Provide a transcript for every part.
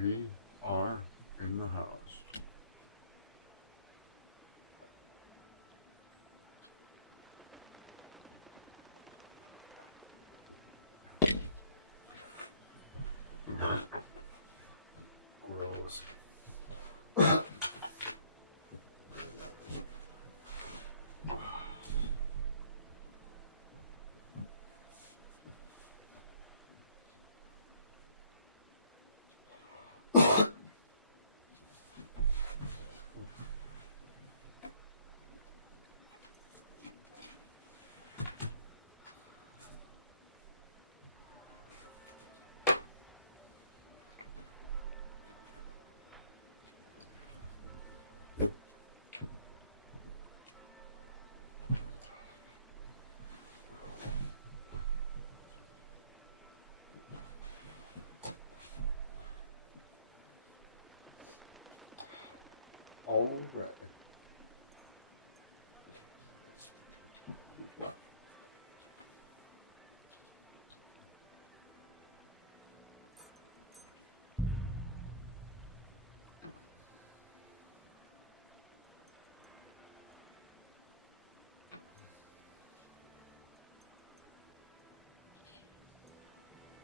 We are in the house. Gross. All right.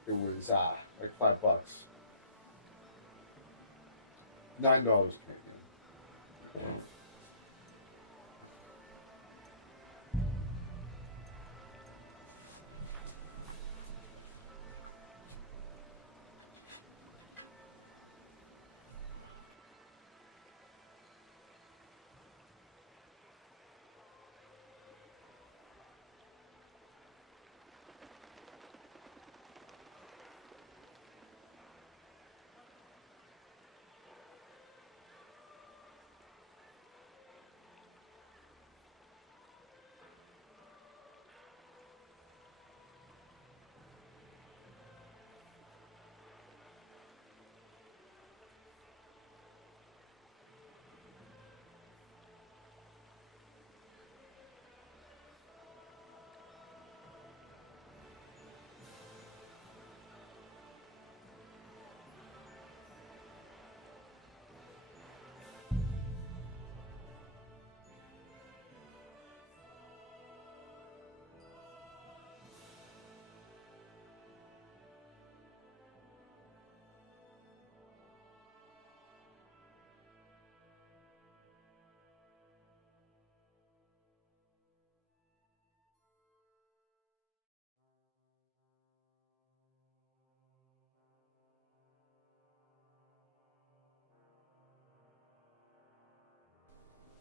It was like $5. $9 Canadian.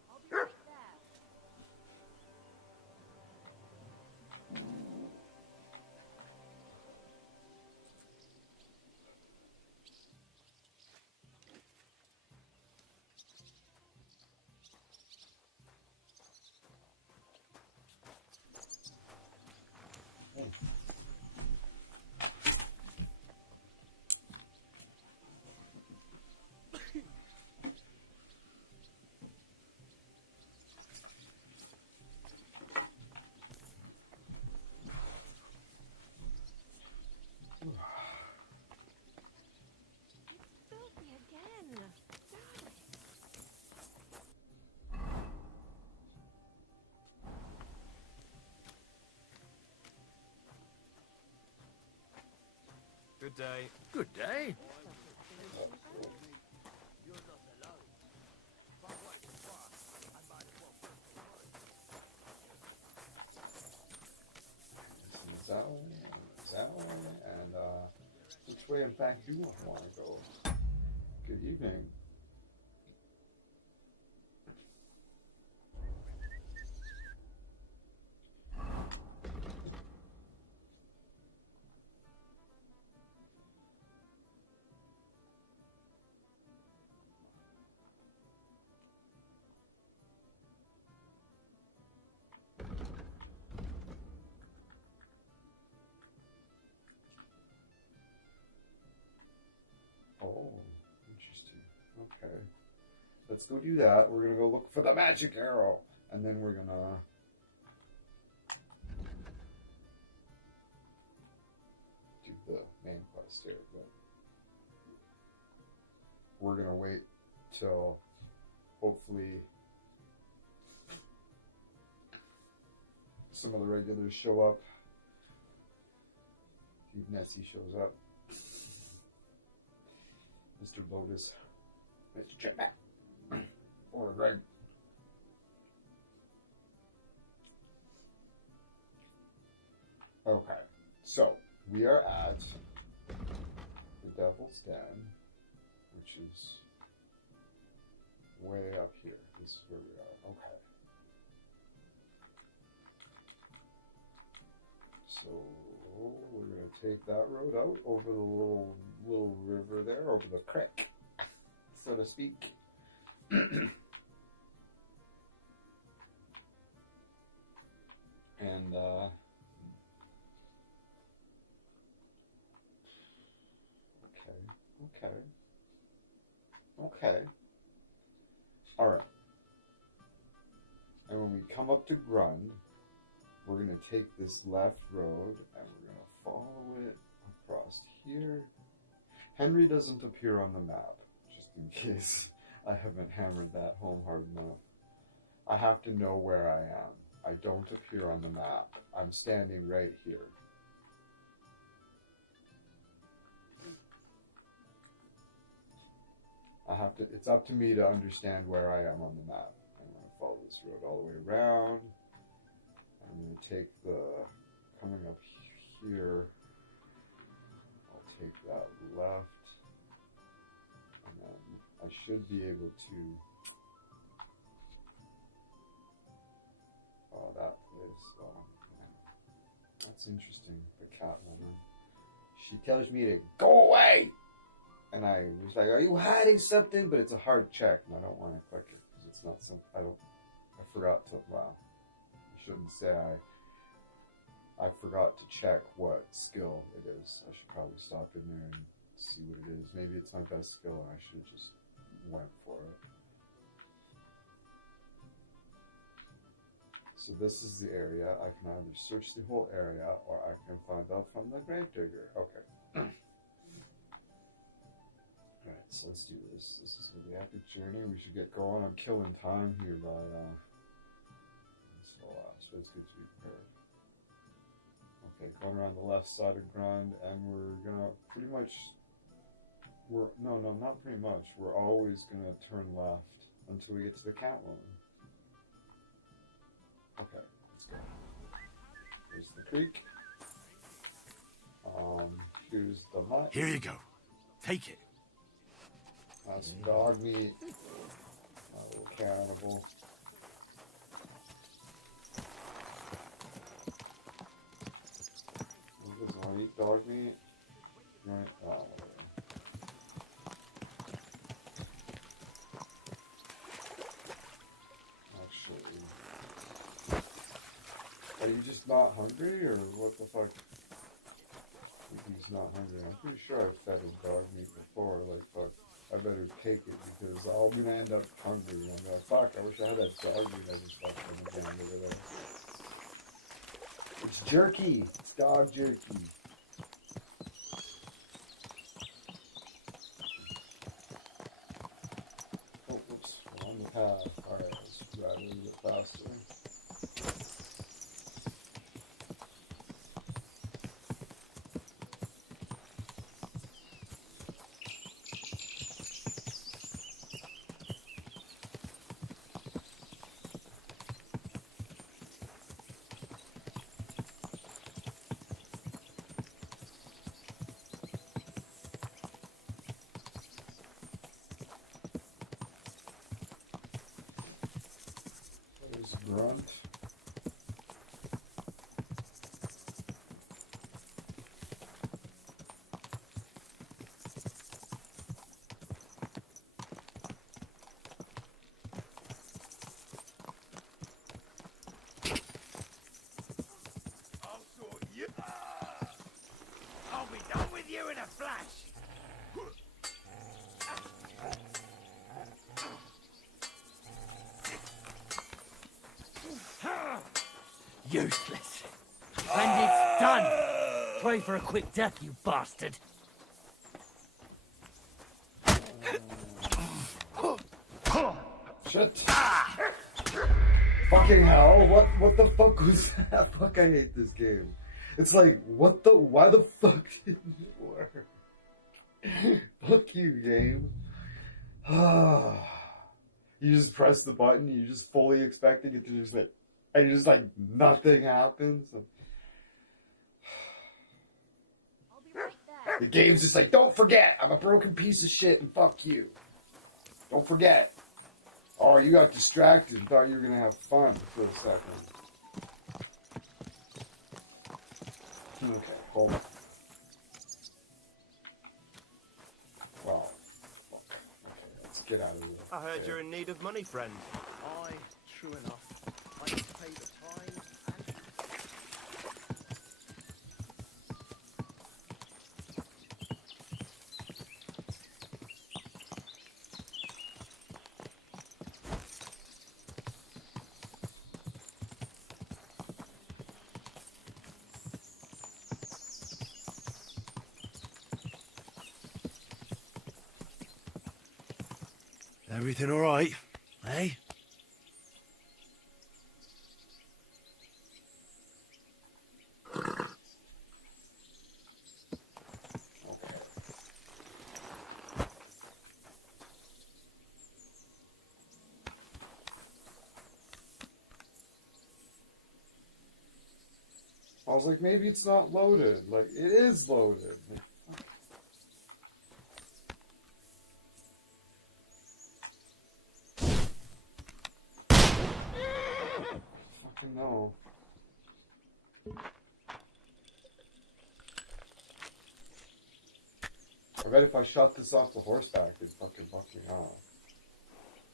I'll be right there. It's filthy again. Damn it. Good day. Good day. That one, and which way, in fact, do I want to go? Good evening. Oh, interesting. Okay. Let's go do that. We're going to go look for the magic arrow. And then we're going to do the main quest here. But we're gonna wait till hopefully some of the regulars show up. If Nessie shows up. Mr. Lotus. Mr. Jetpack. Or Greg. Okay, so we are at the Devil's Den, which is way up here. This is where we are. Okay. So we're going to take that road out over the little river there, over the creek, so to speak. And okay. All right. And when we come up to Grund, we're going to take this left road and we're going to follow it across here. Henry doesn't appear on the map, just in case I haven't hammered that home hard enough. I have to know where I am. I don't appear on the map. I'm standing right here. It's up to me to understand where I am on the map. I'm going to follow this road all the way around. I'm going to take coming up here, I'll take that left. And then I should be able to, that place. That's interesting, the cat woman. She tells me to go away! And I was like, are you hiding something? But it's a hard check, and I don't want to click it, because it's not something, I forgot to, wow. I shouldn't say I forgot to check what skill it is. I should probably stop in there and see what it is. Maybe it's my best skill, and I should have just went for it. So this is the area. I can either search the whole area, or I can find out from the gravedigger. Okay. Alright, so let's do this. This is for the epic journey. We should get going. I'm killing time here by so it's good to be prepared. Okay, going around the left side of Grund, and we're gonna pretty much not pretty much. We're always gonna turn left until we get to the Catwoman. Okay, let's go. Here's the creek. Here's the hut. Here you go. Take it. That's some dog meat. A little cannibal. You guys want to eat dog meat? Right? Oh, whatever. Actually, are you just not hungry, or what the fuck? He's not hungry. I'm pretty sure I've fed him dog meat before. Like, fuck. I better take it because I'm gonna end up hungry. And I'm like, fuck, I wish I had that dog meat I just left on the ground over there. It's jerky. It's dog jerky. Oh, whoops. We're on the path. Alright, let's ride a little bit faster. Grunt. I'll sort you. I'll be done with you in a flash. Useless. And it's done. Pray for a quick death, you bastard. Shit. Fucking hell, what the fuck was that? Fuck, I hate this game. It's like, why the fuck didn't it work? Fuck you, game. You just press the button, you just fully expecting it to just like, and just like, nothing happens. I'll be right back. The game's just like, don't forget, I'm a broken piece of shit and fuck you. Don't forget. Oh, you got distracted and thought you were gonna have fun for a second. Okay, hold on. Well, fuck. Okay, let's get out of here. I heard Okay. you're in need of money, friend. Aye, true enough. I need to pay the time and... Everything all right, eh? I was like, maybe it's not loaded. Like, it is loaded. Like, fucking no. I bet if I shot this off the horseback, it'd fucking fuck me off.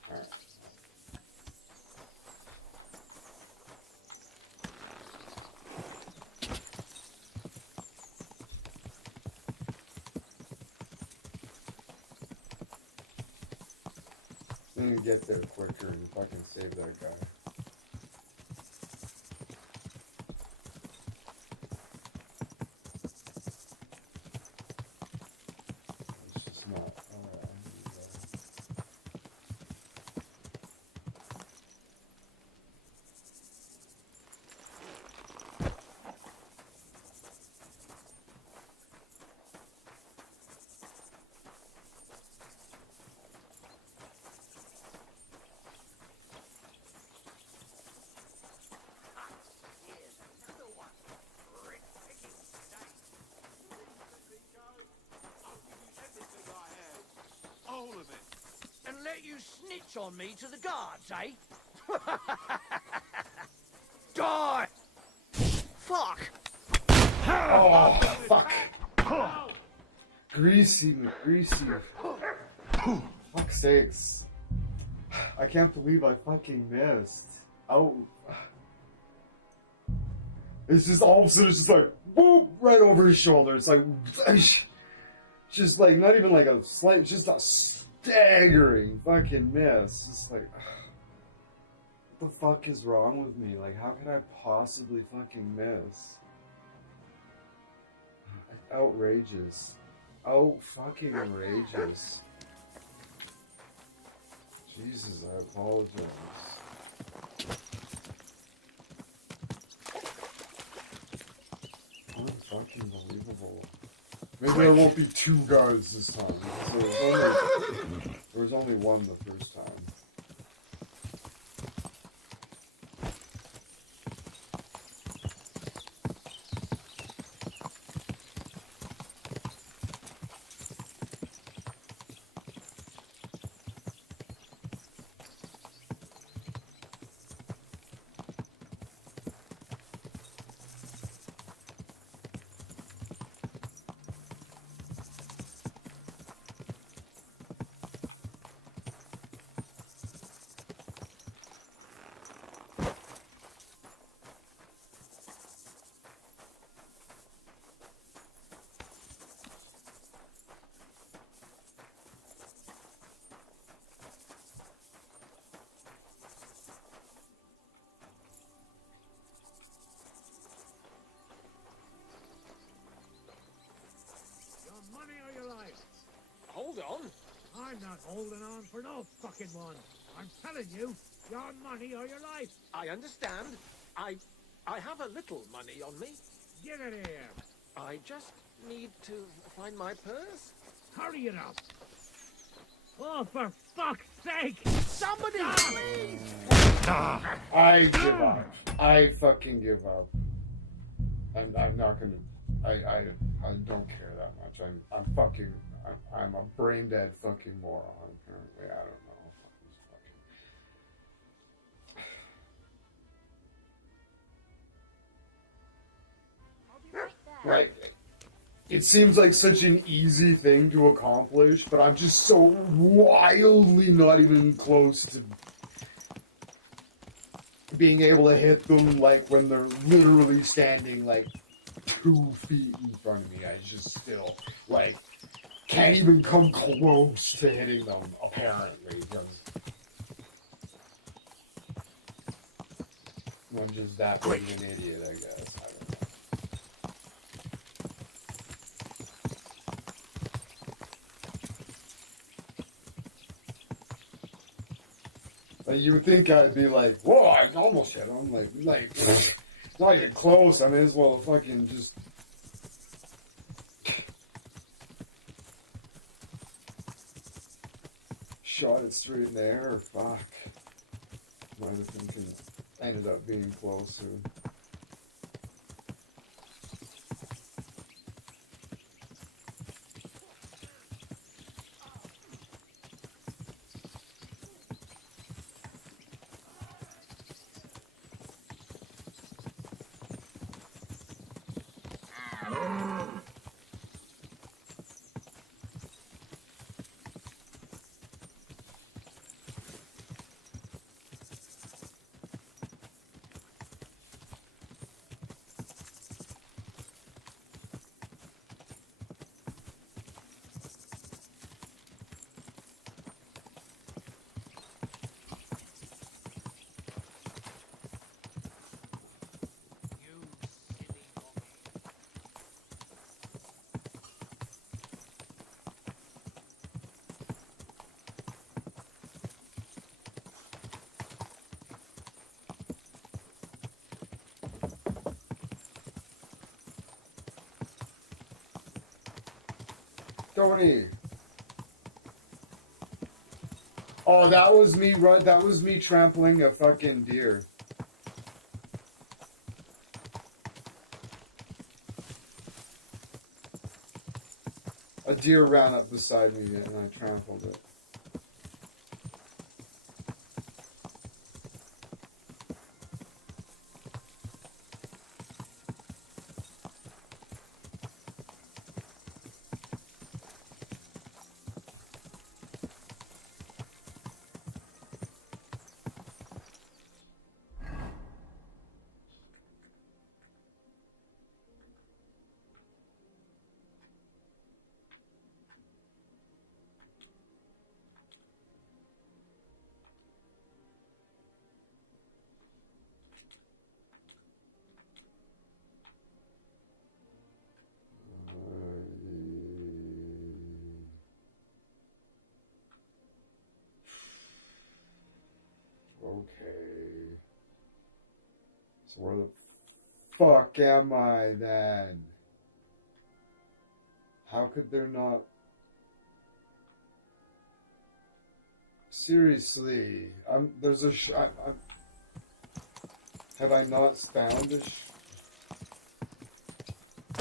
Alright. I need to get there quicker and fucking save that guy. It's just not. All of it. And let you snitch on me to the guards, eh? Die! Fuck! Oh, fuck. Greasy McGreasy. Fuck's sakes. I can't believe I fucking missed. Oh. It's just all of a sudden, it's just like, whoop, right over his shoulder. It's like, just like, not even like a slight, just a staggering fucking miss. It's like, what the fuck is wrong with me? Like, how could I possibly fucking miss? Outrageous. Oh, fucking outrageous. Jesus, I apologize. Unfucking believable. Maybe there won't be two guards this time. So there was only one the first time. Money or your life? Hold on. I'm not holding on for no fucking one. I'm telling you, your money or your life. I understand. I have a little money on me. Get it here. I just need to find my purse. Hurry it up. Oh, for fuck's sake! Somebody, please! I give up. I fucking give up. I'm not gonna. I don't care that much. I'm a brain dead fucking moron. Apparently, I don't know. I'll be right back. Right. It seems like such an easy thing to accomplish, but I'm just so wildly not even close to being able to hit them, like, when they're literally standing, like, 2 feet in front of me. I just still, like, can't even come close to hitting them, apparently, because I'm just that big of an idiot, I guess. I don't know. Like, you would think I'd be like, whoa, I almost hit him. Like, not even close. I may as well fucking just. Shot it straight in the air. Fuck. Might have thinking ended up being closer. Tony. Oh, that was me. That was me trampling a fucking deer. A deer ran up beside me and I trampled it. Okay. So where the fuck am I then? How could there not... Seriously, there's a have I not found a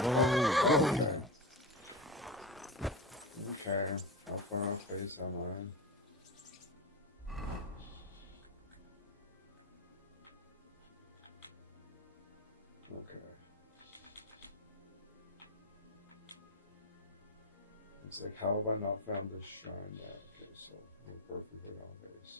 okay. Okay, how far off base am I? Okay. It's like, how have I not found this shrine yet? Okay, so we're perfectly on base.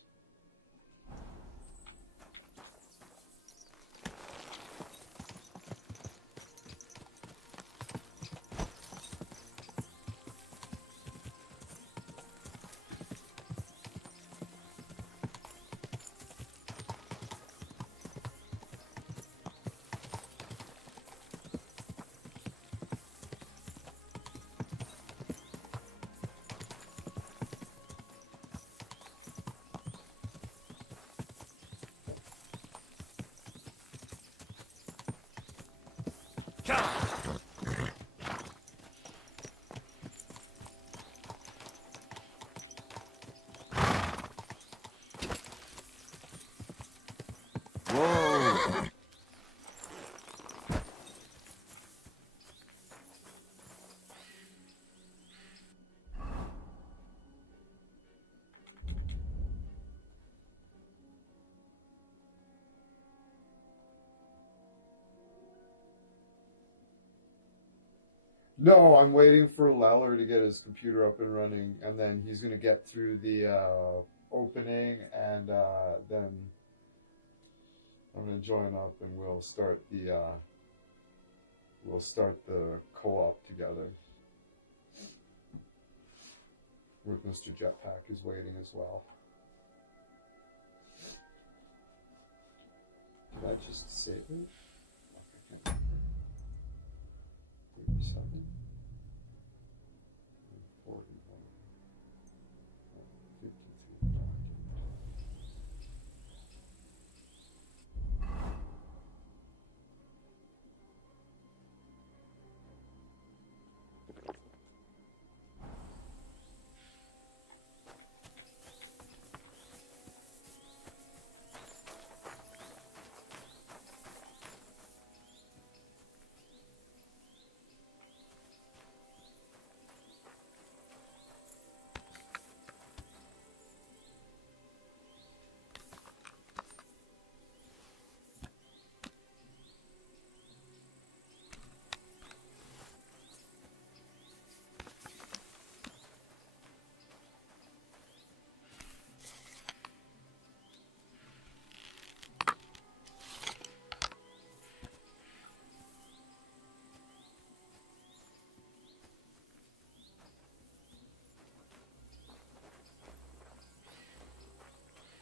No, I'm waiting for Leller to get his computer up and running, and then he's gonna get through the opening, and then I'm gonna join up, and we'll start the co-op together. With Mr. Jetpack is waiting as well. Did I just save it? Okay, I can't remember. 37. 41. 53.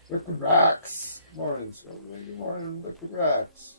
Liquid Racks. Morning, Scotty. Good morning, Liquid Racks.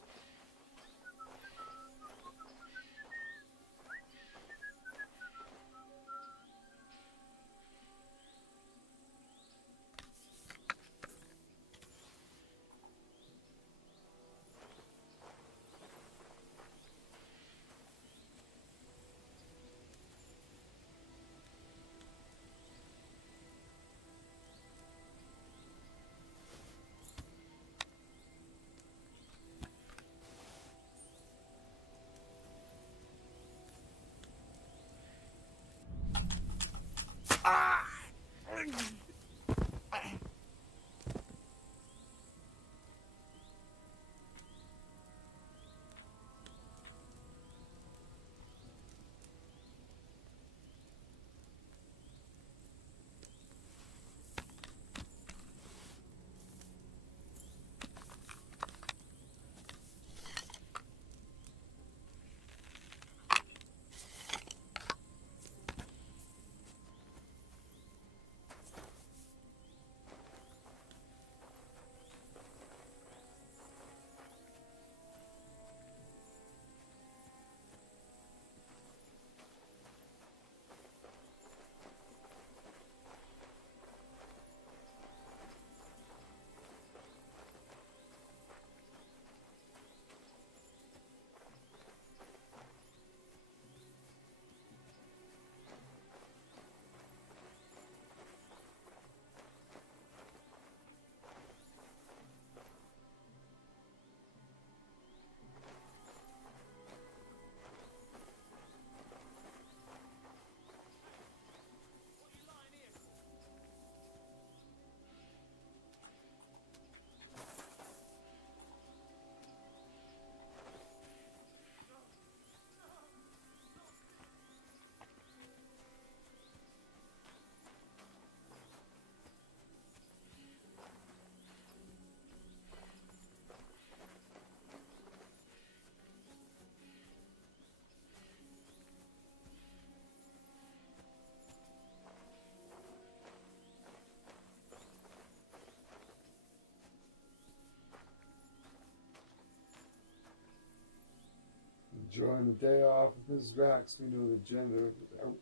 Enjoying the day off with Mrs. Rax. We know the gender. Oh,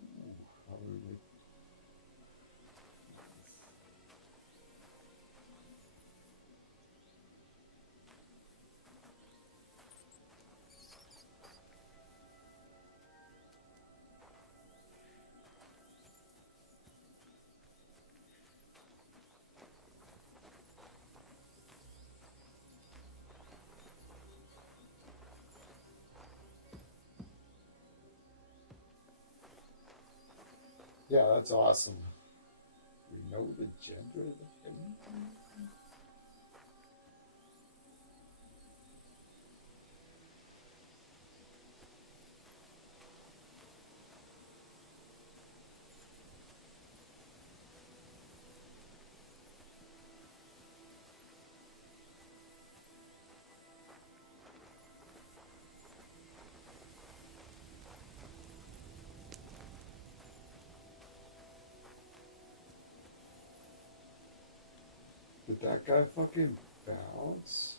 hallelujah. Yeah, that's awesome. We know the gender of the hidden. Did that guy fucking bounce?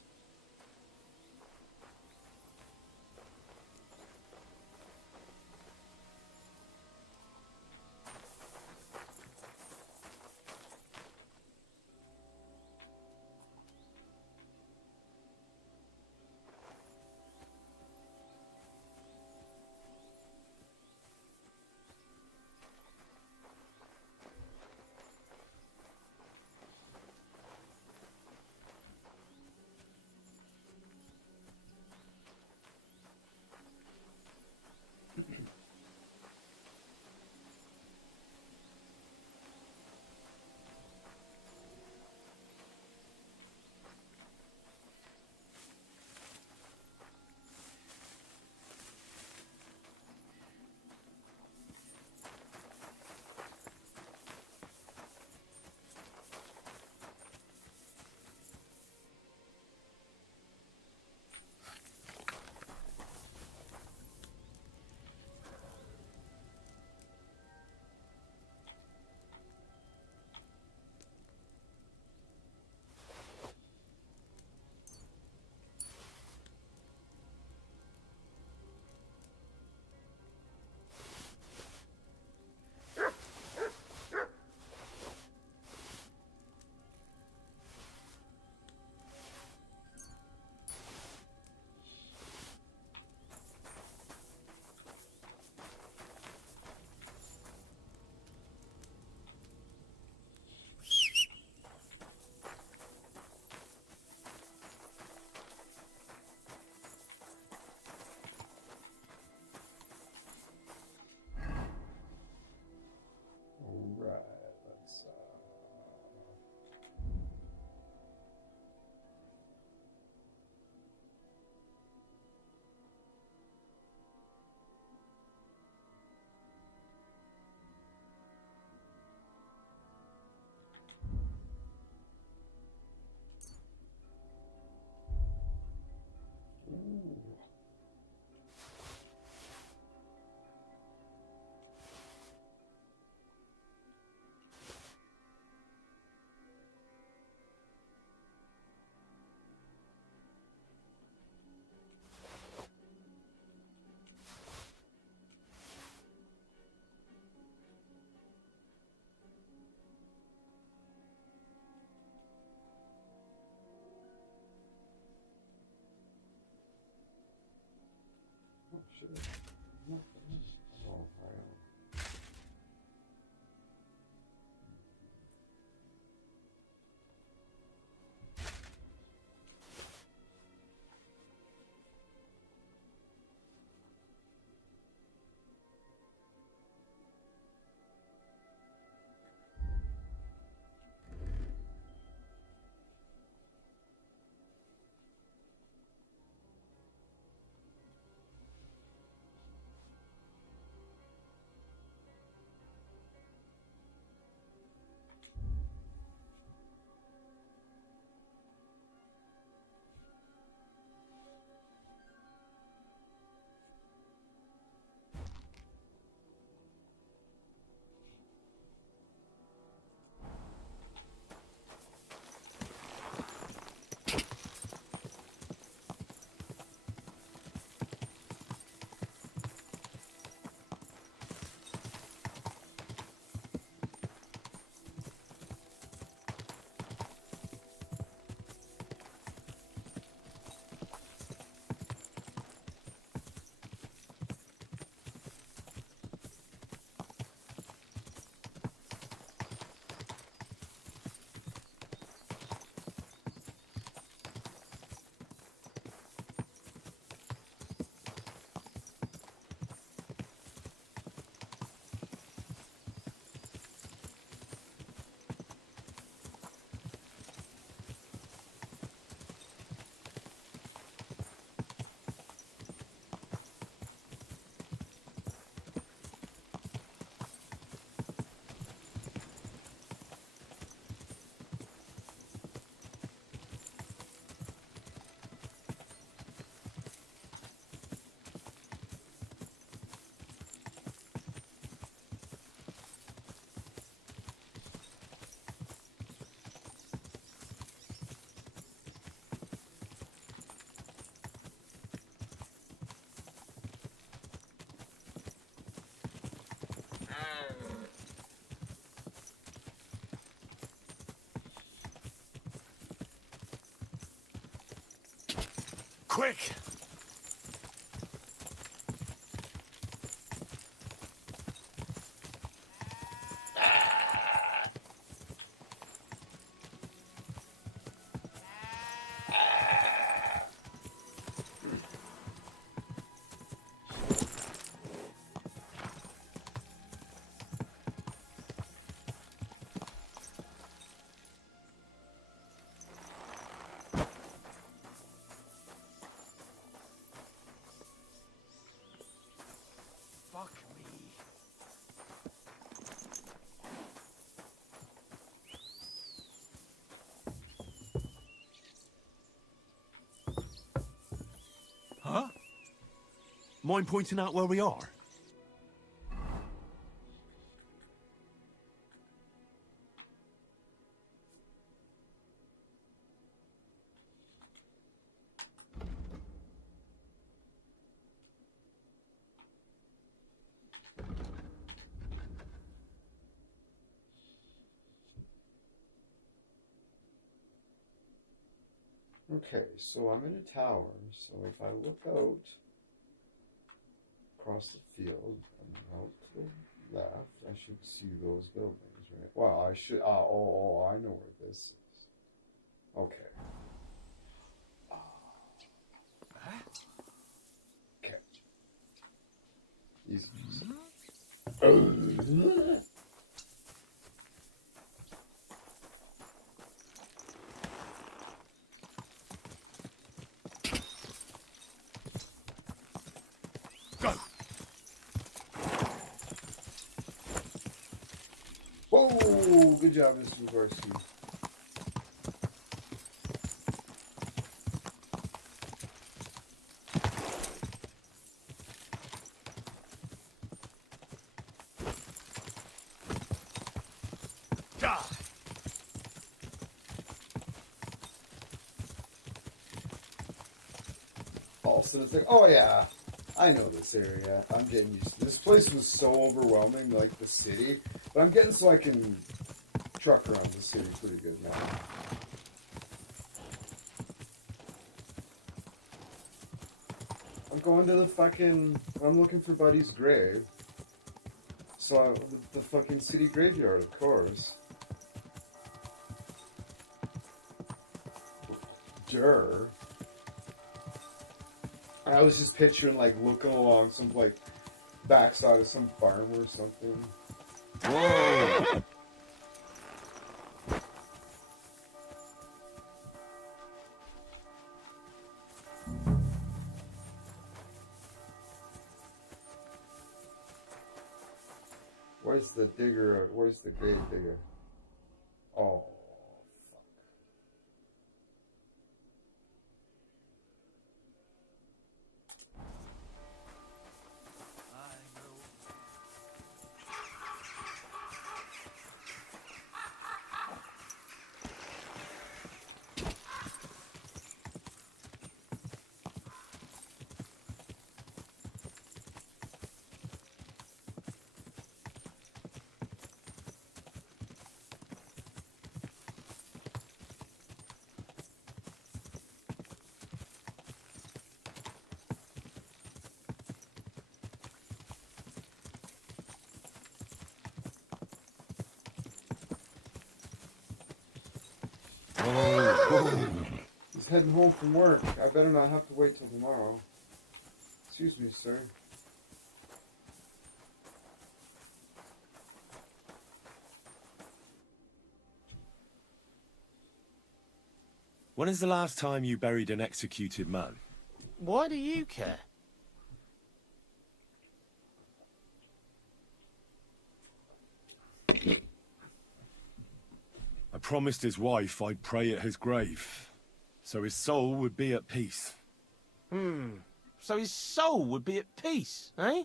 quick! Fuck me. Huh? Mind pointing out where we are? Okay, so I'm in a tower, so if I look out across the field and out to the left, I should see those buildings, right? Well, I should, I know where this is. Okay. Okay. Easy. Go! Whoa! Good job, Mr. Varsity. Die! All of a sudden it's like, oh yeah, I know this area. I'm getting used to this. Place was so overwhelming, like the city, but I'm getting so I can truck around the city pretty good now. I'm going to the fucking, I'm looking for Buddy's grave. So the fucking city graveyard, of course. Durr. I was just picturing, like, looking along some, like, backside of some farm or something. Whoa! Where's the digger? Where's the grave digger? Oh, fuck. He's heading home from work. I better not have to wait till tomorrow. Excuse me, sir. When is the last time you buried an executed man? Why do you care? I promised his wife I'd pray at his grave, so his soul would be at peace. So his soul would be at peace, eh?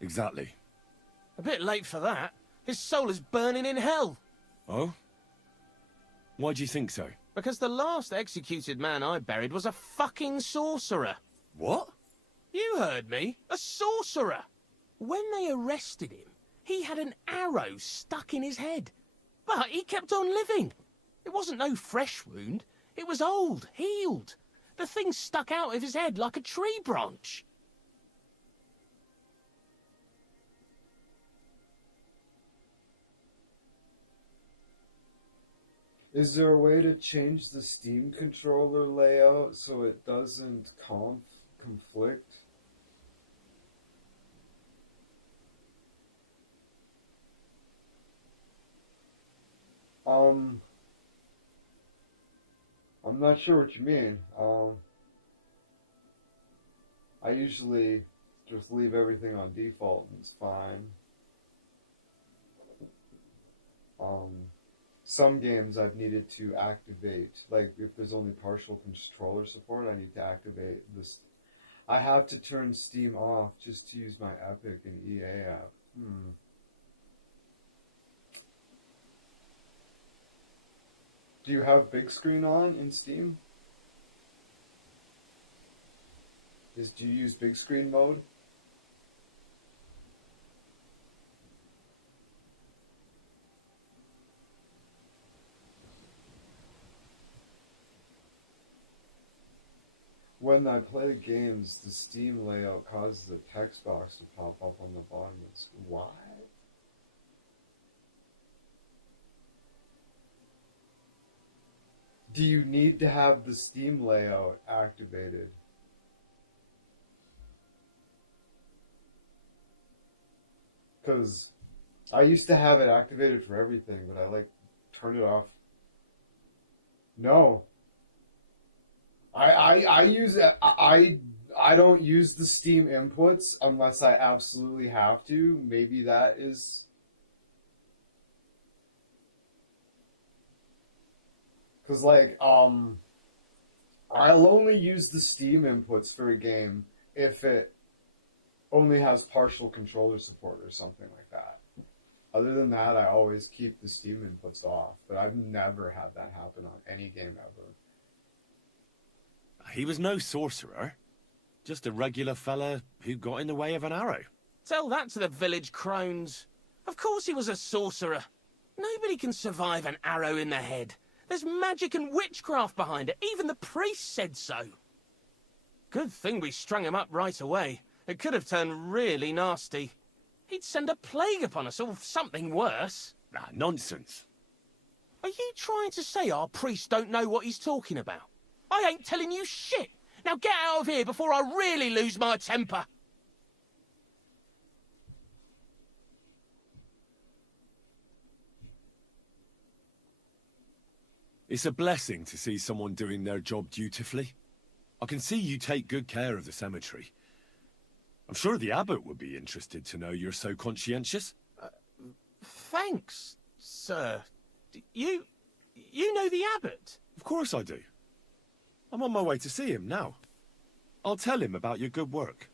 Exactly. A bit late for that. His soul is burning in hell. Oh? Why do you think so? Because the last executed man I buried was a fucking sorcerer. What? You heard me. A sorcerer. When they arrested him, he had an arrow stuck in his head. But he kept on living. It wasn't no fresh wound. It was old, healed. The thing stuck out of his head like a tree branch. Is there a way to change the Steam controller layout so it doesn't conflict? I'm not sure what you mean. I usually just leave everything on default and it's fine. Some games I've needed to activate, like if there's only partial controller support, I need to activate this. I have to turn Steam off just to use my Epic and EA app. Do you have big screen on in Steam? Do you use big screen mode? When I play games, the Steam layout causes a text box to pop up on the bottom of the screen. Why? Do you need to have the Steam layout activated? Because I used to have it activated for everything, but I turned it off. No. I don't use the Steam inputs unless I absolutely have to. Maybe that is. Because, I'll only use the Steam inputs for a game if it only has partial controller support or something like that. Other than that, I always keep the Steam inputs off. But I've never had that happen on any game ever. He was no sorcerer. Just a regular fella who got in the way of an arrow. Tell that to the village crones. Of course he was a sorcerer. Nobody can survive an arrow in the head. There's magic and witchcraft behind it. Even the priest said so. Good thing we strung him up right away. It could have turned really nasty. He'd send a plague upon us or something worse. Ah, nonsense. Are you trying to say our priest don't know what he's talking about? I ain't telling you shit. Now get out of here before I really lose my temper. It's a blessing to see someone doing their job dutifully. I can see you take good care of the cemetery. I'm sure the abbot would be interested to know you're so conscientious. Thanks, sir. You know the abbot? Of course I do. I'm on my way to see him now. I'll tell him about your good work.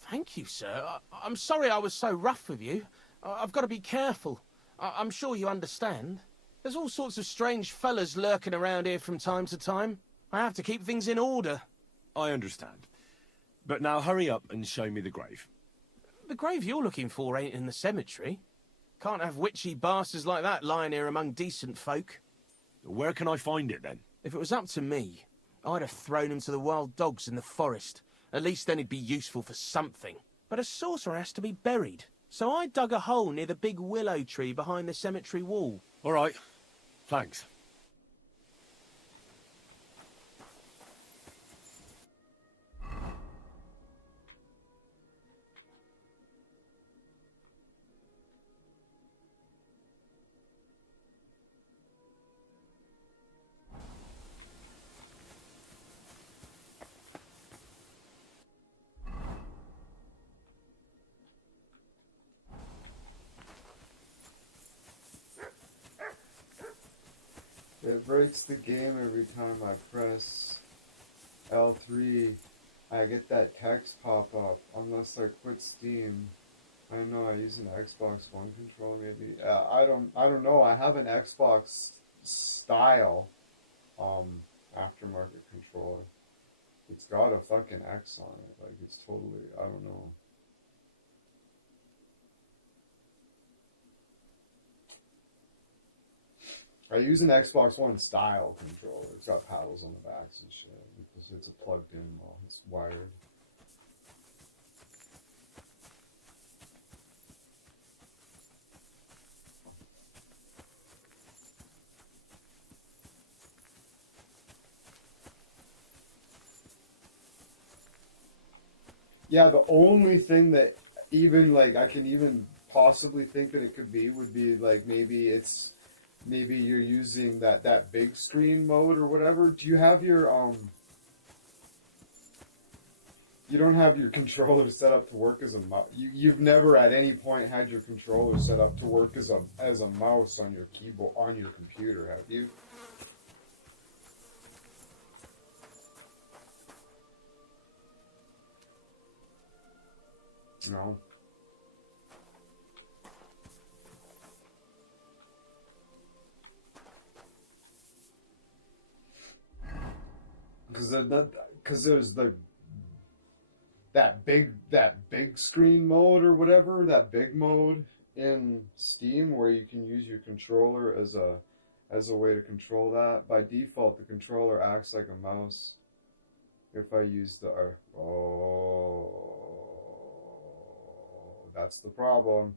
Thank you, sir. I'm sorry I was so rough with you. I've got to be careful. I'm sure you understand. There's all sorts of strange fellas lurking around here from time to time. I have to keep things in order. I understand. But now hurry up and show me the grave. The grave you're looking for ain't in the cemetery. Can't have witchy bastards like that lying here among decent folk. Where can I find it then? If it was up to me, I'd have thrown him to the wild dogs in the forest. At least then he'd be useful for something. But a sorcerer has to be buried. So I dug a hole near the big willow tree behind the cemetery wall. All right. Thanks. It breaks the game every time I press L3. I get that text pop up unless I quit Steam. I don't know. I use an Xbox One controller maybe. I don't know. I have an Xbox style aftermarket controller. It's got a fucking X on it. Like it's totally. I don't know. I use an Xbox One style controller. It's got paddles on the backs and shit. It's a plugged in model. It's wired. Yeah, the only thing that even like I can even possibly think that it could be would be like maybe you're using that big screen mode or whatever. Do you have your you don't have your controller set up to work as a mouse. You've never at any point had your controller set up to work as a mouse on your keyboard on your computer, have you? No. Because there's that big screen mode or whatever, that big mode in Steam where you can use your controller as a way to control that. By default, the controller acts like a mouse. If I use the that's the problem.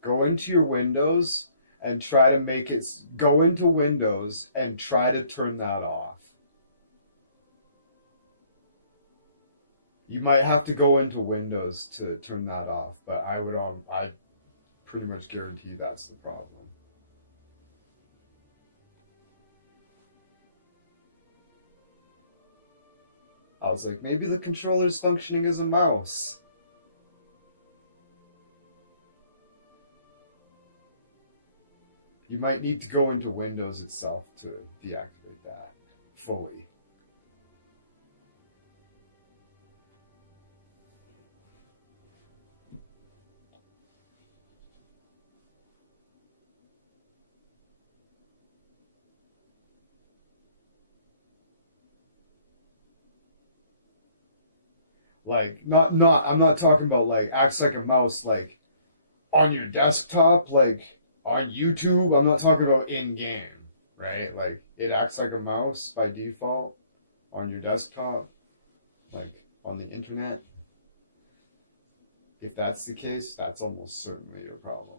Go into your Windows and try to make it go into Windows and try to turn that off. You might have to go into Windows to turn that off, but I pretty much guarantee that's the problem. I was like, maybe the controller's functioning as a mouse. You might need to go into Windows itself to deactivate that fully. Like, I'm not talking about, like, acts like a mouse, like, on your desktop, like, on YouTube. I'm not talking about in-game, right? Like, it acts like a mouse by default on your desktop, like, on the internet. If that's the case, that's almost certainly your problem.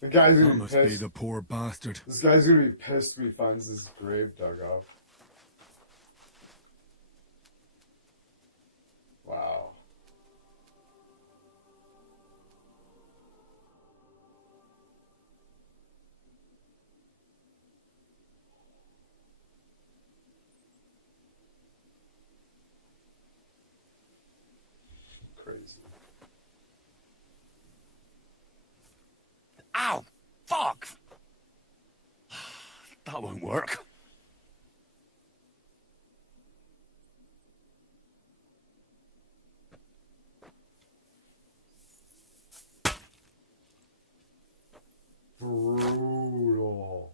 The guy's gonna That be must pissed. be the poor bastard. This guy's gonna be pissed when he finds his grave dug up. Wow. Crazy. Ow! Fuck! That won't work. Brutal.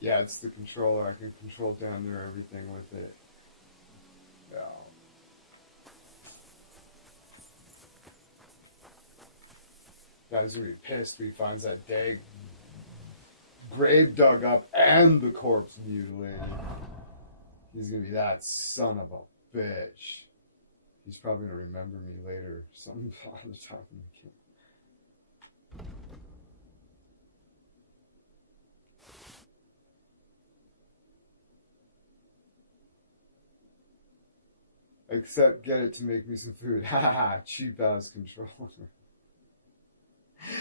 Yeah, it's the controller. I can control down there everything with it. Yeah. Guy's gonna be pissed when he finds that dag grave dug up and the corpse mutilated. He's gonna be that son of a bitch. He's probably gonna remember me later. Some other time. Except get it to make me some food. Haha, cheap ass controller.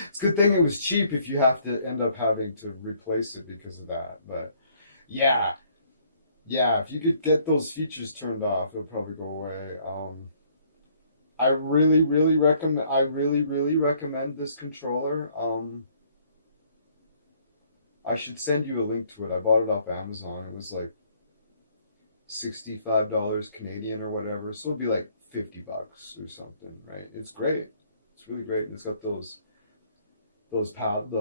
It's a good thing it was cheap if you have to end up having to replace it because of that. But yeah, if you could get those features turned off, it'll probably go away. I really recommend this controller. I should send you a link to it. I bought it off Amazon. It was like $65 Canadian or whatever. So it'll be like $50 or something, right? It's great. It's really great. And it's got the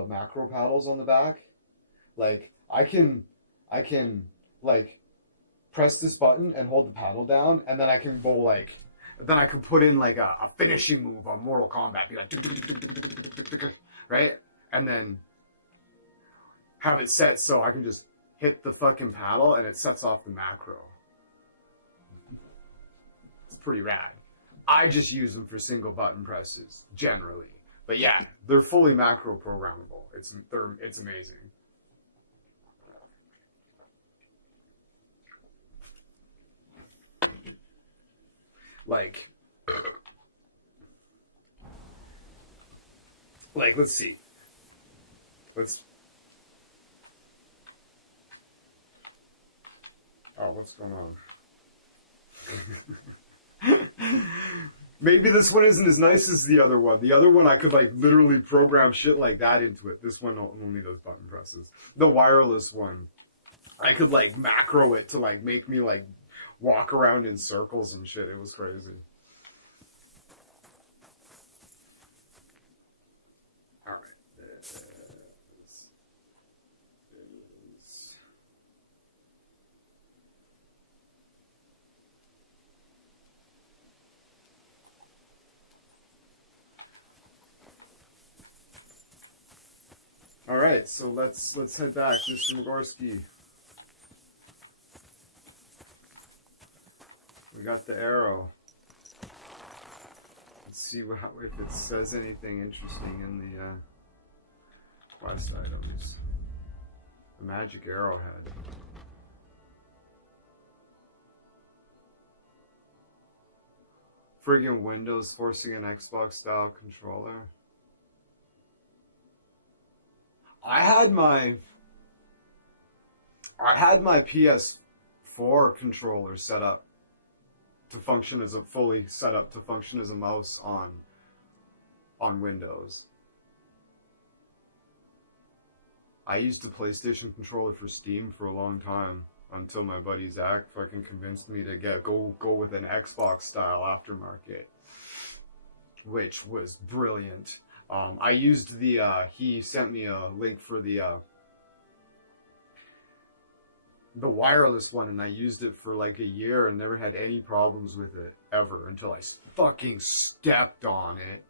macro paddles on the back. Like I can like press this button and hold the paddle down, and then I can go like, then I can put in like a finishing move on Mortal Kombat, be like, right? And then have it set so I can just hit the fucking paddle and it sets off the macro. It's pretty rad. I just use them for single button presses, generally. But yeah, they're fully macro programmable. It's amazing. Like, let's see. What's going on? Maybe this one isn't as nice as the other one. The other one, I could, like, literally program shit like that into it. This one only does button presses. The wireless one, I could, like, macro it to, like, make me, like, walk around in circles and shit. It was crazy. All right. This is... All right, so let's head back, Mr. Mogorski. We got the arrow. Let's see if it says anything interesting in the quest items. The magic arrowhead. Friggin' Windows forcing an Xbox style controller. I had my PS4 controller set up to function as a mouse on Windows. I used the PlayStation controller for Steam for a long time until my buddy Zach fucking convinced me to go with an Xbox style aftermarket, which was brilliant. I used he sent me a link for the wireless one, and I used it for like a year and never had any problems with it ever until I fucking stepped on it.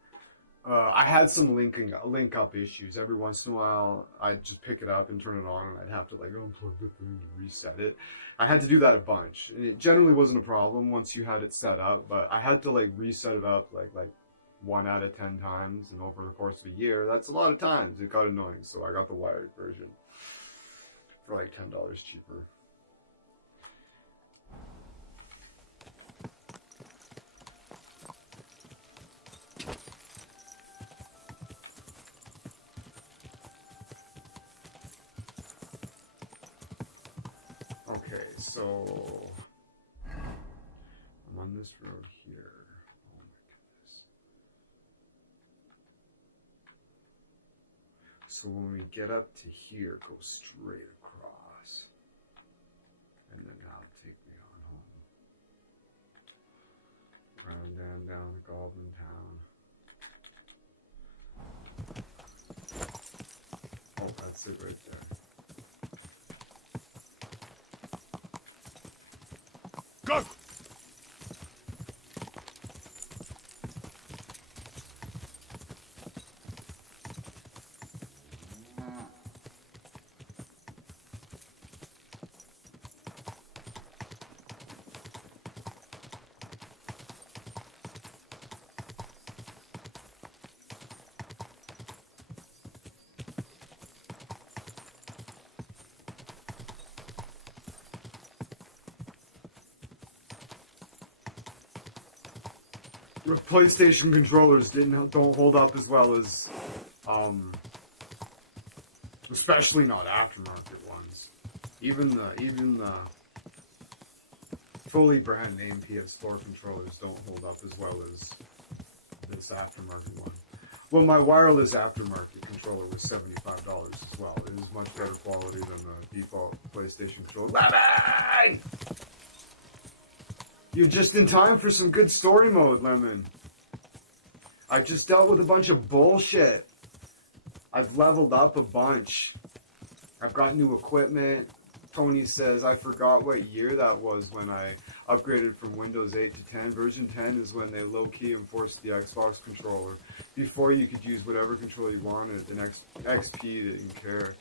I had some link up issues. Every once in a while, I'd just pick it up and turn it on, and I'd have to like unplug the thing and reset it. I had to do that a bunch, and it generally wasn't a problem once you had it set up, but I had to like reset it up like 1 out of 10 times, and over the course of a year, that's a lot of times. It got annoying, so I got the wired version for like $10 cheaper. Okay, so I'm on this road here. So when we get up to here, go straight across. And then that'll take me on home. Round down to Goblin Town. Oh, that's it right there. Go! PlayStation controllers don't hold up as well as, especially not aftermarket ones. Even the fully brand name PS4 controllers don't hold up as well as this aftermarket one. Well, my wireless aftermarket controller was $75 as well. It is much better quality than the default PlayStation controller. Lemon! You're just in time for some good story mode, Lemon. I've just dealt with a bunch of bullshit. I've leveled up a bunch. I've got new equipment. Tony says, I forgot what year that was when I upgraded from Windows 8 to 10. Version 10 is when they low-key enforced the Xbox controller. Before, you could use whatever controller you wanted, and XP didn't care.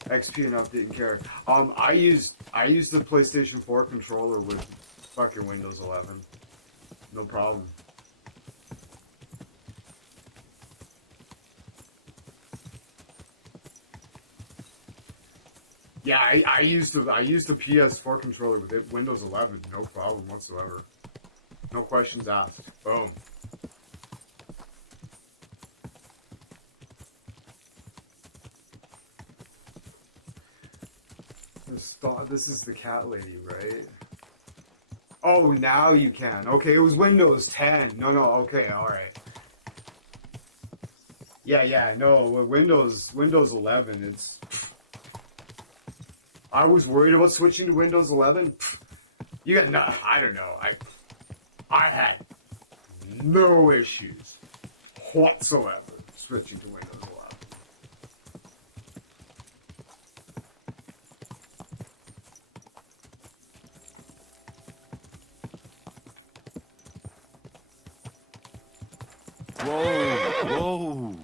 XP and up didn't care. I used the PlayStation 4 controller with fucking Windows 11. No problem. Yeah, I used a PS4 controller with it, Windows 11, no problem whatsoever. No questions asked. Boom. This is the cat lady, right? Oh, now you can. Okay, it was Windows 10. No, okay, alright. Yeah, no, Windows 11, it's... I was worried about switching to Windows 11. You got no, I don't know. I had no issues whatsoever switching to Windows 11. Whoa!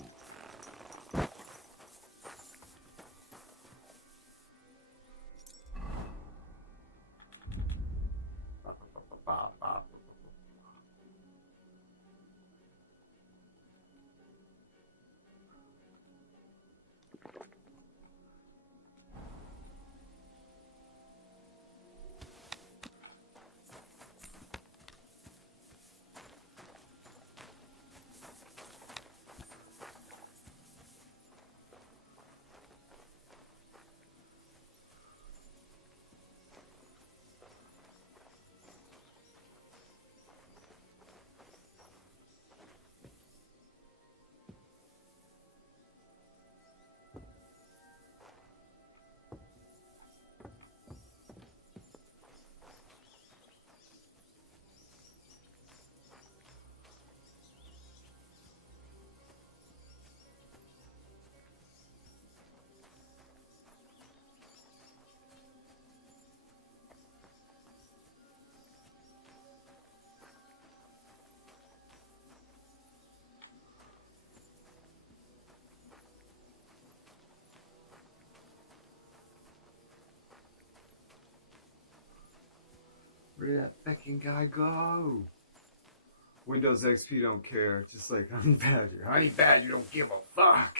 Where did that fucking guy go? Windows XP don't care, just like Honey Badger. Honey Badger don't give a fuck.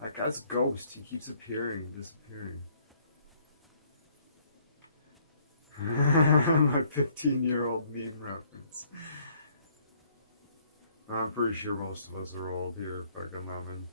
That guy's a ghost. He keeps appearing, disappearing. My 15-year-old meme reference. I'm pretty sure most of us are old here, fucking lemon.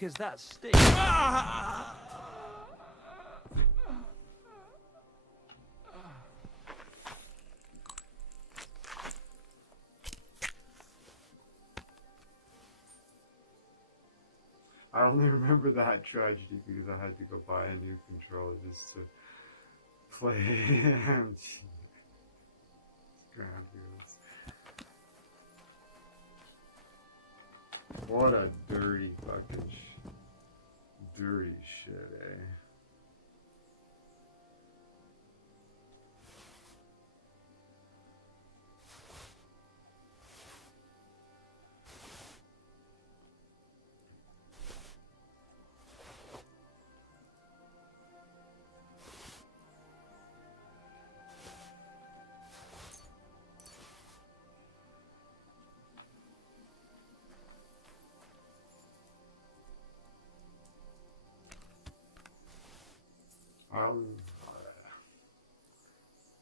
fuck is that stick? I only remember that tragedy because I had to go buy a new controller just to play Ground Wheels. What a dirty fucking dirty shit, eh?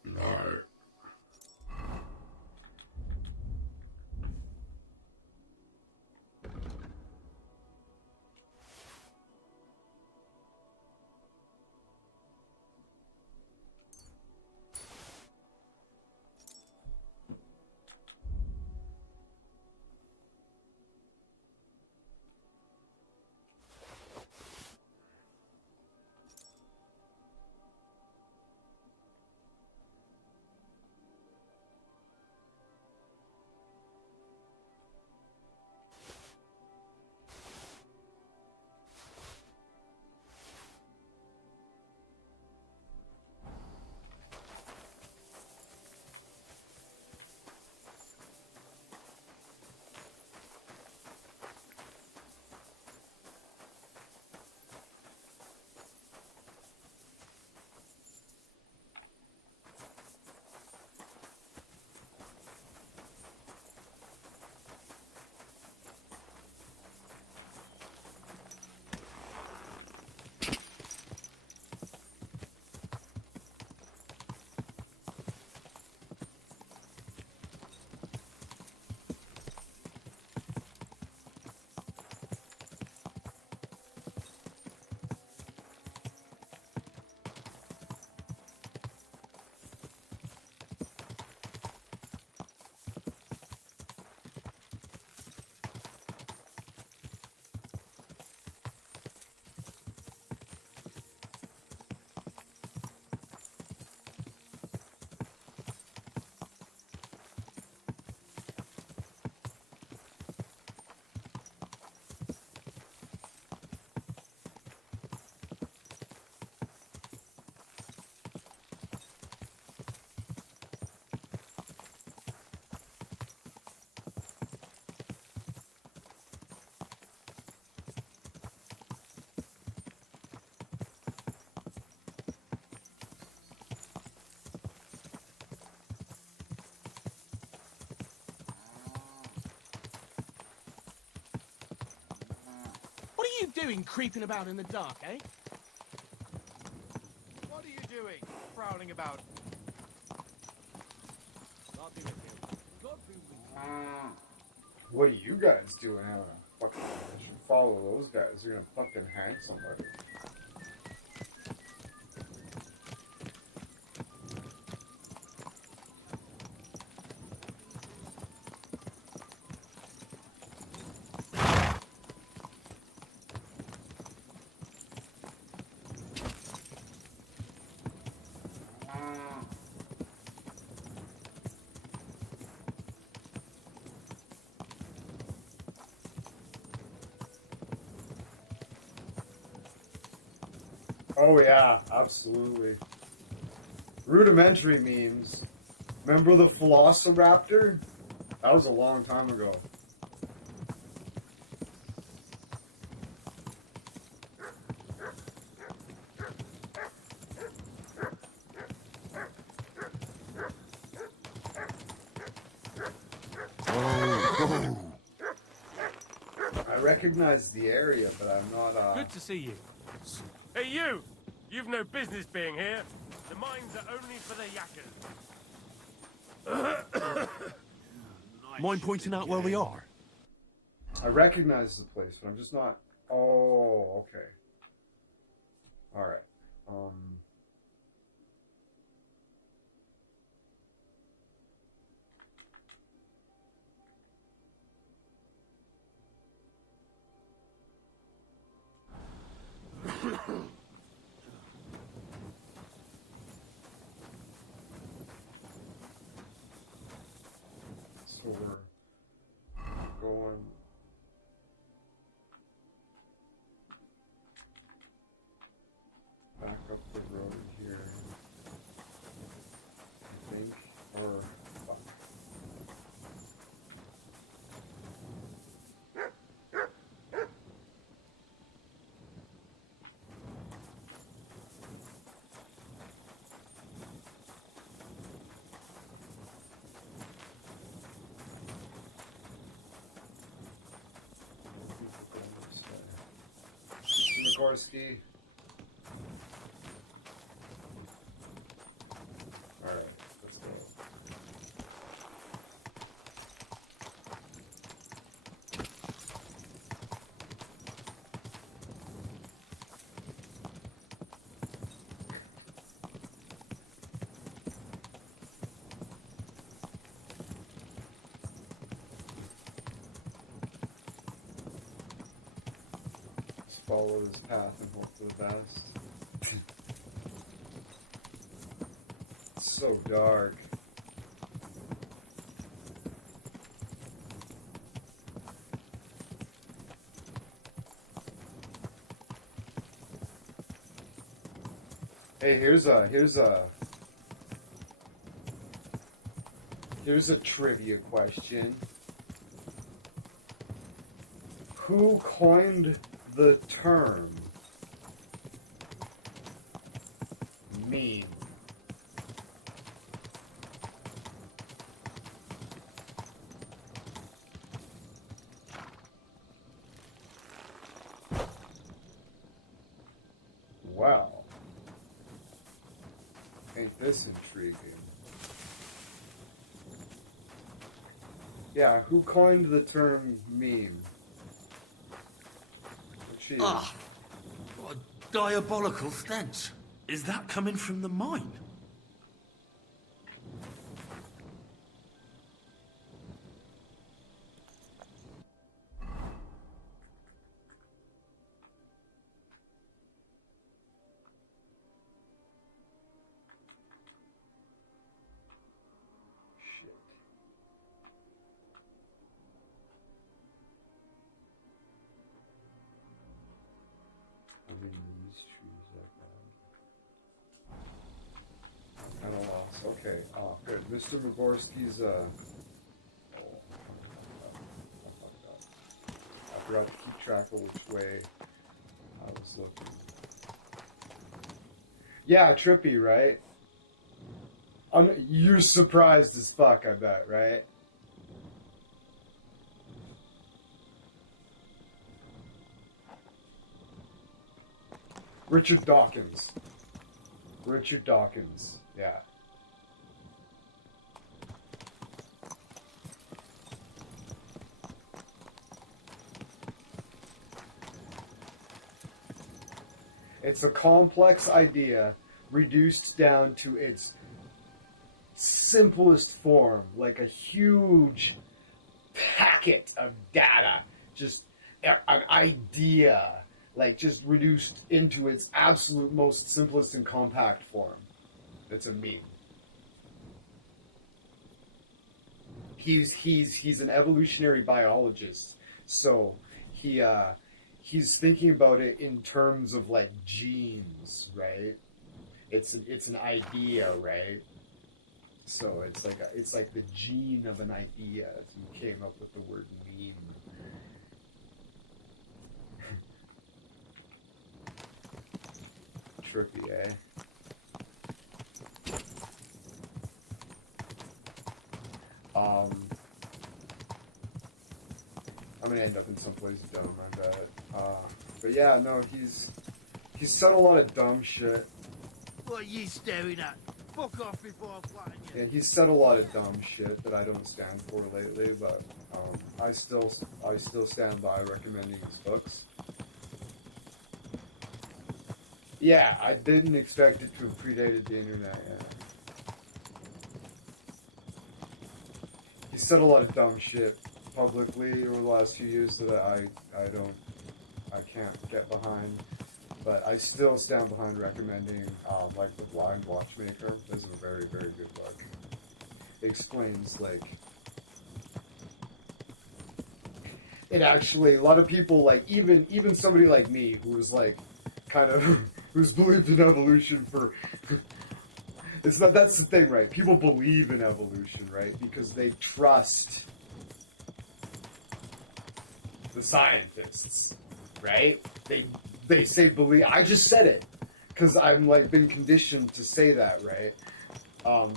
No. What are you doing creeping about in the dark, eh? What are you doing? Prowling about. What are you guys doing having a fucking mission? Follow those guys. They're gonna fucking hang somebody. Oh yeah, absolutely. Rudimentary memes. Remember the Velociraptor? That was a long time ago. I recognize the area, but I'm not, Good to see you. Hey, you! You've no business being here. The mines are only for the yakkers. Mind pointing out where we are? I recognize the place, but I'm just not Oh, okay. All right. So we're going back up the road here, I think, or fuck. Mr. Nagorski. Alright, let's go. Just follow this path and hope for the best. It's so dark. Hey, here's a trivia question. Who coined the term meme? Wow. Ain't this intriguing? Yeah, who coined the term meme? Jeez. Ah, what a diabolical stench. Is that coming from the mine? Shit. I mean, these trees like that. At a loss. Okay. Oh, good. Mr. Mogorski's, oh, I fucked up. I forgot to keep track of which way I was looking. Yeah, trippy, right? You're surprised as fuck, I bet, right? Richard Dawkins. Richard Dawkins, yeah. It's a complex idea reduced down to its simplest form, like a huge packet of data, just an idea, like just reduced into its absolute most simplest and compact form. It's a meme. He's an evolutionary biologist, so he's thinking about it in terms of like genes, right? It's an idea, right? So it's like the gene of an idea. So he came up with the word meme. Trippy, eh? I'm gonna end up in someplace dumb, I bet. But yeah, no, he's said a lot of dumb shit. What are you staring at? Fuck off before I flatten you. Yeah, he's said a lot of dumb shit that I don't stand for lately, but I still stand by recommending his books. Yeah, I didn't expect it to have predated the internet. Yeah. He said a lot of dumb shit publicly over the last few years that I can't get behind. But I still stand behind recommending, like, The Blind Watchmaker. This is a very, very good book. It explains, like, it actually, a lot of people, like, even somebody like me, who was, like, kind of, who's believed in evolution for, it's not, that's the thing, right? People believe in evolution, right? Because they trust the scientists, right? They say believe. I just said it because I'm like been conditioned to say that, right?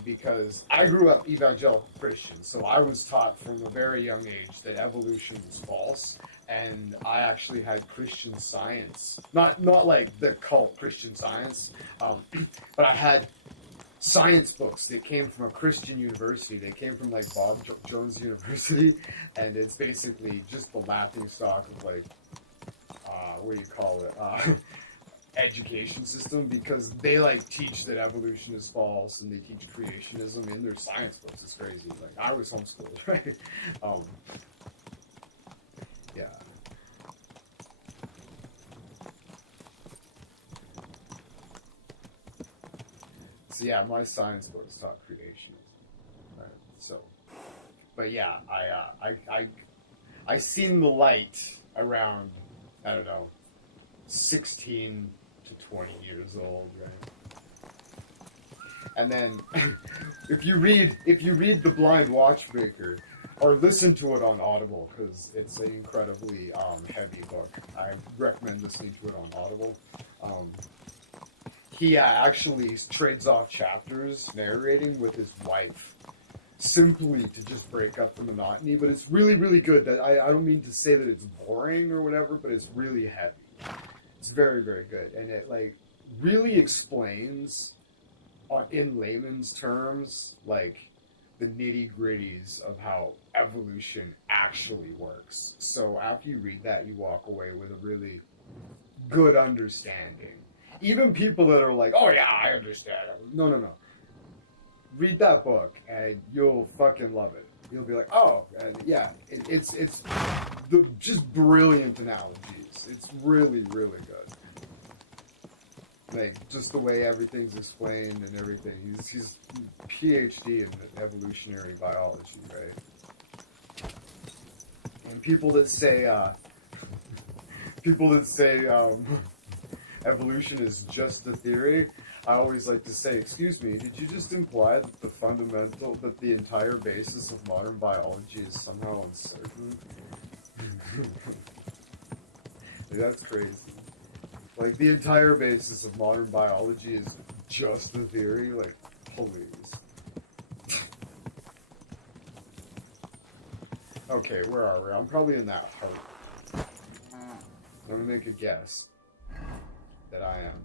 Because I grew up evangelical Christian, so I was taught from a very young age that evolution was false, and I actually had Christian Science, not like the cult Christian Science, but I had science books that came from a Christian university. They came from like Bob Jones University, and it's basically just the laughing stock of like, what do you call it? Education system, because they like teach that evolution is false and they teach creationism in their science books. It's crazy. Like I was homeschooled, right? Yeah. So yeah, my science books taught creationism, right? So, but yeah, I seen the light around, I don't know, 16 to 20 years old, right? And then if you read The Blind Watchmaker, or listen to it on Audible, because it's an incredibly heavy book. I recommend listening to it on Audible. He actually trades off chapters narrating with his wife, simply to just break up the monotony. But it's really, really good. That I don't mean to say that it's boring or whatever, but it's really heavy. It's very, very good, and it like really explains, in layman's terms, like the nitty-gritties of how evolution actually works. So after you read that, you walk away with a really good understanding. Even people that are like, "Oh yeah, I understand." No. Read that book, and you'll fucking love it. You'll be like, "Oh, and yeah, it's the just brilliant analogies. It's really, really good. Like just the way everything's explained and everything. He's PhD in evolutionary biology, right? And people that say evolution is just a theory, I always like to say, excuse me, did you just imply that the entire basis of modern biology is somehow uncertain? That's crazy. Like, the entire basis of modern biology is just a theory? Like, please. Okay, where are we? I'm probably in that heart. I'm gonna make a guess that I am,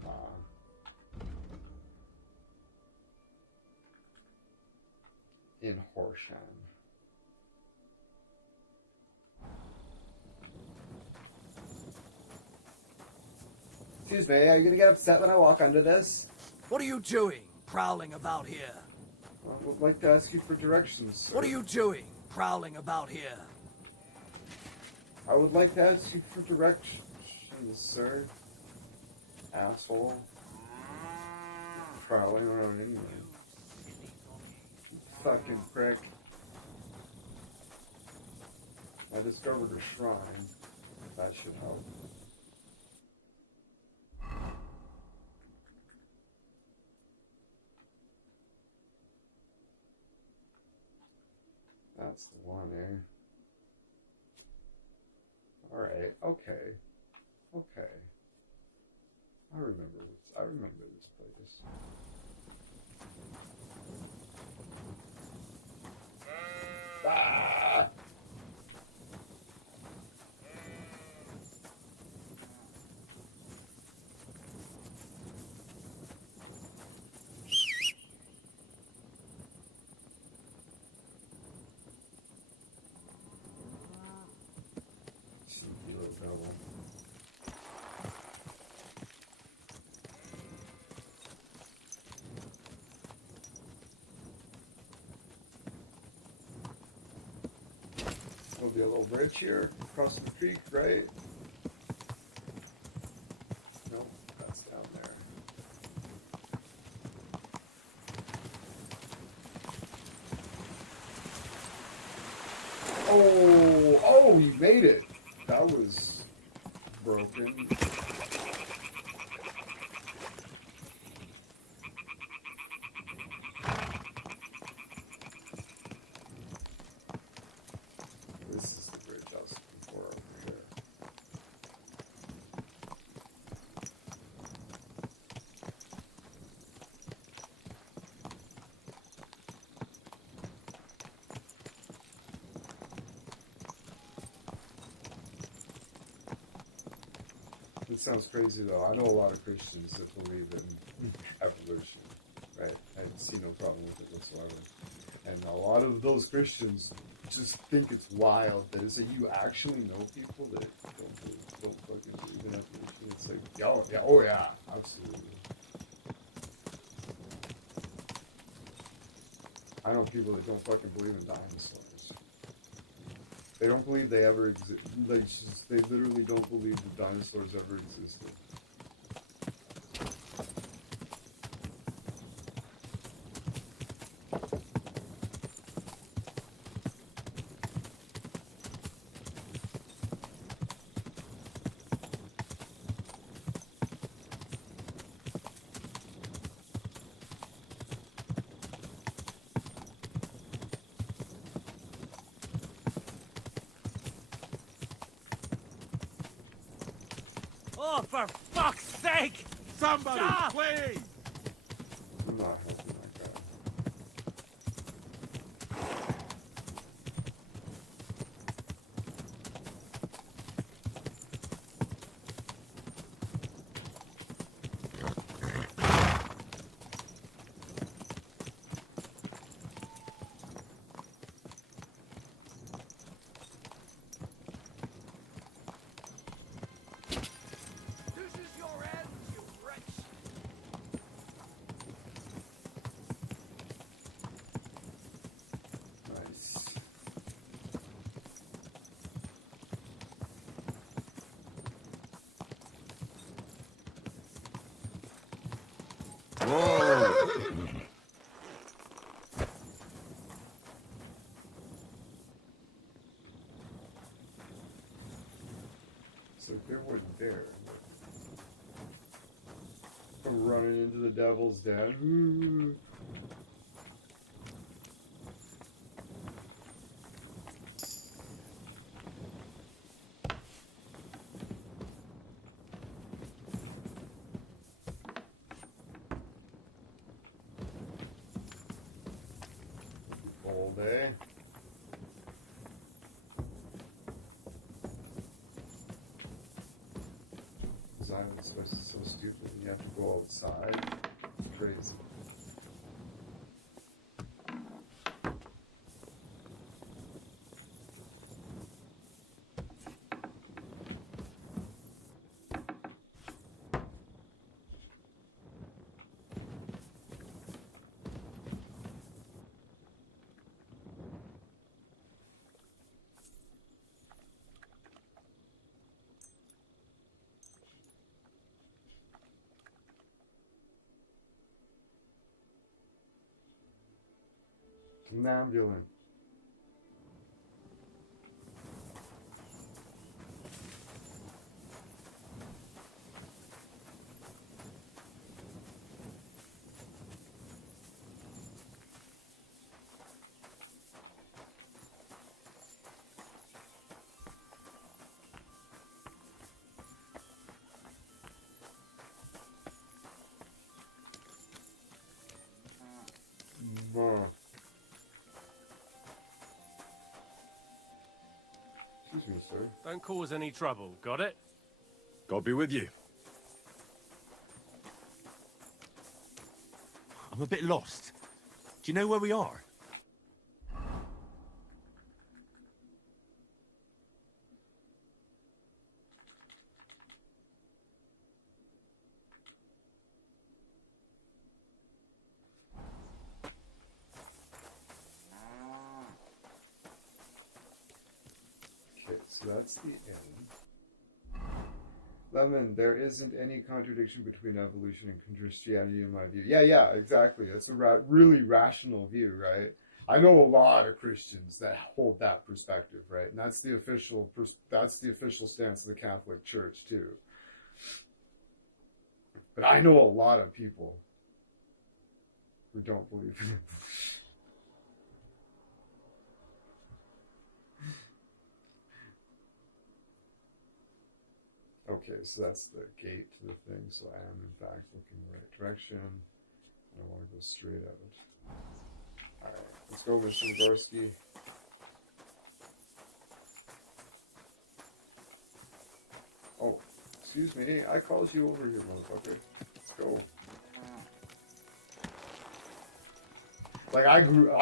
in Horshan. Excuse me, are you gonna get upset when I walk under this? What are you doing, prowling about here? Well, I would like to ask you for directions, sir. What are you doing, prowling about here? I would like to ask you for directions, sir. Asshole. Prowling around anyway. Fucking prick. I discovered a shrine. That should help. That's the one, eh? Alright, okay. Okay. I remember this place. Ah! Sneaky little devil. be a little bridge here across the creek, right? Nope, that's down there. Oh, you made it. That was broken. This is the bridge I was looking for over here. It sounds crazy though. I know a lot of Christians that believe in evolution, right? I see no problem with it whatsoever. And a lot of those Christians just think it's wild that it's like you actually know people that don't fucking believe in evolution. It's like, oh yeah, absolutely. I know people that don't fucking believe in dinosaurs. They don't believe they ever exist. Like, they literally don't believe the dinosaurs ever existed. Oh, for fuck's sake! Somebody, Stop! please! I'm not helping that guy. This is your end, you wretch. Nice. So they weren't there. I'm running into the devil's den. All day. This island's so stupid. You have to go outside. It's crazy. Somnambulant. Excuse me, sir. Don't cause any trouble, got it? God be with you. I'm a bit lost. Do you know where we are? so that's the end. Lemon, there isn't any contradiction between evolution and Christianity in my view. Yeah, exactly. It's a really rational view, right? I know a lot of Christians that hold that perspective, right? And that's the official stance of the Catholic Church too. But I know a lot of people who don't believe in evolution. Okay, so that's the gate to the thing. So I am in fact looking the right direction. I want to go straight out. Alright, let's go, Mr. Gorski. Oh, excuse me. I called you over here, motherfucker. Let's go. Like, I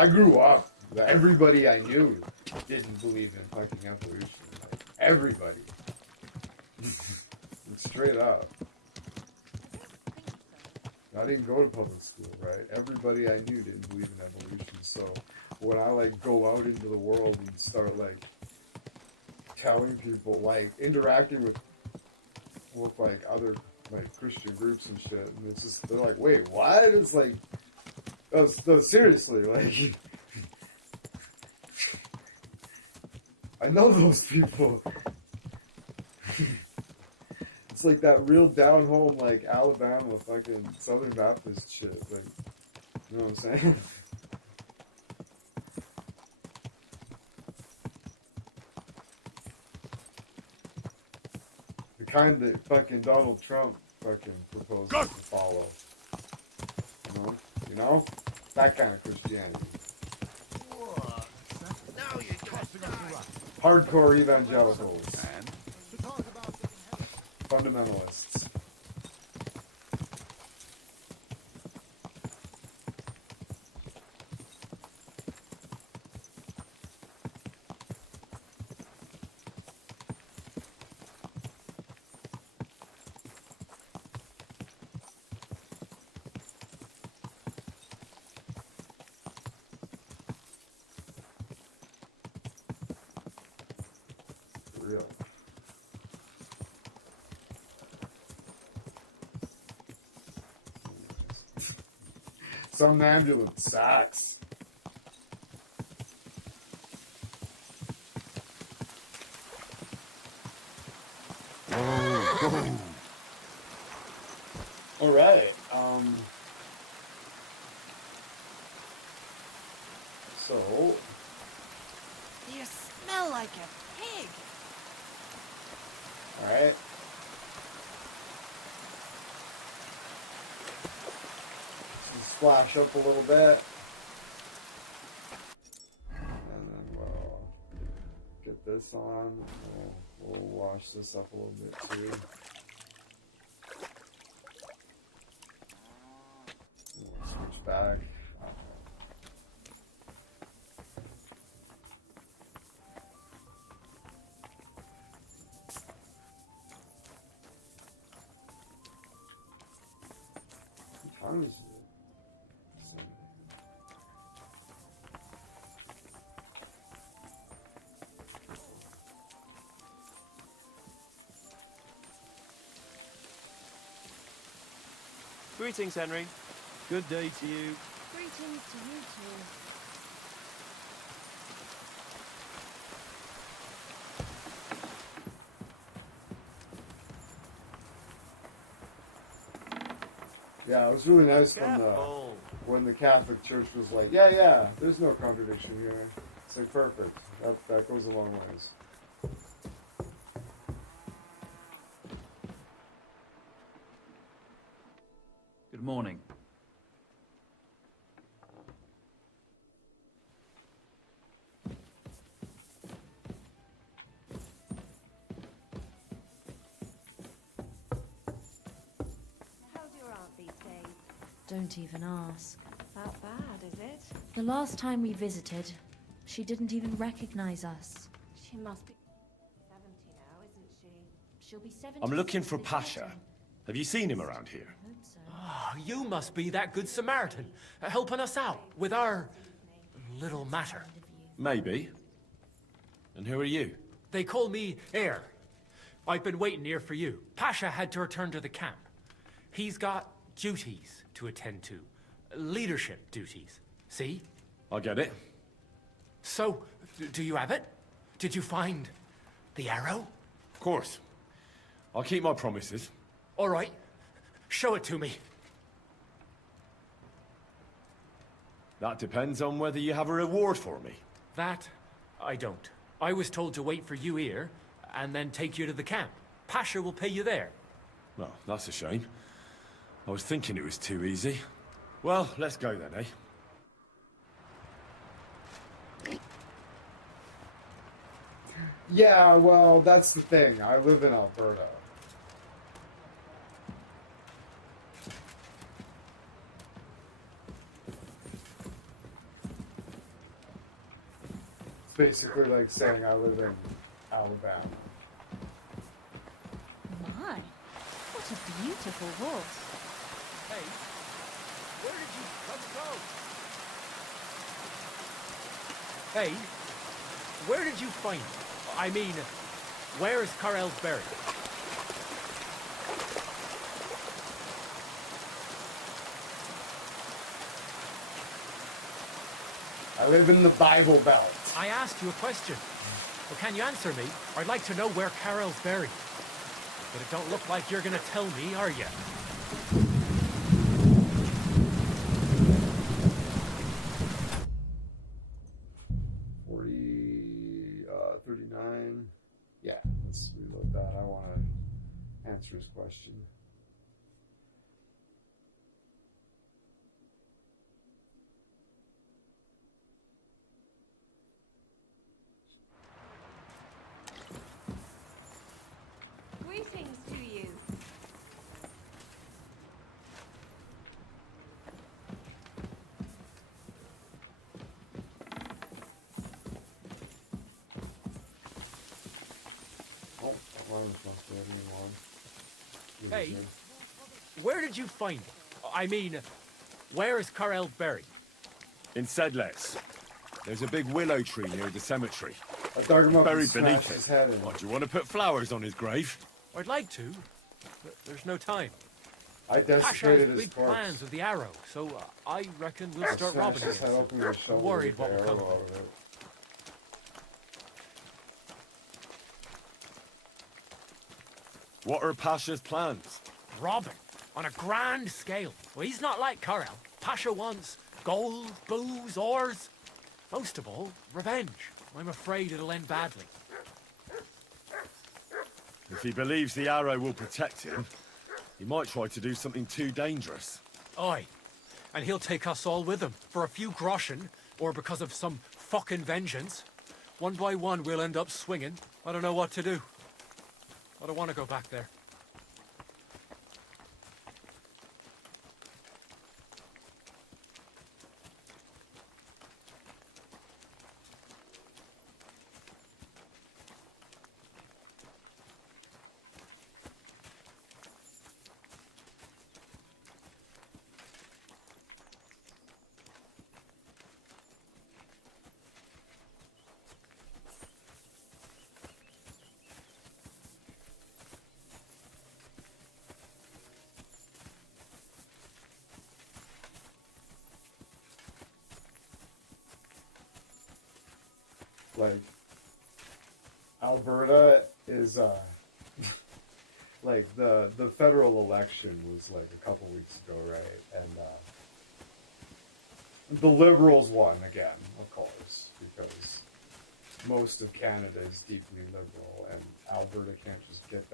grew up. Everybody I knew didn't believe in fucking evolution. Like, everybody. Straight up. I didn't go to public school, right? Everybody I knew didn't believe in evolution. So when I like go out into the world and start like telling people, like interacting with like other like Christian groups and shit, and it's just they're like, wait, what? It's like, no, seriously, like I know those people. It's like that real down home, like Alabama, fucking Southern Baptist shit. Like, you know what I'm saying? The kind that fucking Donald Trump fucking proposes to follow. You know? That kind of Christianity. Now you just die. Hardcore evangelicals. Fundamentalists. For real. Some ambulance sacks. All right. So. You smell like a pig. All right. Splash up a little bit, and then we'll get this on. We'll wash this up a little bit too. We'll switch back. What time is it? Greetings, Henry. Good day to you. Greetings to you too. Yeah, it was really nice Careful. when the Catholic Church was like, yeah, there's no contradiction here. It's like perfect. That goes a long ways. Good morning. How's your aunt these days? Don't even ask. That bad, is it? The last time we visited, she didn't even recognize us. She must be 70 now, isn't she? She'll be 70. I'm looking for Pasha. Have you seen him around here? I hope so. Ah, you must be that good Samaritan, helping us out with our little matter. Maybe. And who are you? They call me Heir. I've been waiting here for you. Pasha had to return to the camp. He's got duties to attend to. Leadership duties. See? I get it. So, do you have it? Did you find the arrow? Of course. I'll keep my promises. All right. Show it to me. That depends on whether you have a reward for me. That, I don't. I was told to wait for you here, and then take you to the camp. Pasha will pay you there. Well, that's a shame. I was thinking it was too easy. Well, let's go then, eh? Yeah, well, that's the thing. I live in Alberta. It's basically like saying I live in Alabama. My, what a beautiful horse. Hey, where did you go? Hey, where did you find it? I mean, where is Carl's buried? I live in the Bible Belt. I asked you a question. Well, can you answer me? I'd like to know where Carol's buried. But it don't look like you're gonna tell me, are you? Yeah, let's reload that. I want to answer his question. Greetings to you. Hey, where did you find it? I mean, where is Carl buried? In Sedlets. There's a big willow tree near the cemetery. I dug him up Buried and smashed beneath his it. head in. What, do you want to put flowers on his grave? I'd like to, but there's no time. I Pasha desecrated has his big corpse. plans with the arrow, so I reckon we'll I start smashed robbing his head it. open with a shovel I'm worried with what will the come arrow of out it. of it. What are Pasha's plans? Robbing on a grand scale. Well, he's not like Carl. Pasha wants gold, booze, ores. Most of all, revenge. I'm afraid it'll end badly. If he believes the arrow will protect him, he might try to do something too dangerous. Aye. And he'll take us all with him. For a few groschen, or because of some fucking vengeance. One by one, we'll end up swinging. I don't know what to do. I don't want to go back there. Like, Alberta is, like, the federal election was, like, a couple weeks ago, right? And, the Liberals won again, of course, because most of Canada is deeply liberal, and Alberta can't get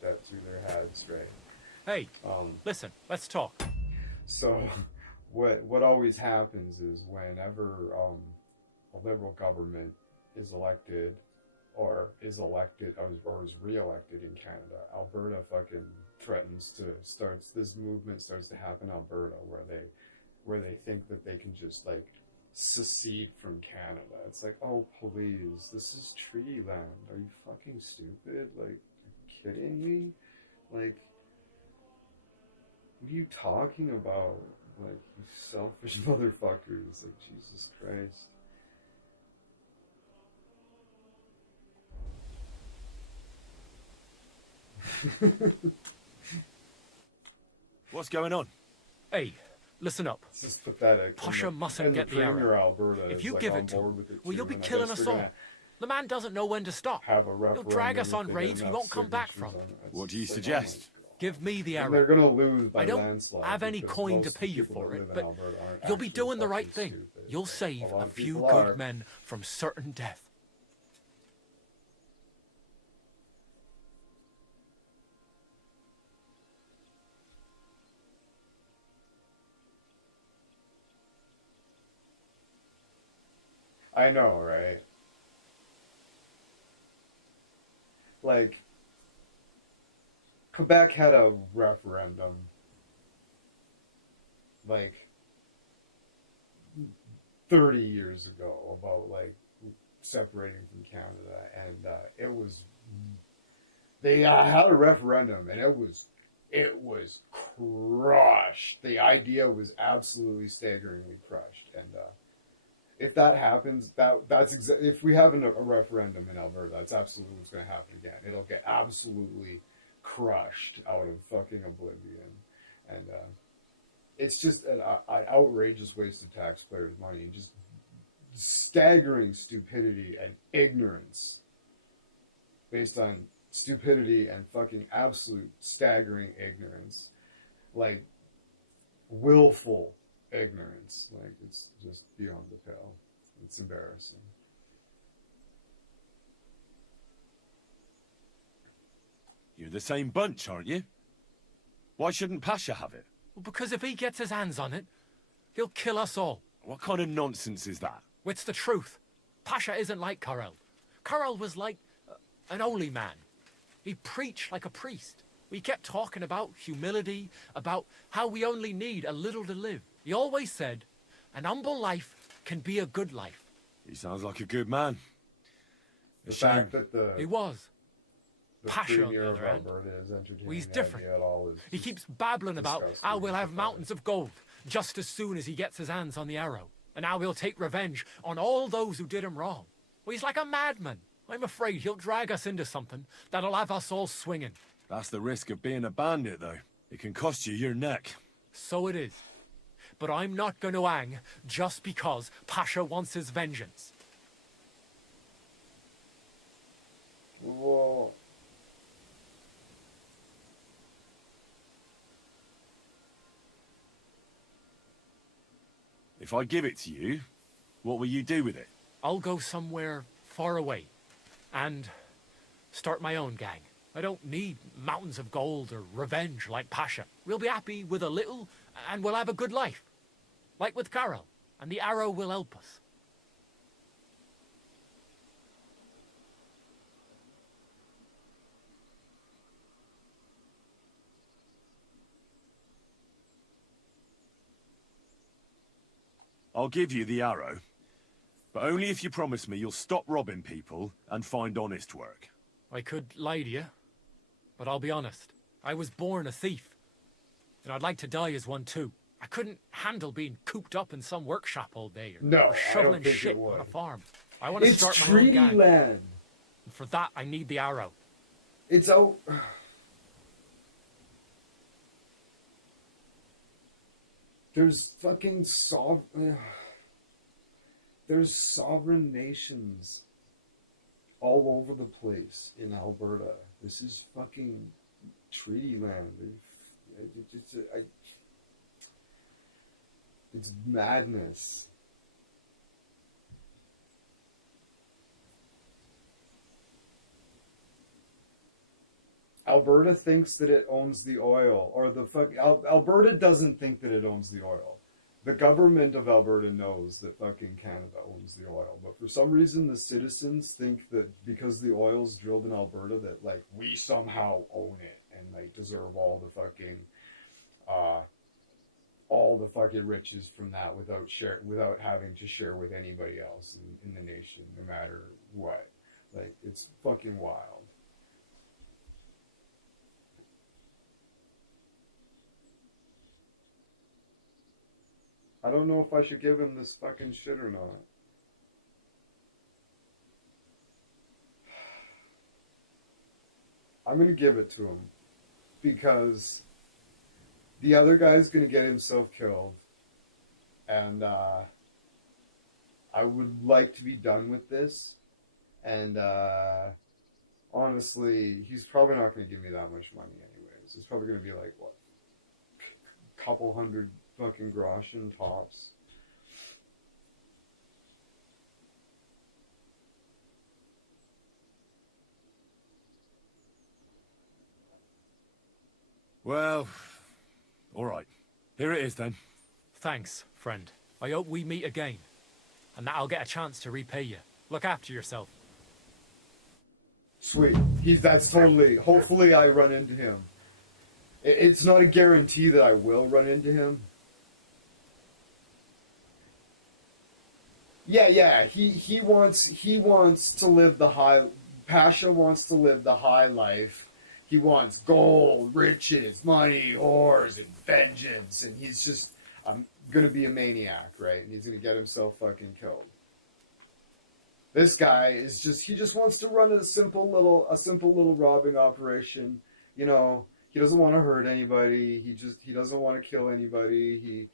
that through their heads, right? Hey, listen, let's talk. So, what always happens is whenever a liberal government is elected, or is re-elected in Canada, Alberta fucking threatens to this movement starts to happen in Alberta where they think that they can just like secede from Canada. It's like, oh please, this is treaty land. Are you fucking stupid? Like, are you kidding me? Like, what are you talking about? Like, you selfish motherfuckers. Like, Jesus Christ. What's going on? Hey, listen up. This is pathetic. Pasha And mustn't and get the Premier arrow. Alberta If is, you like, give on it to board him, with it well, too, you'll be and I killing guess us they're all. gonna The man doesn't know when to stop. have a He'll referendum drag us if on they get raids we enough won't come back signatures from. on it. It's What do you just like, suggest? Give me the And arrow. they're gonna lose by I don't landslide. have any because coin to most pay you people that for it, live in but Alberta aren't you'll be actually doing the right fucking thing. stupid. You'll save A lot a of few people good are. men from certain death. I know, right? Like, Quebec had a referendum, like, 30 years ago about, like, separating from Canada, and it was, they had a referendum, and it was crushed. The idea was absolutely staggeringly crushed, and if that happens, if we have a referendum in Alberta, that's absolutely what's going to happen again. It'll get absolutely crushed out of fucking oblivion, and it's just an outrageous waste of taxpayers' money, and just staggering stupidity and ignorance based on stupidity and fucking absolute staggering ignorance, like willful ignorance. Like, it's just beyond the pale. It's embarrassing. You're the same bunch, aren't you? Why shouldn't Pasha have it? Well, because if he gets his hands on it, he'll kill us all. What kind of nonsense is that? It's the truth. Pasha isn't like Karel. Karel was like an holy man. He preached like a priest. We kept talking about humility, about how we only need a little to live. He always said, an humble life can be a good life. He sounds like a good man. The fact that He was. the Pasha, on Premier the of other end. Alberta is entertaining Well, he's the different. idea at all is He just keeps babbling about disgusting how we'll and have pathetic. mountains of gold just as soon as he gets his hands on the arrow. And how he'll take revenge on all those who did him wrong. Well, he's like a madman. I'm afraid he'll drag us into something that'll have us all swinging. That's the risk of being a bandit, though. It can cost you your neck. So it is. But I'm not going to hang just because Pasha wants his vengeance. Well, If I give it to you, what will you do with it? I'll go somewhere far away and start my own gang. I don't need mountains of gold or revenge like Pasha. We'll be happy with a little and we'll have a good life. Like with Karel. And the arrow will help us. I'll give you the arrow, but only if you promise me you'll stop robbing people and find honest work. I could lie to you, but I'll be honest. I was born a thief. And I'd like to die as one too. I couldn't handle being cooped up in some workshop all day or No, I shoveling don't think it shit would. on a farm. I want to it's start my own treaty gang. land. And for that, I need the arrow. It's out. There's fucking there's sovereign nations all over the place in Alberta. This is fucking treaty land. It's madness. Alberta thinks that it owns the oil, or Alberta doesn't think that it owns the oil. The government of Alberta knows that fucking Canada owns the oil, but for some reason the citizens think that because the oil's drilled in Alberta that like we somehow own it and like deserve all the fucking riches from that without having to share with anybody else in the nation, no matter what. Like, it's fucking wild. I don't know if I should give him this fucking shit or not. I'm gonna give it to him because the other guy's gonna get himself killed, and I would like to be done with this. And honestly, he's probably not gonna give me that much money anyways. It's probably gonna be like what, a couple hundred fucking groschen tops. Well, all right. Here it is then. Thanks, friend. I hope we meet again, and that I'll get a chance to repay you. Look after yourself. Sweet. That's totally. Hopefully, I run into him. It's not a guarantee that I will run into him. Yeah. He wants to live the high. Pasha wants to live the high life. He wants gold, riches, money, whores, and vengeance, and he's just gonna be a maniac, right? And he's gonna get himself fucking killed. This guy he just wants to run a simple little robbing operation. You know, he doesn't want to hurt anybody. He doesn't want to kill anybody.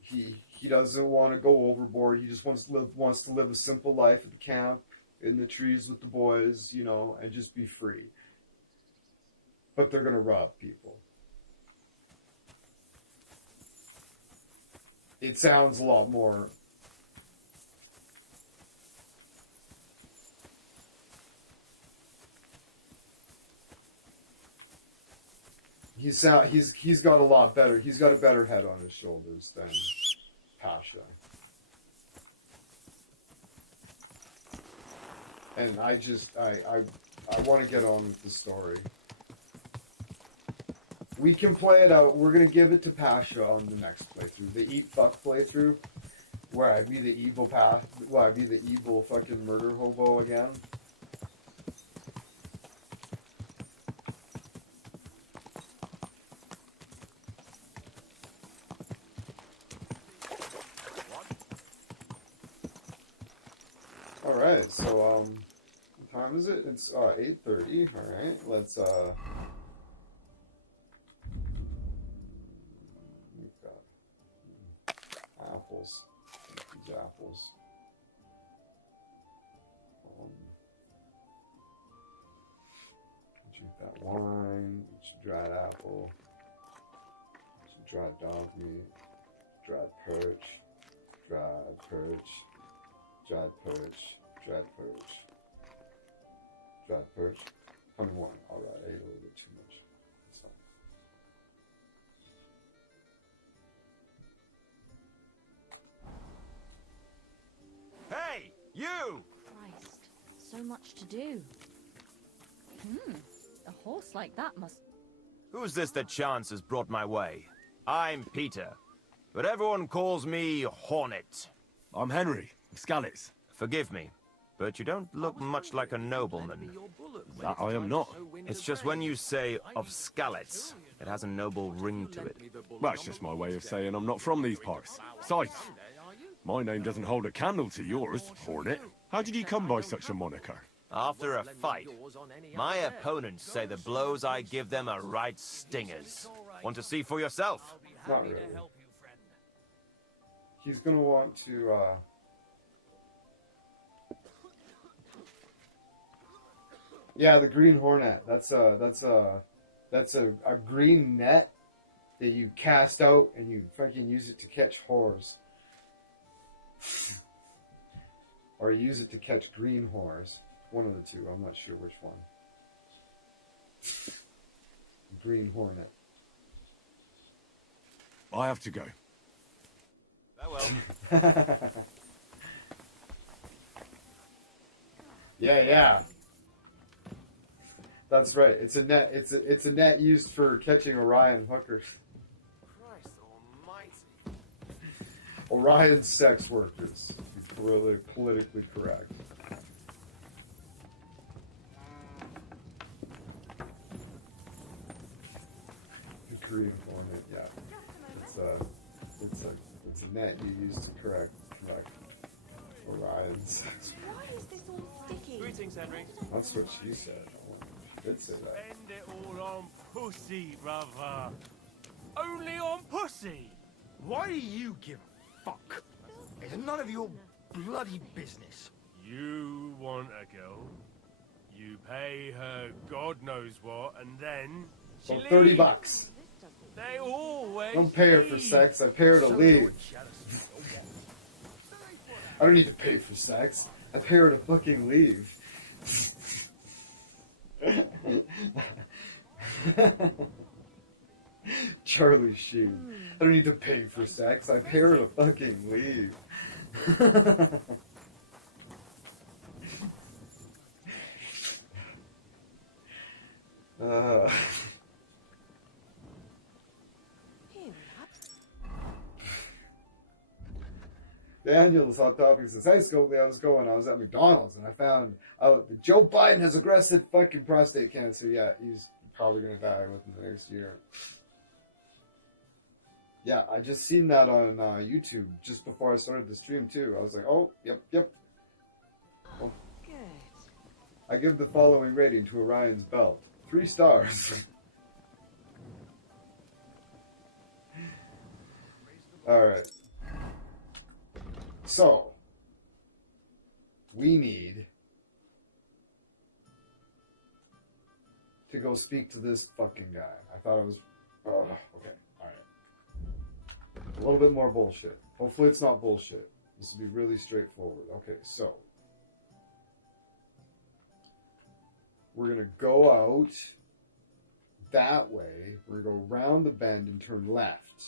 He doesn't want to go overboard. He just wants to live a simple life at the camp, in the trees with the boys, you know, and just be free. But they're gonna rob people. It sounds a lot more. He's got a lot better. He's got a better head on his shoulders than Pasha. And I want to get on with the story. We can play it out. We're gonna give it to Pasha on the next playthrough, the eat fuck playthrough, where I be the evil fucking murder hobo again. All right, so what time is it? It's 8:30. All right, let's apples. These apples. Drink that wine. Dried apple. Some dried dog meat. Dried perch. Dried perch. Dried perch. Dried perch. Dried perch. 21. Alright, I ate a little bit too much. That's fine. Hey, you! Christ, so much to do. A horse like that must... Who's this that chance has brought my way? I'm Peter, but everyone calls me Hornet. I'm Henry, Scallis. Forgive me, but you don't look much like a nobleman. That I am not. It's just when you say of Scalets, it has a noble ring to it. Well, it's just my way of saying I'm not from these parts. Besides, my name doesn't hold a candle to yours, Hornet. How did you come by such a moniker? After a fight, my opponents say the blows I give them are right stingers. Want to see for yourself? Not really. He's gonna want to, yeah, the green hornet. That's a green net that you cast out and you fucking use it to catch whores. Or use it to catch green whores. One of the two. I'm not sure which one. Green hornet. I have to go. Farewell. Yeah. That's right. It's a net. It's a net used for catching Orion hookers. Christ almighty. Orion sex workers. To be really politically correct. The green hornet. Yeah. It's a net you use to correct Orion sex workers. Why is this all sticky? Greetings, Henry. That's what she said. did say that. Spend it all on pussy, brother. Only on pussy. Why do you give a fuck? It's none of your bloody business. You want a girl, you pay her God knows what, and then she So leaves. $30. They always Don't pay her for leave. sex. I pay her to So leave. you're jealous. I don't need to pay for sex. I pay her to fucking leave. Charlie Sheen. I don't need to pay for sex. I pay her to fucking leave. uh, Daniel's Hot Topic says, "Hey Scobie, how's it going? I was at McDonald's and I found out that Joe Biden has aggressive fucking prostate cancer. Yeah, he's probably gonna die within the next year." Yeah, I just seen that on YouTube just before I started the stream too. I was like, oh, yep. Well, Good. I give the following rating to Orion's Belt: 3 stars. All right. So, we need to go speak to this fucking guy. I thought it was... Oh, okay. Alright. A little bit more bullshit. Hopefully it's not bullshit. This will be really straightforward. Okay, so. We're going to go out that way. We're going to go around the bend and turn left.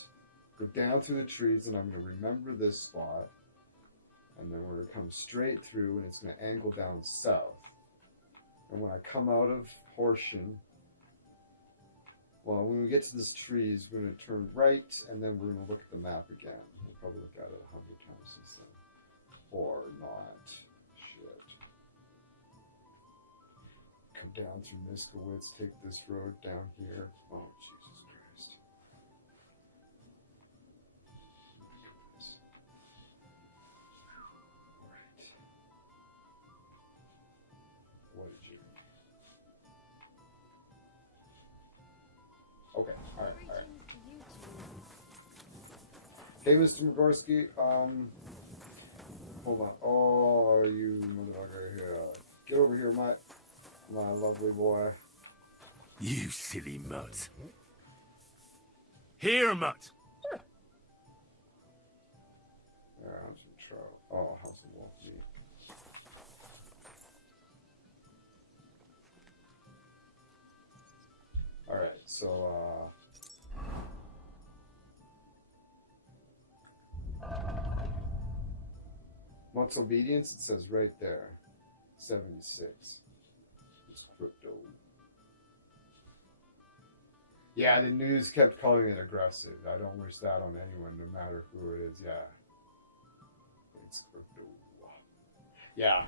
Go down through the trees, and I'm going to remember this spot. And then we're going to come straight through, and it's going to angle down south. And when I come out of Horsham, well, when we get to these trees, we're going to turn right, and then we're going to look at the map again. We'll probably look at it 100 times since then. Or not. Shit. Come down through Miskowitz, take this road down here. Oh, Jesus Christ. Okay, alright. Hey, Mr. Migorski, hold on. Oh, you motherfucker here. Get over here, my lovely boy. You silly mutt. Here, mutt. Yeah, I'm some trouble. Oh, how's the wolf be? Alright, so, what's obedience? It says right there. 76. It's crypto. Yeah, the news kept calling it aggressive. I don't wish that on anyone, no matter who it is. Yeah. It's crypto. Yeah.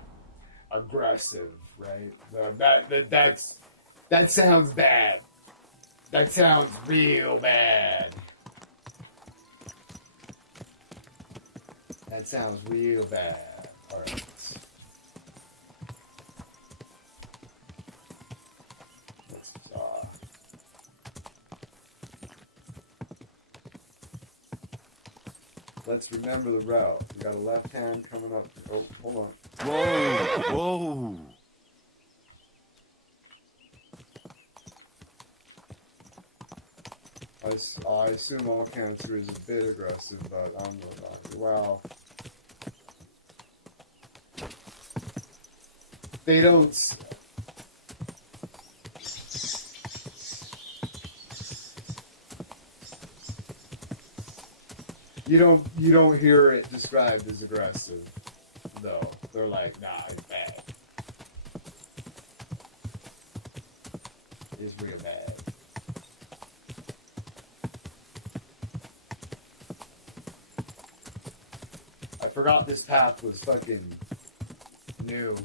Aggressive, right? That sounds bad. That sounds real bad. That sounds real bad. Alright. Let's remember the route. We got a left hand coming up. Oh, hold on. Whoa! I assume all cancer is a bit aggressive, but I'm not. Wow. They don't. You don't hear it described as aggressive, though. They're like, nah, it's bad. It's real bad. I forgot this path was fucking new.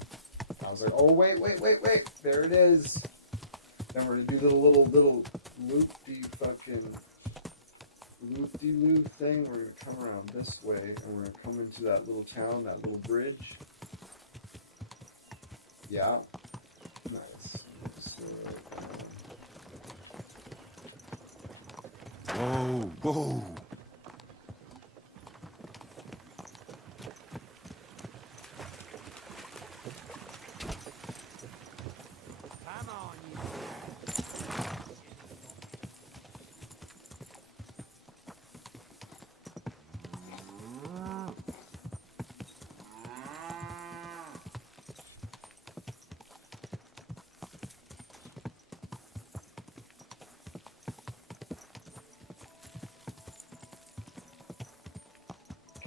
I was like, oh wait, there it is. Then we're gonna do little loopy fucking loop-de-loop thing. We're gonna come around this way, and we're gonna come into that little town, that little bridge. Yeah. Nice. Whoa, whoa. Come on, you.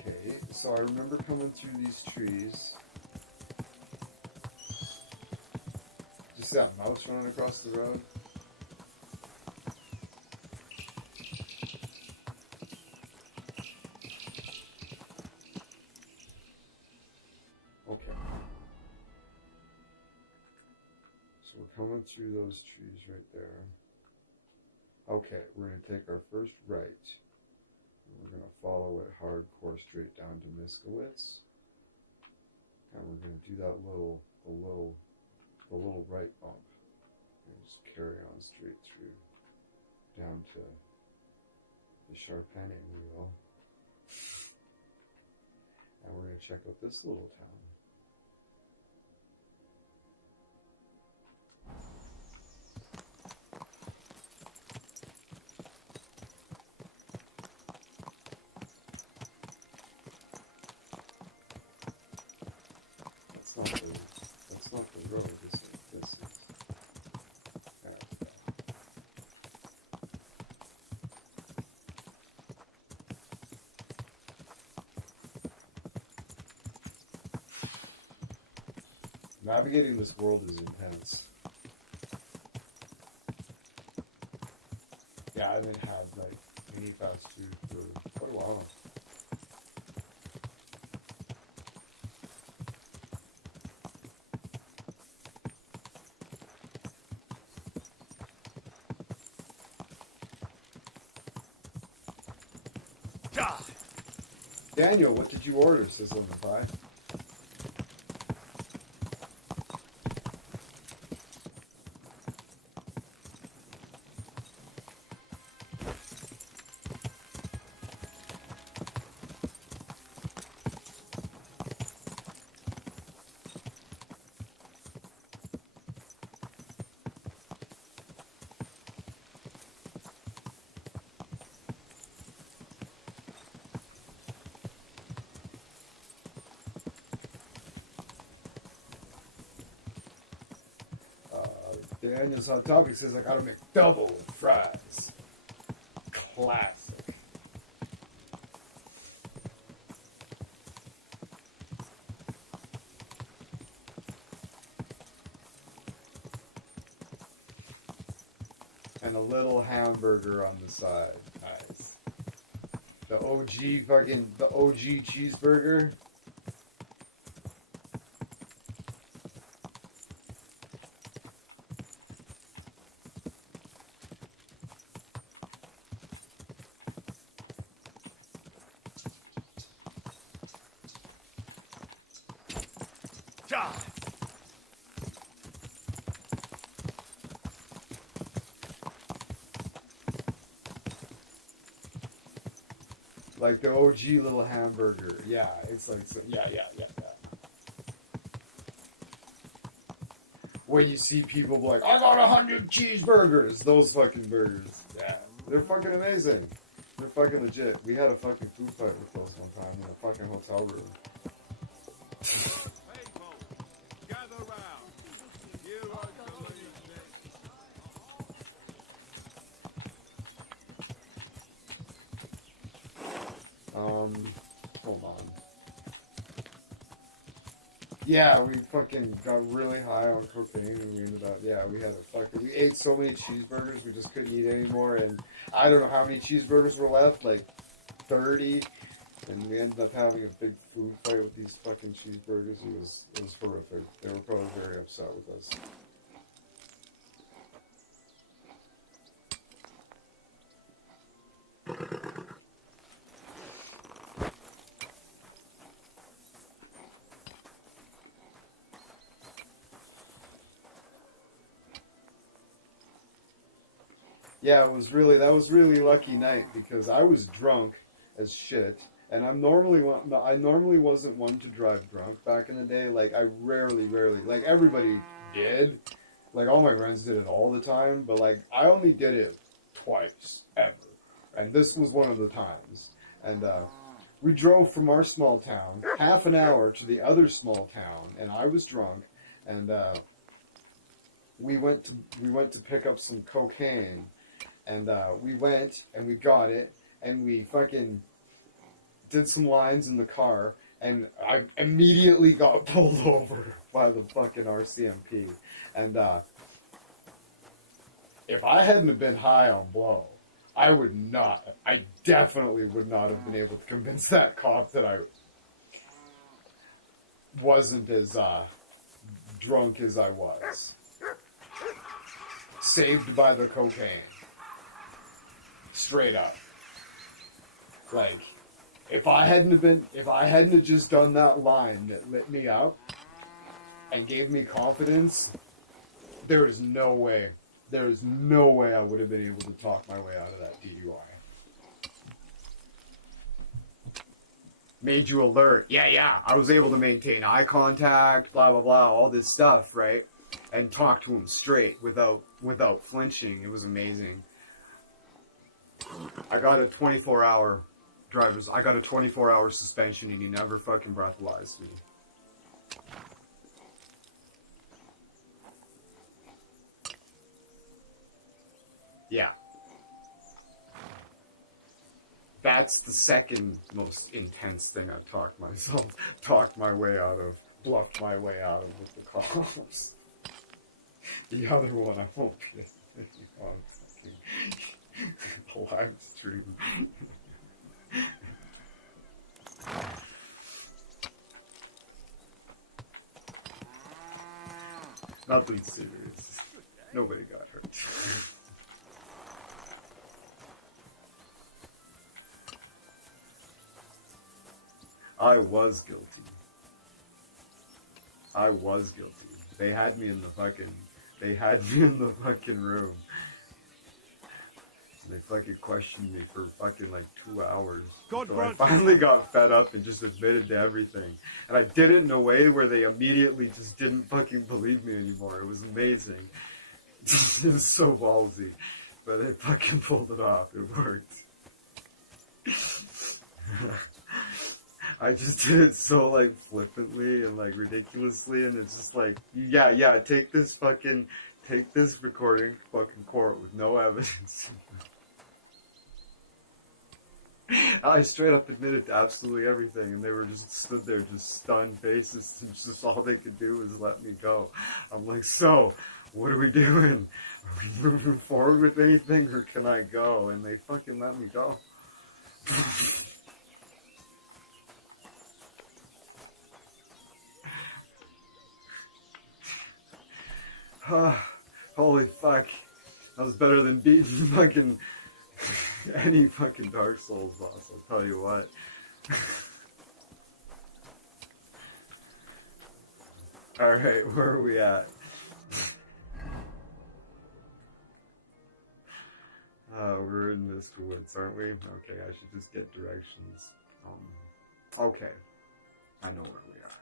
Okay, so I remember coming through these trees. Just that mouse running across the road. Okay. So we're coming through those trees right there. Okay, we're going to take our first right. We're going to follow it hardcore straight down to Miskowitz. And we're going to do that the little right bump. And just carry on straight through down to the Sharpenning Wheel. And we're going to check out this little town. That's not the road, is it? This is. Okay. Navigating this world is intense. Yeah, I haven't had like any fast food for quite a while. Daniel, what did you order? Says Lemon Pie. Daniel's Hot Topic says I got a McDouble with fries. Classic. And a little hamburger on the side. Nice. The OG cheeseburger. Like the OG little hamburger. Yeah, it's like, so, yeah. When you see people be like, I got 100 cheeseburgers. Those fucking burgers. Yeah, they're fucking amazing. They're fucking legit. We had a fucking food fight with those one time in a fucking hotel room. Hold on. Yeah, we fucking got really high on cocaine and we ended up, we ate so many cheeseburgers we just couldn't eat anymore, and I don't know how many cheeseburgers were left, like 30, and we ended up having a big food fight with these fucking cheeseburgers. It was horrific. They were probably very upset with us. Yeah, that was really lucky night because I was drunk as shit, and I normally wasn't one to drive drunk back in the day. Like I rarely, like everybody did, like all my friends did it all the time, but like I only did it twice ever, and this was one of the times. And we drove from our small town half an hour to the other small town, and I was drunk, and we went to pick up some cocaine. And we went and we got it and we fucking did some lines in the car and I immediately got pulled over by the fucking RCMP. And if I hadn't have been high on blow, I definitely would not have been able to convince that cop that I wasn't as drunk as I was. Saved by the cocaine. Straight up. Like, if I hadn't just done that line that lit me up and gave me confidence, there is no way I would have been able to talk my way out of that DUI. Made you alert. Yeah. I was able to maintain eye contact, blah, blah, blah, all this stuff, right? And talk to him straight without flinching. It was amazing. I got a 24-hour suspension and he never fucking breathalyzed me. Yeah. That's the second most intense thing I've talked my way out of, bluffed my way out of with the cops. The other one I won't be on fucking live stream. Nothing serious. Nobody got hurt. I was guilty. They had me in the fucking room. They fucking questioned me for fucking like 2 hours. So I finally got fed up and just admitted to everything. And I did it in a way where they immediately just didn't fucking believe me anymore. It was amazing. It was so ballsy. But they fucking pulled it off. It worked. I just did it so like flippantly and like ridiculously, and it's just like, yeah, take this recording to fucking court with no evidence. I straight up admitted to absolutely everything, and they were just stood there, just stunned faces, and just all they could do was let me go. I'm like, so, what are we doing? Are we moving forward with anything, or can I go? And they fucking let me go. Holy fuck. That was better than beating fucking any fucking Dark Souls boss, I'll tell you what. Alright, where are we at? We're in Mist Woods, aren't we? Okay, I should just get directions. Okay. I know where we are.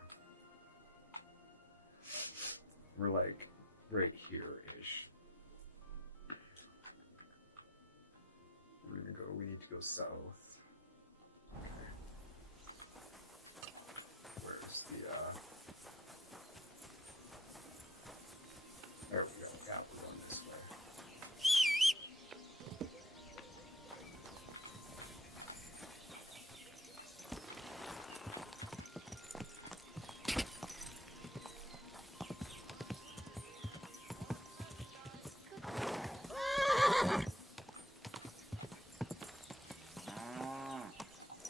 We're like right here-ish. We need to go south. Okay. Where's the, there we go. Yeah, we're going this way.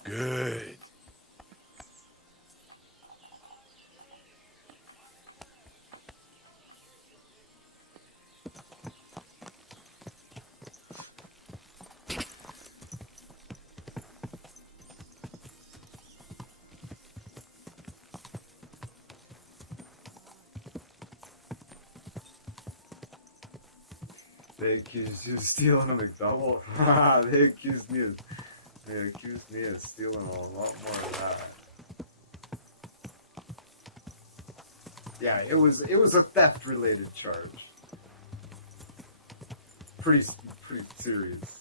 Good. They accused you of stealing a McDouble. They accused me of stealing a lot more of that. Yeah, it was a theft related charge. Pretty serious.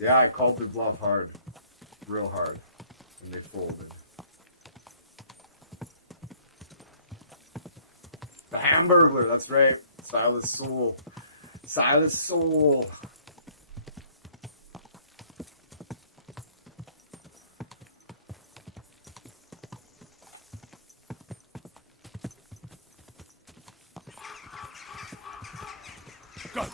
Yeah, I called their bluff hard. Real hard. And they folded. The Hamburglar, that's right. Silas Soul. Silas Soul. Go!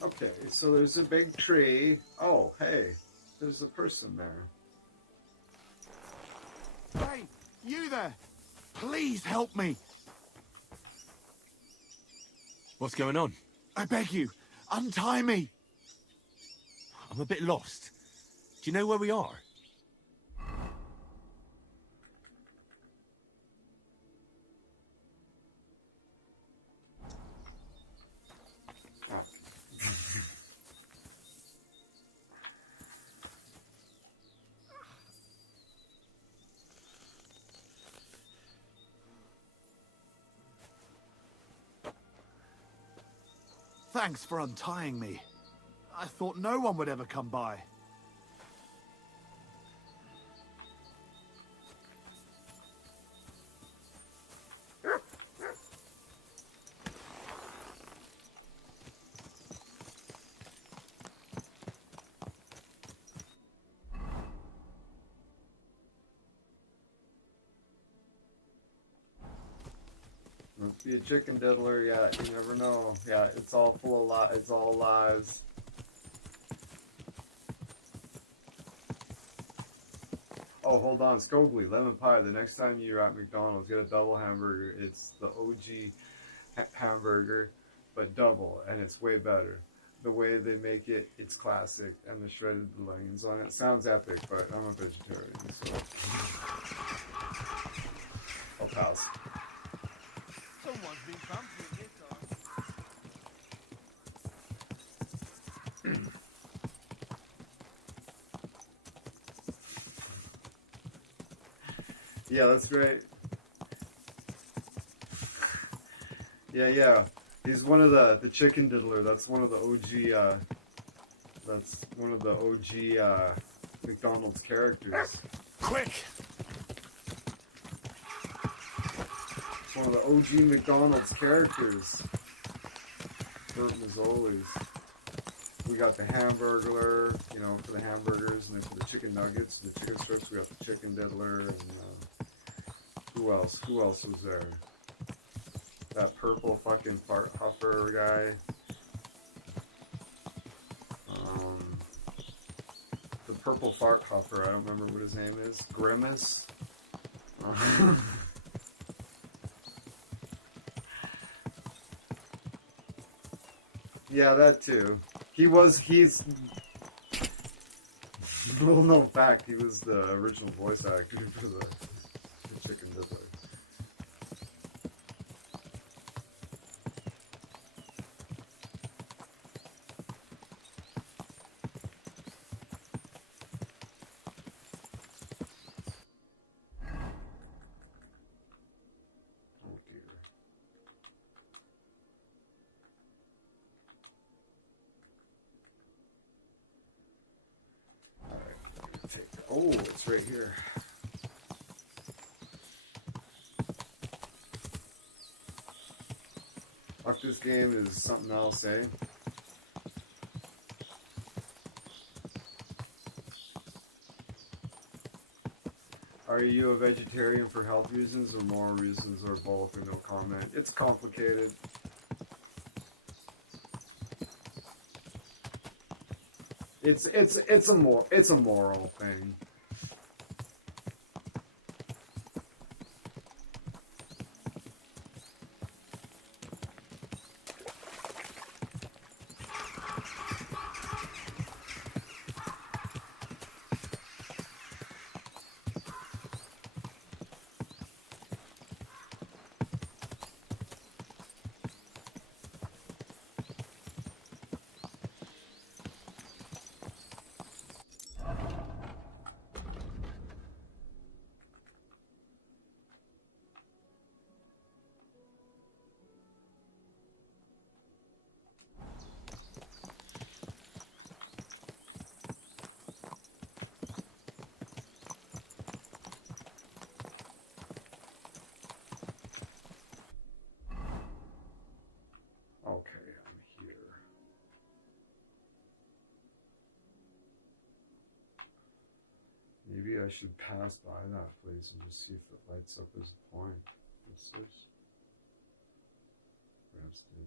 Okay, so there's a big tree. Oh, hey, there's a person there. Hey, you there! Please help me! What's going on? I beg you, untie me! I'm a bit lost. Do you know where we are? Thanks for untying me. I thought no one would ever come by. Must be a chicken diddler, yeah, you never know. Yeah, it's all full of lies, it's all lies. Oh, hold on, Scogly, lemon pie. The next time you're at McDonald's, get a double hamburger. It's the OG hamburger, but double, and it's way better. The way they make it, it's classic, and the shredded onions on it. Sounds epic, but I'm a vegetarian, so I'll pass. Someone's been bumping this time. Yeah, that's right. Yeah. He's one of the chicken diddler. That's one of the OG. That's one of the OG McDonald's characters. Quick! It's one of the OG McDonald's characters. Burt Mazzoli's. We got the Hamburglar, you know, for the hamburgers, and then for the chicken nuggets, the chicken strips, we got the chicken diddler, and who else? Who else was there? That purple fucking fart huffer guy. The purple fart huffer, I don't remember what his name is. Grimace? Yeah, that too. He's little known fact, he was the original voice actor for the chicken diddler. Oh dear. Oh, it's right here. Fuck, this game is something else, eh? Are you a vegetarian for health reasons or moral reasons or both or no comment? It's complicated. It's a moral thing. Okay, I'm here. Maybe I should pass by that place and just see if it lights up as a point. What's this? Perhaps it.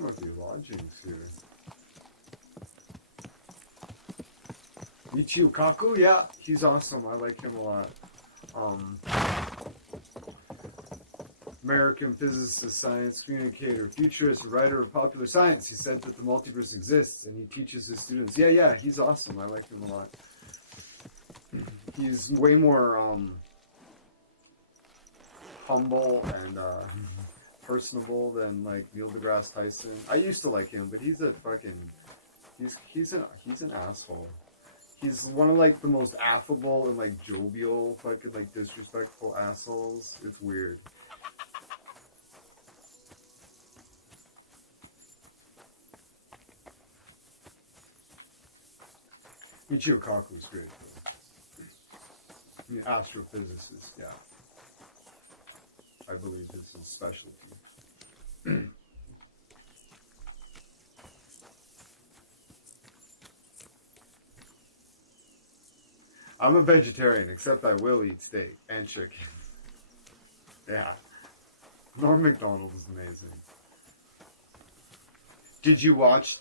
Might be lodgings here. Michio Kaku, yeah, he's awesome. I like him a lot. American physicist, science communicator, futurist, writer of popular science. He said that the multiverse exists, and he teaches his students. Yeah, he's awesome. I like him a lot. He's way more humble and personable than like Neil deGrasse Tyson. I used to like him, but he's a fucking he's an asshole. He's one of like the most affable and like jovial fucking like disrespectful assholes. It's weird. Michio Kaku is great. I mean, astrophysicist, yeah. I believe is his specialty. I'm a vegetarian, except I will eat steak and chicken. Yeah. Norm Macdonald is amazing. Did you watch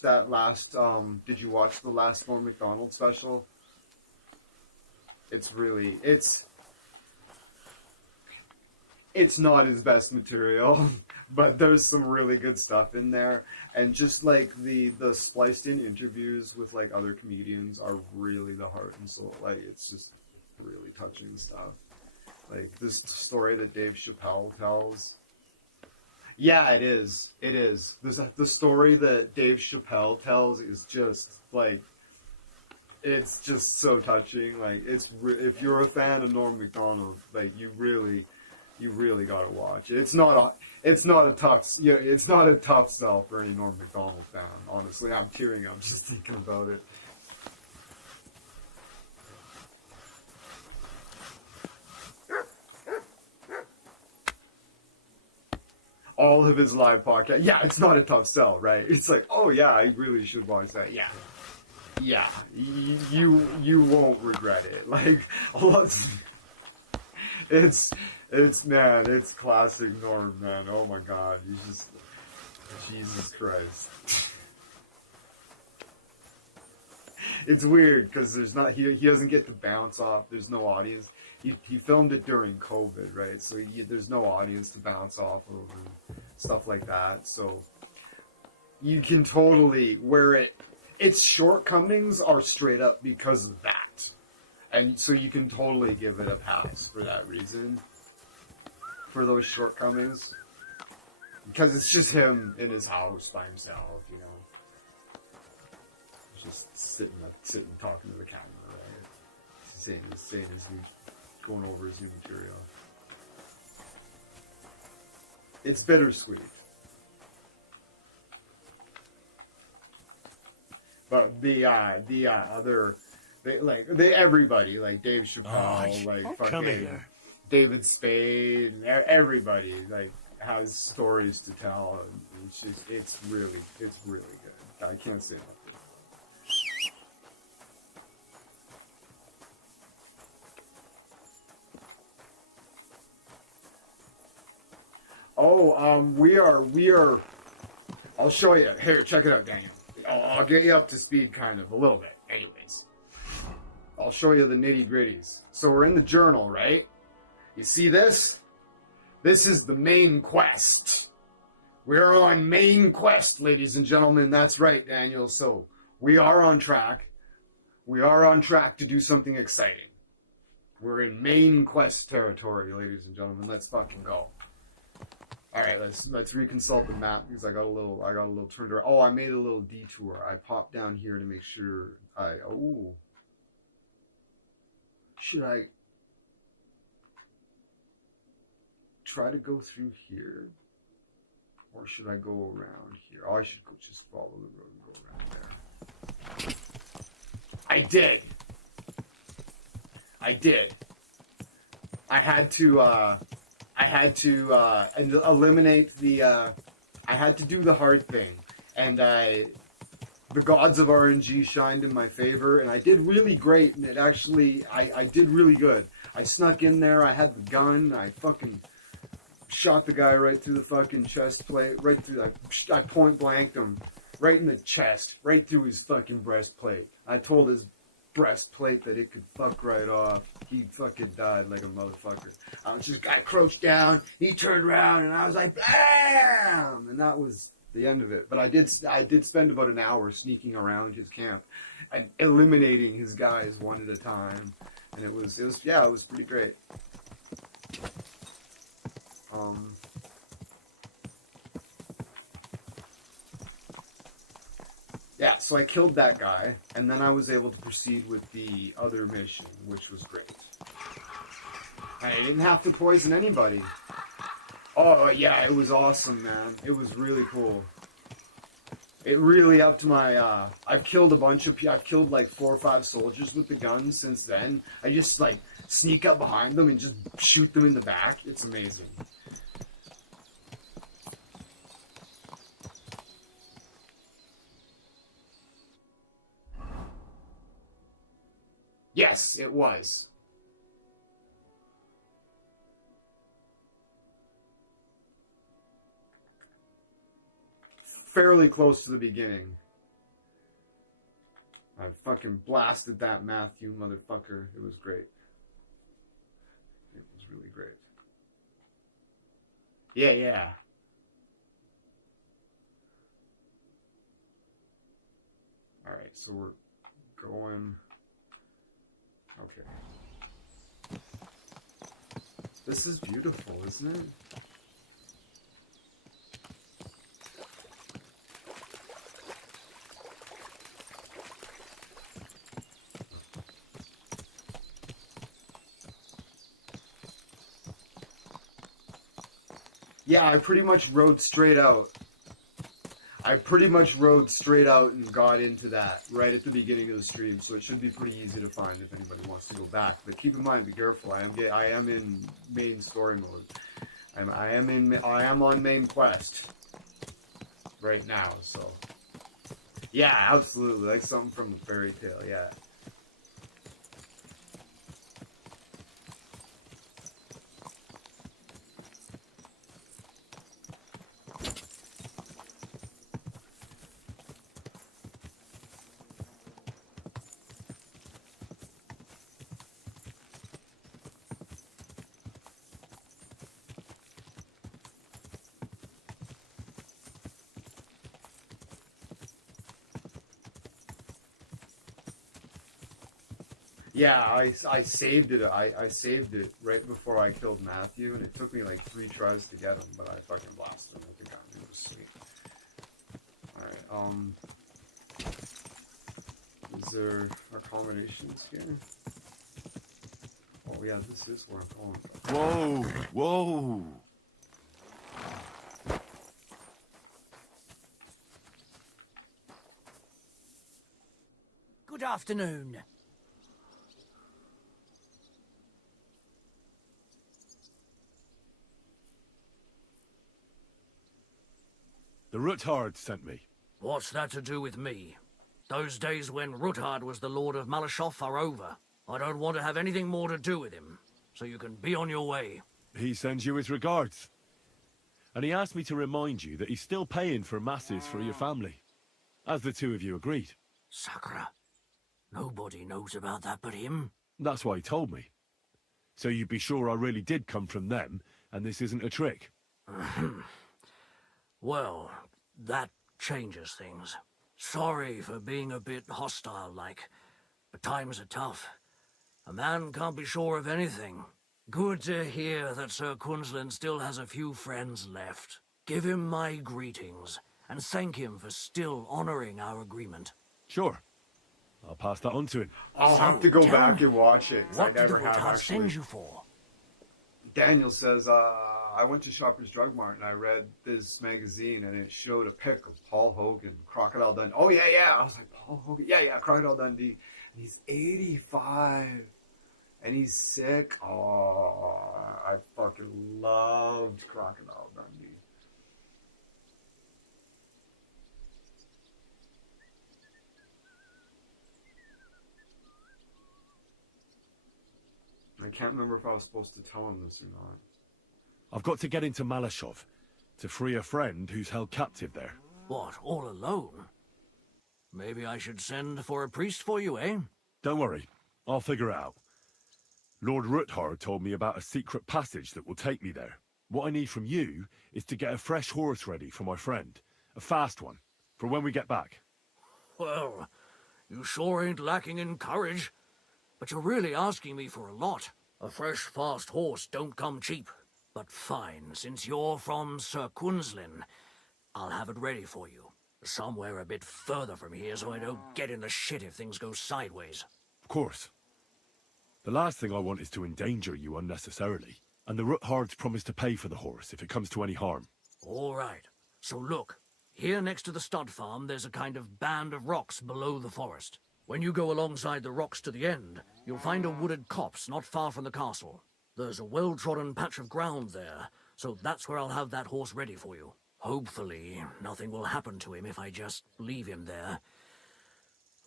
that last did you watch the last Norm Macdonald special? It's not his best material, but there's some really good stuff in there, and just like the spliced in interviews with like other comedians are really the heart and soul. Like it's just really touching stuff. Like this story that Dave Chappelle tells. Yeah, it is. It is. The story that Dave Chappelle tells is just like, it's just so touching. Like if you're a fan of Norm Macdonald, like you really gotta watch it. It's not a tough sell for any Norm Macdonald fan. Honestly, I'm tearing up just thinking about it. All of his live podcast. Yeah, it's not a tough sell, right? It's like, oh yeah, I really should watch that. Yeah, you won't regret it. Like, it's classic Norm, man. Oh my God, Jesus Christ. It's weird because he doesn't get to bounce off. There's no audience. He filmed it during COVID, right? So there's no audience to bounce off of and stuff like that. So you can totally its shortcomings are straight up because of that, and so you can totally give it a pass for that reason, for those shortcomings, because it's just him in his house by himself, you know. just sitting talking to the camera, right? Saying his new, going over his new material. It's bittersweet. But everybody, like Dave Chappelle, like fucking David Spade, and everybody like has stories to tell. And it's really good. I can't say enough. Oh, we are. I'll show you. Here, check it out, Daniel. I'll get you up to speed, kind of a little bit. Anyways, I'll show you the nitty gritties. So we're in the journal, right? You see this? This is the main quest. We're on main quest, ladies and gentlemen. That's right, Daniel. So we are on track. We are on track to do something exciting. We're in main quest territory, ladies and gentlemen. Let's fucking go. All right, let's reconsult the map because I got a little turned around. Oh, I made a little detour. I popped down here to make sure should I try to go through here? Or should I go around here? Oh, I should just follow the road and go around there. I did. I had to eliminate the. I had to do the hard thing, and the gods of RNG shined in my favor, and I did really great. And it actually, I did really good. I snuck in there. I had the gun. I fucking shot the guy right through the fucking chest plate, right through. I point blanked him right in the chest, right through his fucking breastplate. I told his breastplate that it could fuck right off. He fucking died like a motherfucker. I crouched down, he turned around, and I was like, BAM! And that was the end of it. But I did spend about an hour sneaking around his camp and eliminating his guys one at a time. And it was pretty great. Yeah, so I killed that guy, and then I was able to proceed with the other mission, which was great. I didn't have to poison anybody. Oh, yeah, it was awesome, man. It was really cool. It really upped my, I've killed I've killed like 4 or 5 soldiers with the gun since then. I just, like, sneak up behind them and just shoot them in the back. It's amazing. Yes, it was. Fairly close to the beginning. I fucking blasted that Matthew motherfucker. It was great. It was really great. Yeah. Alright, so we're going... Okay. This is beautiful, isn't it? Yeah, I pretty much rode straight out. And got into that right at the beginning of the stream, so it should be pretty easy to find if anybody wants to go back. But keep in mind, be careful. I am in main story mode. I am on main quest right now. So yeah, absolutely, like something from a fairy tale. Yeah. Yeah, I saved it. I saved it right before I killed Matthew, and it took me like 3 tries to get him, but I fucking blasted him with the gun. It was sweet. Alright, Is there accommodations here? Oh yeah, this is where I'm calling from. Whoa! Whoa! Good afternoon. The Ruthard sent me. What's that to do with me? Those days when Ruthard was the Lord of Malashoff are over. I don't want to have anything more to do with him, so you can be on your way. He sends you his regards. And he asked me to remind you that he's still paying for masses for your family, as the two of you agreed. Sakura. Nobody knows about that but him. That's why he told me. So you'd be sure I really did come from them, and this isn't a trick. Well, that changes things. Sorry for being a bit hostile-like, but times are tough. A man can't be sure of anything. Good to hear that Sir Quinlan still has a few friends left. Give him my greetings, and thank him for still honoring our agreement. Sure. I'll pass that on to him. I'll have to go back and watch it, 'cause I What did never the have Ruthard actually. send you for? Daniel says, I went to Shoppers Drug Mart and I read this magazine and it showed a pic of Paul Hogan, Crocodile Dundee. Oh, yeah, yeah. I was like, Paul Hogan? Yeah, yeah, Crocodile Dundee. And he's 85. And he's sick. Oh, I fucking loved Crocodile Dundee. I can't remember if I was supposed to tell him this or not. I've got to get into Malashov to free a friend who's held captive there. What, all alone? Maybe I should send for a priest for you, eh? Don't worry, I'll figure it out. Lord Ruthard told me about a secret passage that will take me there. What I need from you is to get a fresh horse ready for my friend. A fast one, for when we get back. Well, you sure ain't lacking in courage. But you're really asking me for a lot. A fresh, fast horse don't come cheap. But fine, since you're from Sir Quinlan, I'll have it ready for you. Somewhere a bit further from here so I don't get in the shit if things go sideways. Of course. The last thing I want is to endanger you unnecessarily. And the Ruthards promise to pay for the horse if it comes to any harm. All right. So look, here next to the stud farm there's a kind of band of rocks below the forest. When you go alongside the rocks to the end, you'll find a wooded copse not far from the castle. There's a well-trodden patch of ground there, so that's where I'll have that horse ready for you. Hopefully, nothing will happen to him if I just leave him there.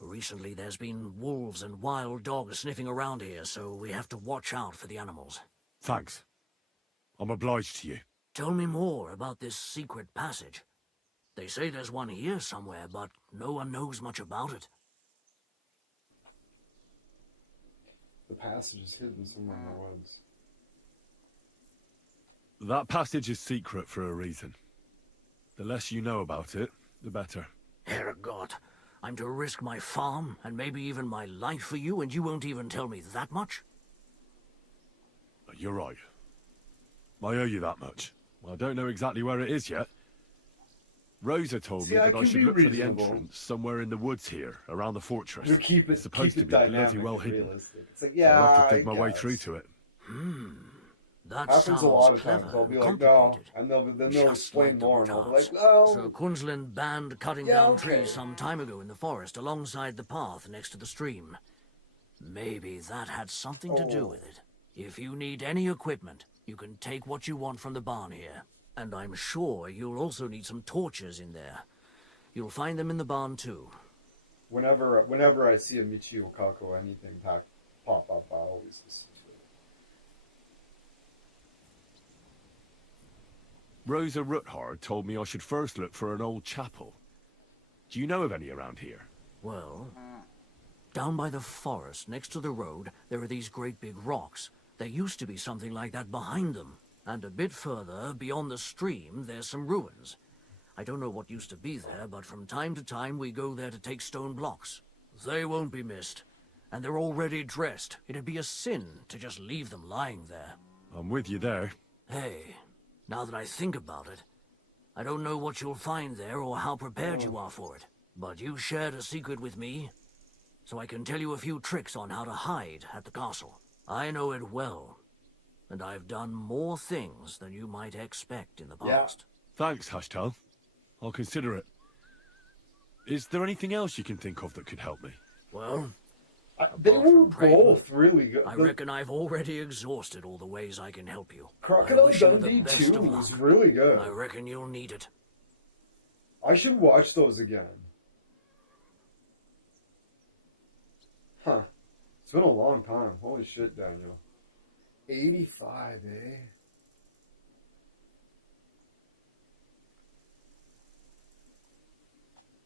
Recently, there's been wolves and wild dogs sniffing around here, so we have to watch out for the animals. Thanks. I'm obliged to you. Tell me more about this secret passage. They say there's one here somewhere, but no one knows much about it. The passage is hidden somewhere in the woods. That passage is secret for a reason. The less you know about it, the better. Herrgott, I'm to risk my farm and maybe even my life for you, and you won't even tell me that much? You're right. I owe you that much. I don't know exactly where it is yet. Rosa told me that I should look for the entrance somewhere in the woods here, around the fortress. You keep it, it's supposed to be bloody well hidden. It's like, yeah, I'll have to dig my way through to it. That happens a lot of clever times. I'll be and like, no, complicated. and then they'll Just explain like the more, and I'll be Rutards. like, oh. Sir Quinlan banned cutting Yeah, down okay. trees some time ago in the forest alongside the path next to the stream. Maybe that had something to do with it. If you need any equipment, you can take what you want from the barn here. And I'm sure you'll also need some torches in there. You'll find them in the barn too. Whenever I see a Michio Kako anything pop up, I always listen to it. Rosa Ruthard told me I should first look for an old chapel. Do you know of any around here? Well, down by the forest, next to the road, there are these great big rocks. There used to be something like that behind them. And a bit further, beyond the stream, there's some ruins. I don't know what used to be there, but from time to time we go there to take stone blocks. They won't be missed. And they're already dressed. It'd be a sin to just leave them lying there. I'm with you there. Hey, now that I think about it, I don't know what you'll find there or how prepared you are for it. But you shared a secret with me. so I can tell you a few tricks on how to hide at the castle. I know it well, and I've done more things than you might expect in the past. Thanks, Hashtal. I'll consider it. Is there anything else you can think of that could help me? Well, they were both really good. I reckon I've already exhausted all the ways I can help you. Crocodile I wish you the Dundee best 2 of was luck. really good. I reckon you'll need it. I should watch those again. Huh. It's been a long time. Holy shit, Daniel. 85, eh?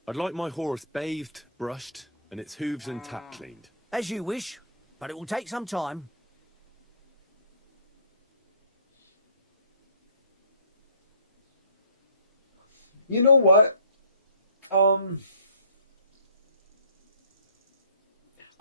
I'd like my horse bathed, brushed, and its hooves and tack cleaned. As you wish, but it will take some time. You know what?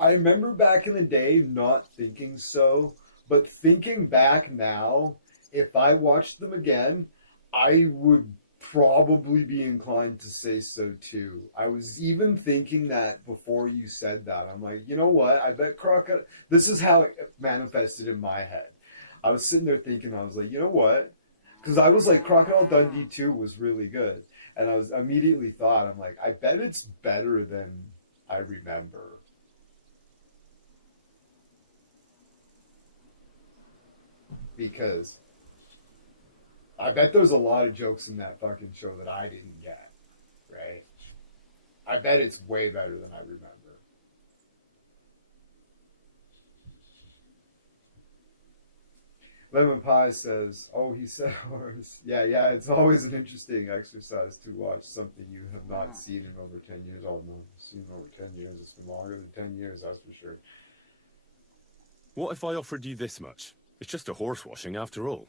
I remember back in the day not thinking so, but thinking back now, if I watched them again, I would probably be inclined to say so too. I was even thinking that before you said that. I'm like, you know what? I bet Crocodile... This is how it manifested in my head. I was sitting there thinking, I was like, you know what? Because I was like, Crocodile Dundee 2 was really good. And I was immediately thought, I'm like, I bet it's better than I remember. Because I bet there's a lot of jokes in that fucking show that I didn't get, right? I bet it's way better than I remember. Lemon Pie says, oh, he said horse. Yeah, it's always an interesting exercise to watch something you have not seen in over 10 years. Oh, no, seen in over 10 years. It's been longer than 10 years, that's for sure. What if I offered you this much? It's just a horse washing after all.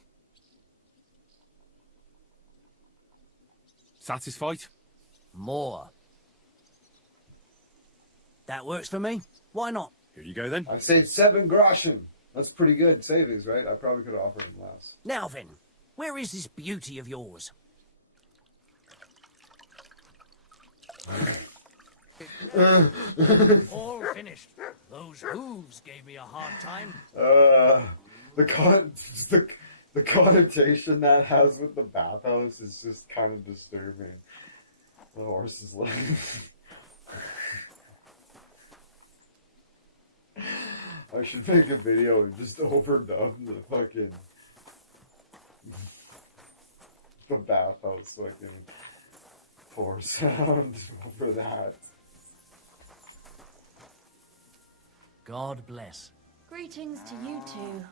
Satisfied? More. That works for me. Why not? Here you go then. I saved 7 groschen. That's pretty good savings, right? I probably could have offered him less. Now then, where is this beauty of yours? All finished. Those hooves gave me a hard time. The connotation that has with the bathhouse is just kind of disturbing. The horse is like... I should make a video and just overdub the fucking... the bathhouse fucking floor sound over that. God bless. Greetings to you two.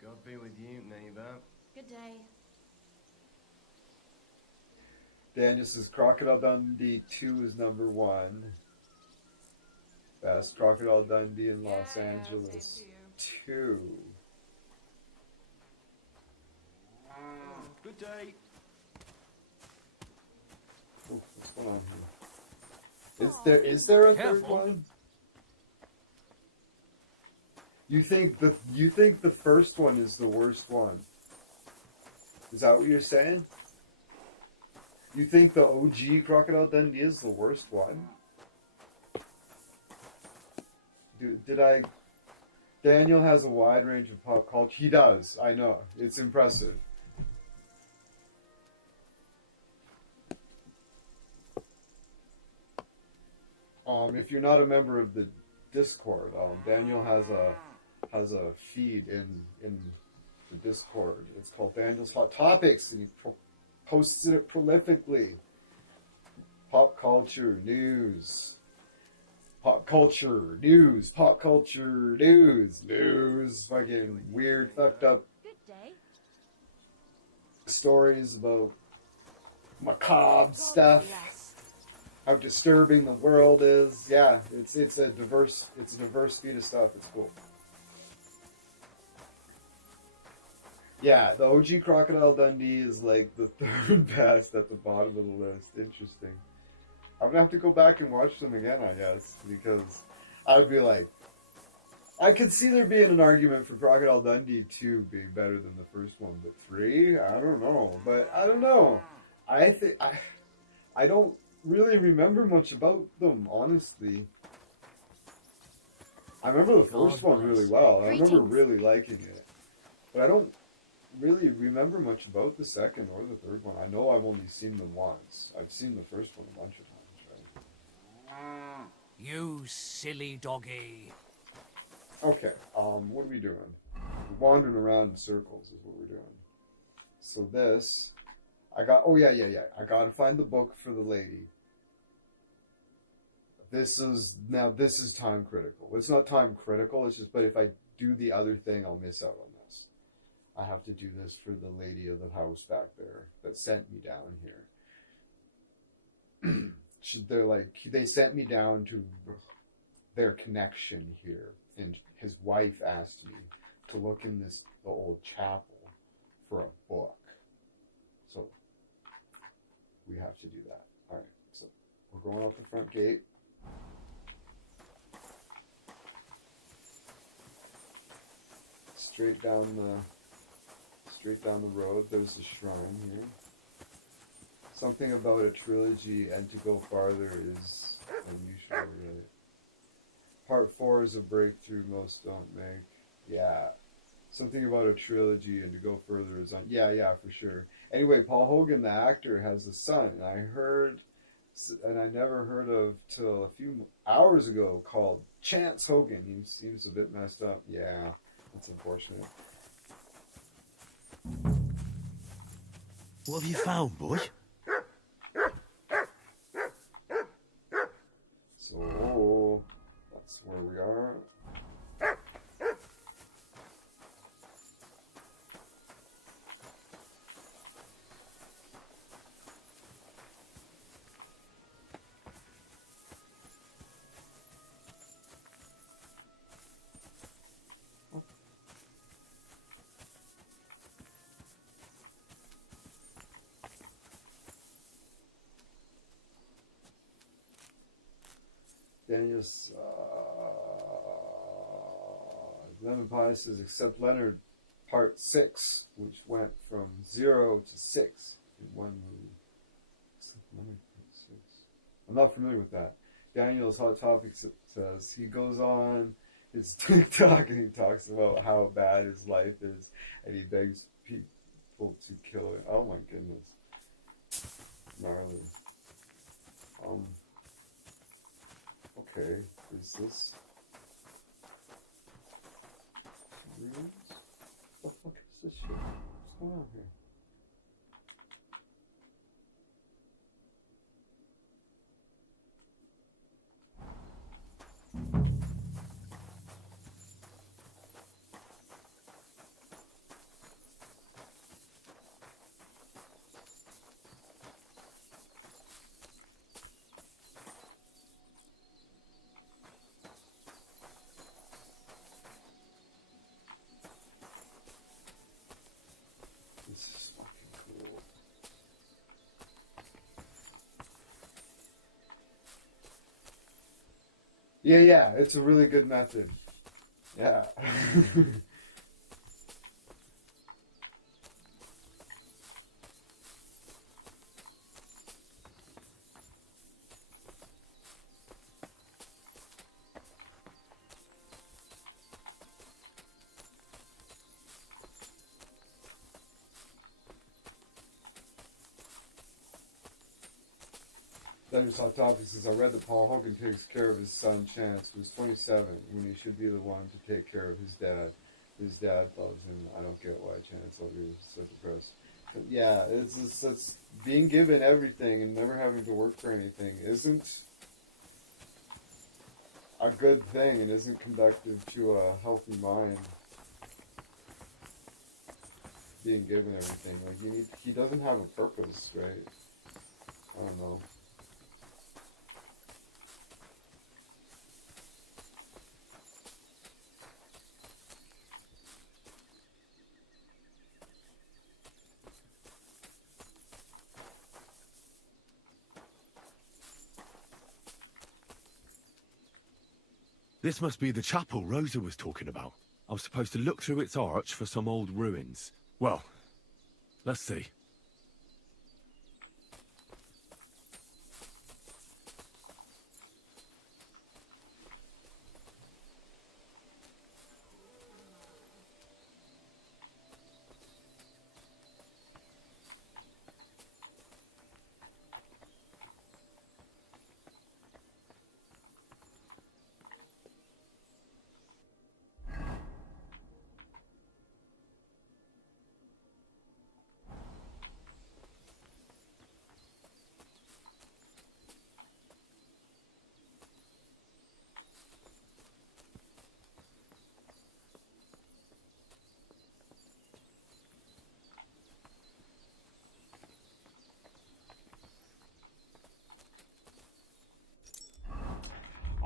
God be with you, neighbour. Good day. Daniel says Crocodile Dundee 2 is number 1. Best Crocodile Dundee in Los Angeles 2. Good day. Ooh, what's going on here? Is there a third one? You think the first one is the worst one? Is that what you're saying? You think the OG Crocodile Dundee is the worst one? Did I... Daniel has a wide range of pop culture. He does, I know. It's impressive. If you're not a member of the Discord, Daniel has a feed in the Discord. It's called Daniel's Hot Topics, and he posts it prolifically. Pop culture news. Pop culture news. Pop culture news. News. Fucking weird, fucked up stories about macabre stuff. How disturbing the world is. Yeah, it's a diverse feed of stuff. It's cool. Yeah, the OG Crocodile Dundee is like the third best at the bottom of the list. Interesting. I'm gonna have to go back and watch them again, I guess, because I would be like, I could see there being an argument for Crocodile Dundee 2 being better than the first one, but 3, I don't know. But I don't know. I think I don't really remember much about them, honestly. I remember the first one really well. I remember really liking it, but I don't really remember much about the second or the third one. I know I've only seen them once. I've seen the first one a bunch of times, right? You silly doggy. Okay, what are we doing? We're wandering around in circles is what we're doing. So this, I gotta find the book for the lady. This is time critical. It's not time critical, it's just, but if I do the other thing, I'll miss out on this. I have to do this for the lady of the house back there that sent me down here. They sent me down to their connection here, and his wife asked me to look in the old chapel for a book. So we have to do that. All right, so we're going out the front gate. Straight down the road. There's a shrine here. Something about a trilogy and to go farther is unusual, really. Part 4 is a breakthrough most don't make. Yeah. Something about a trilogy and to go further is on. Yeah, for sure. Anyway, Paul Hogan, the actor, has a son. And I never heard of till a few hours ago, called Chance Hogan. He seems a bit messed up. Yeah, that's unfortunate. What have you found, boy? So, that's where we are. Daniel's Lemon Pie says, except Leonard, part 6, which went from 0 to 6 in one movie. Except Leonard, part 6. I'm not familiar with that. Daniel's Hot Topics says, he goes on his TikTok and he talks about how bad his life is and he begs people to kill him. Oh my goodness. Gnarly. Okay, is this rooms? What the fuck is this shit? What's going on here? This is fucking cool. Yeah, it's a really good method. Yeah. Daniel's Hot Topics says, I read that Paul Hogan takes care of his son Chance, who's 27, when he should be the one to take care of his dad. His dad loves him. I don't get why Chance is so depressed. But yeah, it's being given everything and never having to work for anything isn't a good thing and isn't conducive to a healthy mind. Being given everything. Like he doesn't have a purpose, right? I don't know. This must be the chapel Rosa was talking about. I was supposed to look through its arch for some old ruins. Well, let's see.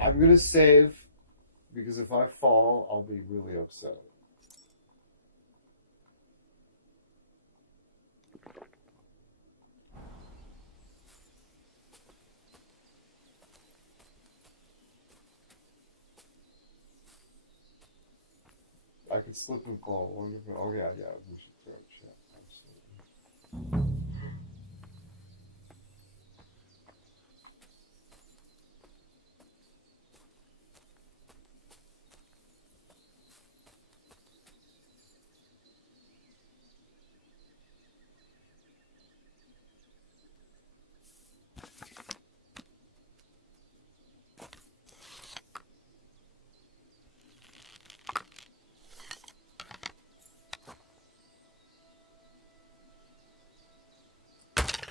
I'm gonna save, because if I fall, I'll be really upset. I could slip and fall. Wonderful. Oh yeah, we should crouch. Yeah, absolutely.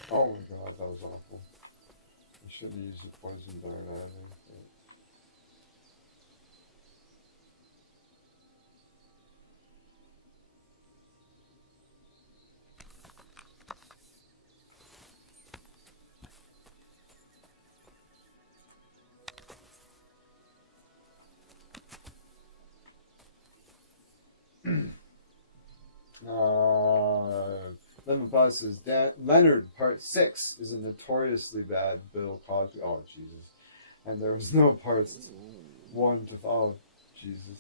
Oh my god, that was awful. I shouldn't have used the poison dart either. But... Lemon Pie says, Leonard, part 6 is a notoriously bad Bill Cosby. Oh, Jesus. And there was no parts 1 to... Oh, Jesus.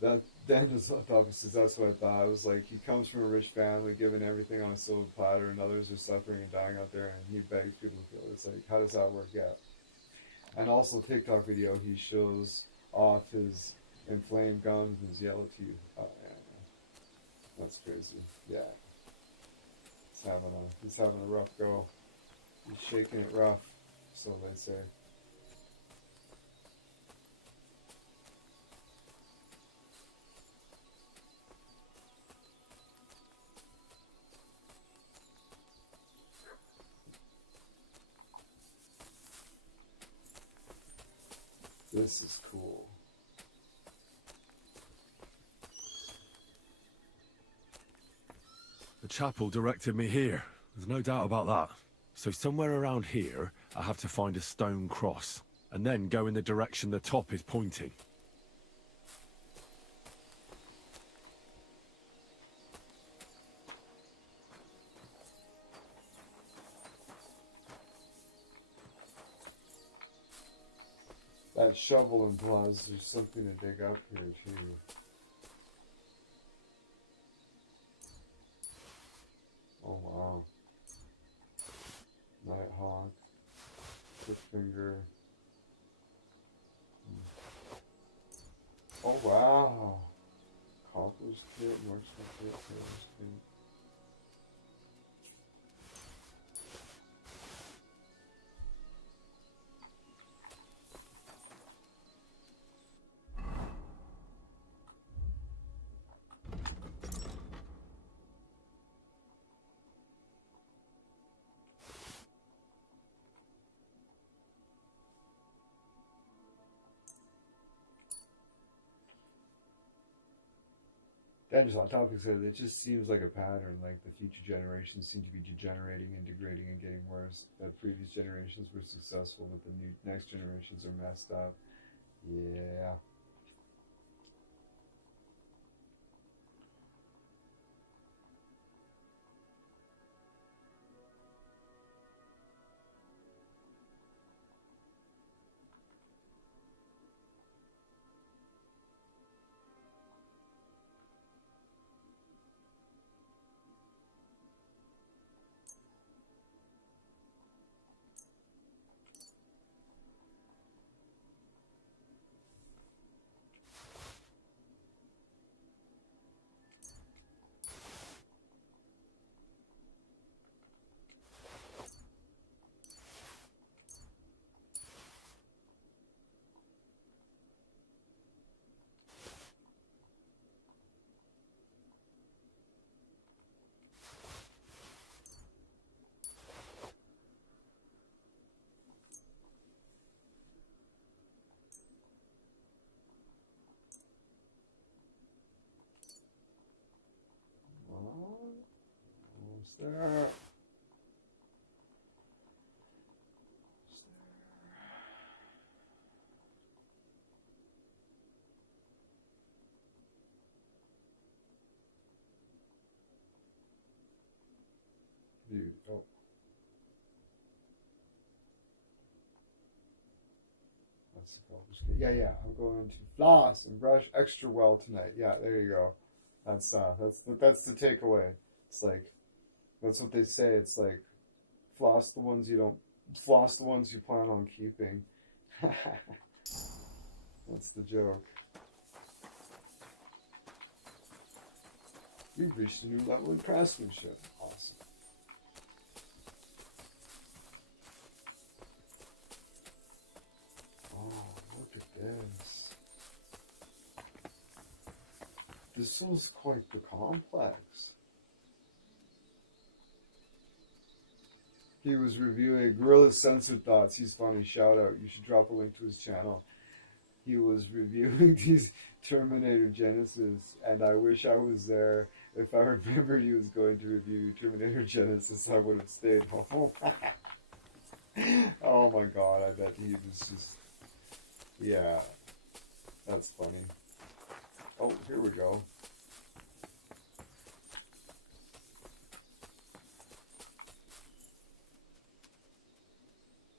That Daniel's topic says, that's what I thought. I was like, he comes from a rich family, given everything on a silver platter, and others are suffering and dying out there, and he begs people to feel. It's like, how does that work out? And also, TikTok video, he shows off his inflamed gums and his yellow teeth. Oh, yeah. That's crazy. Yeah. He's having a rough go. He's shaking it rough, so they say. This is cool. The chapel directed me here. There's no doubt about that. So somewhere around here, I have to find a stone cross, and then go in the direction the top is pointing. That shovel implies there's something to dig up here, too. Oh, wow. Nighthawk. Good finger. Oh, wow. Cobbler's kit, marksman kit, tailor's kit. Daniel's on topic said it just seems like a pattern, like the future generations seem to be degenerating and degrading and getting worse. That previous generations were successful, but the next generations are messed up. Yeah. Almost there. Dude, oh. That's the focus. Yeah, I'm going to floss and brush extra well tonight. Yeah, there you go. That's the takeaway. It's like, that's what they say. It's like, floss the ones you plan on keeping. That's the joke. We've reached a new level of craftsmanship. Awesome. Oh, look at this. This was quite the complex. He was reviewing Gorilla's Censored Thoughts. He's funny. Shout out. You should drop a link to his channel. He was reviewing these Terminator Genesis, and I wish I was there. If I remembered he was going to review Terminator Genesis, I would have stayed home. Oh my god, I bet he was just... Yeah. That's funny. Oh, here we go.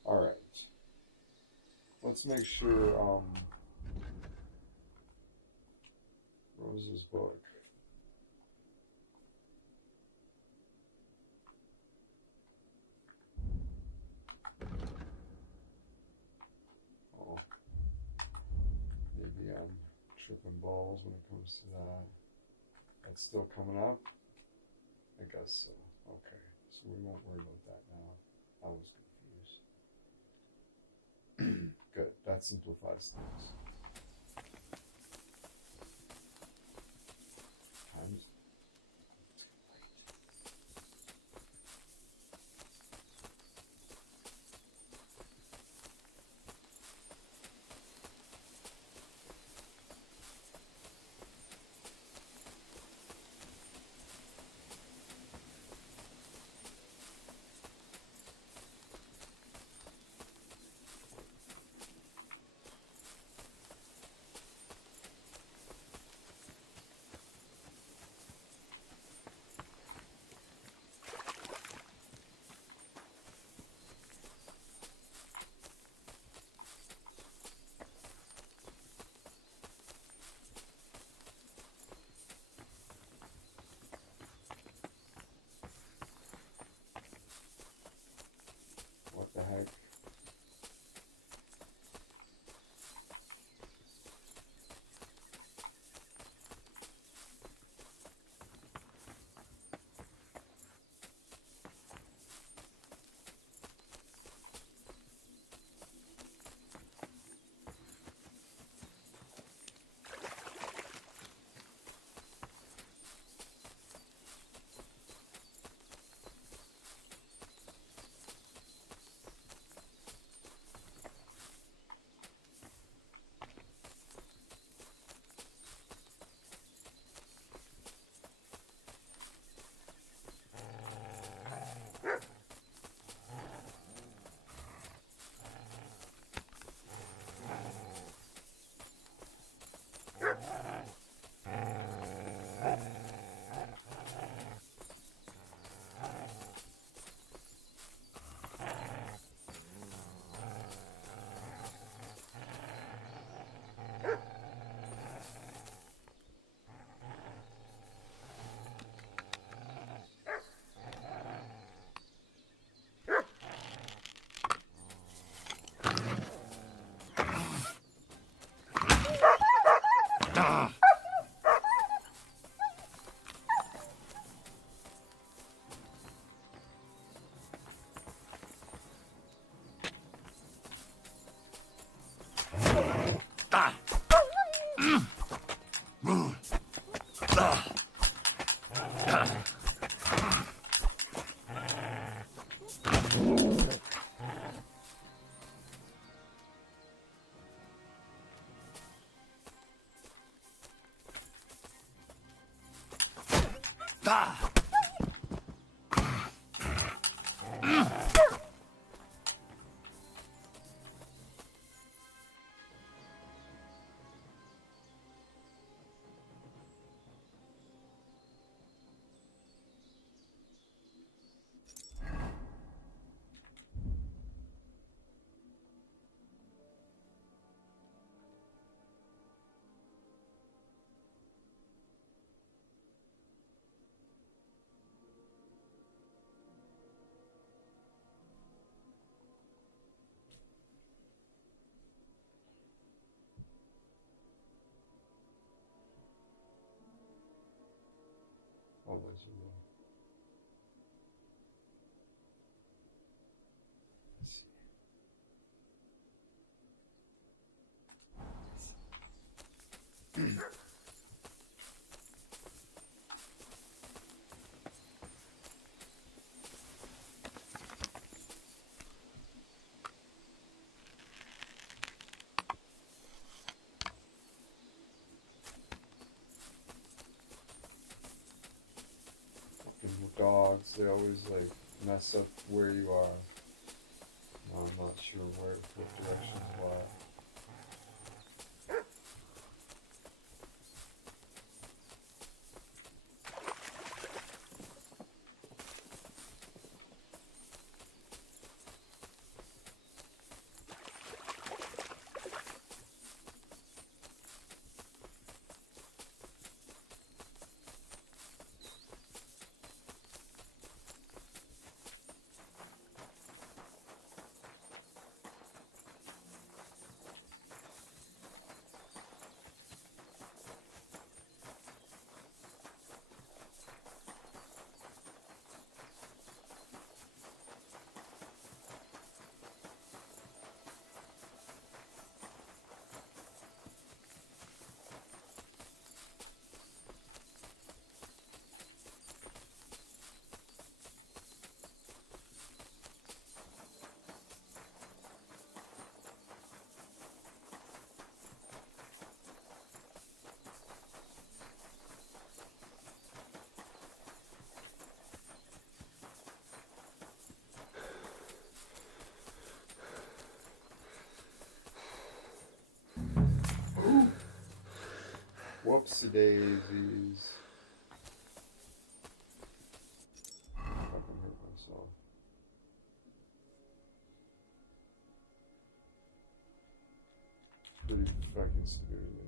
Alright. Let's make sure, Rose's book. Oh. Maybe I'm tripping balls when it comes to that. That's still coming up? I guess so. Okay. So we won't worry about that now. I was confused. Good. That simplifies things. Times. What the heck? was you there. Let's see. Dogs, they always like mess up where you are. I'm not sure what direction's what. Whoopsie daisies. Fucking hurt myself. Pretty fucking severely.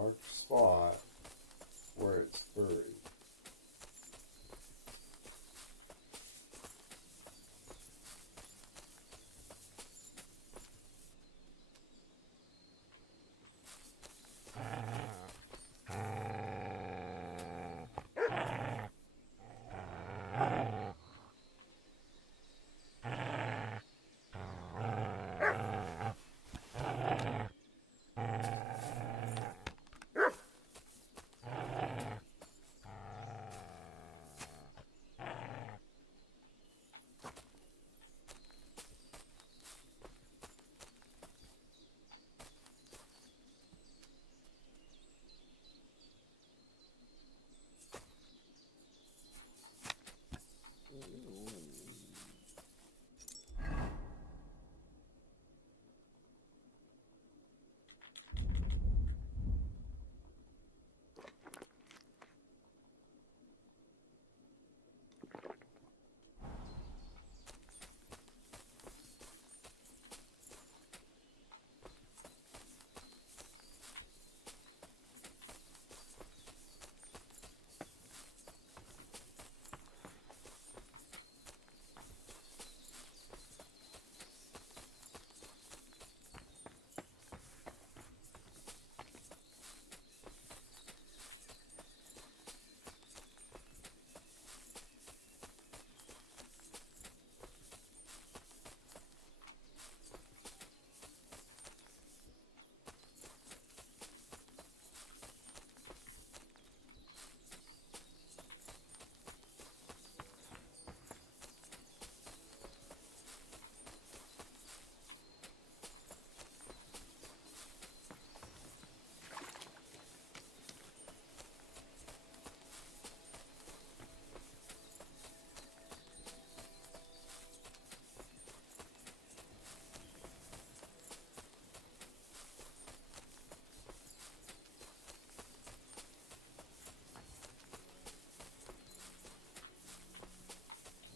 marked spot where it's buried.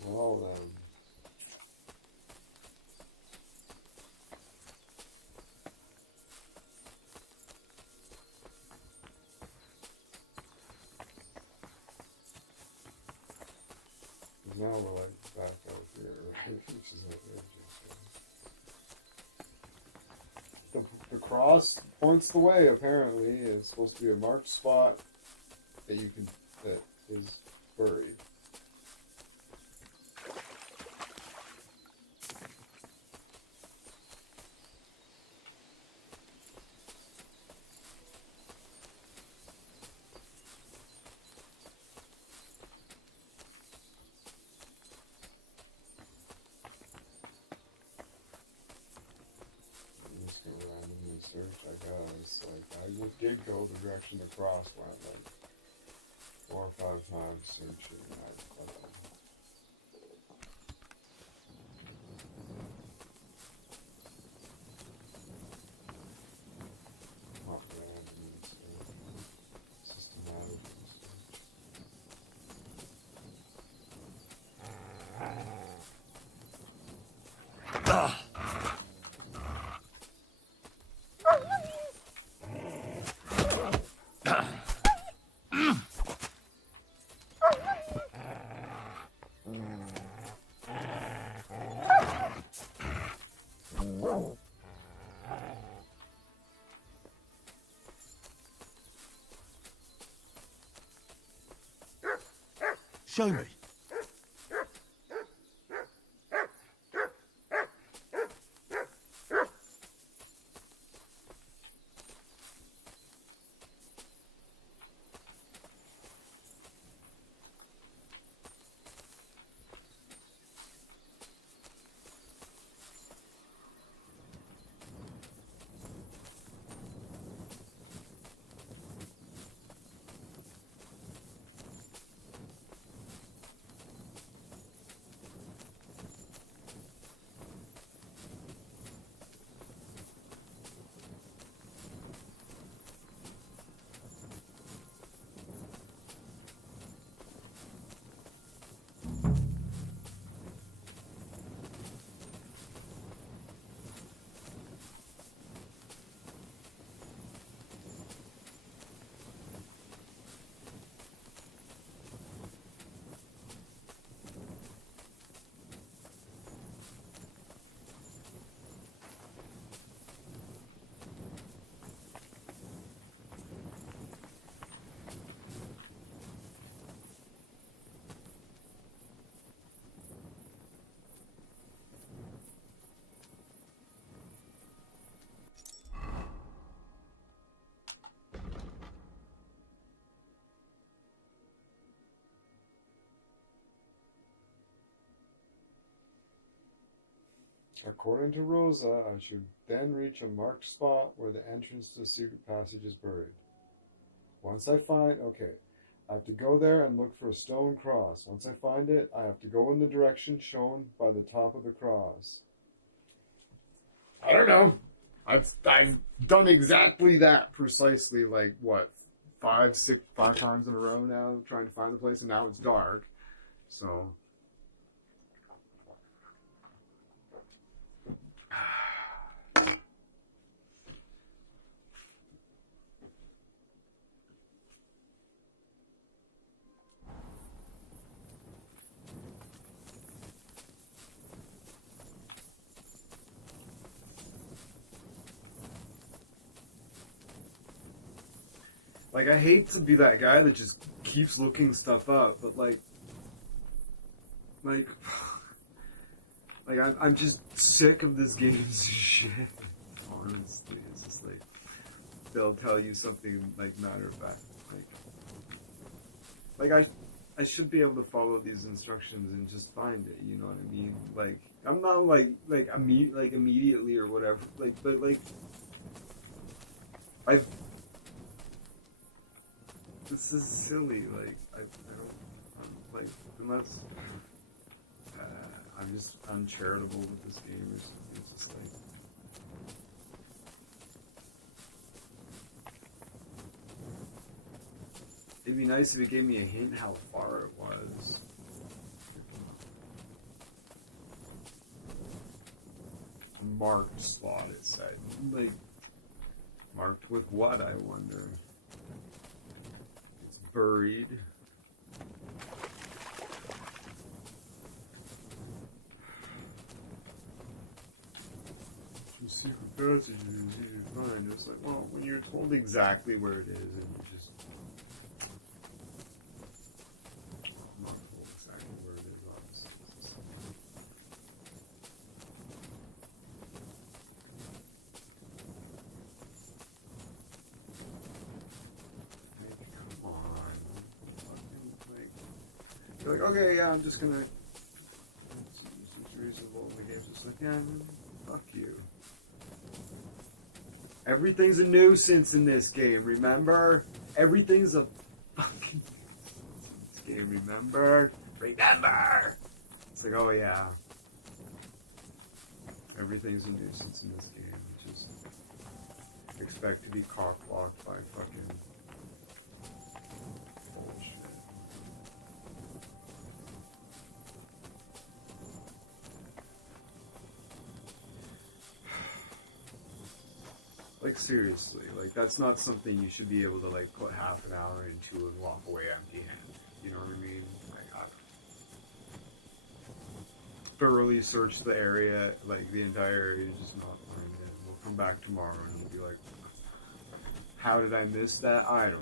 Well then. Now we're like back out here, right? Which is what we're just the cross points the way, apparently. It's supposed to be a marked spot that you can that is buried. Search, I guess. Like, I did go the direction the cross went, like 4 or 5 times searching. I don't know. Not random, it's systematic. Show me. According to Rosa, I should then reach a marked spot where the entrance to the secret passage is buried. Once I find... Okay. I have to go there and look for a stone cross. Once I find it, I have to go in the direction shown by the top of the cross. I don't know. I've done exactly that precisely, like, what, five times in a row now, trying to find the place, and now it's dark. So... Like, I hate to be that guy that just keeps looking stuff up, but I'm just sick of this game's shit. Honestly, it's just like, they'll tell you something, like, matter of fact. Like I should be able to follow these instructions and just find it, you know what I mean? Like, I'm not, immediately or whatever, but, this is silly, unless, I'm just uncharitable with this game or something, it's just like, it'd be nice if it gave me a hint how far it was. Marked slot, it said. Like, marked with what, I wonder? It's buried. Some secret passages you find. It's like, well, when you're told exactly where it is, and you just... I'm not told exactly where it is, obviously. Come on. You're like, okay, yeah, I'm just gonna... It's reasonable, and the game's just like, yeah, fuck you. Everything's a nuisance in this game, remember? Everything's a fucking nuisance in this game, remember? Remember! It's like, oh yeah. Everything's a nuisance in this game. Just expect to be cock-blocked by fucking bullshit. Like, seriously, like, that's not something you should be able to, like, put half an hour into and walk away empty-handed. You know what I mean? Like, I thoroughly search the area, like, the entire area, just not find it. We'll come back tomorrow and we'll be like, how did I miss that? I don't know.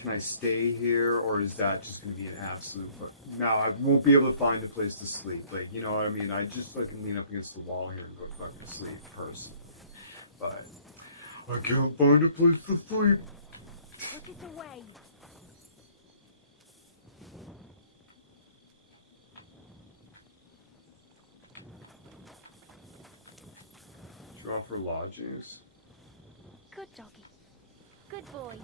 Can I stay here, or is that just going to be an absolute... Now, I won't be able to find a place to sleep. Like, you know what I mean? I just fucking lean up against the wall here and go to fucking sleep, personally. But I can't find a place to sleep. Look it away. Did you offer lodgings? Good doggy. Good boy.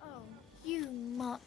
Oh, you mutt.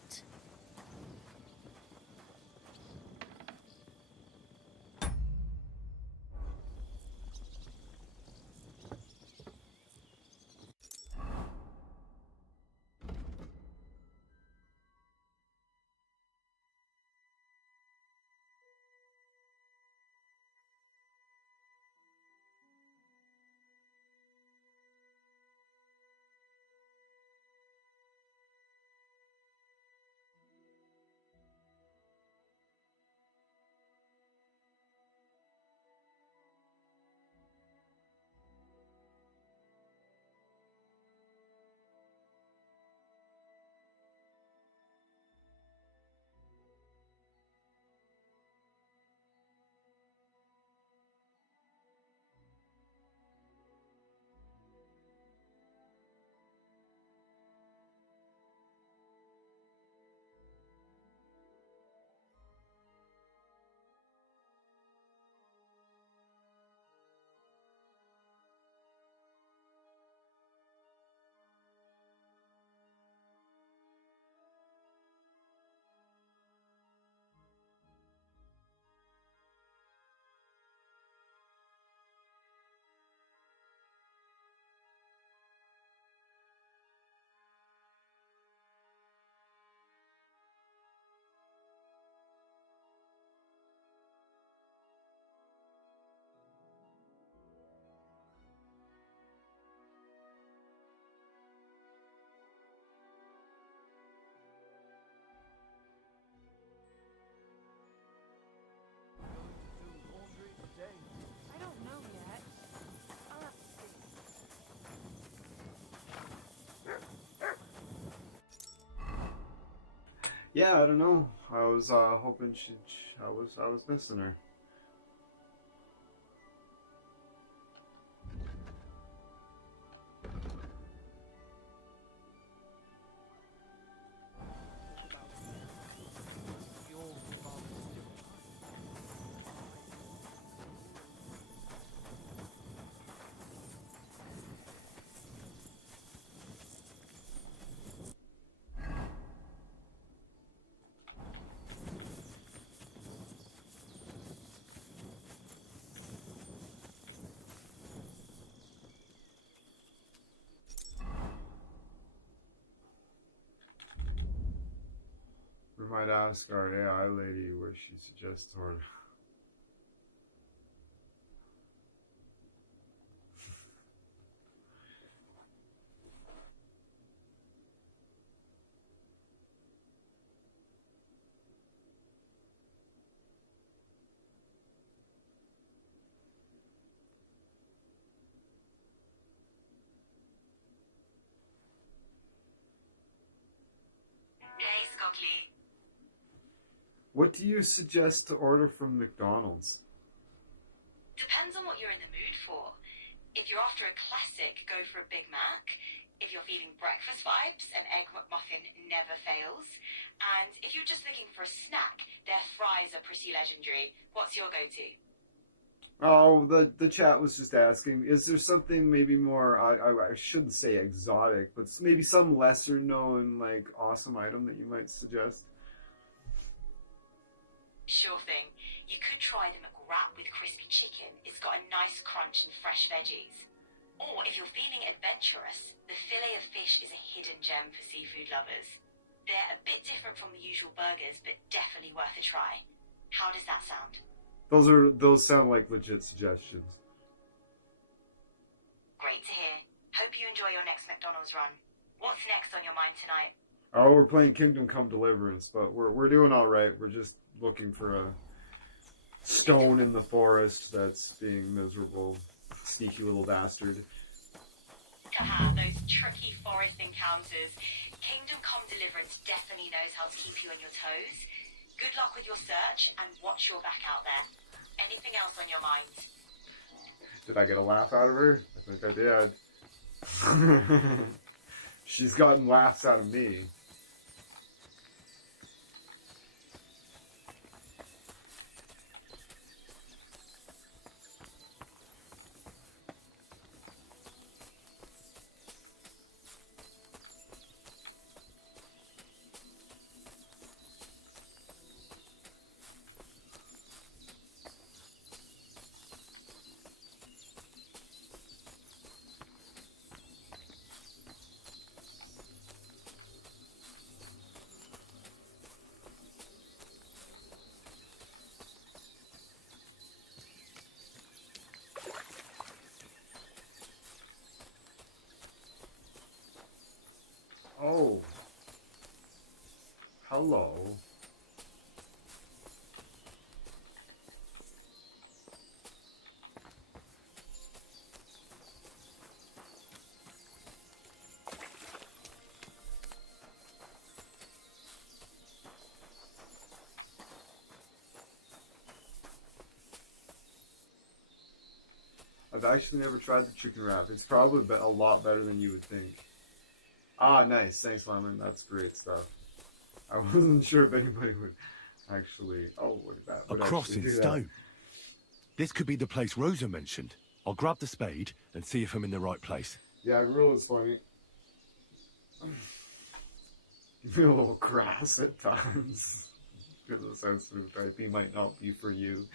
Yeah, I don't know. I was hoping I was missing her. We might ask our AI lady where she suggests order. Hey, Scockley. What do you suggest to order from McDonald's? Depends on what you're in the mood for. If you're after a classic, go for a Big Mac. If you're feeling breakfast vibes, an Egg McMuffin never fails. And if you're just looking for a snack, their fries are pretty legendary. What's your go-to? Oh, the chat was just asking, is there something maybe more, I shouldn't say exotic, but maybe some lesser known, like, awesome item that you might suggest? Sure thing. You could try the McWrap with crispy chicken. It's got a nice crunch and fresh veggies. Or if you're feeling adventurous, the fillet of fish is a hidden gem for seafood lovers. They're a bit different from the usual burgers, but definitely worth a try. How does that sound? Those sound like legit suggestions. Great to hear. Hope you enjoy your next McDonald's run. What's next on your mind tonight? Oh, we're playing Kingdom Come Deliverance, but we're doing all right. We're just looking for a stone in the forest that's being miserable, sneaky little bastard. Haha, those tricky forest encounters. Kingdom Come Deliverance definitely knows how to keep you on your toes. Good luck with your search, and watch your back out there. Anything else on your mind? Did I get a laugh out of her? I think I did. She's gotten laughs out of me. Oh. Hello. I've actually never tried the chicken wrap. It's probably a lot better than you would think. Ah, nice. Thanks, Lemon. That's great stuff. I wasn't sure if anybody would actually... Oh, look at that. A crossing stone. This could be the place Rosa mentioned. I'll grab the spade and see if I'm in the right place. Yeah, real is funny. You feel a little crass at times. Because the sensitive type, he might not be for you.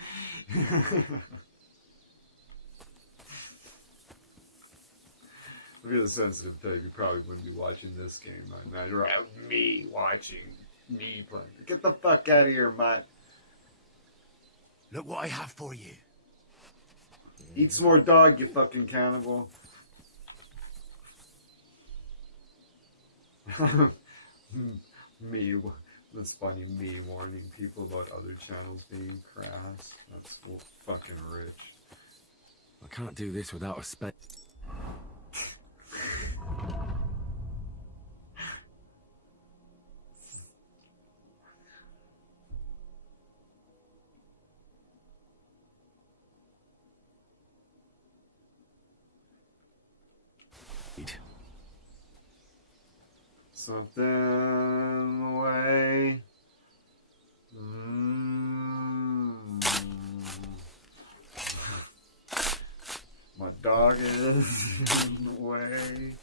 If you're the sensitive type, you probably wouldn't be watching this game. I'd rather have me watching me playing. Get the fuck out of here, Matt. Look what I have for you. Eat some more dog, you fucking cannibal. That's funny, me warning people about other channels being crass. That's fucking rich. I can't do this without a spade. Something away. My dog is in the way.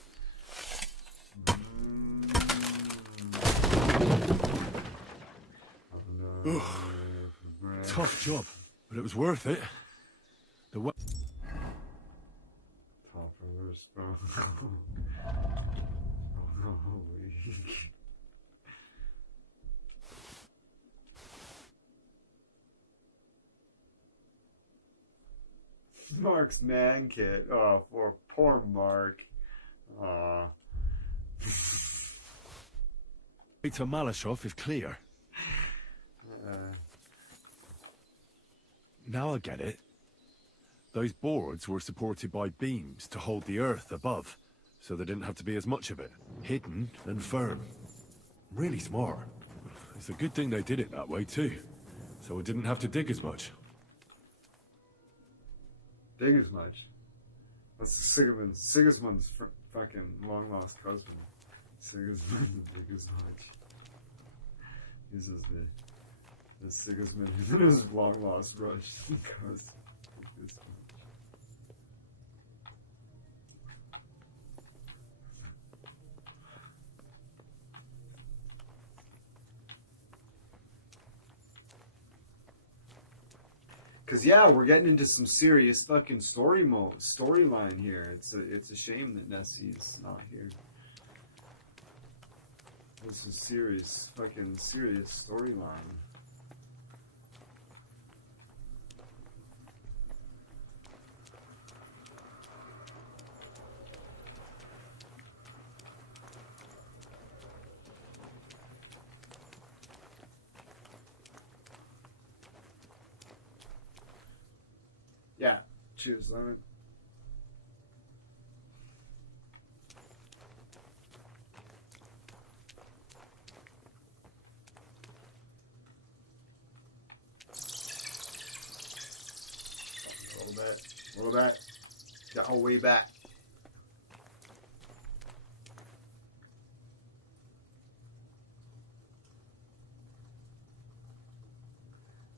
Tough job, but it was worth it. The way. Top of the spoon. Mark's man kit. Oh, poor Mark. Aw. To Malashov is clear. Now I get it. Those boards were supported by beams to hold the earth above, so there didn't have to be as much of it. Hidden and firm. Really smart. It's a good thing they did it that way too, so it didn't have to dig as much. Dig as much? That's Sigismund's fucking long-lost cousin. Sigismund dig as much. This is the Sigismund and his long-lost Russian cousin. Cause yeah, we're getting into some serious fucking storyline here. It's a shame that Nessie's not here. This is serious storyline. Yeah, cheers, Lemon. A little bit. Got our way back.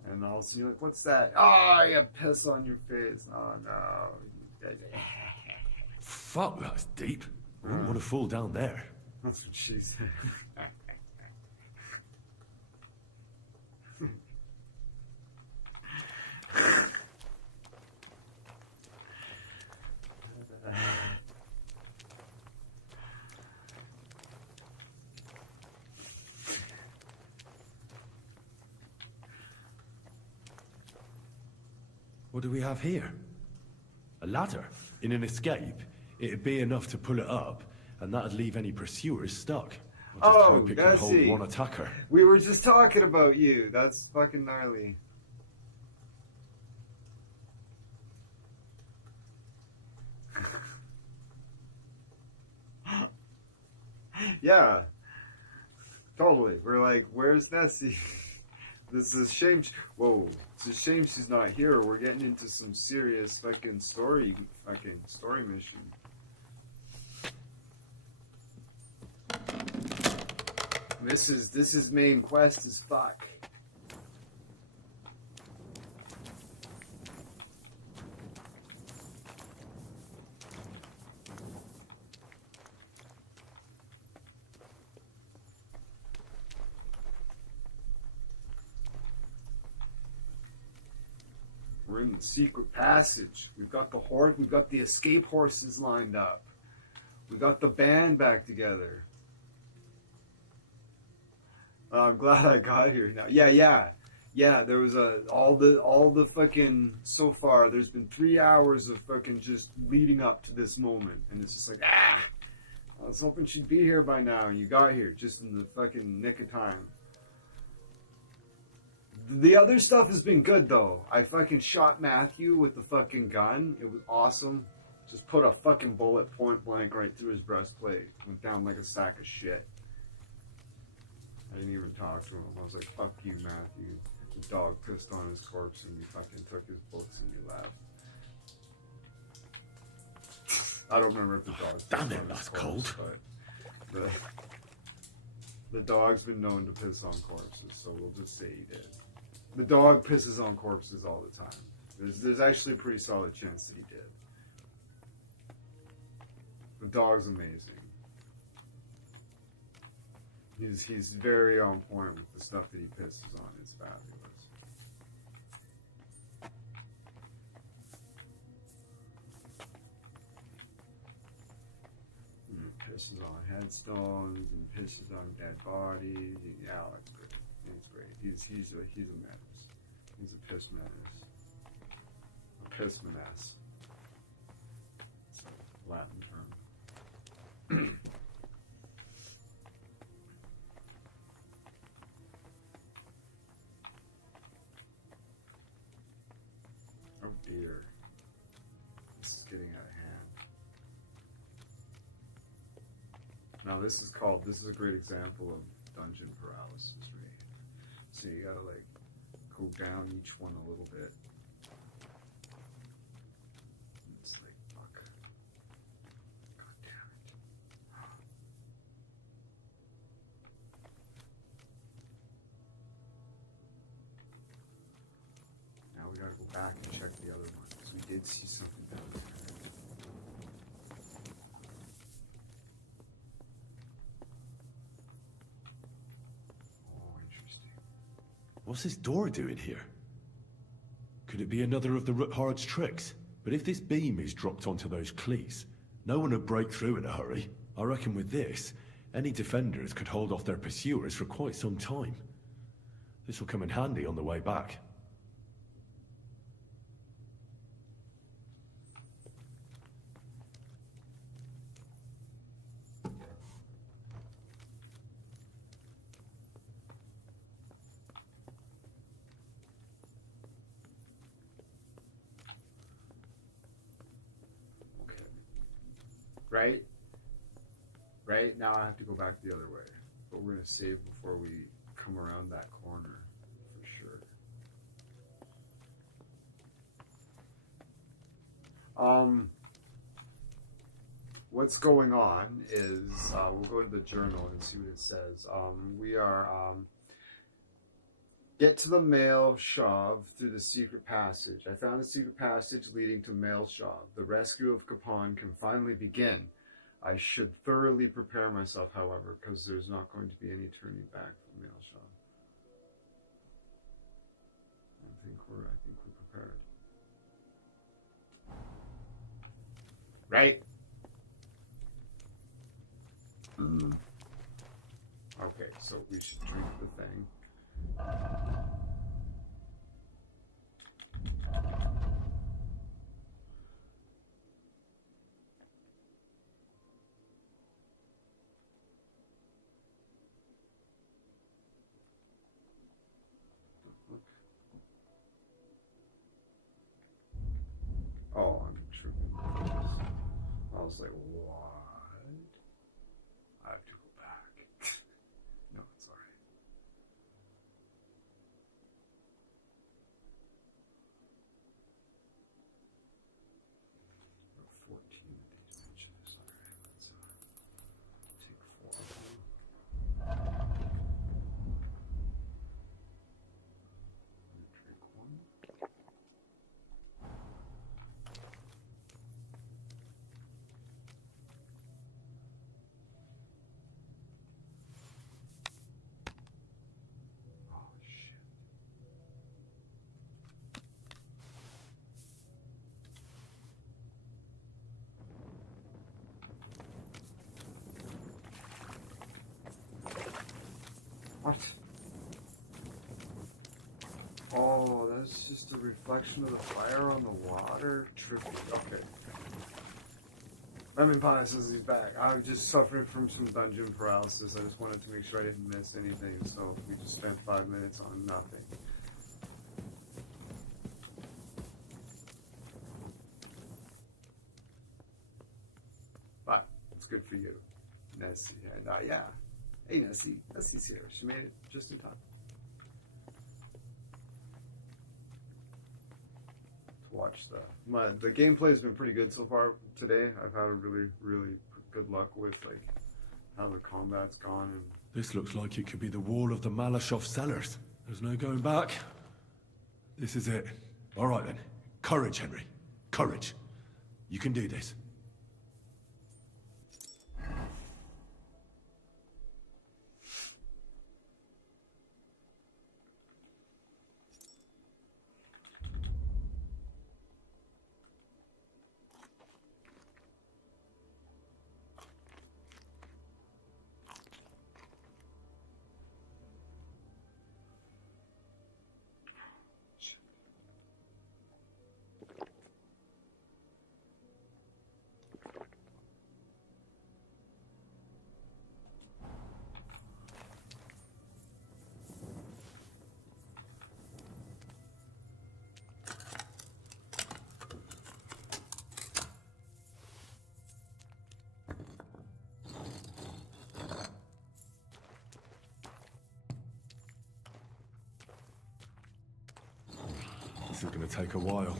And all of a sudden you're like, what's that? Oh, you got piss on your face. Oh, no. Fuck, that's deep. I wouldn't want to fall down there. That's what she said. What do we have here? A ladder? In an escape, it'd be enough to pull it up, and that'd leave any pursuers stuck. I'll just hope it can hold one attacker. We were just talking about you. That's fucking gnarly. Yeah. Totally. We're like, where's Nessie? This is a shame. Whoa. It's a shame she's not here. We're getting into some serious fucking story mission. This is main quest as fuck. We're in the secret passage. We've got the horse. We've got the escape horses lined up. We got the band back together. I'm glad I got here now. Yeah. There was all the fucking so far. There's been 3 hours of fucking just leading up to this moment, and it's just like I was hoping she'd be here by now. You got here just in the fucking nick of time. The other stuff has been good, though. I fucking shot Matthew with the fucking gun. It was awesome. Just put a fucking bullet point blank right through his breastplate. Went down like a sack of shit. I didn't even talk to him. I was like, fuck you, Matthew. The dog pissed on his corpse and you fucking took his books and you left. I don't remember if the dog's Damn it, that's cold. But the dog's been known to piss on corpses, so we'll just say he did. The dog pisses on corpses all the time. There's actually a pretty solid chance that he did. The dog's amazing. He's very on point with the stuff that he pisses on. It's fabulous. Pisses on headstones and pisses on dead bodies. Yeah, it's great. It's great. He's a menace. He's a piss menace. A piss menace. It's a Latin term. Oh dear. This is getting out of hand. Now this is a great example of dungeon paralysis, right? So you gotta like go down each one a little bit. It's like, fuck. God damn it. Now we gotta go back and check the other one, because we did see something down there. What's this door doing here? Could it be another of the Ruthard's tricks? But if this beam is dropped onto those cleats, no one would break through in a hurry. I reckon with this, any defenders could hold off their pursuers for quite some time. This will come in handy on the way back. Right? Now I have to go back the other way. But we're going to save before we come around that corner, for sure. What's going on is, we'll go to the journal and see what it says. We are, get to the mail shove through the secret passage. I found a secret passage leading to mail shove. The rescue of Capon can finally begin. I should thoroughly prepare myself, however, because there's not going to be any turning back from mail shove. I think we're prepared. Right? Okay, so we should drink the thing. Oh, I'm tripping. I was like, what? I have to go back. No, it's alright. 14 of these bitches. Alright, let's take 4 of them. Drink one. What? Oh, that's just a reflection of the fire on the water. Trippy. Okay. Lemon Pie says he's back. I'm just suffering from some dungeon paralysis. I just wanted to make sure I didn't miss anything, so we just spent 5 minutes on nothing. But it's good for you, Nessie. And yeah. Hey, Nessie. Nessie's here. She made it just in time. watch that. The gameplay's been pretty good so far today. I've had a really, really good luck with like how the combat's gone. And This looks like it could be the wall of the Malashov cellars. There's no going back. This is it. All right then. Courage, Henry. Courage. You can do this. This is going to take a while.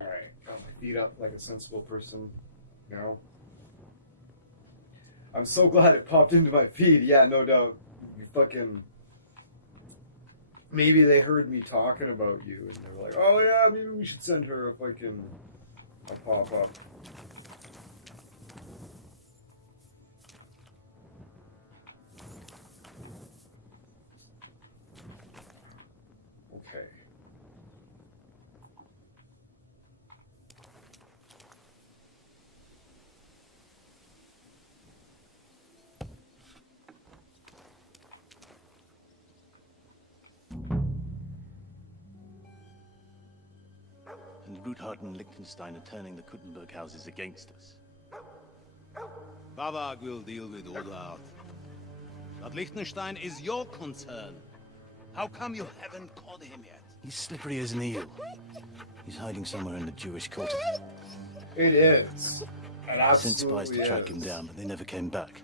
Alright, got my feet up like a sensible person now. I'm so glad it popped into my feed. Yeah, no doubt. You fucking... Maybe they heard me talking about you and they were like, oh yeah, maybe we should send her a fucking... a pop-up. Okay. And Ruthard and Liechtenstein are turning the Kuttenberg houses against us. Bavag will deal with Ruthard. But Liechtenstein is your concern. How come you haven't caught him yet? He's slippery as an eel. He's hiding somewhere in the Jewish quarter. It is. It I sent spies absolutely to track him is. down, but they never came back.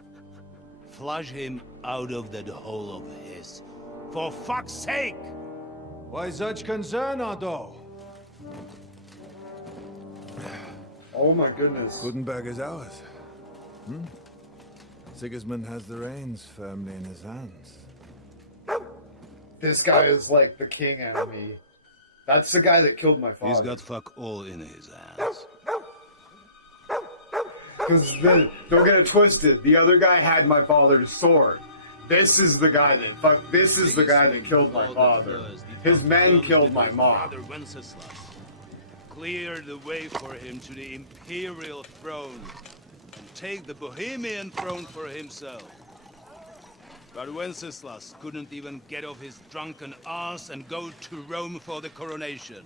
Flush him out of that hole of his. For fuck's sake! Why such concern, Otto? Oh my goodness. Gutenberg is ours. Sigismund has the reins firmly in his hands. This guy is like the king enemy. That's the guy that killed my father. He's got fuck all in his hands. Because don't get it twisted. The other guy had my father's sword. This is the guy that This is the guy that killed my father. His men killed my mom. Father Wenceslas cleared the way for him to the imperial throne and take the Bohemian throne for himself. But Wenceslas couldn't even get off his drunken ass and go to Rome for the coronation.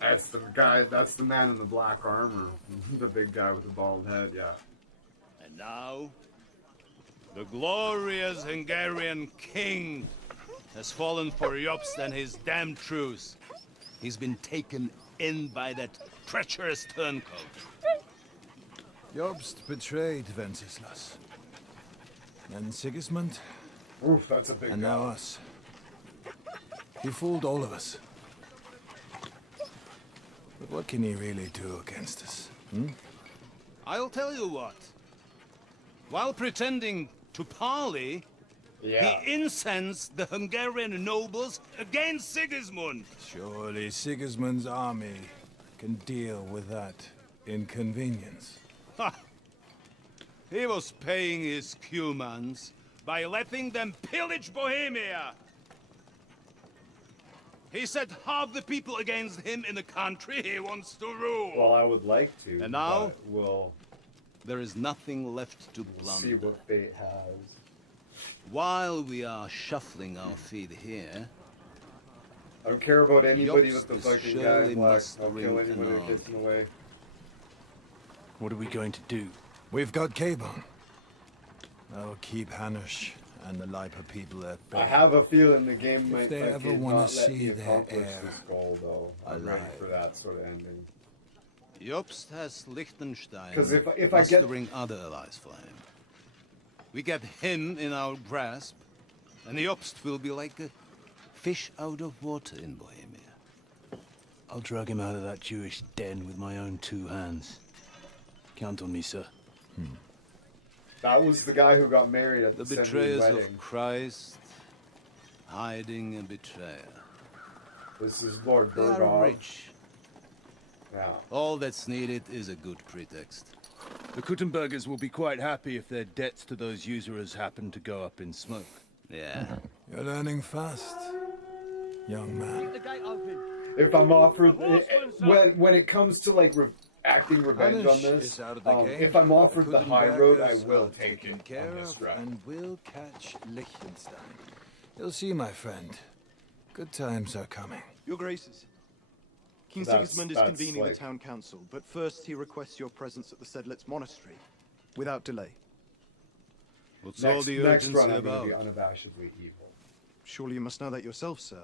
That's the guy. That's the man in the black armor. The big guy with the bald head. Yeah. And now, the glorious Hungarian king has fallen for Jobst and his damn truce. He's been taken in by that treacherous turncoat. Jobst betrayed Wenceslas. And Sigismund. Oof, that's a big And now us. He fooled all of us. But what can he really do against us? I'll tell you what. While pretending to parley, he incensed the Hungarian nobles against Sigismund. Surely Sigismund's army can deal with that inconvenience. Ha! He was paying his Cumans by letting them pillage Bohemia. He set half the people against him in the country he wants to rule. Well, I would like to. And now, we'll there is nothing left to plunder. see what fate has. While we are shuffling our feet here, I don't care about anybody Jobst but the is fucking guy surely in black. must I'll kill ring anybody that an gets in the way. What are we going to do? We've got Cabon. I'll keep Hanush and the Lipa people that I have a feeling the game might they ever fucking wanna not let see me their accomplish heir this goal, though. I'm ready alive. for that sort of ending. Jobst has Liechtenstein 'Cause if I get- mustering other allies for him. We get him in our grasp, and Jobst will be like a fish out of water in Bohemia. I'll drag him out of that Jewish den with my own 2 hands. Count on me, sir. That was the guy who got married at the The Semlin betrayers wedding. of Christ, hiding a betrayer. This is Lord They are Burgov. rich. Yeah. All that's needed is a good pretext. The Kuttenbergers will be quite happy if their debts to those usurers happen to go up in smoke. Yeah. You're learning fast, young man. If I'm offered, when it comes to like acting revenge on this, if I'm offered the high road, I will take it on this route. And we'll catch Liechtenstein. You'll see, my friend. Good times are coming. Your Graces, King That's- Sigismund is that's convening like- the town council, but first he requests your presence at the Sedlitz monastery, without delay. What's all Next, the next urgency run, I'm going about? to be unabashedly evil. Surely you must know that yourself, sir.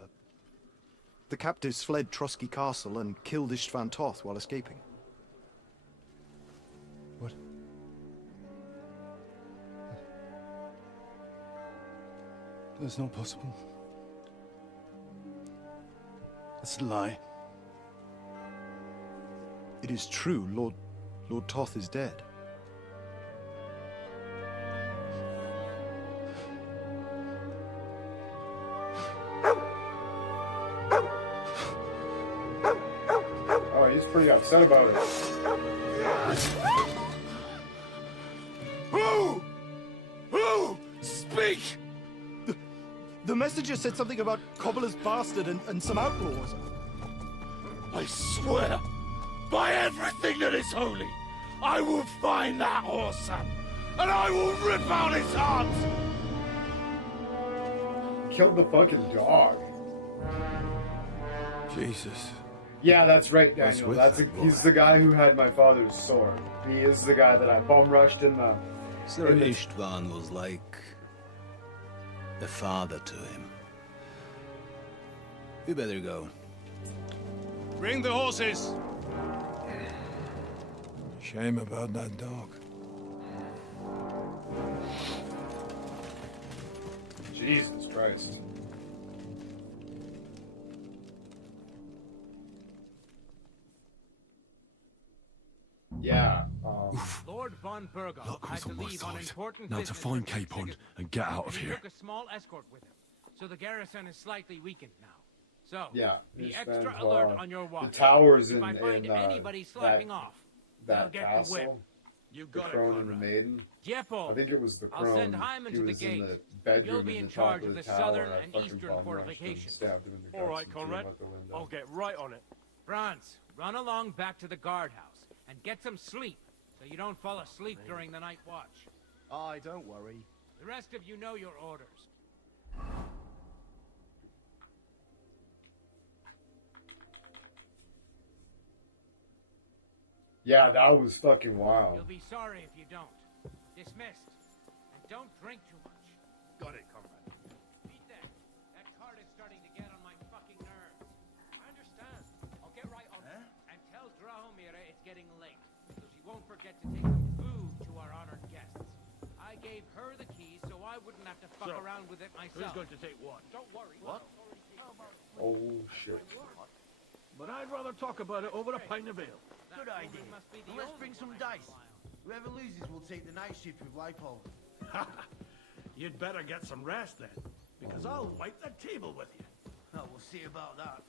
The captives fled Trotsky Castle and killed Istvan Toth while escaping. What? That's not possible. That's a lie. It is true, Lord Toth is dead. Oh, he's pretty upset about it. Who? Speak! The messenger said something about Cobbler's bastard and some outlaws. I swear, by everything that is holy, I will find that whoreson, and I will rip out his heart! Killed the fucking dog. Jesus. Yeah, that's right, What's Daniel. with That's that he's the guy who had my father's sword. He is the guy that I bum rushed in the. Sir in the- Istvan was like a father to him. We better go. Bring the horses! Shame about that dog. Jesus Christ. Yeah. Lord von Burgov Luck had was to on my leave on side. important Now to business find for Capon Sigismund, and get out of and he here. took a small escort with him, so the garrison is slightly weakened now. So Yeah. be it's extra been, alert on your watch. The towers if in I find anybody that, slapping off, that they'll get the whip. castle. You The crone and the maiden. Jeppo, I think it was the I'll send crone. Hyman He to the was in gate. the bedroom You'll be in in the top charge of of the the tower. southern I and fucking eastern bum rushed him, fortifications. stabbed him in the guts All right, and threw him Conrad. out the window. I'll get right on it. Franz, run along back to the guardhouse and get some sleep, so you don't fall asleep during the night watch. Aye, don't worry. The rest of you know your orders. Yeah, that was fucking wild. You'll be sorry if you don't. Dismissed. And don't drink too much. Got it, Conrad. Beat that. That cart is starting to get on my fucking nerves. I understand. I'll get right on it. And tell Drahomira it's getting late, so she won't forget to take some food to our honored guests. I gave her the keys so I wouldn't have to fuck So, around with it Who's myself. going to take what? Don't worry. What? Oh shit. But I'd rather talk about it over a pint of ale. Good idea. Well, let's bring some dice. Whoever loses will take the night shift with Leipold. You'd better get some rest then, because I'll wipe the table with you. Oh, we'll see about that.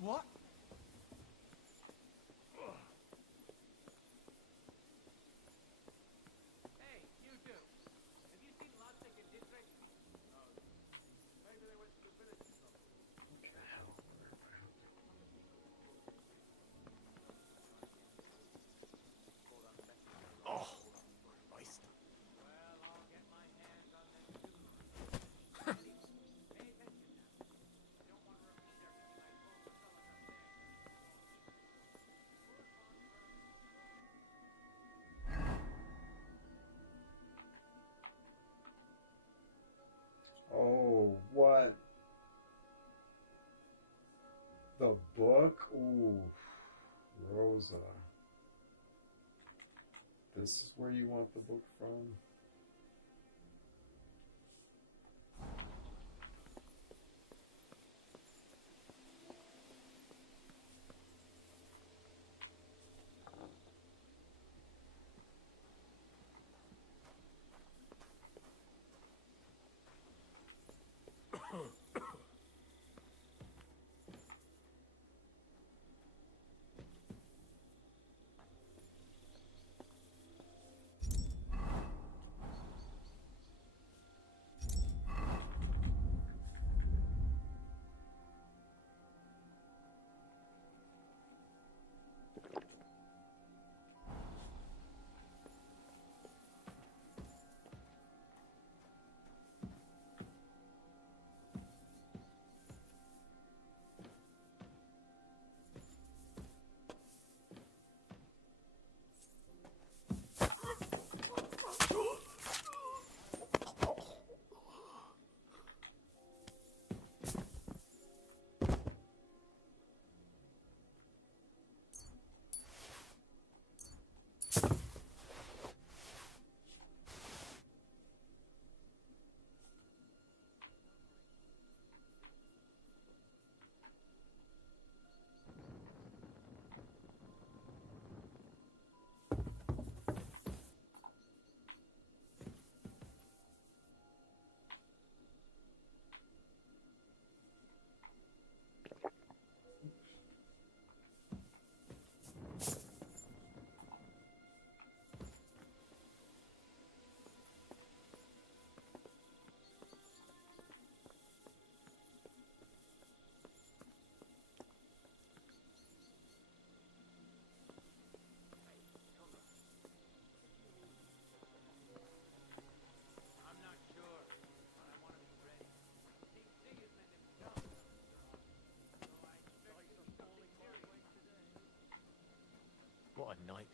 What? Hey, you two. Have you seen Lastik and Dietrich? Maybe they went to the village or something. Oh, Christ. Well, I'll get my hands on them too. Pay attention now. I don't want to repeat everything I told the fellas up there. The book? Ooh. Rosa. This is where you want the book from? What a night.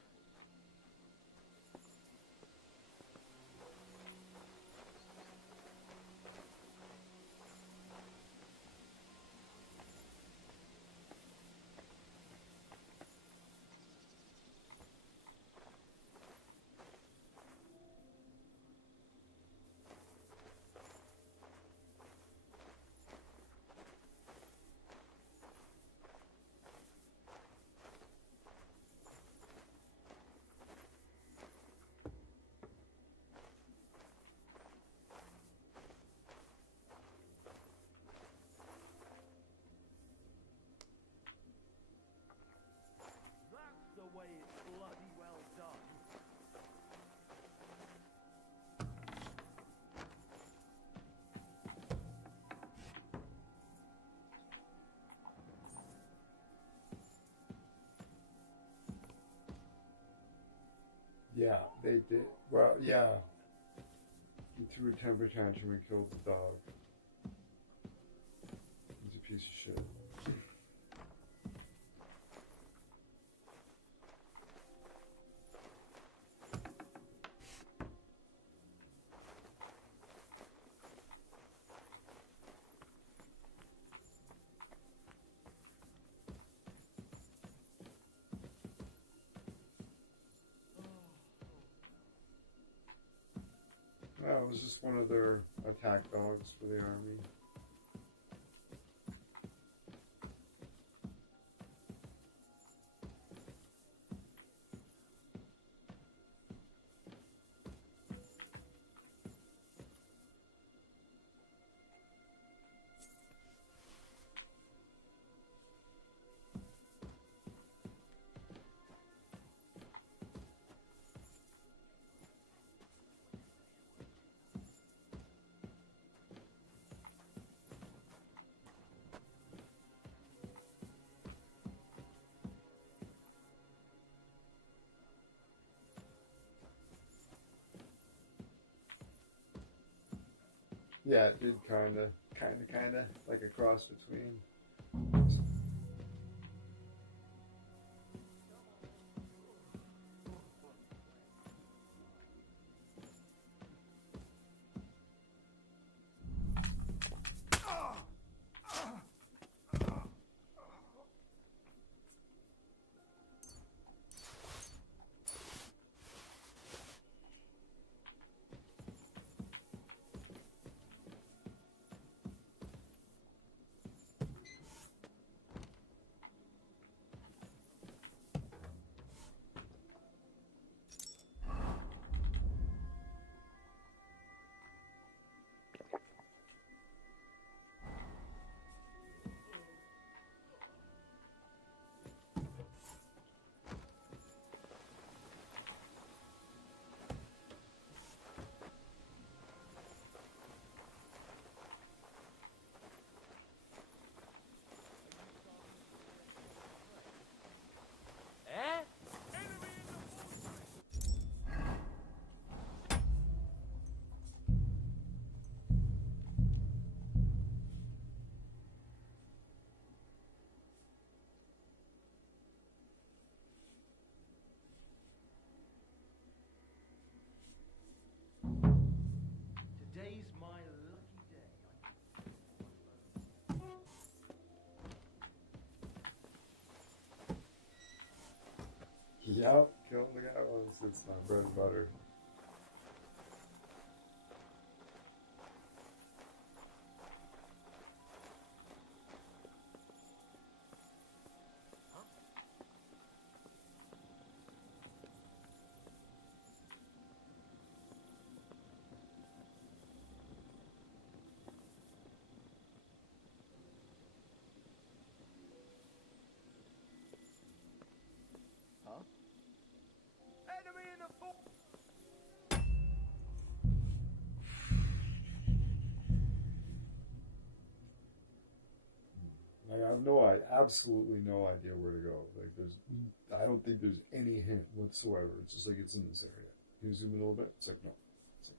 That's the way it's bloody well done. Yeah, they did. Well, yeah. He threw a temper tantrum and killed the dog. He's a piece of shit. It was just one of their attack dogs for the army. Yeah, it did kinda, like a cross between. Yep, kill the guy once. It's my bread and butter. Enemy in the fort! Like, absolutely no idea where to go. Like, I don't think there's any hint whatsoever. It's just like it's in this area. Can you zoom in a little bit? It's like, no. It's like,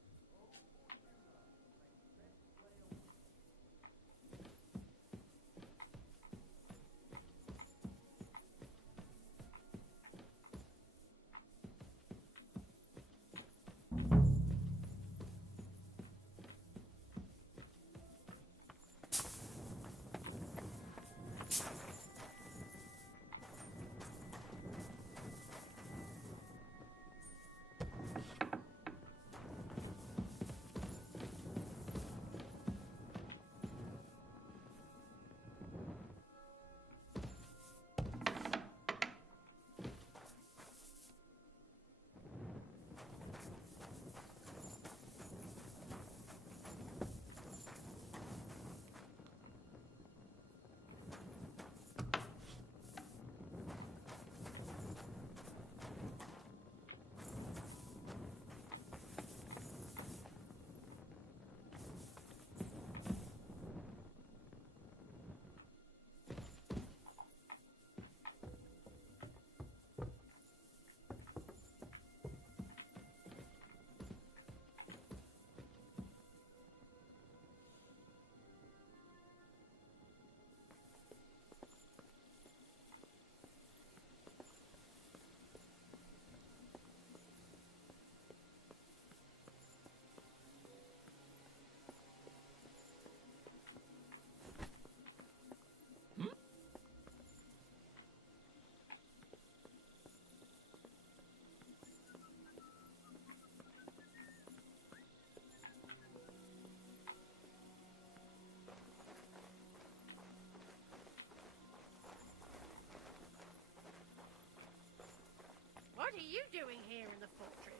What are you doing here in the fortress?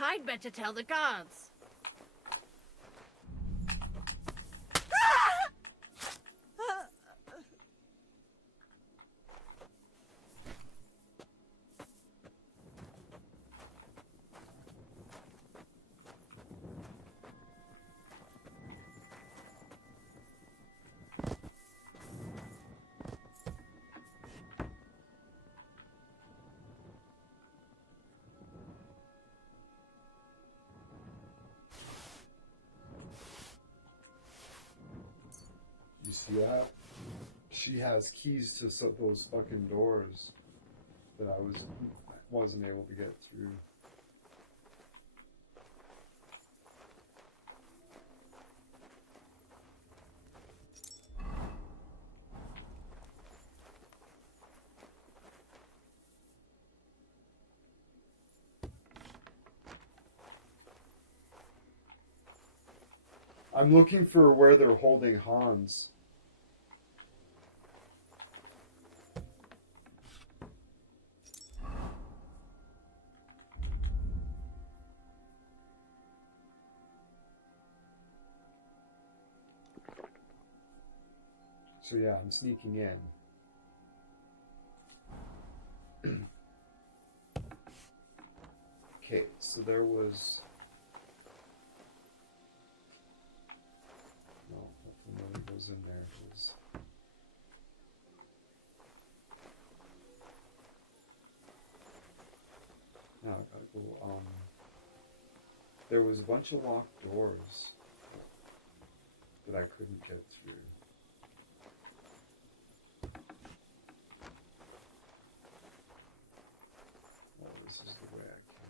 I'd better tell the guards. you see that? She has keys to those fucking doors that I wasn't able to get through. I'm looking for where they're holding Hans. So yeah, I'm sneaking in. Okay, so there was... No, nothing really goes in there. Now I gotta go, there was a bunch of locked doors that I couldn't get through. Oh, this is the way I came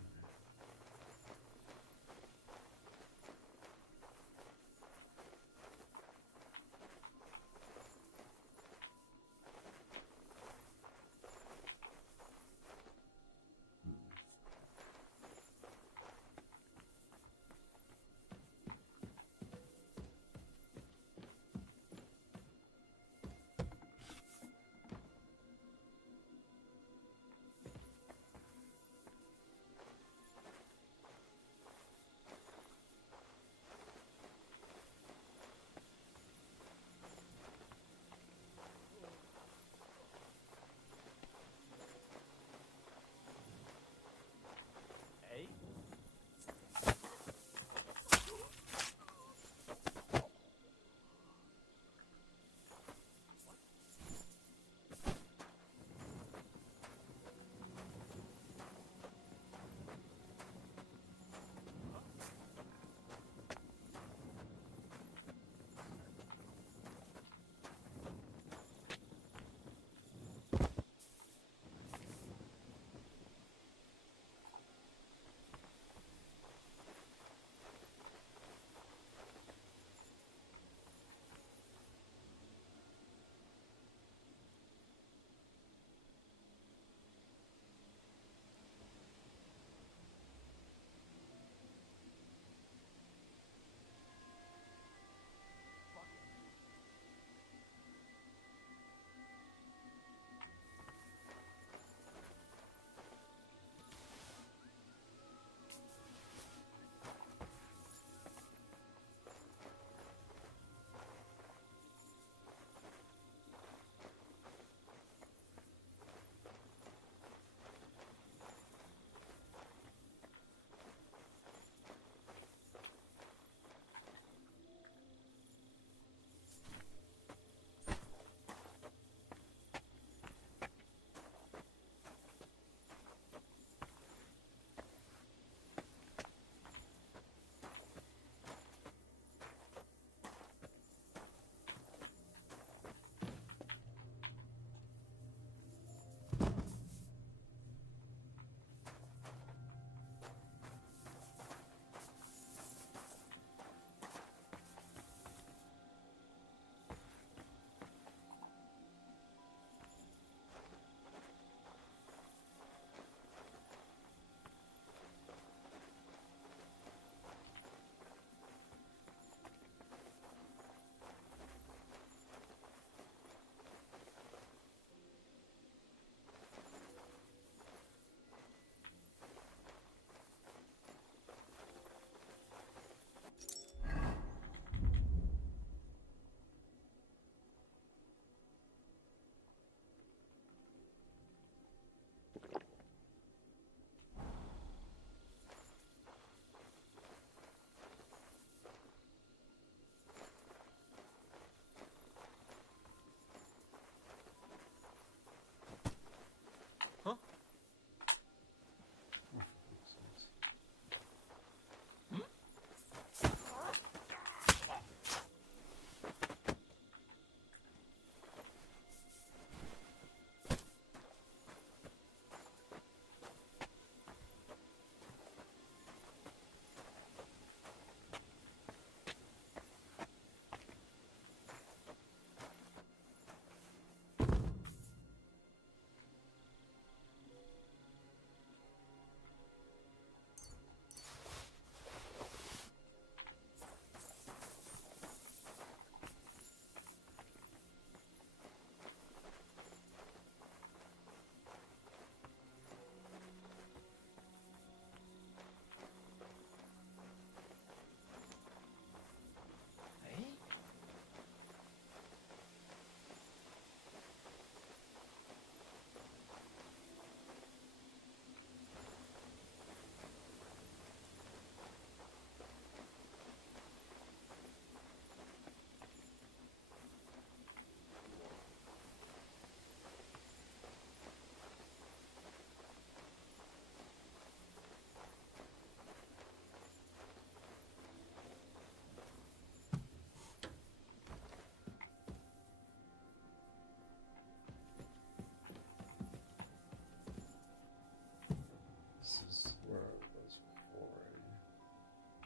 This is where I was before.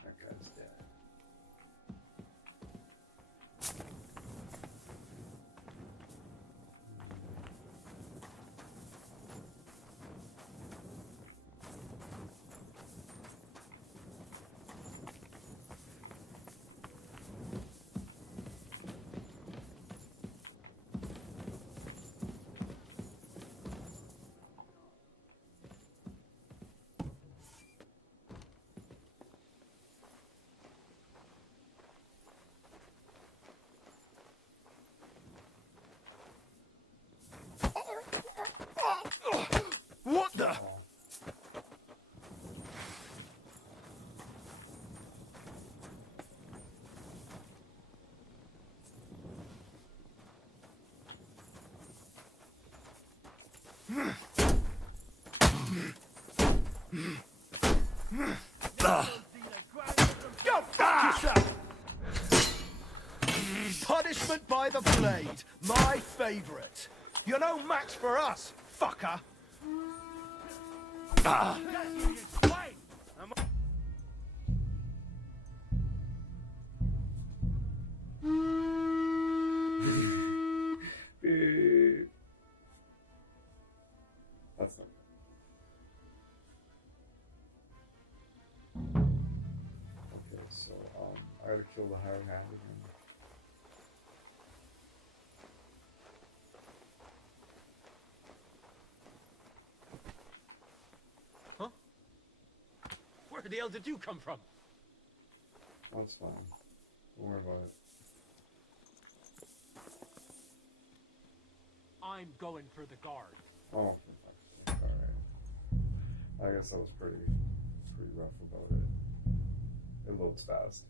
That guy's dead. What the? Go fuck yourself! Punishment by the blade, my favourite. You're no match for us, fucker. Ah. That's not. Okay, so I gotta kill the higher hand again. Huh? Where the hell did you come from? That's fine. Don't worry about it. I'm going for the guard. Oh, for fuck's sake. Alright. I guess I was pretty rough about it. It loads fast.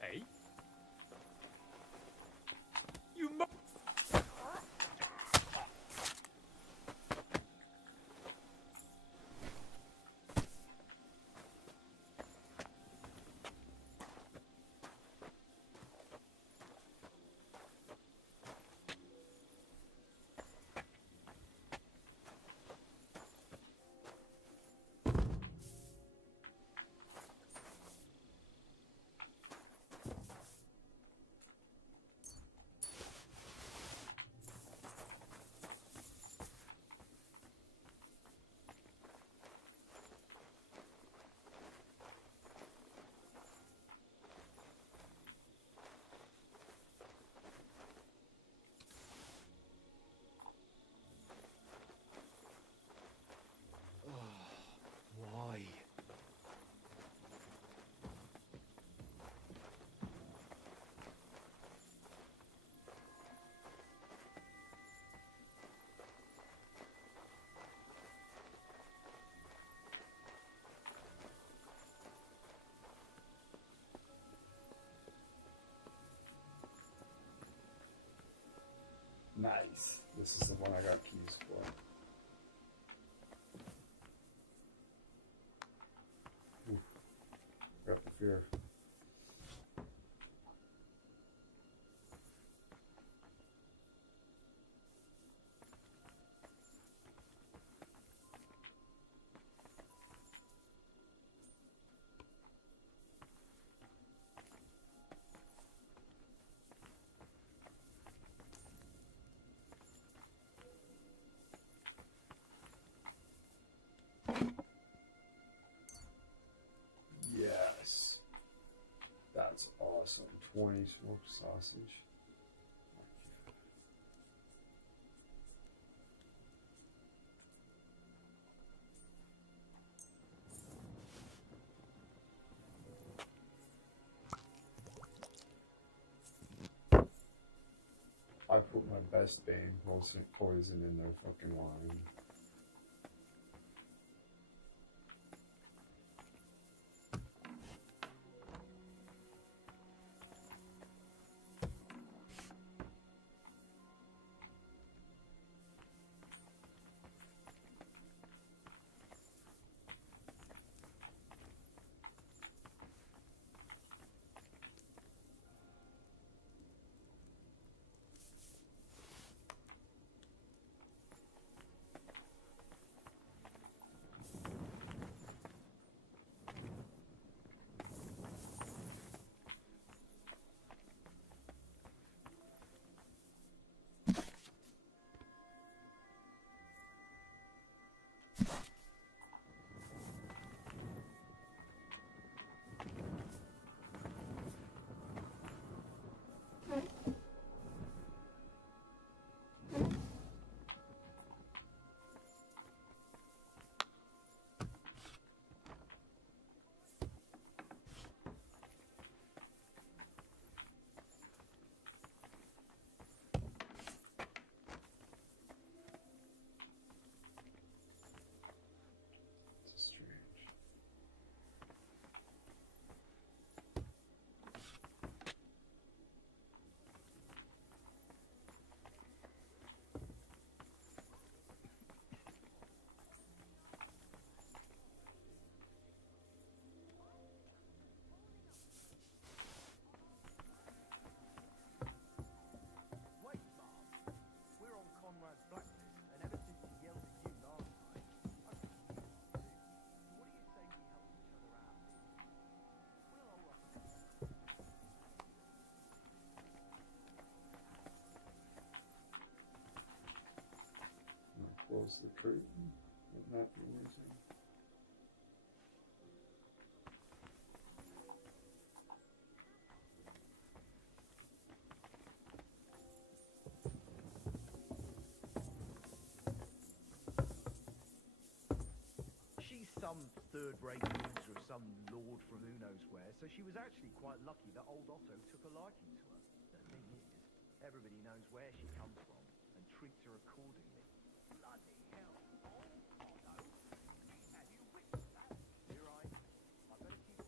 Hey? You Nice. This is the one I got keys for. Ooh. Got the fear. Yes. That's awesome. 20 smoked sausage. I put my best Bane poison in their fucking wine. Close the curtain. Wouldn't that be amazing? She's some third-rate user of some lord from who knows where, so she was actually quite lucky that old Otto took a liking to her. The thing is, everybody knows where she comes from and treats her accordingly. Bloody hell. Old Otto? Have you witnessed that? You're right. I better keep...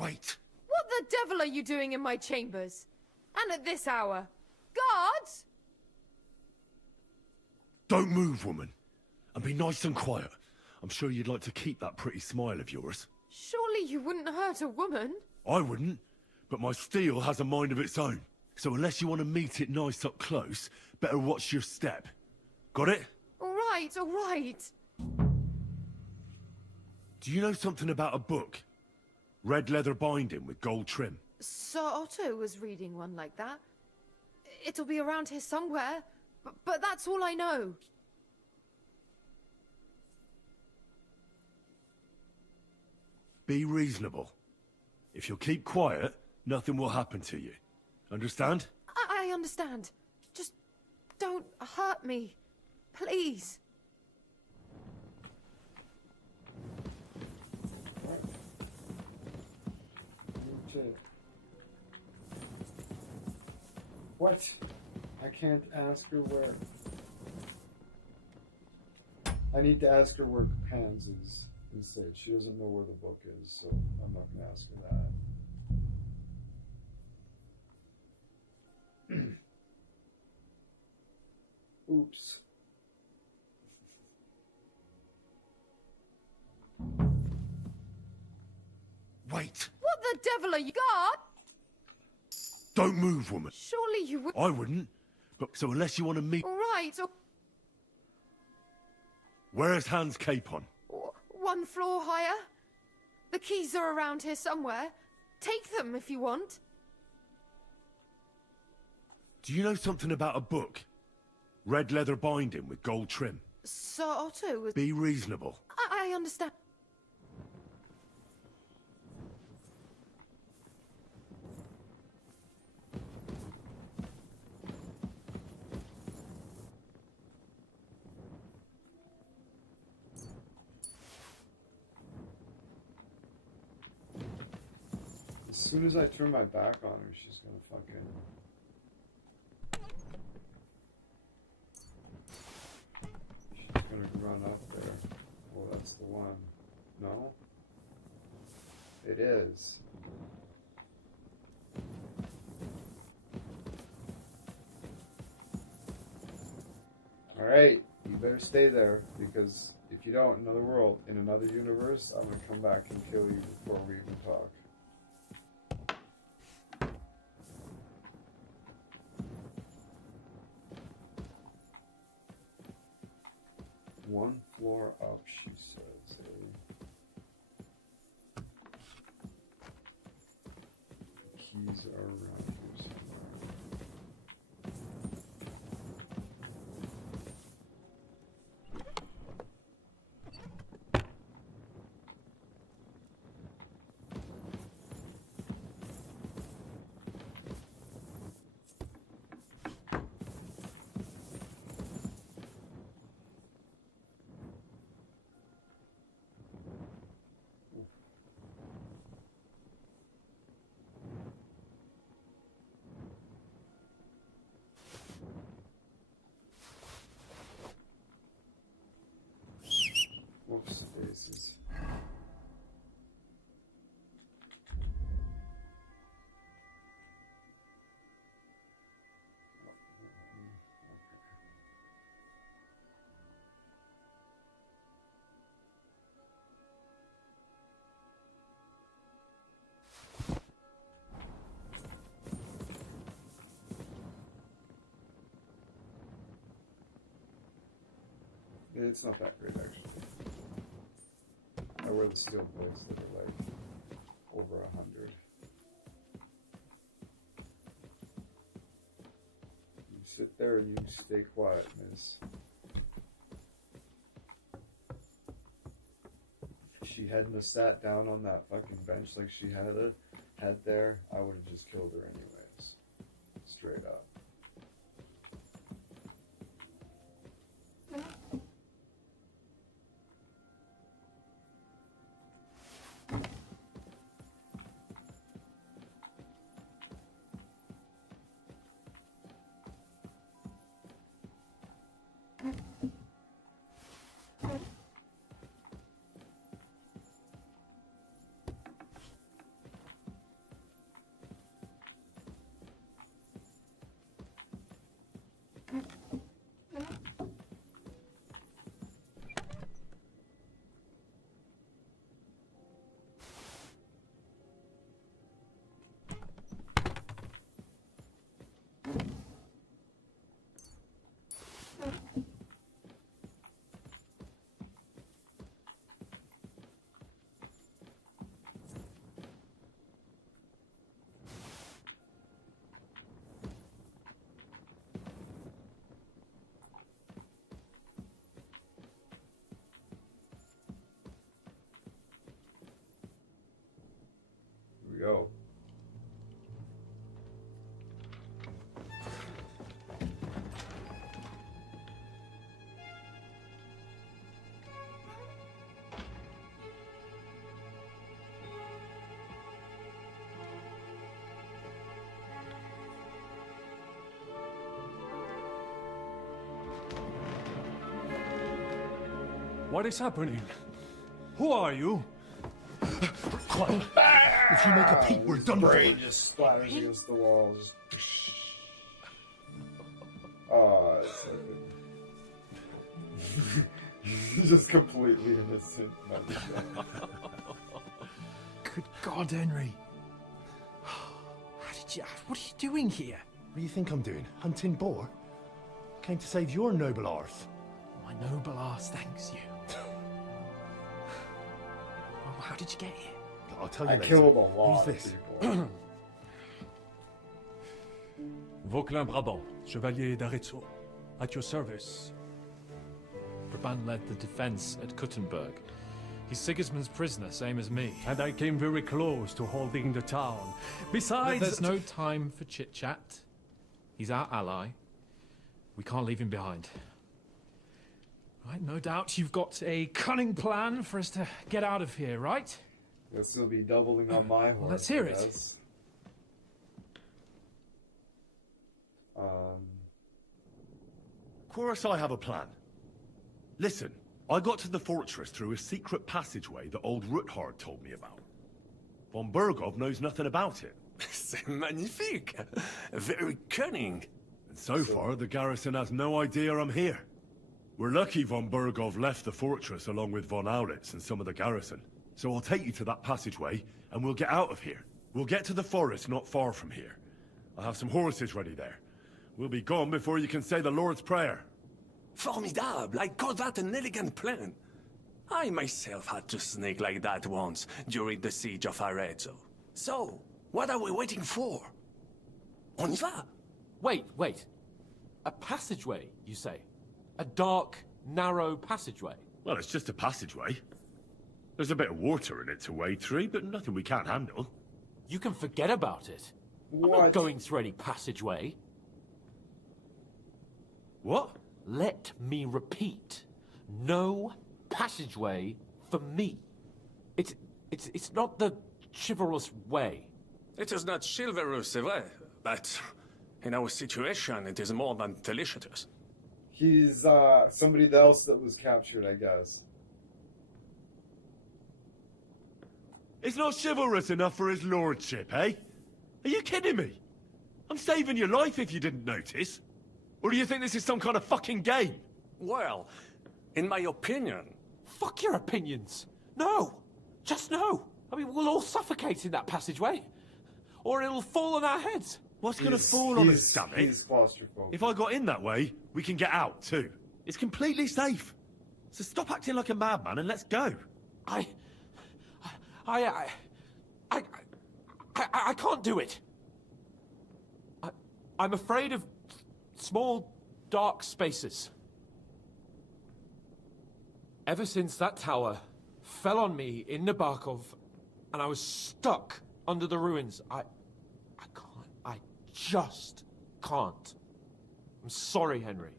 Wait! What the devil are you doing in my chambers? And at this hour? Guards? Don't move, woman. And be nice and quiet. I'm sure you'd like to keep that pretty smile of yours. Surely you wouldn't hurt a woman? I wouldn't, but my steel has a mind of its own. So unless you want to meet it nice up close, better watch your step. Got it? All right, all right. Do you know something about a book? Red leather binding with gold trim. Sir Otto was reading one like that. It'll be around here somewhere, but that's all I know. Be reasonable. If you'll keep quiet, nothing will happen to you. Understand? I understand. Just don't hurt me. Please. What? I can't ask her where. I need to ask her where Pans is instead. She doesn't know where the book is, so I'm not going to ask her that. Oops. Wait! What the devil are you? Guard? Don't move, woman. Surely you would. I wouldn't, but so unless you want to meet... All right. Where's Hans Capon? One floor higher. The keys are around here somewhere. Take them if you want. Do you know something about a book? Red leather binding with gold trim. Sir Otto was... Be reasonable. I understand. As soon as I turn my back on her, she's gonna fucking... She's gonna run up there. Oh, that's the one. No? It is. Alright, you better stay there, because if you don't, in another world, in another universe, I'm gonna come back and kill you before we even talk. One floor up, she says. The keys are around here somewhere. Whoops, daisies. It's not that great, actually. I wear the steel plates that are like over 100. You sit there and you stay quiet, miss. If she hadn't have sat down on that fucking bench like she had there, I would have just killed her anyways. Straight up. What is happening? Who are you? Quiet. If you make a peep, we're done for. Brain just splatters against the walls. Oh, it's so good. He's just completely innocent. Good God, Henry. What are you doing here? What do you think I'm doing? Hunting boar? Came to save your noble arse. My noble arse thanks you. Oh, how did you get here? I'll tell you I later. killed a lot Who's of this? people. Vauquelin Brabant, Chevalier d'Arezzo. At your service. Brabant led the defense at Kuttenberg. He's Sigismund's prisoner, same as me. And I came very close to holding the town. Besides... There's no time for chit-chat. He's our ally. We can't leave him behind. Right, no doubt you've got a cunning plan for us to get out of here, right? This will be doubling on my horse. Well, let's hear it. Yes. Of course I have a plan. Listen, I got to the fortress through a secret passageway that old Ruthard told me about. Von Bergov knows nothing about it. C'est magnifique! Very cunning. And so far, the garrison has no idea I'm here. We're lucky von Bergov left the fortress along with von Aulitz and some of the garrison. So I'll take you to that passageway, and we'll get out of here. We'll get to the forest not far from here. I have some horses ready there. We'll be gone before you can say the Lord's Prayer. Formidable! I call that an elegant plan. I myself had to sneak like that once during the siege of Arezzo. So, what are we waiting for? On y va! Wait. A passageway, you say? A dark, narrow passageway? Well, it's just a passageway. There's a bit of water in it to wade through, but nothing we can't handle. You can forget about it. What? I'm not going through any passageway. What? Let me repeat. No passageway for me. It's not the chivalrous way. It is not chivalrous, c'est vrai, but in our situation, it is more than delicious. He's somebody else that was captured, I guess. It's not chivalrous enough for his lordship, eh? Are you kidding me? I'm saving your life if you didn't notice. Or do you think this is some kind of fucking game? Well, in my opinion... Fuck your opinions. No. Just no. I mean, we'll all suffocate in that passageway. Or it'll fall on our heads. What's gonna fall on us, damn it? He's claustrophobic. If I got in that way, we can get out, too. It's completely safe. So stop acting like a madman and let's go. I can't do it. I'm afraid of small, dark spaces. Ever since that tower fell on me in Nabarkov, and I was stuck under the ruins, I just can't. I'm sorry, Henry.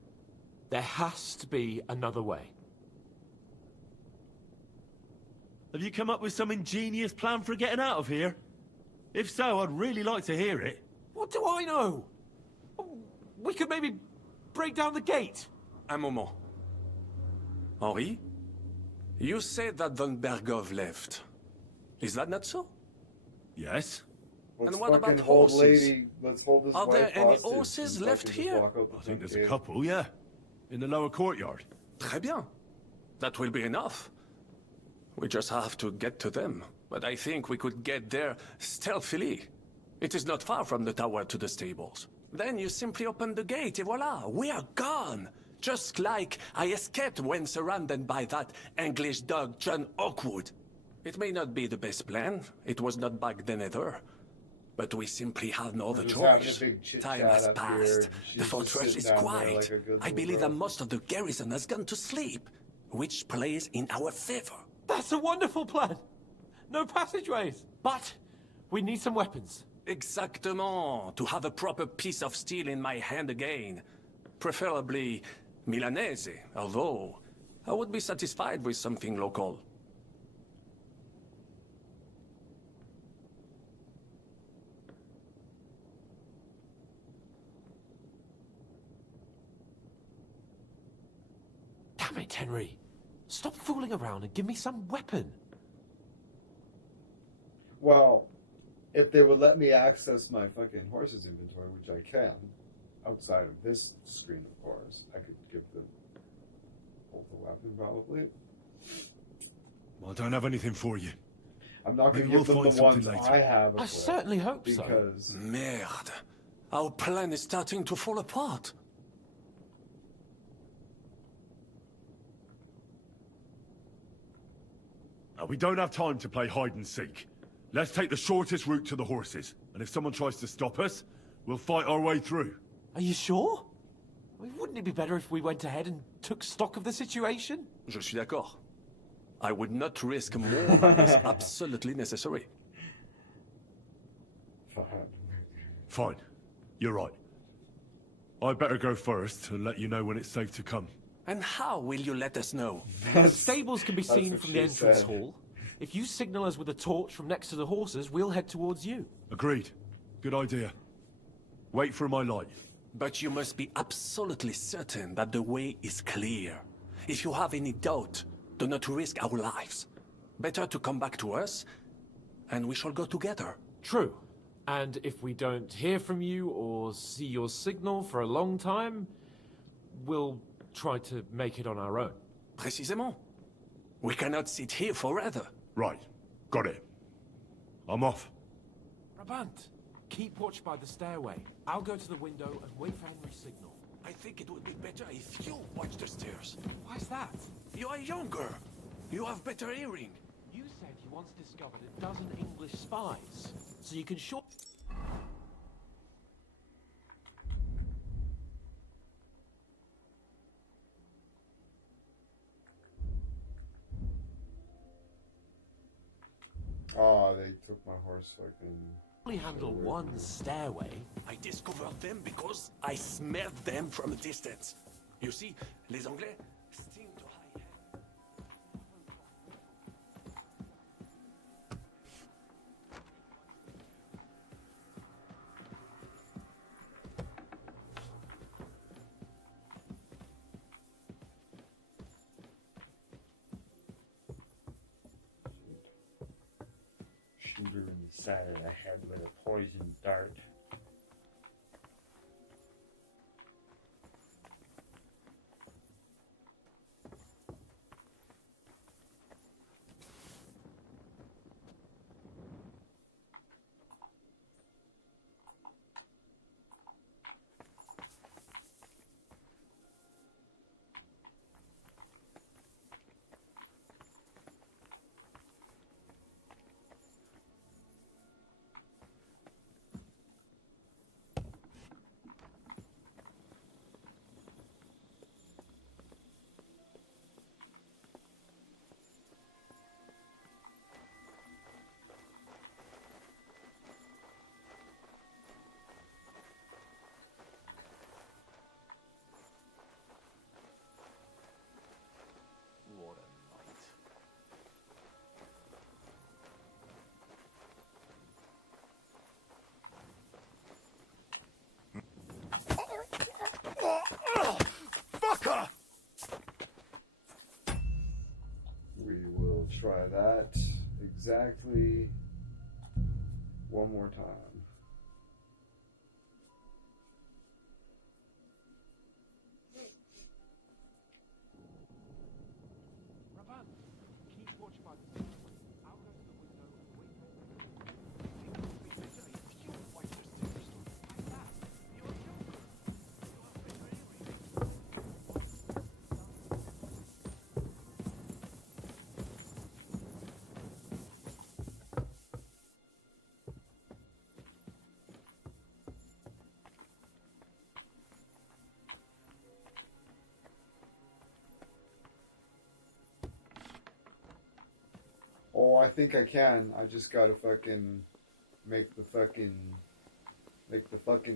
There has to be another way. Have you come up with some ingenious plan for getting out of here? If so, I'd really like to hear it. What do I know? We could maybe break down the gate. Un moment. Henri? You said that von Bergov left. Is that not so? Yes. Let's and what about fucking hold horses? lady. Let's hold this Are wife there any hostage horses and left fucking just here? walk out the I think there's front a gate. couple, yeah. In the lower courtyard. Très bien. That will be enough. We just have to get to them. But I think we could get there stealthily. It is not far from the tower to the stables. Then you simply open the gate, et voila, we are gone. Just like I escaped when surrounded by that English dog John Oakwood. It may not be the best plan. It was not back then either. But we simply have no other We're just having choice. a big chit Time chat has up here, passed. and she's The just fortress sitting is down there quiet. like a good I little believe girl. that most of the garrison has gone to sleep, which plays in our favor. That's a wonderful plan. No passageways. But we need some weapons. Exactement. To have a proper piece of steel in my hand again. Preferably Milanese, although I would be satisfied with something local. Damn it, Henry. Stop fooling around and give me some weapon. Well, if they would let me access my fucking horse's inventory, which I can, outside of this screen, of course, I could give them both a weapon, probably. Well, I don't have anything for you. I'm not going to Maybe give we'll them find the ones something later. I have. I certainly hope so. Because Merde. Our plan is starting to fall apart. We don't have time to play hide and seek. Let's take the shortest route to the horses. And if someone tries to stop us, we'll fight our way through. Are you sure? I mean, wouldn't it be better if we went ahead and took stock of the situation? Je suis d'accord. I would not risk more than is absolutely necessary. Fine. You're right. I'd better go first and let you know when it's safe to come. And how will you let us know? The stables can be seen from the entrance hall. If you signal us with a torch from next to the horses, we'll head towards you. Agreed. Good idea. Wait for my light. But you must be absolutely certain that the way is clear. If you have any doubt, do not risk our lives. Better to come back to us, and we shall go together. True. And if we don't hear from you or see your signal for a long time, we'll try to make it on our own. Précisément. We cannot sit here forever. Right. Got it. I'm off. Brabant, keep watch by the stairway. I'll go to the window and wait for Henry's signal. I think it would be better if you watch the stairs. Why's that? You are younger. You have better hearing. You said you once discovered a dozen English spies, so you can short... Oh, they took my horse fucking... only handle one stairway. I discovered them because I smelled them from a distance. You see, les Anglais sting to high heaven. Shoot her in the side of the head with a poison dart. What a night. Fucker! We will try that exactly one more time. Brabant, keep watch by the stairway. I'll go to the window and wait for Henry's signal. It would be better if you watch the stairs. Like that. You're younger. You have better hearing. Oh, I think I can. I just gotta fucking make the fucking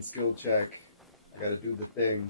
skill check. I gotta do the thing.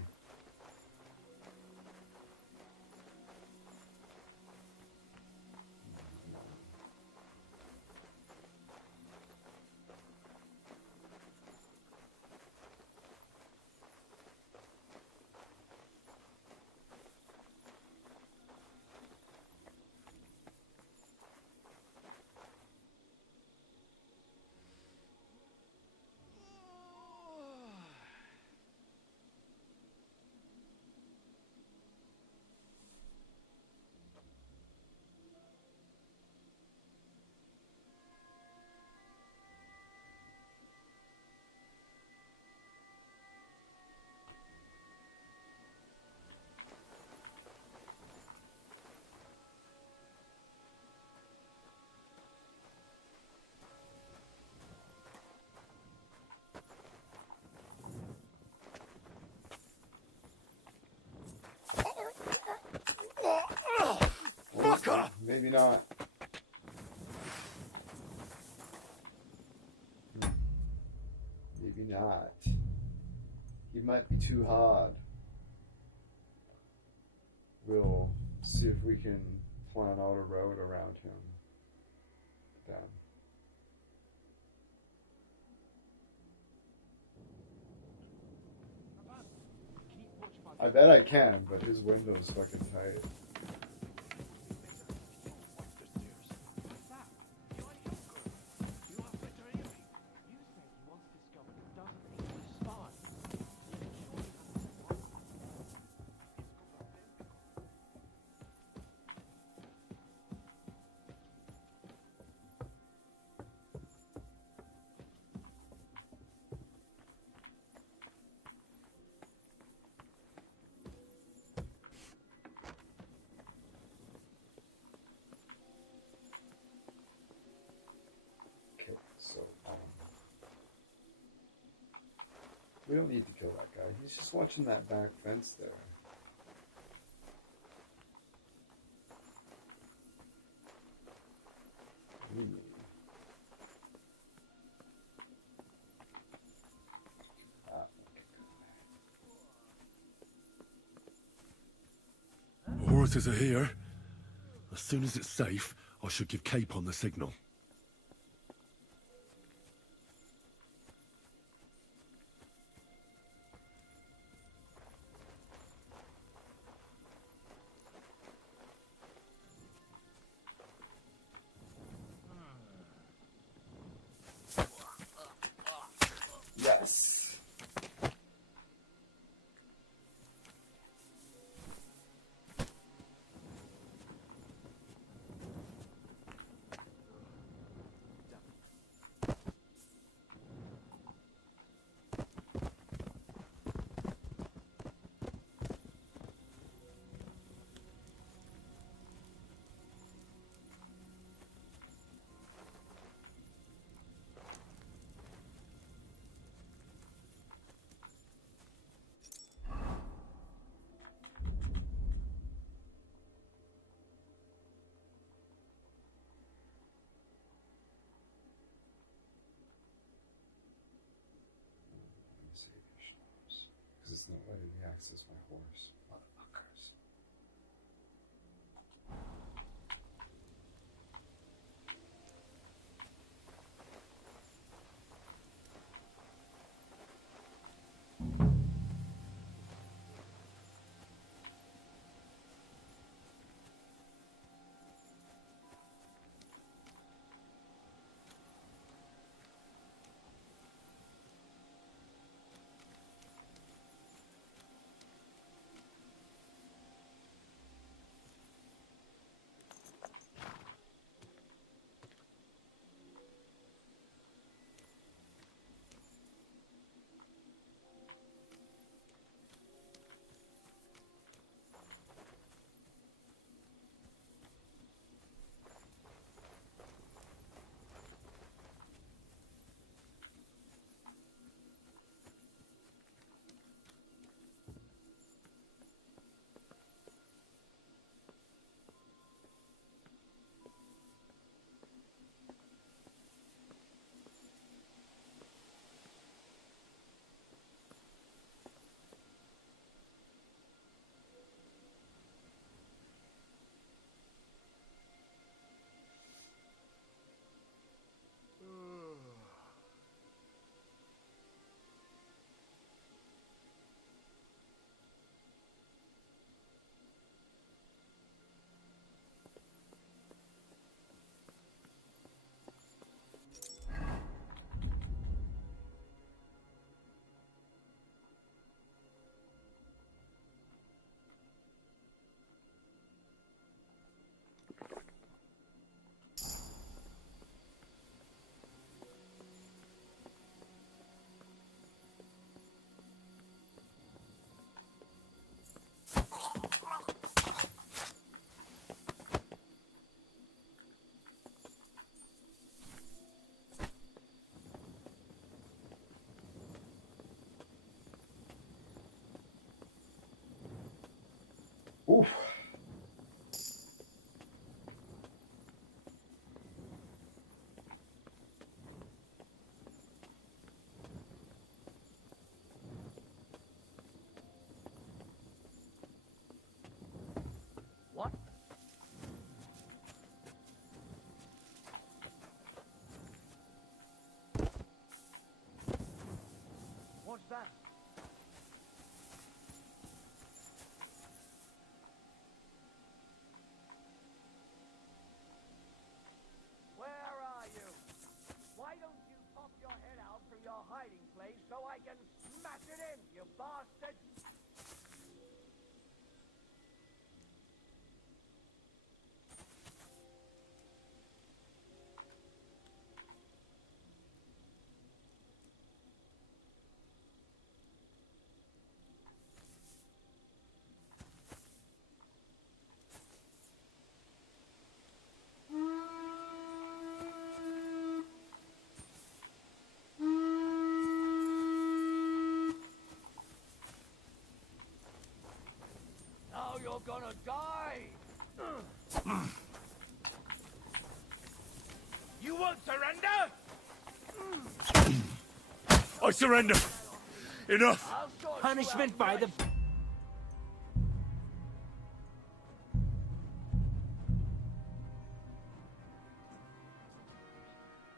Motherfucker! Maybe not. Maybe not. He might be too hard. We'll see if we can plan out a road around him then. I bet I can, but his window's fucking tight. We don't need to kill that guy. He's just watching that back fence there. Horses are here. As soon as it's safe, I should give Capon the signal. Yes. Because it's not letting me access my horse. Motherfuckers. Oof. all gonna die! You won't surrender? I surrender. Enough. Punishment by the...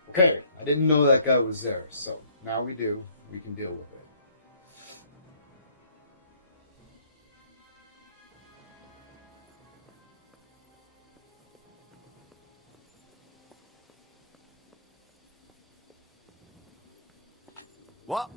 Okay, I didn't know that guy was there, so now we do. We can deal with it. What?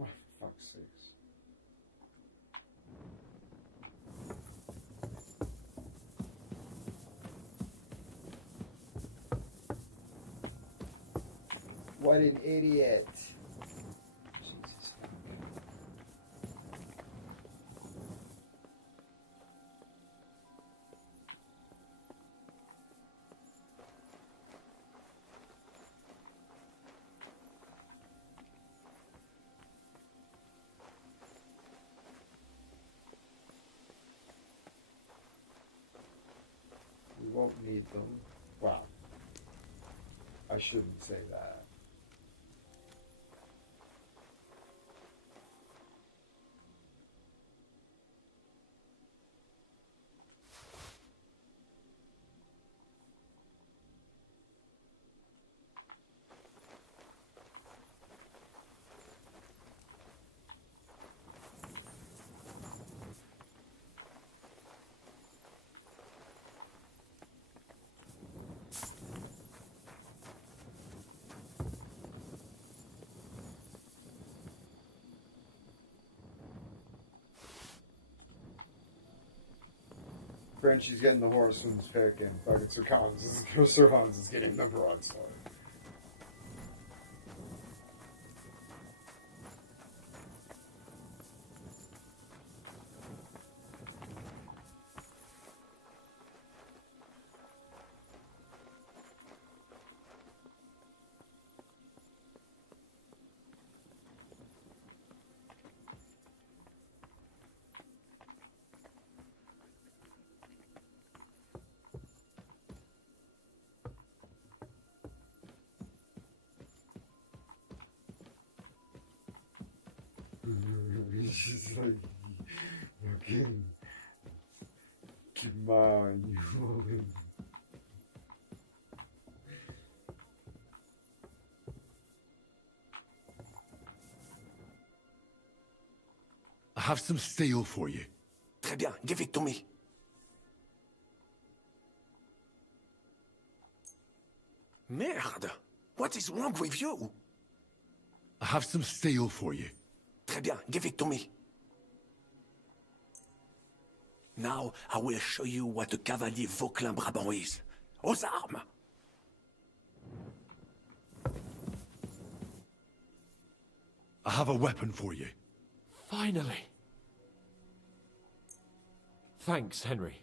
Oh, for fuck's sakes. What an idiot. Jesus. We won't need them. Wow. I shouldn't say that. Frenchie's getting the horseman's pick, and fucking Sir Hans is getting the broadsword. She's like, fucking, come on, you woman. I have some steel for you. Très bien, give it to me. Merde! What is wrong with you? I have some steel for you. Très bien, give it to me. Now, I will show you what a cavalier Vauquelin-Brabant is. Aux armes! I have a weapon for you. Finally. Thanks, Henry.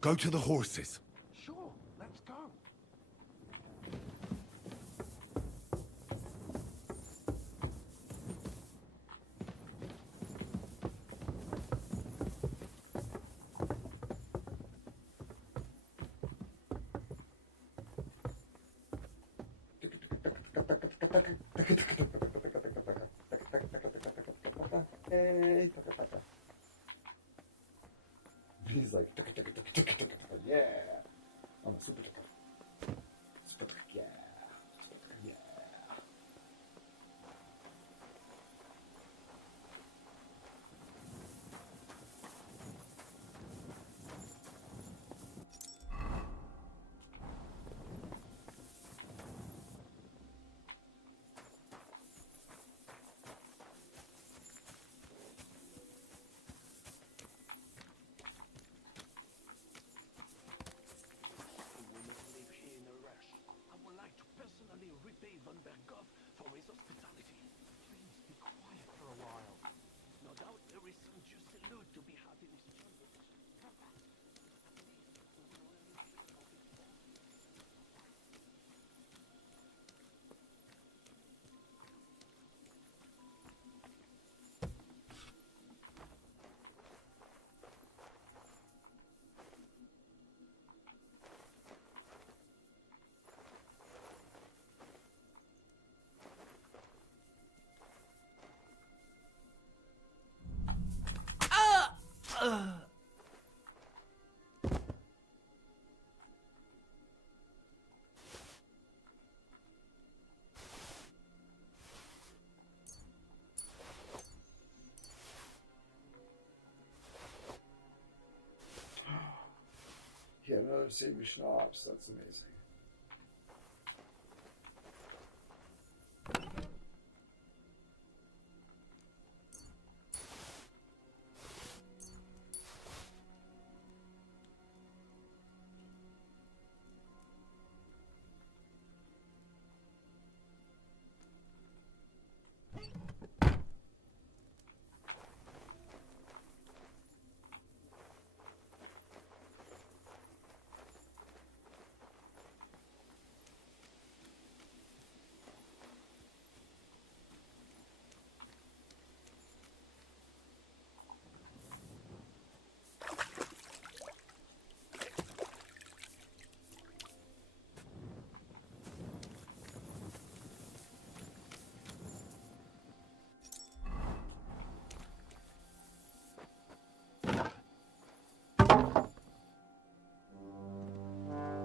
Go to the horses. Sure, let's go. He's like, yeah. I'm a super yeah. Yeah. For his hospitality. Please be quiet for a while. No doubt there is some juicy loot to be had in his chambers. Yeah, another Saber Schnapps. That's amazing.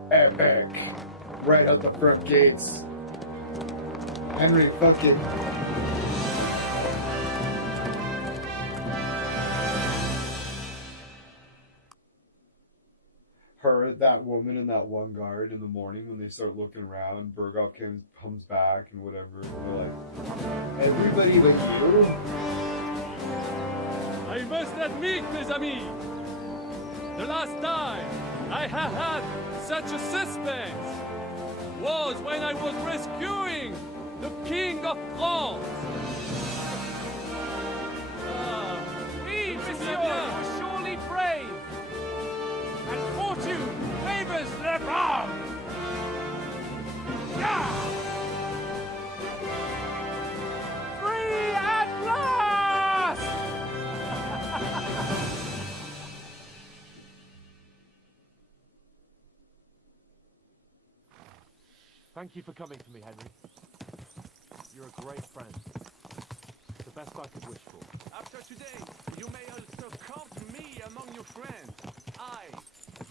Epic. Right out the front gates. Henry fucking... Her, that woman, and that one guard in the morning when they start looking around, Berghoff comes back and whatever. And they're like, everybody but you? I must admit, mes amis, the last time I have had such a suspense was when I was rescuing the King of France. Oui, monsieur, you were surely brave, and fortune favors the brave. Yeah! Free at last! Thank you for coming to me, Henry. You're a great friend. The best I could wish for. After today, you may also count me among your friends. I,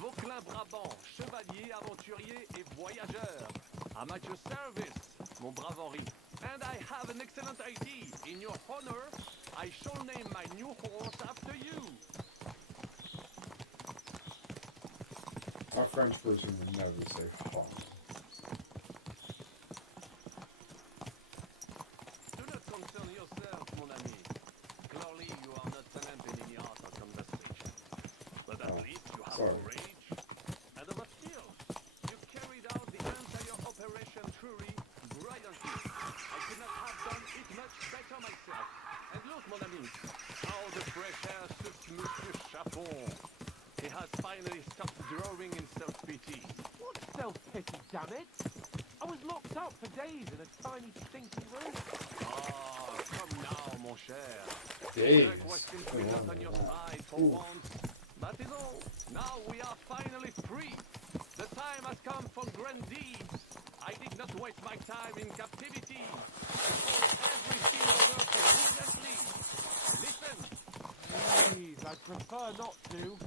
Vauquelin Brabant, chevalier, aventurier et voyageur. I'm at your service, mon brave Henri. And I have an excellent idea. In your honor, I shall name my new horse after you. Our French version would never say hong. Do not concern yourself, mon ami. Clearly, you are not talented in the art of conversation. But at least you have courage and a skill. You carried out the entire operation truly brilliantly. I could not have done it much better myself. And look, mon ami, how the fresh air suits Monsieur Chapon. He has finally stopped drawing in self-pity. What self-pity, damn it? I was locked up for days in a tiny, stinky room. Ah, come now, mon cher. Days? Luck was simply not on your side for once. That is all. Now we are finally free. The time has come for grand deeds. I did not waste my time in captivity. I fought everything over brilliantly. Listen. Please, I prefer not to.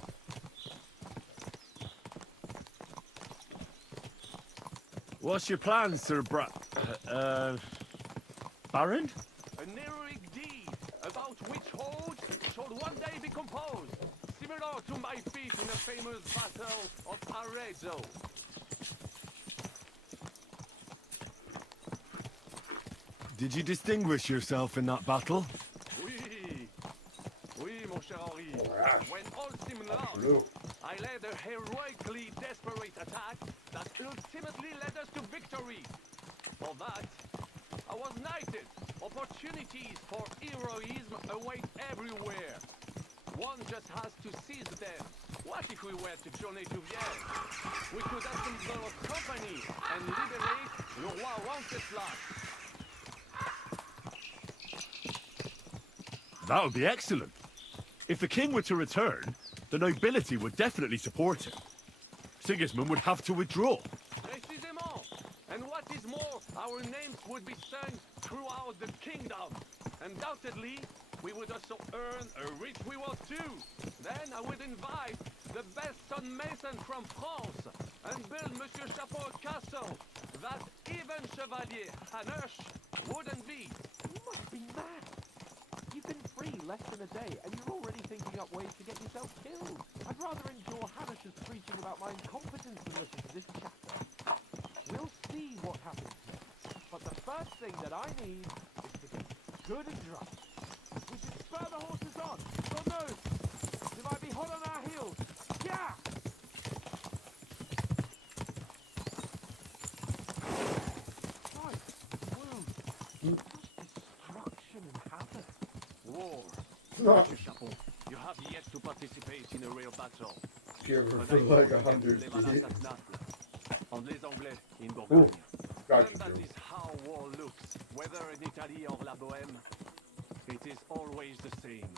What's your plan, Sir Baron? An heroic deed about which hold should one day be composed, similar to my feat in the famous battle of Arezzo. Did you distinguish yourself in that battle? Oui, mon cher Henri. When all seemed lost, I led a heroically desperate attack that ultimately led us to victory. For that, I was knighted. Opportunities for heroism await everywhere. One just has to seize them. What if we were to journey to Vienna? We could assemble a company and liberate le roi Wenceslas. That would be excellent. If the king were to return, the nobility would definitely support him. Sigismund would have to withdraw. Précisément. And what is more, our names would be sung throughout the kingdom. Undoubtedly, we would also earn a rich reward too. Then I would invite the best stonemason from France and build Monsieur Chapeau a castle that even Chevalier Hanush wouldn't beat. You must be mad. You've been free less than a day, and you're already thinking up ways to get yourself killed. I'd rather endure Hanush's preaching about my incompetence than listen to this chatter. We'll see what happens next. But the first thing that I need is to get good and drunk. We should spur the horses on. God knows, they might be hot on our heels. Yeah! Christ, wound. Destruction and havoc. War. No. Monsieur Chapeau, you have yet to participate in a real battle. Give her But for I like fought 100 against les years. Valaces at Naples, and les Anglais in Bourgogne. Gotcha, And that Joe. is how war looks, whether in Italy or la Bohème. It is always the same.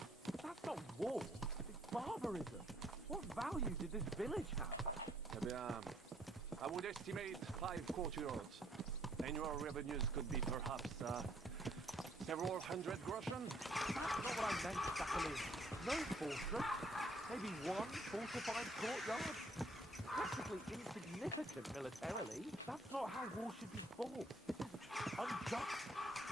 That's not war. It's barbarism. What value did this village have? Eh bien, I would estimate 5 courtyards. Annual revenues could be perhaps several hundred groschen. That's not what I meant, Zachary. No fortress. Maybe one fortified courtyard. Practically insignificant militarily. That's not how war should be fought. This is unjust.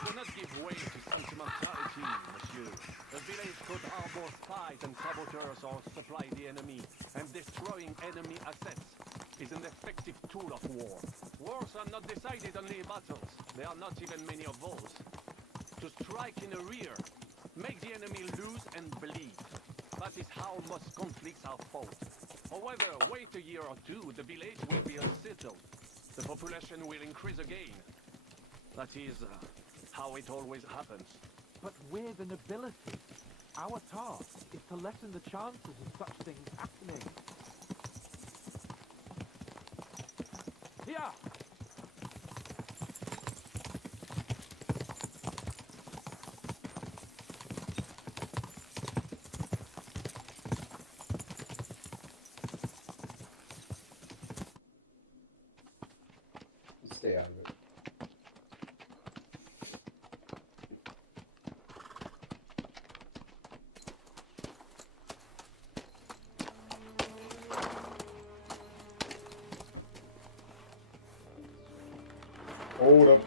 Do not give way to sentimentality, monsieur. A village could harbor spies and saboteurs or supply the enemy, and destroying enemy assets is an effective tool of war. Wars are not decided only in battles. There are not even many of those. To strike in the rear, make the enemy lose and bleed. That is how most conflicts are fought. However, wait a year or two, the village will be unsettled. The population will increase again. That is how it always happens. But we're the nobility. Our task is to lessen the chances of such things happening. Here! stay out of it. Hold up.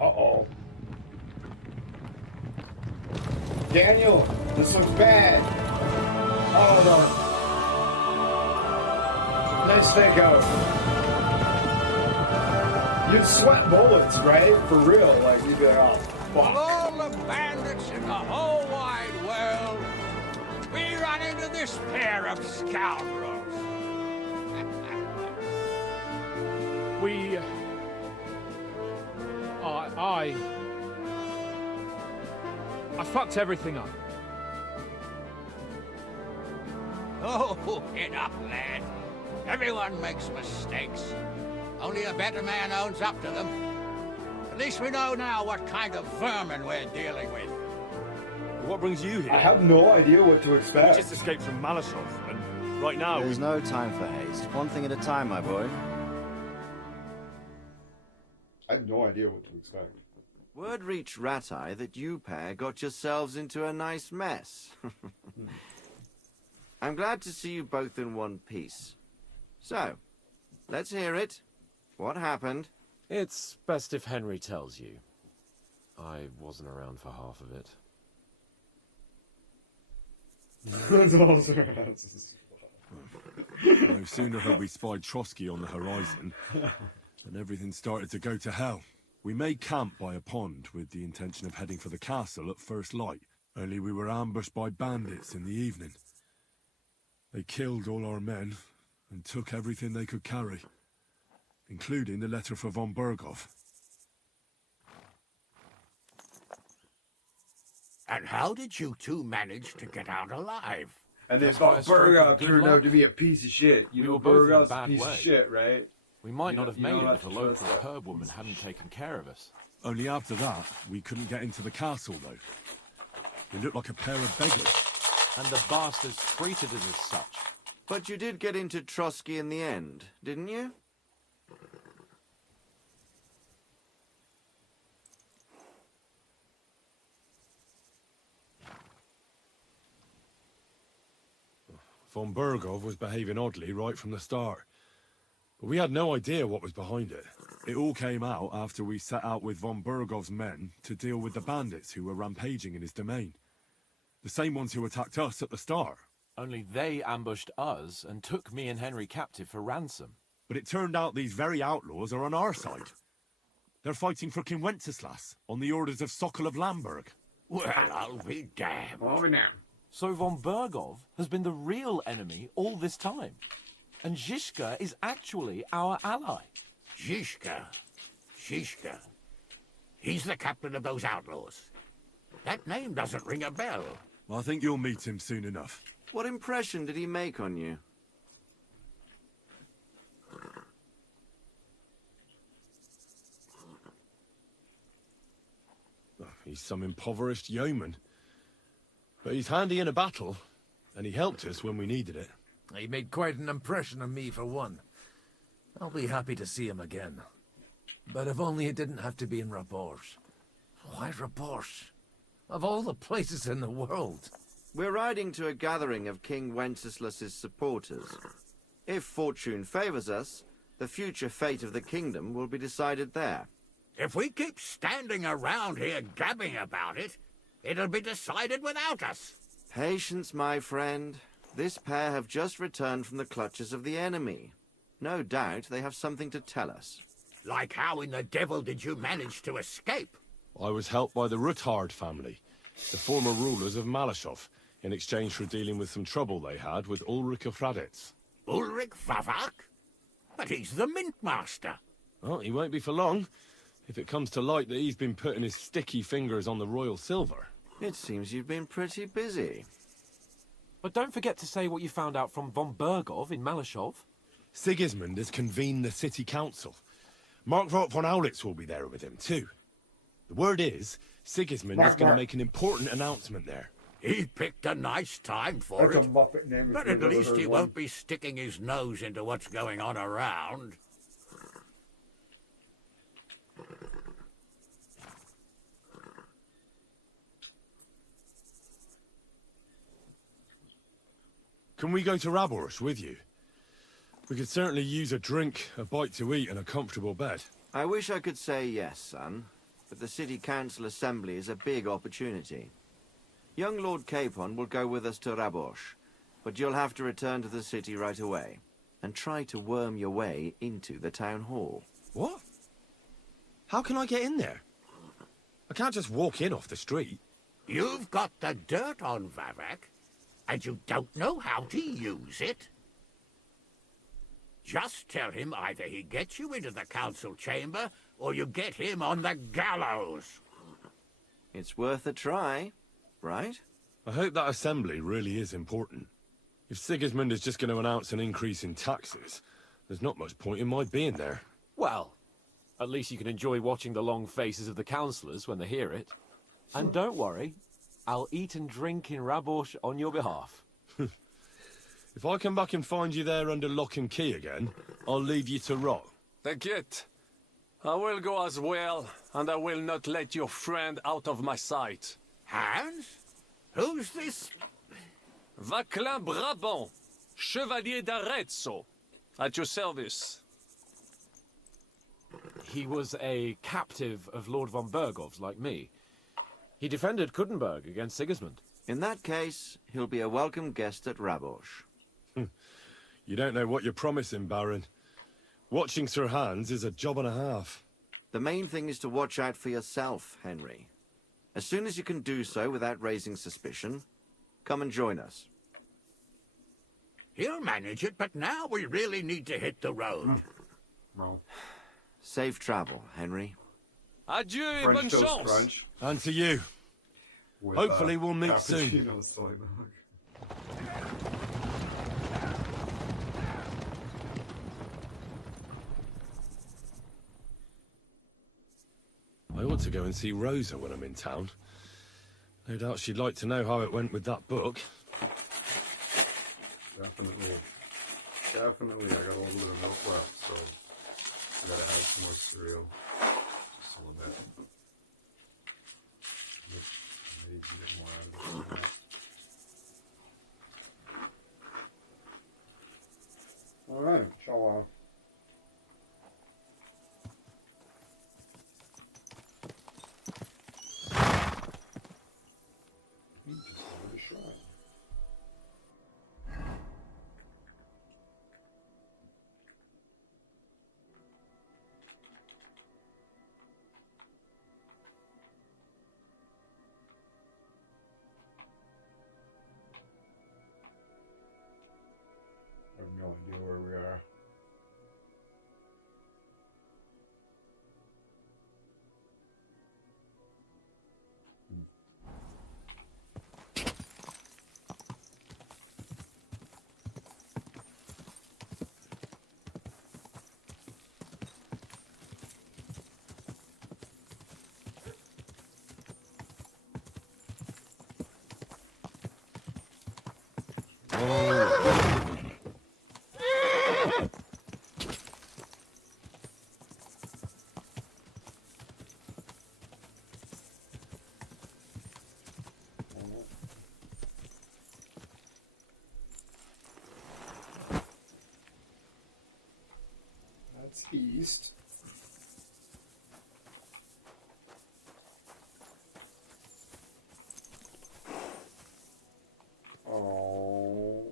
Uh-oh. Daniel, this looks bad. Hold on. Nice stakeout. You'd sweat bullets, right? For real. Like, you'd be like, oh, fuck. Of all the bandits in the whole wide world, we run into this pair of scoundrels. We... I fucked everything up. Oh, enough, lad. Everyone makes mistakes. Only a better man owns up to them. At least we know now what kind of vermin we're dealing with. What brings you here? I have no idea what to expect. We just escaped from Malashov, and right now There's no time for haste. One thing at a time, my boy. I have no idea what to expect. Word reached Rat-Eye that you pair got yourselves into a nice mess. I'm glad to see you both in one piece. So, let's hear it. What happened? It's best if Henry tells you. I wasn't around for half of it. That's awesome. No sooner had we spied Trotsky on the horizon than everything started to go to hell. We made camp by a pond with the intention of heading for the castle at first light, only we were ambushed by bandits in the evening. They killed all our men and took everything they could carry, including the letter for von Berghoff. And how did you two manage to get out alive? And then Berghoff turned out to be a piece of shit. You know, Berghoff's a piece of shit, right? We might not have made it if a local trust herb woman hadn't taken care of us. Only after that, we couldn't get into the castle, though. We looked like a pair of beggars. And the bastards treated us as such. But you did get into Trotsky in the end, didn't you? Von Berghoff was behaving oddly right from the start. But we had no idea what was behind it. It all came out after we set out with von Berghoff's men to deal with the bandits who were rampaging in his domain. The same ones who attacked us at the start. Only they ambushed us and took me and Henry captive for ransom. But it turned out these very outlaws are on our side. They're fighting for King Wenceslas on the orders of Sokol of Lamberg. Well, I'll be damned. Over now. So von Berghoff has been the real enemy all this time. And Zizka is actually our ally. Zizka? He's the captain of those outlaws. That name doesn't ring a bell. I think you'll meet him soon enough. What impression did he make on you? He's some impoverished yeoman. But he's handy in a battle, and he helped us when we needed it. He made quite an impression on me, for one. I'll be happy to see him again. But if only it didn't have to be in Rapors. Why Rapors? Of all the places in the world. We're riding to a gathering of King Wenceslas's supporters. If fortune favors us, the future fate of the kingdom will be decided there. If we keep standing around here gabbing about it, it'll be decided without us. Patience, my friend. This pair have just returned from the clutches of the enemy. No doubt they have something to tell us. Like how in the devil did you manage to escape? I was helped by the Ruthard family, the former rulers of Malashov, in exchange for dealing with some trouble they had with Ulrich of Raditz. Ulrich Vavak? But he's the mint master. Well, he won't be for long, if it comes to light that he's been putting his sticky fingers on the royal silver. It seems you've been pretty busy. But don't forget to say what you found out from von Berghoff in Malashov. Sigismund has convened the city council. Markvart von Aulitz will be there with him, too. The word is, Sigismund is going to make an important announcement there. He picked a nice time for That's it. a Muppet name. But at least he won't be sticking his nose into what's going on around. Can we go to Rabors with you? We could certainly use a drink, a bite to eat, and a comfortable bed. I wish I could say yes, son, but the City Council Assembly is a big opportunity. Young Lord Capon will go with us to Rabosh, but you'll have to return to the city right away, and try to worm your way into the town hall. What? How can I get in there? I can't just walk in off the street. You've got the dirt on Vavak, and you don't know how to use it? Just tell him either he gets you into the council chamber, or you get him on the gallows. It's worth a try, right? I hope that assembly really is important. If Sigismund is just going to announce an increase in taxes, there's not much point in my being there. Well, at least you can enjoy watching the long faces of the councillors when they hear it. And don't worry, I'll eat and drink in Rabosh on your behalf. If I come back and find you there under lock and key again, I'll leave you to rot. Take it. I will go as well, and I will not let your friend out of my sight. Hans? Who's this? Vaclin Brabant, Chevalier d'Arezzo, at your service. He was a captive of Lord von Bergov's, like me. He defended Kuttenberg against Sigismund. In that case, he'll be a welcome guest at Rabosh. You don't know what you're promising, Baron. Watching Sir Hans is a job and a half. The main thing is to watch out for yourself, Henry. As soon as you can do so without raising suspicion, come and join us. He'll manage it, but now we really need to hit the road. No. Safe travel, Henry. Adieu et French bonne toast chance. crunch. And to you. With, Hopefully we'll meet soon. cappuccino soy milk. I ought to go and see Rosa when I'm in town. No doubt she'd like to know how it went with that book. Definitely. Definitely. I got a little bit of milk left, so I gotta add some more cereal. Just a little bit. Maybe get more out of it. Alright, ciao. I have no idea where we are. That's east. Oh.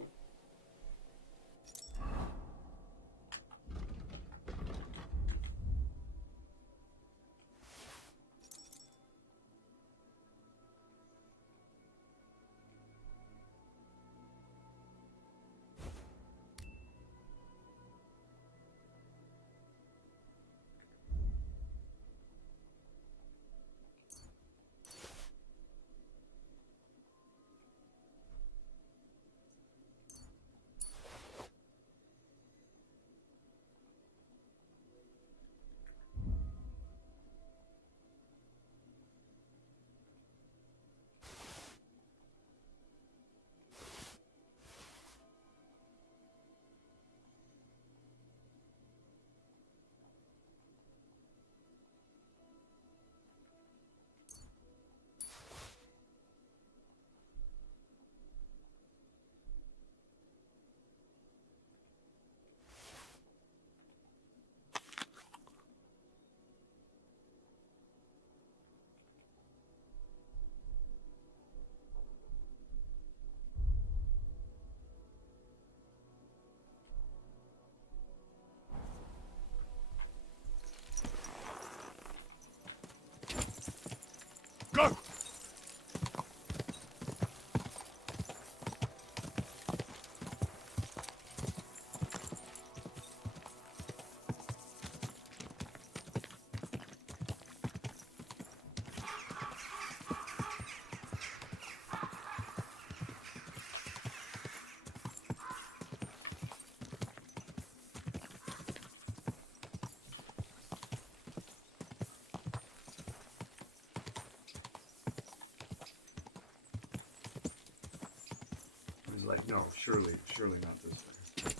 like, no, surely not this way.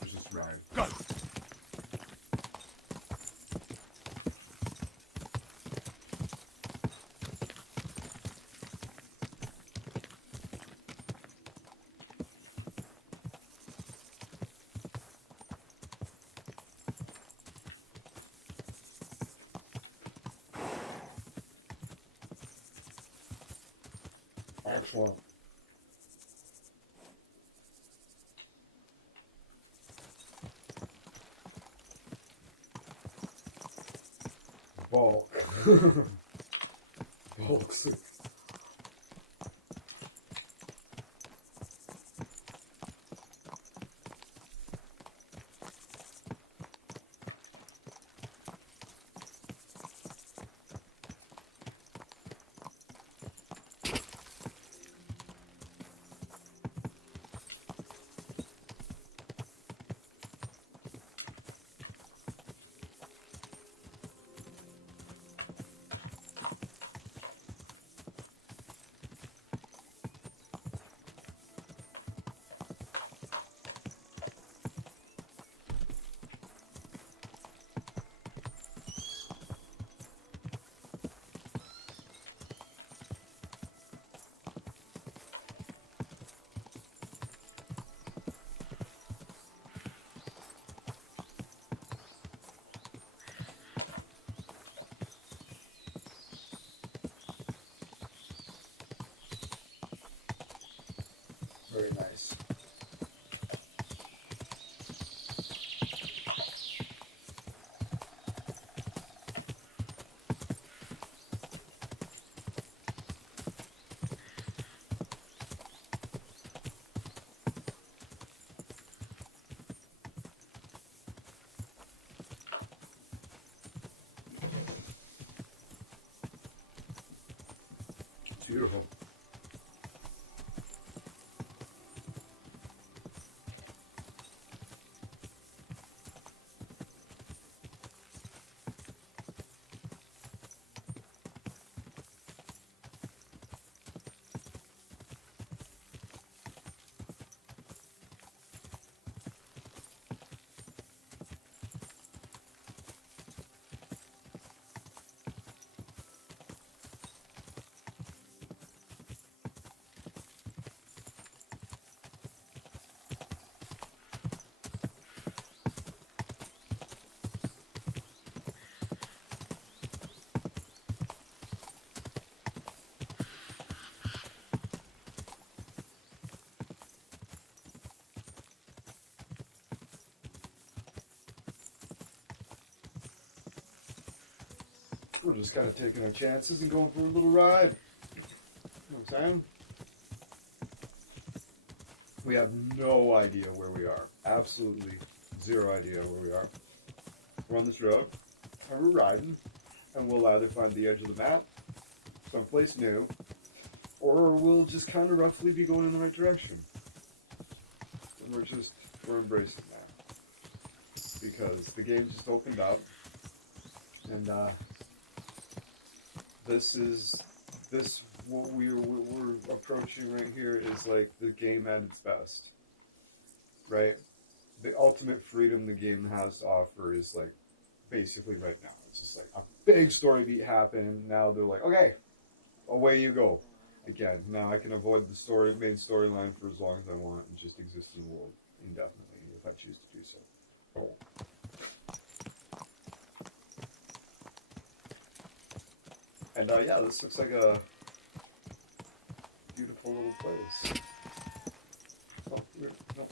Let's just ride. Go! Excellent. Bulk. Bulk. Very nice. It's beautiful. We're just kind of taking our chances and going for a little ride. You know what I'm saying? We have no idea where we are. Absolutely zero idea where we are. We're on this road, and we're riding, and we'll either find the edge of the map, someplace new, or we'll just kind of roughly be going in the right direction. And we're embracing that. Because the game just opened up, and what we're approaching right here is like the game at its best, right? The ultimate freedom the game has to offer is like basically right now. It's just like a big story beat happened. Now they're like, okay, away you go. Again, now I can avoid the main storyline for as long as I want and just exist in the world indefinitely if I choose to do so. And yeah, this looks like a beautiful little place. Oh, no,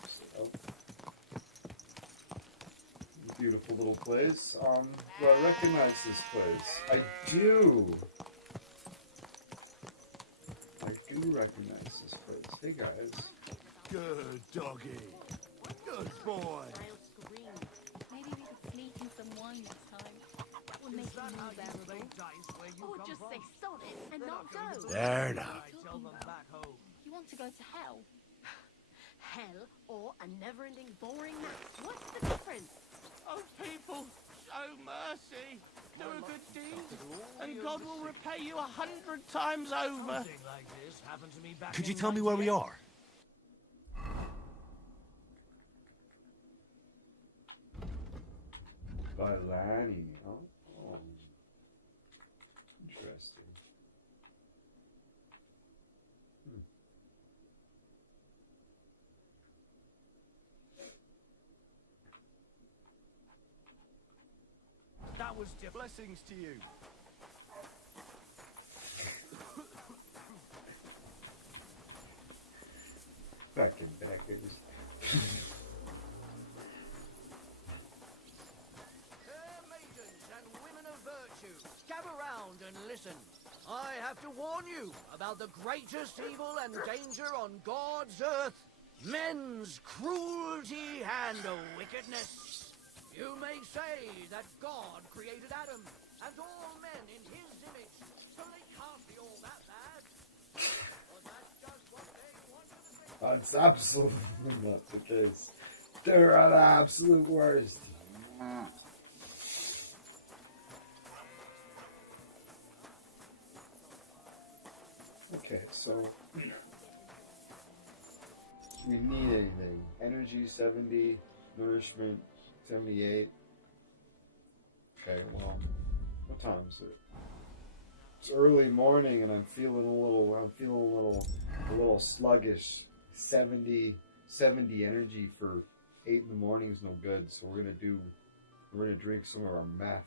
beautiful little place. Do I recognize this place? I do. I do recognize this place. Hey guys. Good doggy. Good boy. Maybe we could sneak in some wine this time. We'll make you more bearable. Or just say sod it and not go. There now. You want to go to hell? Hell or a never-ending boring nap? What's the difference? Oh, people, show mercy. Do a good deed, and God will repay you 100 times over. Something like this happened to me back Could you in tell me where we are? By Lanny. Oh, interesting. That was just blessings to you. Fucking backers. Fair maidens and women of virtue, gather round and listen. I have to warn you about the greatest evil and danger on God's earth. Men's cruelty and wickedness. You may say that God created Adam and all men in his image, so they can't be all that bad. But that's just what they want you to think. That's absolutely not the case. They're the absolute worst. Okay, so we need anything. Energy 70, nourishment 78. Okay, well, what time is it? It's early morning and I'm feeling a little sluggish. 70 energy for 8 in the morning is no good, so we're gonna drink some of our meth.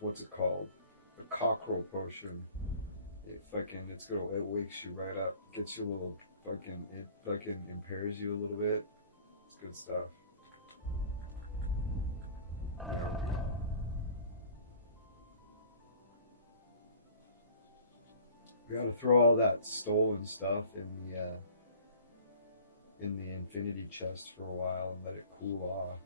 What's it called? The cockerel potion. It wakes you right up, gets you a little it impairs you a little bit. It's good stuff. We gotta throw all that stolen stuff in the infinity chest for a while and let it cool off.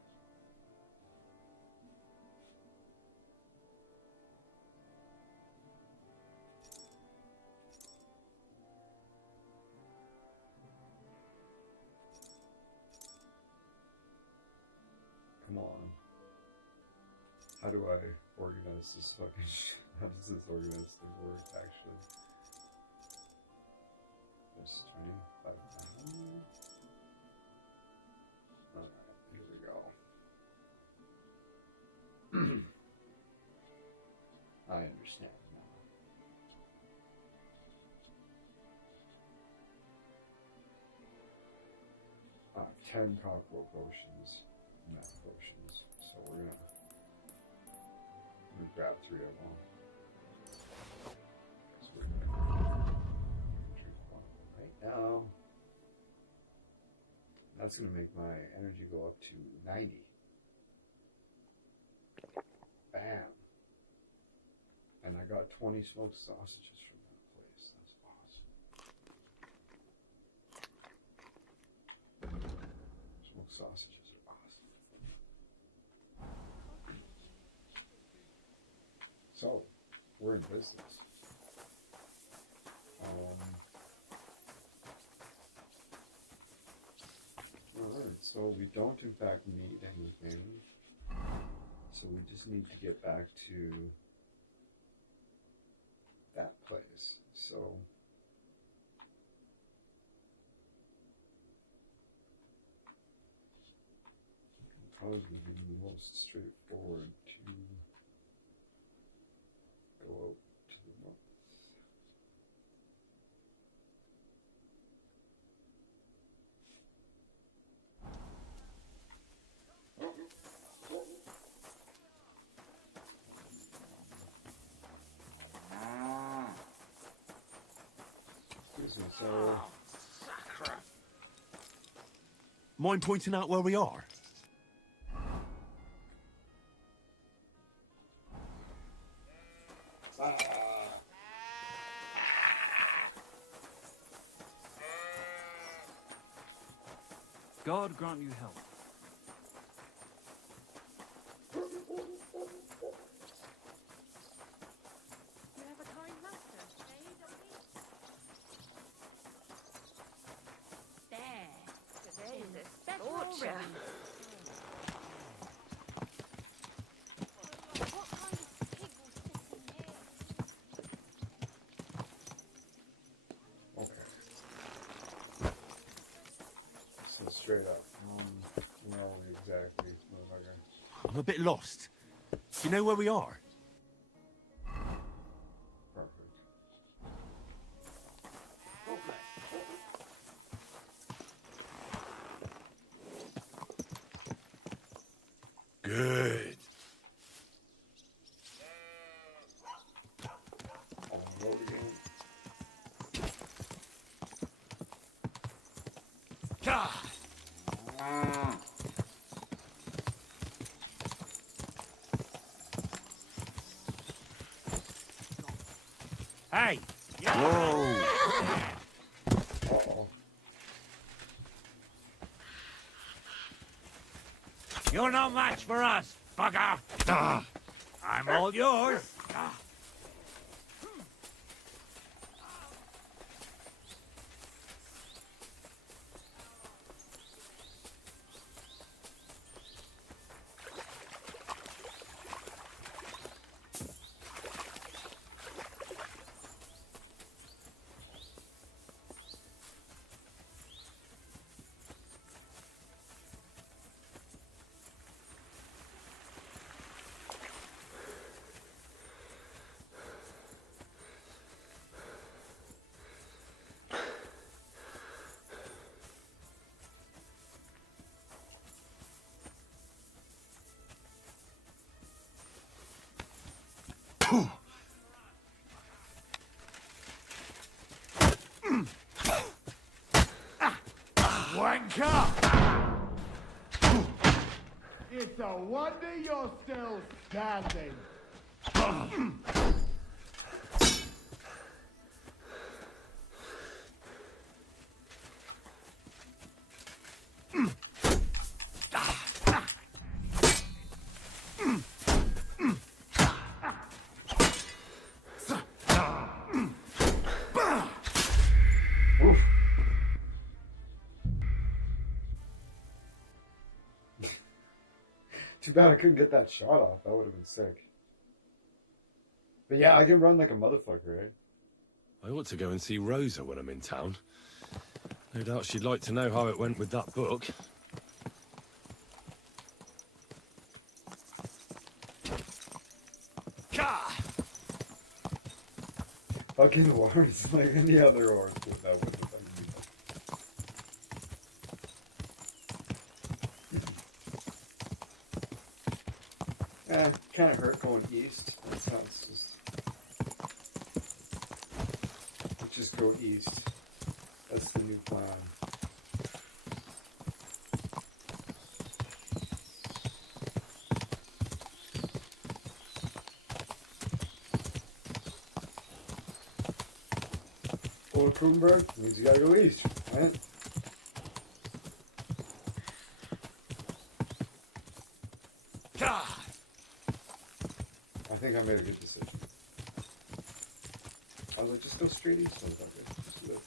Come on. How do I organize this fucking shit? How does this organized thing work, actually? There's 25,000. Alright, here we go. I understand now. I have 10 cockerel potions, meth potions, so we're gonna grab 3 of them. So we're gonna drink one of them right now. That's gonna make my energy go up to 90. Bam. And I got 20 smoked sausages from that place. That's awesome. Smoked sausages are awesome. So, we're in business. Alright, so we don't in fact need anything. So we just need to get back to that place. So probably be the most straightforward to go out to the north. Excuse me, so Mind pointing out where we are? God grant you health. You have a kind master, eh, Dobby? There. Today's a scorcher. What kind of pig will sit in here? okay. So straight up, where are we exactly, motherfucker? I'm a bit lost. Do you know where we are? Good. Hey! Whoa! You're no match for us, bugger! I'm all yours! Wanker! It's a wonder you're still standing. Too bad I couldn't get that shot off. That would have been sick. But yeah, I can run like a motherfucker, right? I ought to go and see Rosa when I'm in town. No doubt she'd like to know how it went with that book. Fucking words like any other horse with that would have kind of hurt going east. That's how it's just. Let's just go east. That's the new plan. Old Krudenberg means you gotta go east, right? I think I made a good decision. I was like, just go straight east, motherfucker. Just do it.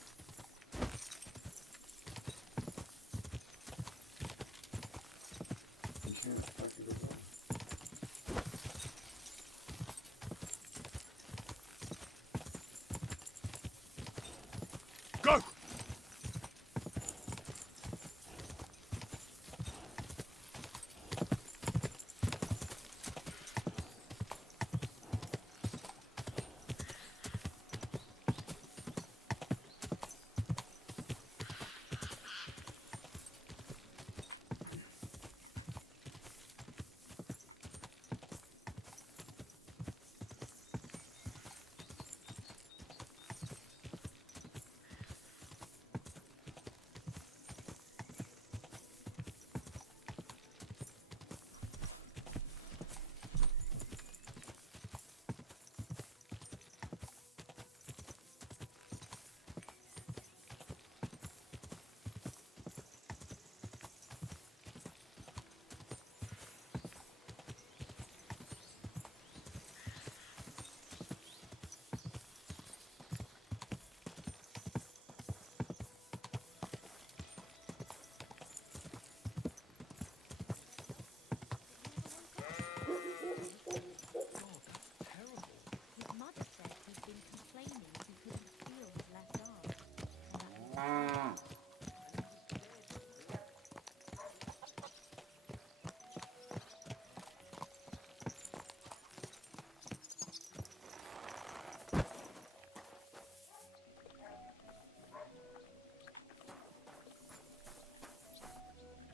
You can't fucking go wrong. Go!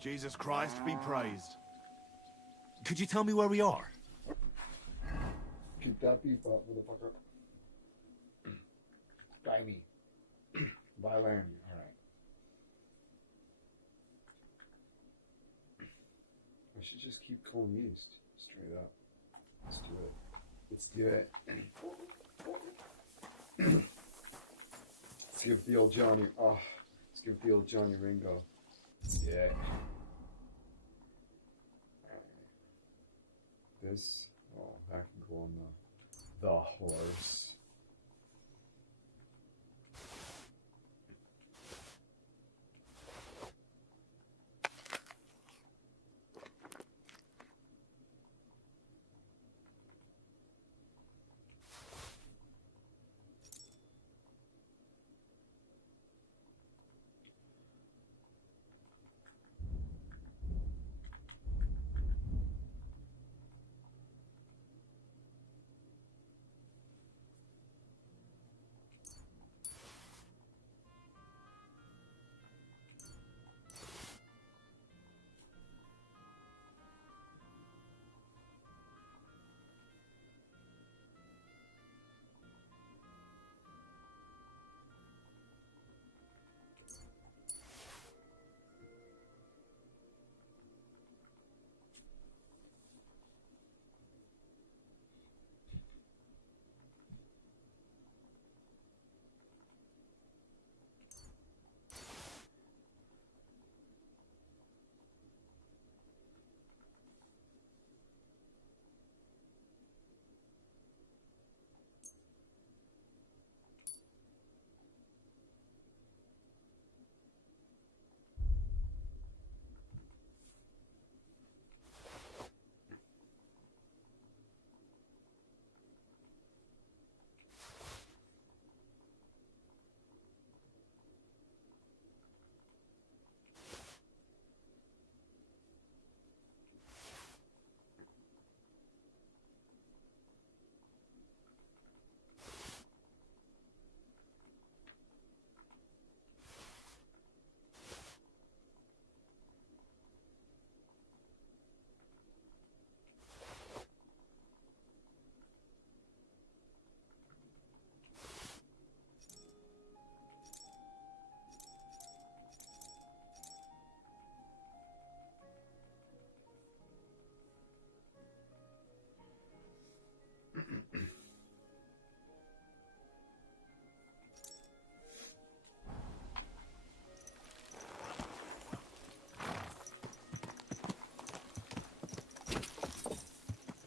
Jesus Christ be praised. Could you tell me where we are? Keep that beef up, motherfucker. By me. By land. Alright. I should just keep going east. Straight up. Let's do it. Let's do it. Let's give the old Johnny. Oh, let's give the old Johnny Ringo. Yeah. This. Oh, that can go on the horse.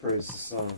Praise the sun.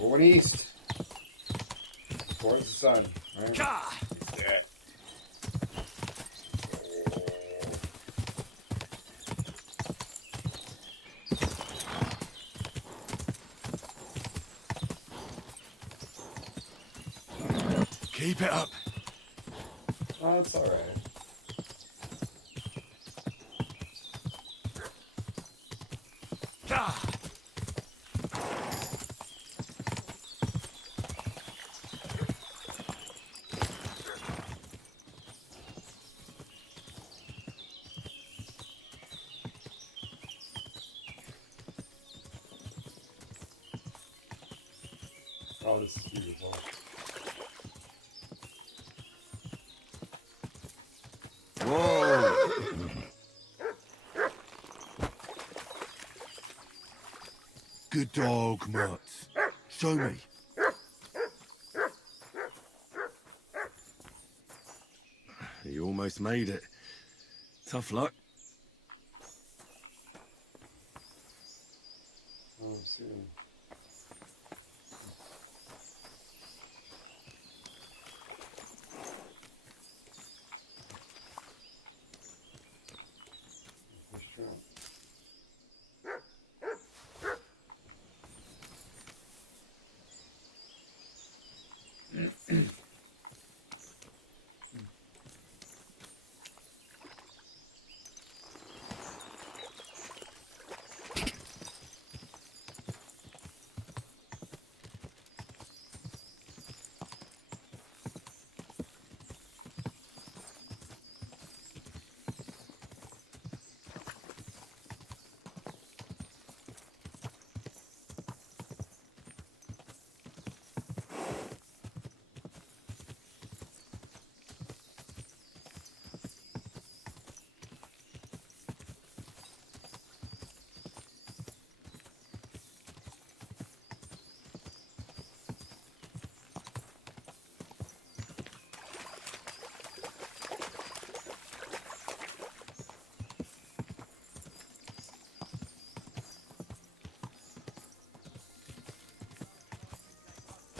Going east. Towards the sun. Right? Let's do it. Keep it up. Oh, it's alright. Oh, this is beautiful. Whoa! Good dog, Mutt. Show me. You almost made it. Tough luck. Oh, see.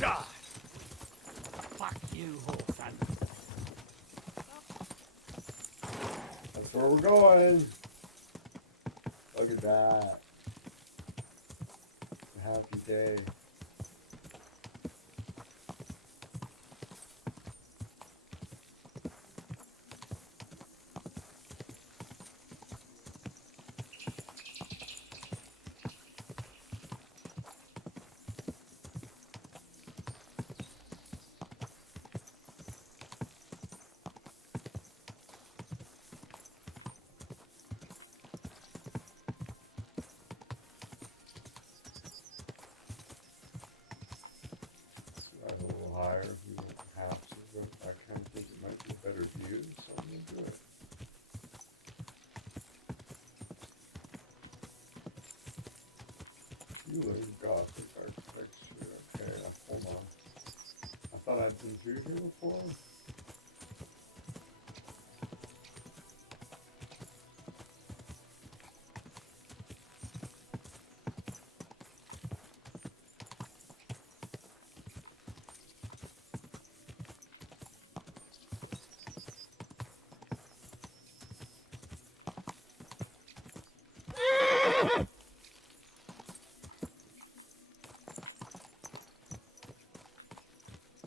Die! Fuck you, Horson. That's where we're going. Look at that. A happy day. A little higher if you have to, but I kind of think it might be a better view, so I'm going to do it. Ooh, Gothic architecture. Okay, now hold on. I thought I'd been through here before.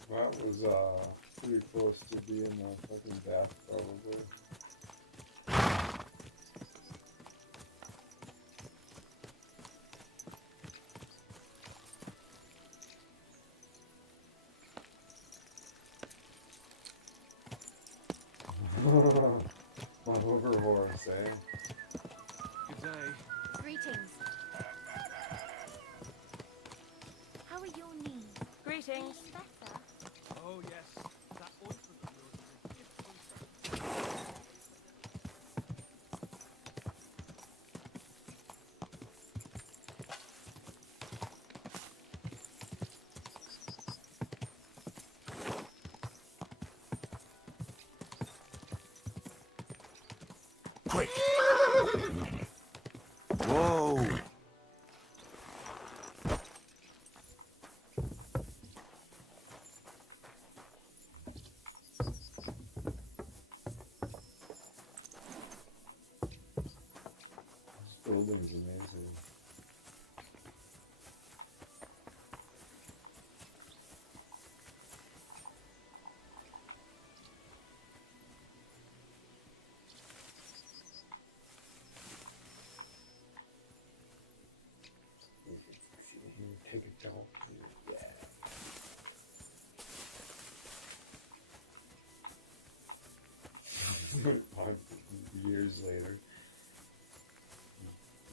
That was pretty close to being a fucking death, probably. My hover horse, eh? Good day. Greetings. How are your knees? Greetings. Better? Oh, yes. That ointment of yours is a gift from Fred. Quick! Whoa! This building's amazing. Take it down. Yeah. Years later,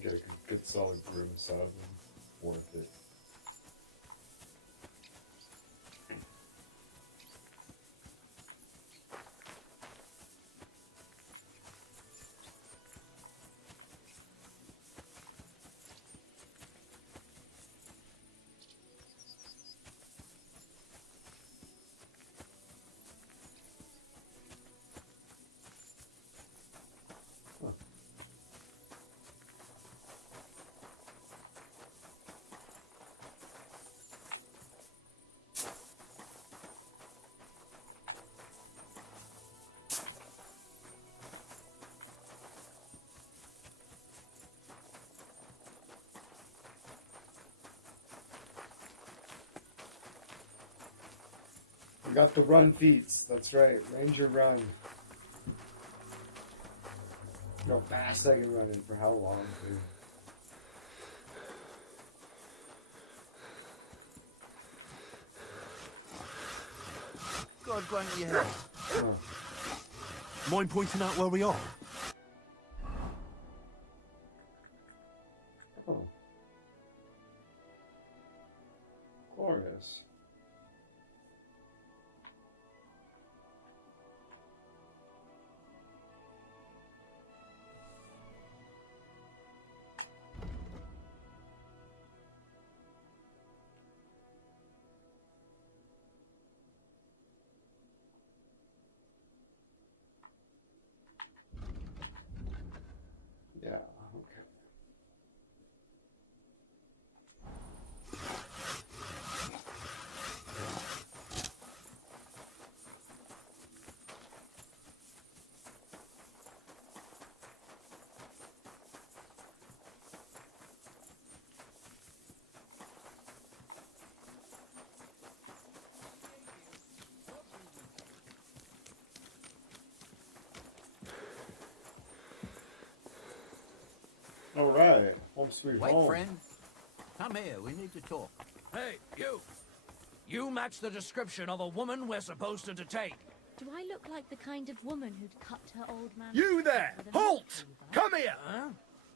get a good solid broom sub and worth it. We got the run feats. That's right. Ranger run. You know how fast I can run and for how long, too. God grant you health. Huh. Mind pointing out where we are? Oh. Glorious. Yeah, okay. All right. Home sweet Wait, home. friend. Come here. We need to talk. Hey, you! You match the description of a woman we're supposed to detain. Do I look like the kind of woman who'd cut her old man? You there! with a Halt! knife? Come here!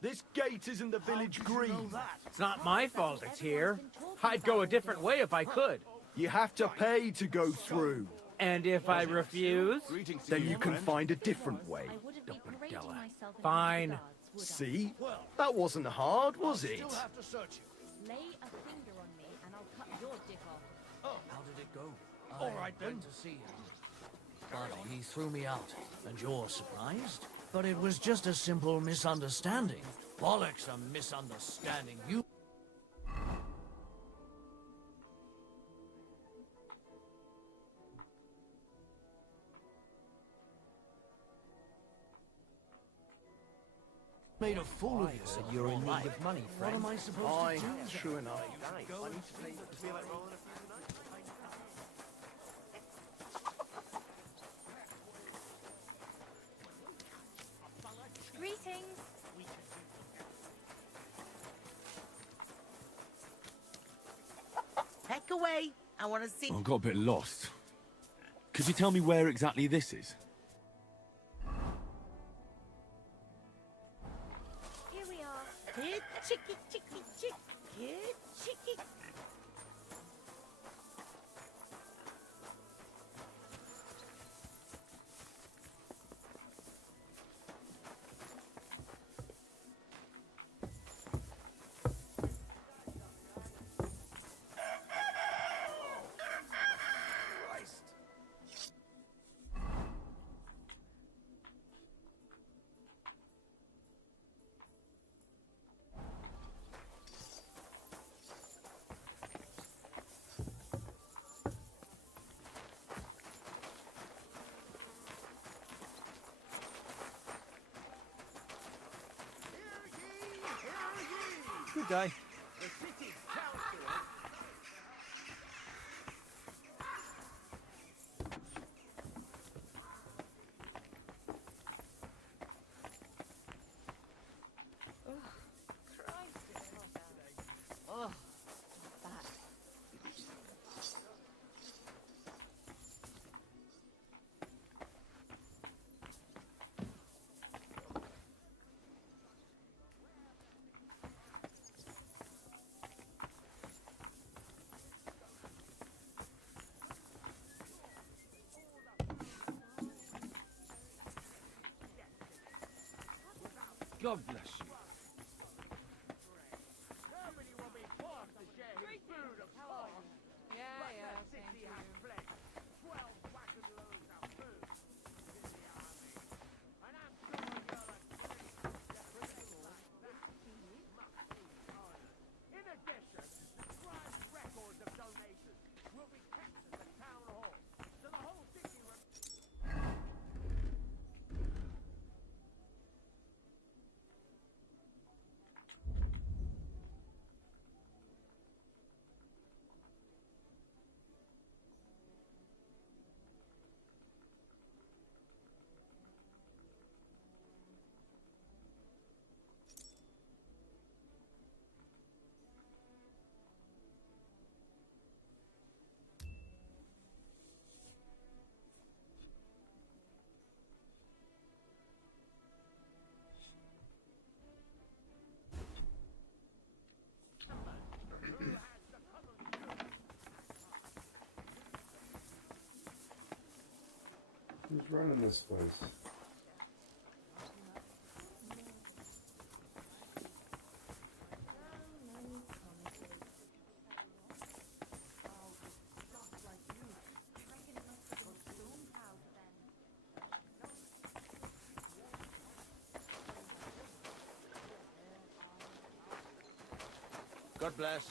This gate isn't the village green. It's not my fault it's here. I'd go a different way if I could. You have to pay to go through. And if I refuse? Then you can find a different way. I wouldn't be parading myself in Fine. guards, would I? See? That wasn't hard, was it? Still have to search you. Lay a finger on me and I'll cut your dick off. Oh, how did it go? All right, then. To see him. But he threw me out, and you're surprised? But it was just a simple misunderstanding. Bollocks, a misunderstanding. You... Made a fool of you. Said you're in need of money, What friend. am I supposed to do? True enough. Greetings. Heck away. I want to see. I got a bit lost. Could you tell me where exactly this is? Here we are. Here, chicky, chicky, chick. Here, chicky. Good day. Oh, back. God bless you. Who's running this place? God bless.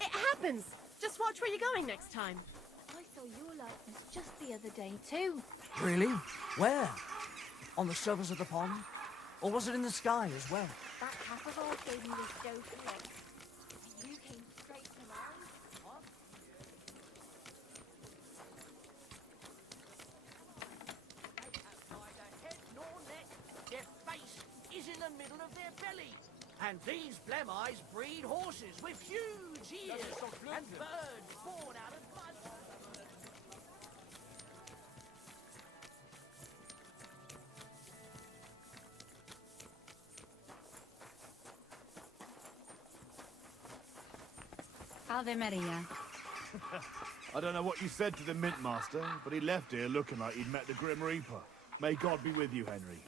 It happens! Just watch where you're going next time. I saw your likeness just the other day too. Really? Where? On the surface of the pond? Or was it in the sky as well? That Caporal gave me this dopey look. You came straight to mine. What? Neither head nor neck. Their face is in the middle of their belly. And these Blemeyes breed horses with huge ears and birds born out of mud. Ave Maria. I don't know what you said to the Mint Master, but he left here looking like he'd met the Grim Reaper. May God be with you, Henry.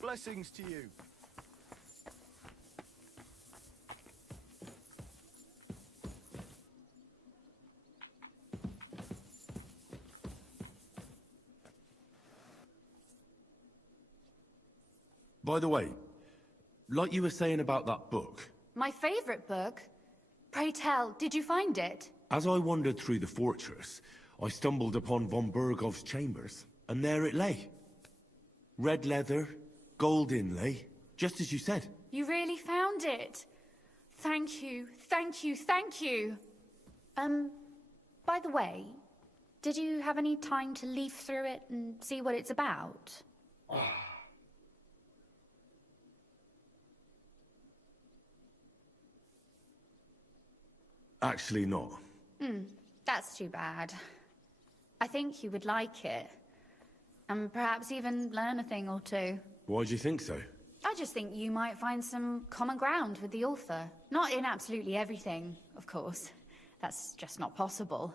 Blessings to you. By the way, like you were saying about that book, My favorite book. Pray tell, did you find it? as I wandered through the fortress, I stumbled upon von Burgov's chambers, and there it lay. Red leather, gold inlay, just as you said. You really found it. Thank you, thank you, thank you. By the way, did you have any time to leaf through it and see what it's about? Actually not. That's too bad. I think you would like it. And perhaps even learn a thing or two. Why do you think so? I just think you might find some common ground with the author. Not in absolutely everything, of course. That's just not possible.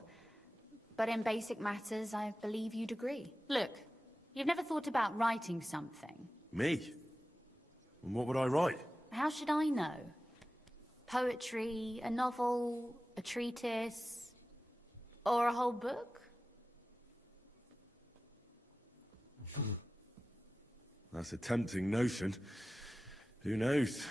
But in basic matters, I believe you'd agree. Look, you've never thought about writing something. Me? And what would I write? How should I know? Poetry, a novel, a treatise, or a whole book? That's a tempting notion. Who knows?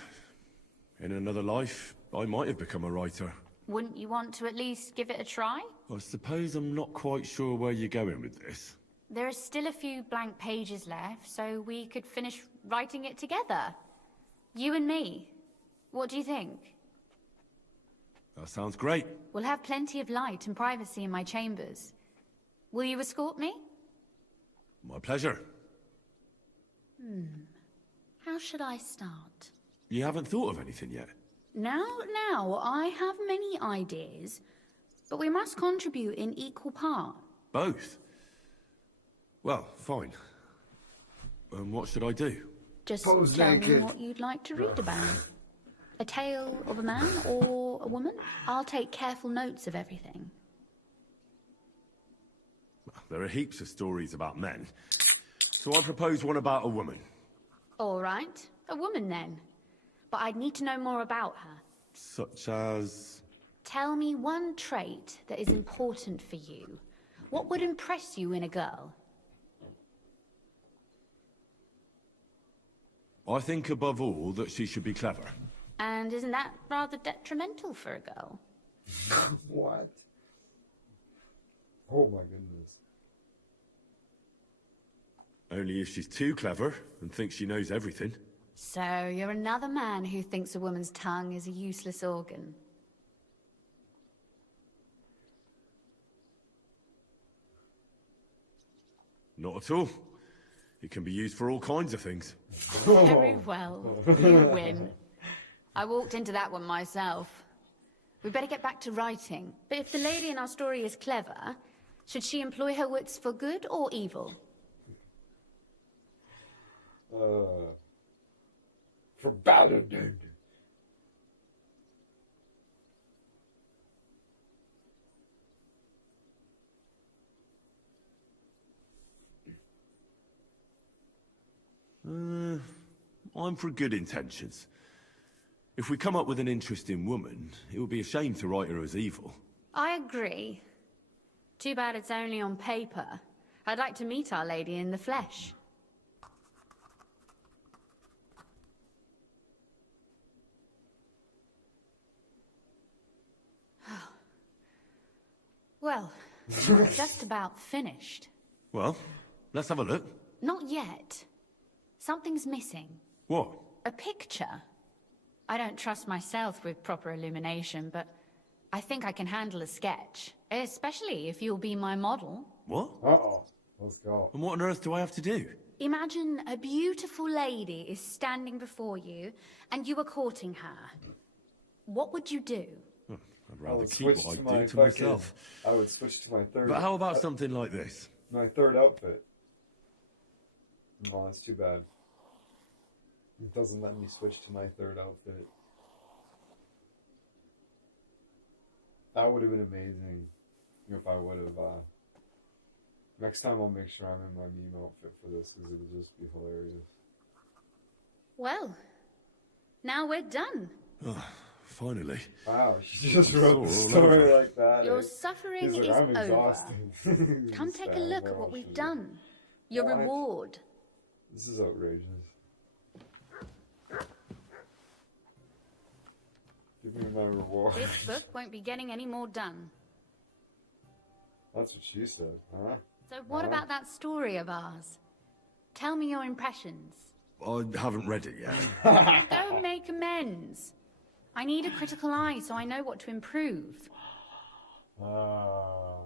In another life, I might have become a writer. Wouldn't you want to at least give it a try? I suppose I'm not quite sure where you're going with this. There are still a few blank pages left, so we could finish writing it together. You and me. What do you think? That sounds great. We'll have plenty of light and privacy in my chambers. Will you escort me? My pleasure. How should I start? You haven't thought of anything yet? Now, I have many ideas, but we must contribute in equal part. Both? Well, fine. What should I do? Just Pose tell me naked. what you'd like to read about. A tale of a man or a woman? I'll take careful notes of everything. There are heaps of stories about men. So I propose one about a woman. All right, a woman then. But I'd need to know more about her. Such as... Tell me one trait that is important for you. What would impress you in a girl? I think above all that she should be clever. And isn't that rather detrimental for a girl? What? Oh my goodness. Only if she's too clever and thinks she knows everything. So you're another man who thinks a woman's tongue is a useless organ. Not at all. It can be used for all kinds of things. Very well. You win. I walked into that one myself. We better get back to writing. But if the lady in our story is clever, should she employ her wits for good or evil? For better, dude. I'm for good intentions. If we come up with an interesting woman, it would be a shame to write her as evil. I agree. Too bad it's only on paper. I'd like to meet Our Lady in the flesh. Well, just about finished. Well, let's have a look. Not yet. Something's missing. What? A picture. I don't trust myself with proper illumination, but I think I can handle a sketch. Especially if you'll be my model. What? Uh-oh. Let's go. And what on earth do I have to do? Imagine a beautiful lady is standing before you, and you are courting her. What would you do? I'd rather keep what I do to myself. I would switch to my third... But how about something like this? My third outfit. No, that's too bad. It doesn't let me switch to my third outfit. That would have been amazing if I would have... Next time I'll make sure I'm in my meme outfit for this, because it'll just be hilarious. Well, now we're done. Oh, finally. Wow, she just wrote the story like that. Your suffering He's like, is I'm exhausted. over. Come take a look at what we've done. Your What? reward. This is outrageous. Give me my reward. This book won't be getting any more done. That's what she said, huh? So what about that story of ours? Tell me your impressions. I haven't read it yet. Go make amends. I need a critical eye so I know what to improve. Well,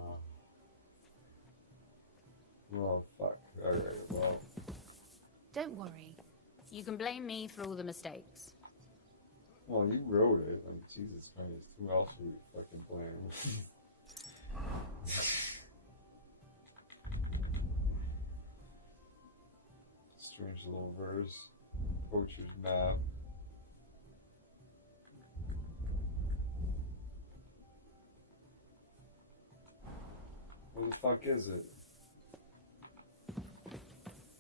fuck. Alright, well. Don't worry. You can blame me for all the mistakes. Well, you wrote it. Like, Jesus Christ. Who else would you fucking blame? Strange little verse. Poacher's map. What the fuck is it?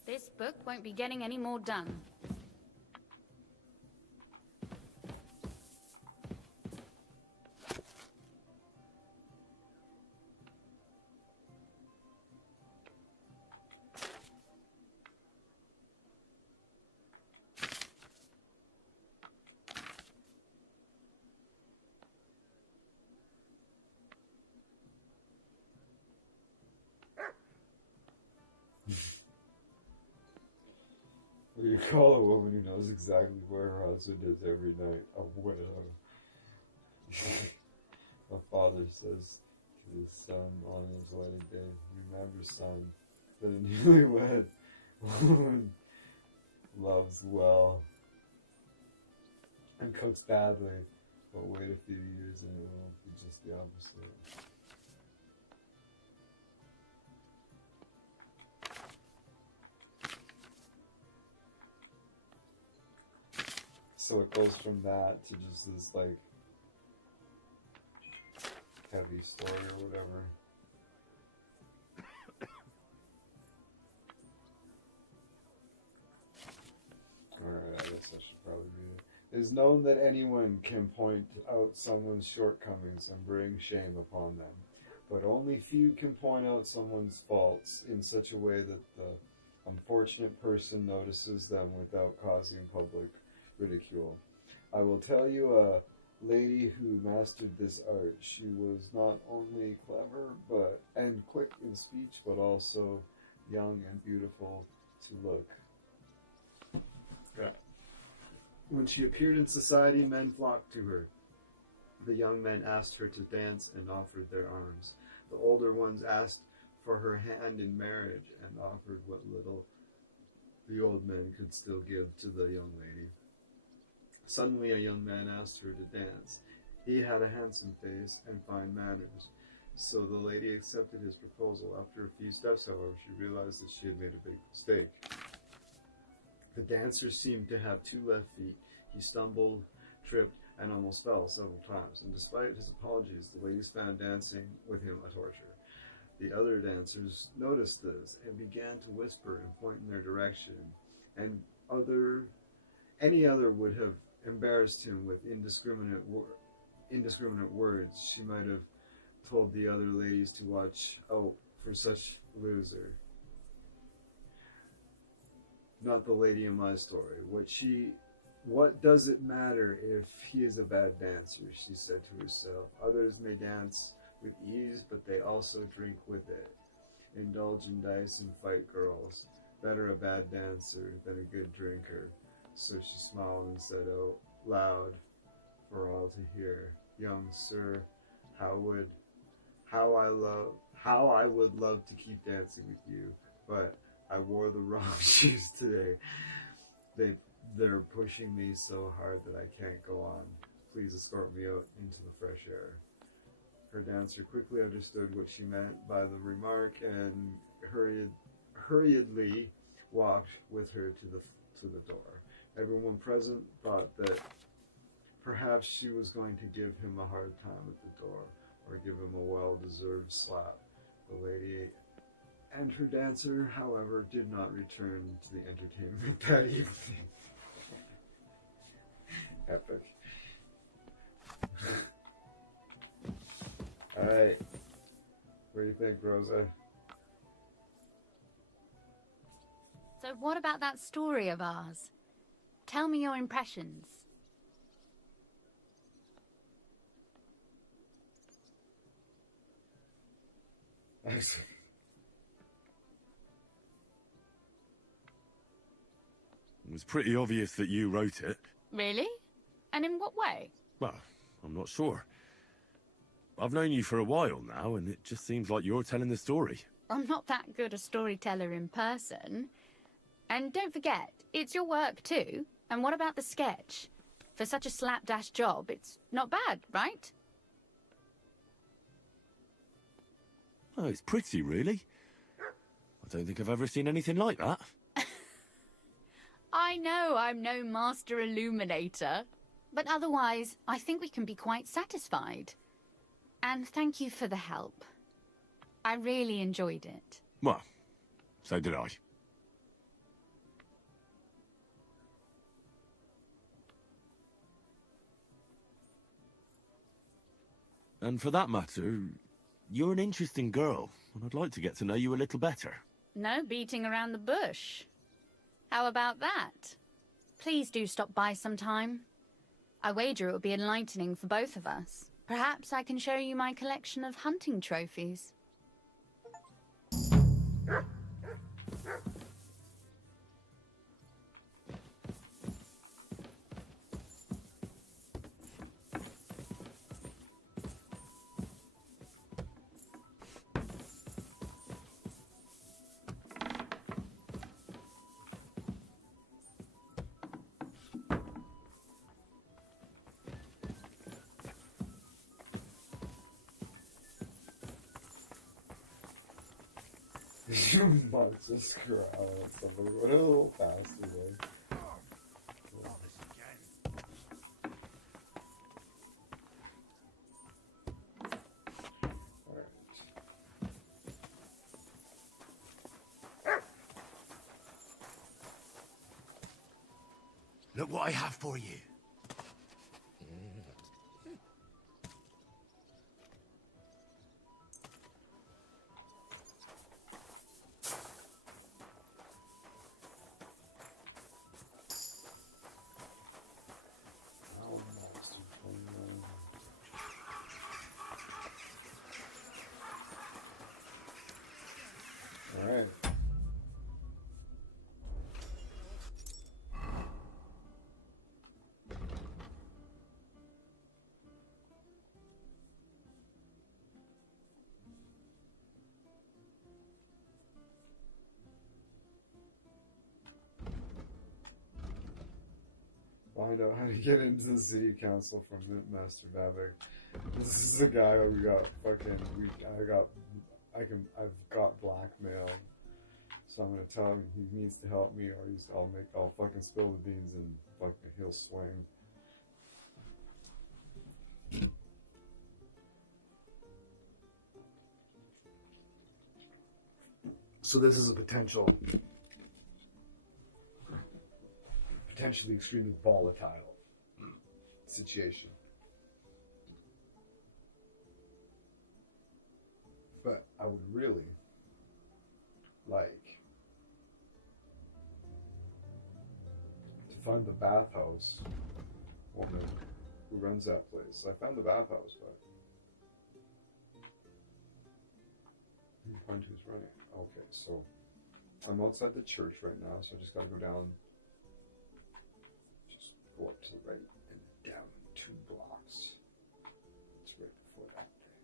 This book won't be getting any more done. What do you call a woman who knows exactly where her husband is every night? A widow. A father says to his son on his wedding day, remember, son, that a newlywed woman loves well and cooks badly, but wait a few years and it will be just the opposite. So it goes from that to just this, like, heavy story or whatever. Alright, I guess I should probably read it. It is known that anyone can point out someone's shortcomings and bring shame upon them, but only few can point out someone's faults in such a way that the unfortunate person notices them without causing public ridicule. I will tell you a lady who mastered this art. She was not only clever and quick in speech, but also young and beautiful to look. When she appeared in society, men flocked to her. The young men asked her to dance and offered their arms. The older ones asked for her hand in marriage and offered what little the old men could still give to the young lady. Suddenly a young man asked her to dance. He had a handsome face and fine manners, so the lady accepted his proposal. After a few steps, however, she realized that she had made a big mistake. The dancer seemed to have two left feet. He stumbled, tripped, and almost fell several times, and despite his apologies, the ladies found dancing with him a torture. The other dancers noticed this and began to whisper and point in their direction, and any other would have embarrassed him with indiscriminate words. She might have told the other ladies to watch out for such loser. Not the lady in my story. What does it matter if he is a bad dancer, she said to herself. Others may dance with ease, but they also drink with it. Indulge in dice and fight girls. Better a bad dancer than a good drinker. So she smiled and said out loud for all to hear, young sir, how I would love to keep dancing with you, but I wore the wrong shoes today. They're pushing me so hard that I can't go on. Please escort me out into the fresh air. Her dancer quickly understood what she meant by the remark and hurriedly walked with her to the door. Everyone present thought that perhaps she was going to give him a hard time at the door, or give him a well-deserved slap. The lady and her dancer, however, did not return to the entertainment that evening. Epic. Alright. What do you think, Rosa? So what about that story of ours? Tell me your impressions. Excellent. It was pretty obvious that you wrote it. Really? And in what way? Well, I'm not sure. I've known you for a while now, and it just seems like you're telling the story. I'm not that good a storyteller in person. And don't forget, it's your work too. And what about the sketch? For such a slapdash job, it's not bad, right? Oh, it's pretty, really. I don't think I've ever seen anything like that. I know I'm no master illuminator, but otherwise, I think we can be quite satisfied. And thank you for the help. I really enjoyed it. Well, so did I. And for that matter, you're an interesting girl, and I'd like to get to know you a little better. No beating around the bush. How about that? Please do stop by sometime. I wager it will be enlightening for both of us. Perhaps I can show you my collection of hunting trophies. You must just growl at somebody. What a little bastard, eh? Look what I have for you. Alright. Find out how to get into the city council from Master Babbitt. This is the guy who got fucking I've got blackmailed. So I'm gonna tell him he needs to help me, or I'll fucking spill the beans and fucking he'll swing. So this is a potentially extremely volatile situation. I would really like to find the bathhouse woman who runs that place. I found the bathhouse, but I can't find who's running. Okay, so I'm outside the church right now, so I just gotta go down. Just go up to the right and down 2 blocks. It's right before that thing.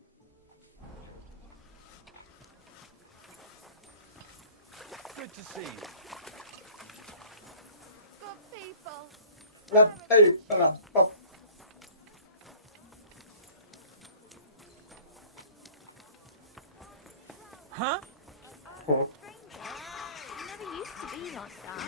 Good to see you. Good people. Huh? You never used to be like that.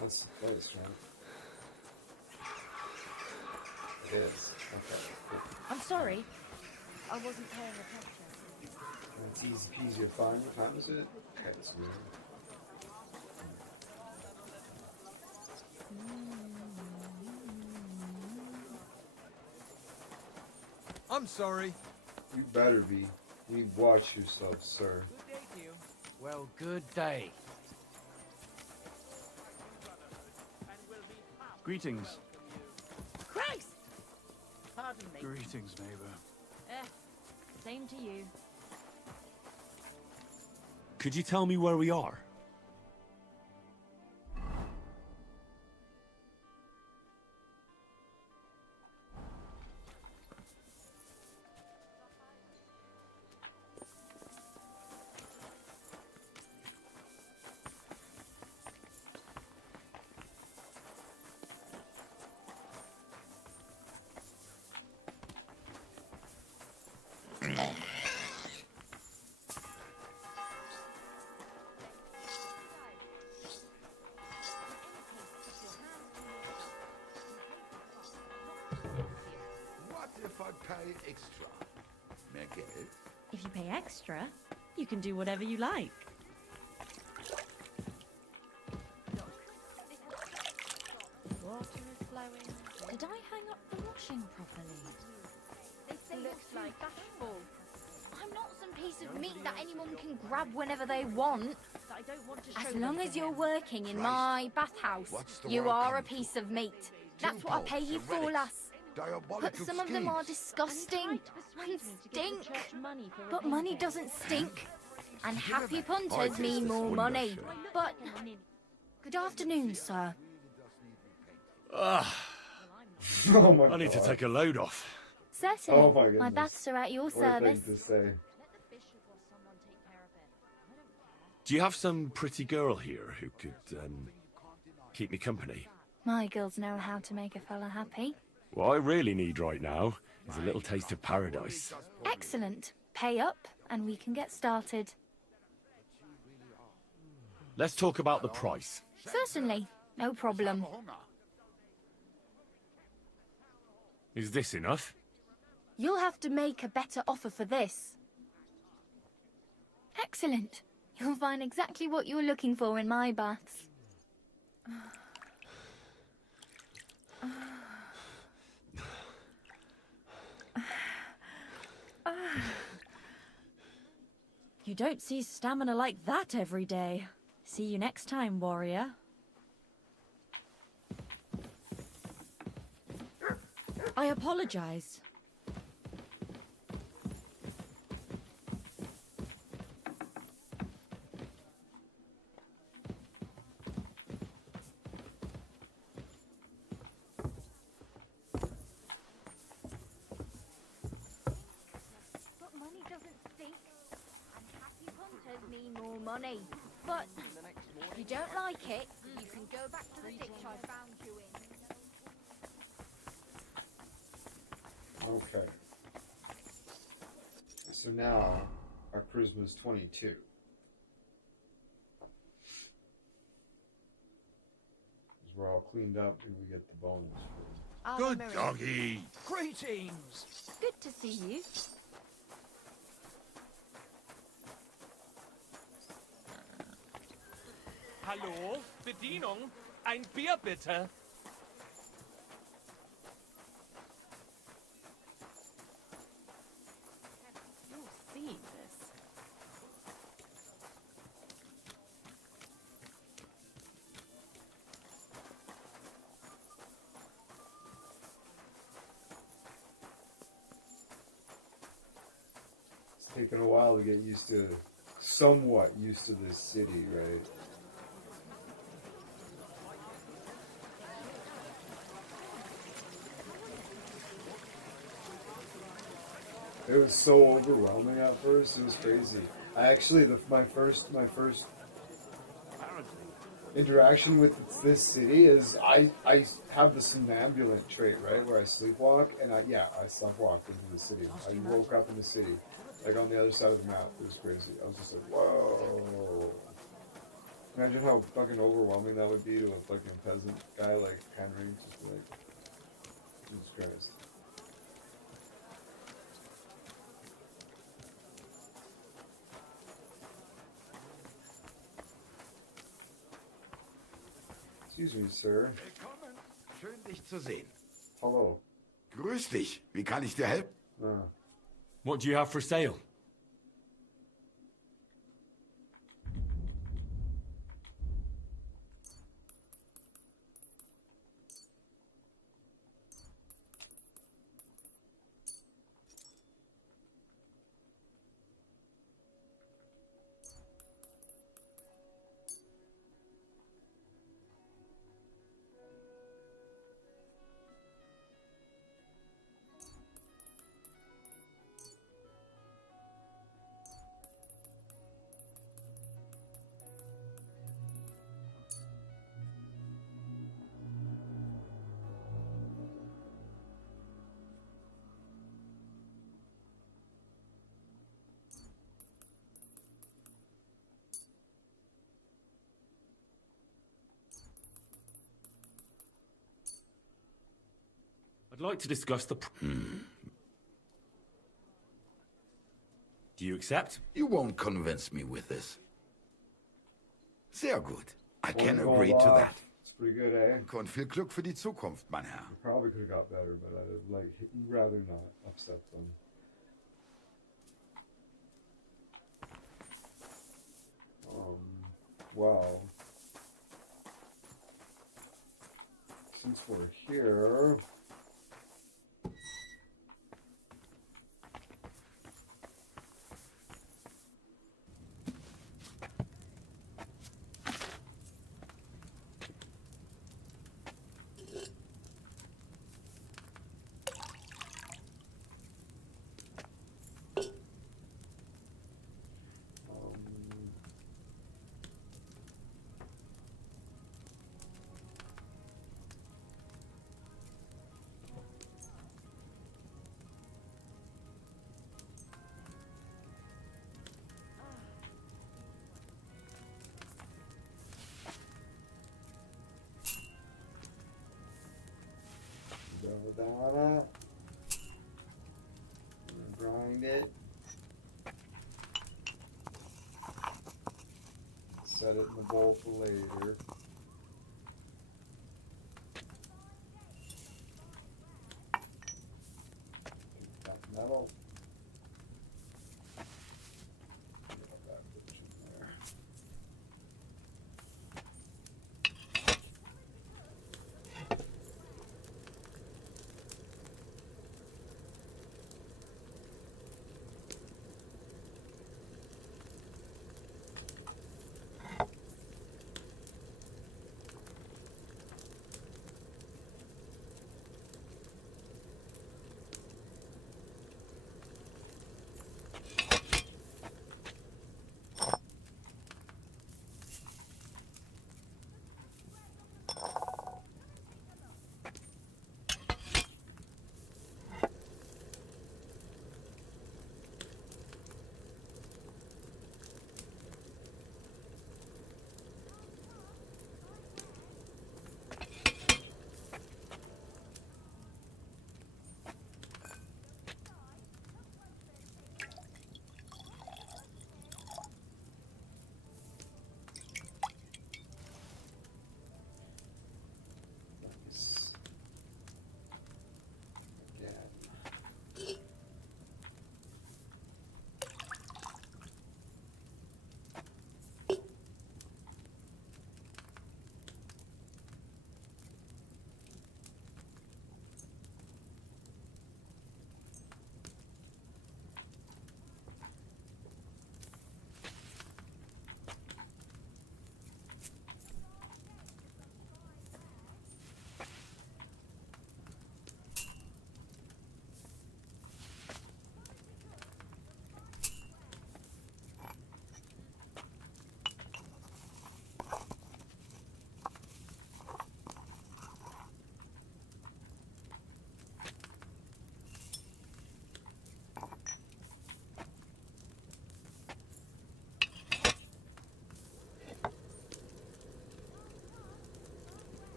That's the place, right? It is. Okay. I'm sorry. I wasn't paying attention. It's easy peasy, you're fine. What time is it? Okay, it's weird. I'm sorry. You better be. You watch yourself, sir. Good day to you. Well, good day. Greetings. Christ! Pardon me. Greetings, neighbor. Same to you. Could you tell me where we are? What if I pay extra? May I get it? If you pay extra, you can do whatever you like. Water is flowing. Did I hang up the washing properly? It looks like bashful. I'm not some piece of meat that anyone can grab whenever they want. That I don't want to show As them long to as you're him. working in my bathhouse, What's the you world are a come to? piece of meat. That's what I pay you for, relics, lass. But diabolical some of them are schemes. disgusting and stink. Money for But money doesn't stink. And happy punters mean more money. But good afternoon, sir. Ah, Oh my I need to God. take a load off. Certainly. Oh my goodness. baths are at your What a service. thing to say. Do you have some pretty girl here who could keep me company? My girls know how to make a fella happy. What I really need right now is a little taste of paradise. Excellent. Pay up and we can get started. Let's talk about the price. Certainly. No problem. Is this enough? You'll have to make a better offer for this. Excellent. You'll find exactly what you're looking for in my baths. You don't see stamina like that every day. See you next time, warrior. I apologize. But money doesn't stink. And happy punters mean more money. But if you don't like it, you can go back to the ditch I found you in. Okay. So now our charisma is 22. Because we're all cleaned up and we get the bonus. Good doggy. Greetings. Good to see you. Hallo, Bedienung, ein Bier bitte. taken a while to get used to, somewhat used to this city, right? It was so overwhelming at first. It was crazy. I actually, my first interaction with this city is I have the somnambulant trait, right, where I sleepwalk, and I sleepwalked into the city. I woke up in the city, like on the other side of the map. It was crazy. I was just like, whoa. Imagine how fucking overwhelming that would be to a fucking peasant guy like Henry. Just like, Jesus Christ. Excuse me, sir. Willkommen. Schön, dich zu sehen. Hello. Grüß dich. Wie kann ich dir helfen? What do you have for sale? I'd like to discuss the... Do you accept? You won't convince me with this. Sehr gut. I can One agree gold to off. that. It's pretty good, eh? Und viel Glück für die Zukunft, mein Herr. Probably could have got better, but I'd rather not upset them. Well, since we're here, down it, grind it, set it in the bowl for later. That metal. Get that bitch in there.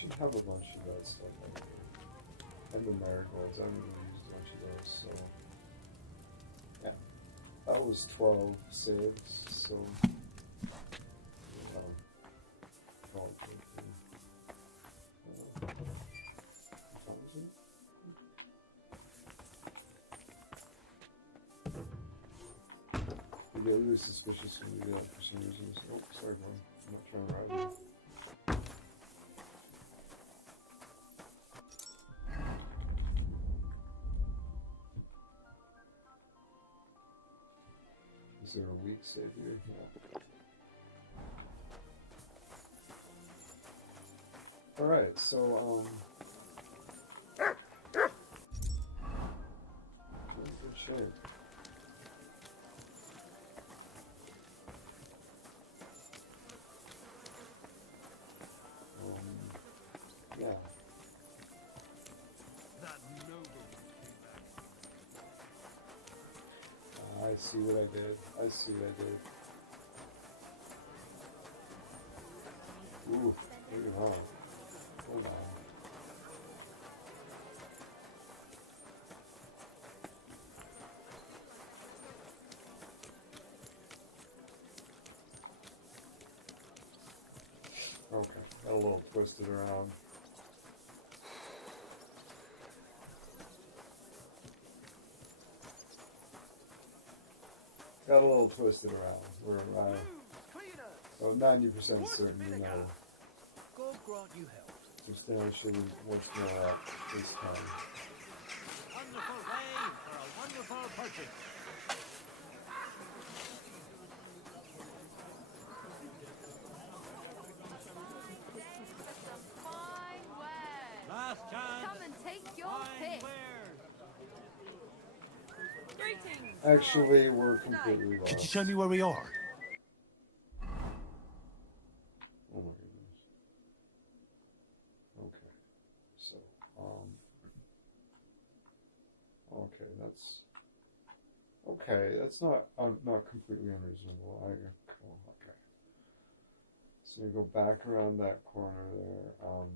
should have a bunch of that stuff up here. And the marigolds. I haven't really used a bunch of those, so yeah. That was 12 saves, so 12, 13. You get really suspicious when you do that for some reason. Oh, sorry, boy. I'm not trying to ride you. Is there a weak save here? Yeah. Alright, so, good shape. Yeah. I see what I did. I see what I did. Ooh, look at that. Hold on. Okay, got a little twisted around. Got a little twisted around. We're about 90% certain you know. God grant you help. Just not sure what's going on this time. Wonderful way for a wonderful purchase. Last chance. Come and take your pick. Greetings. Actually, we're completely lost. Could you show me where we are? Oh my goodness. Okay. So, okay, that's not completely unreasonable. Cool, okay. So you go back around that corner there. Well,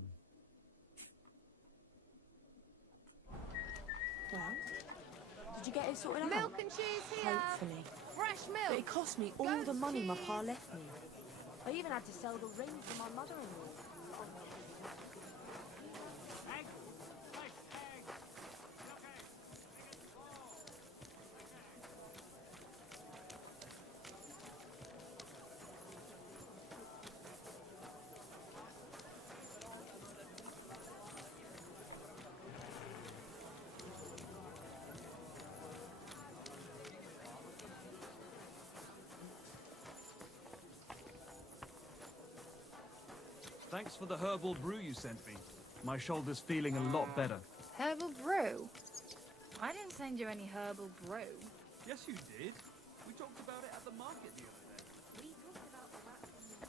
did you get it sorted out? Milk and cheese here. Hopefully. Fresh milk. But it cost me all the money my pa left me. I even had to sell the ring for my mother-in-law. Thanks for the herbal brew you sent me. My shoulder's feeling a lot better. Herbal brew? I didn't send you any herbal brew. Yes, you did. We talked about it at the market the other day. We talked about the rats in the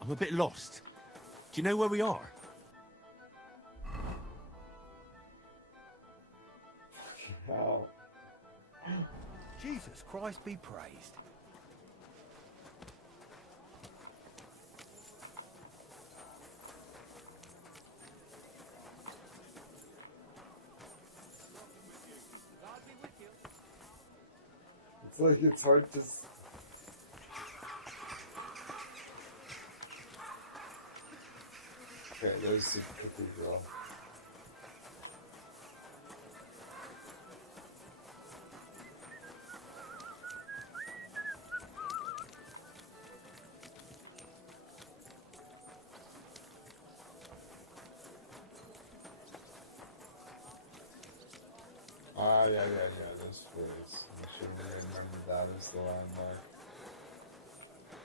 I'm a bit lost. Do you know where we are? Wow. Jesus Christ be praised. It's like it's hard to. Okay, there's the cathedral. Yeah, this place. I'm sure we remember that as the landmark.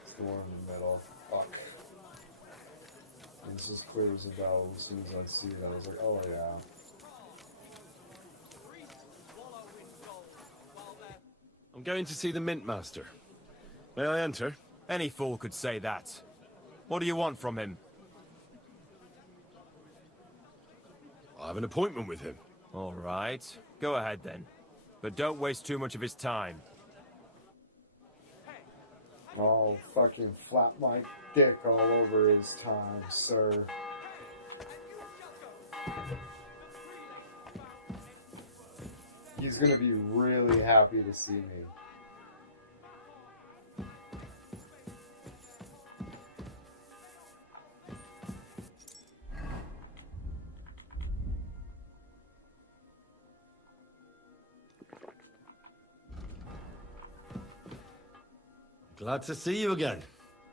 It's the one in the middle. Fuck. And this is clear as a bell. As soon as I see it, I was like, oh yeah. I'm going to see the Mint Master. May I enter? Any fool could say that. What do you want from him? I have an appointment with him. All right. Go ahead then. But don't waste too much of his time. Oh, fucking flap my dick all over his time, sir. He's gonna be really happy to see me. Glad to see you again.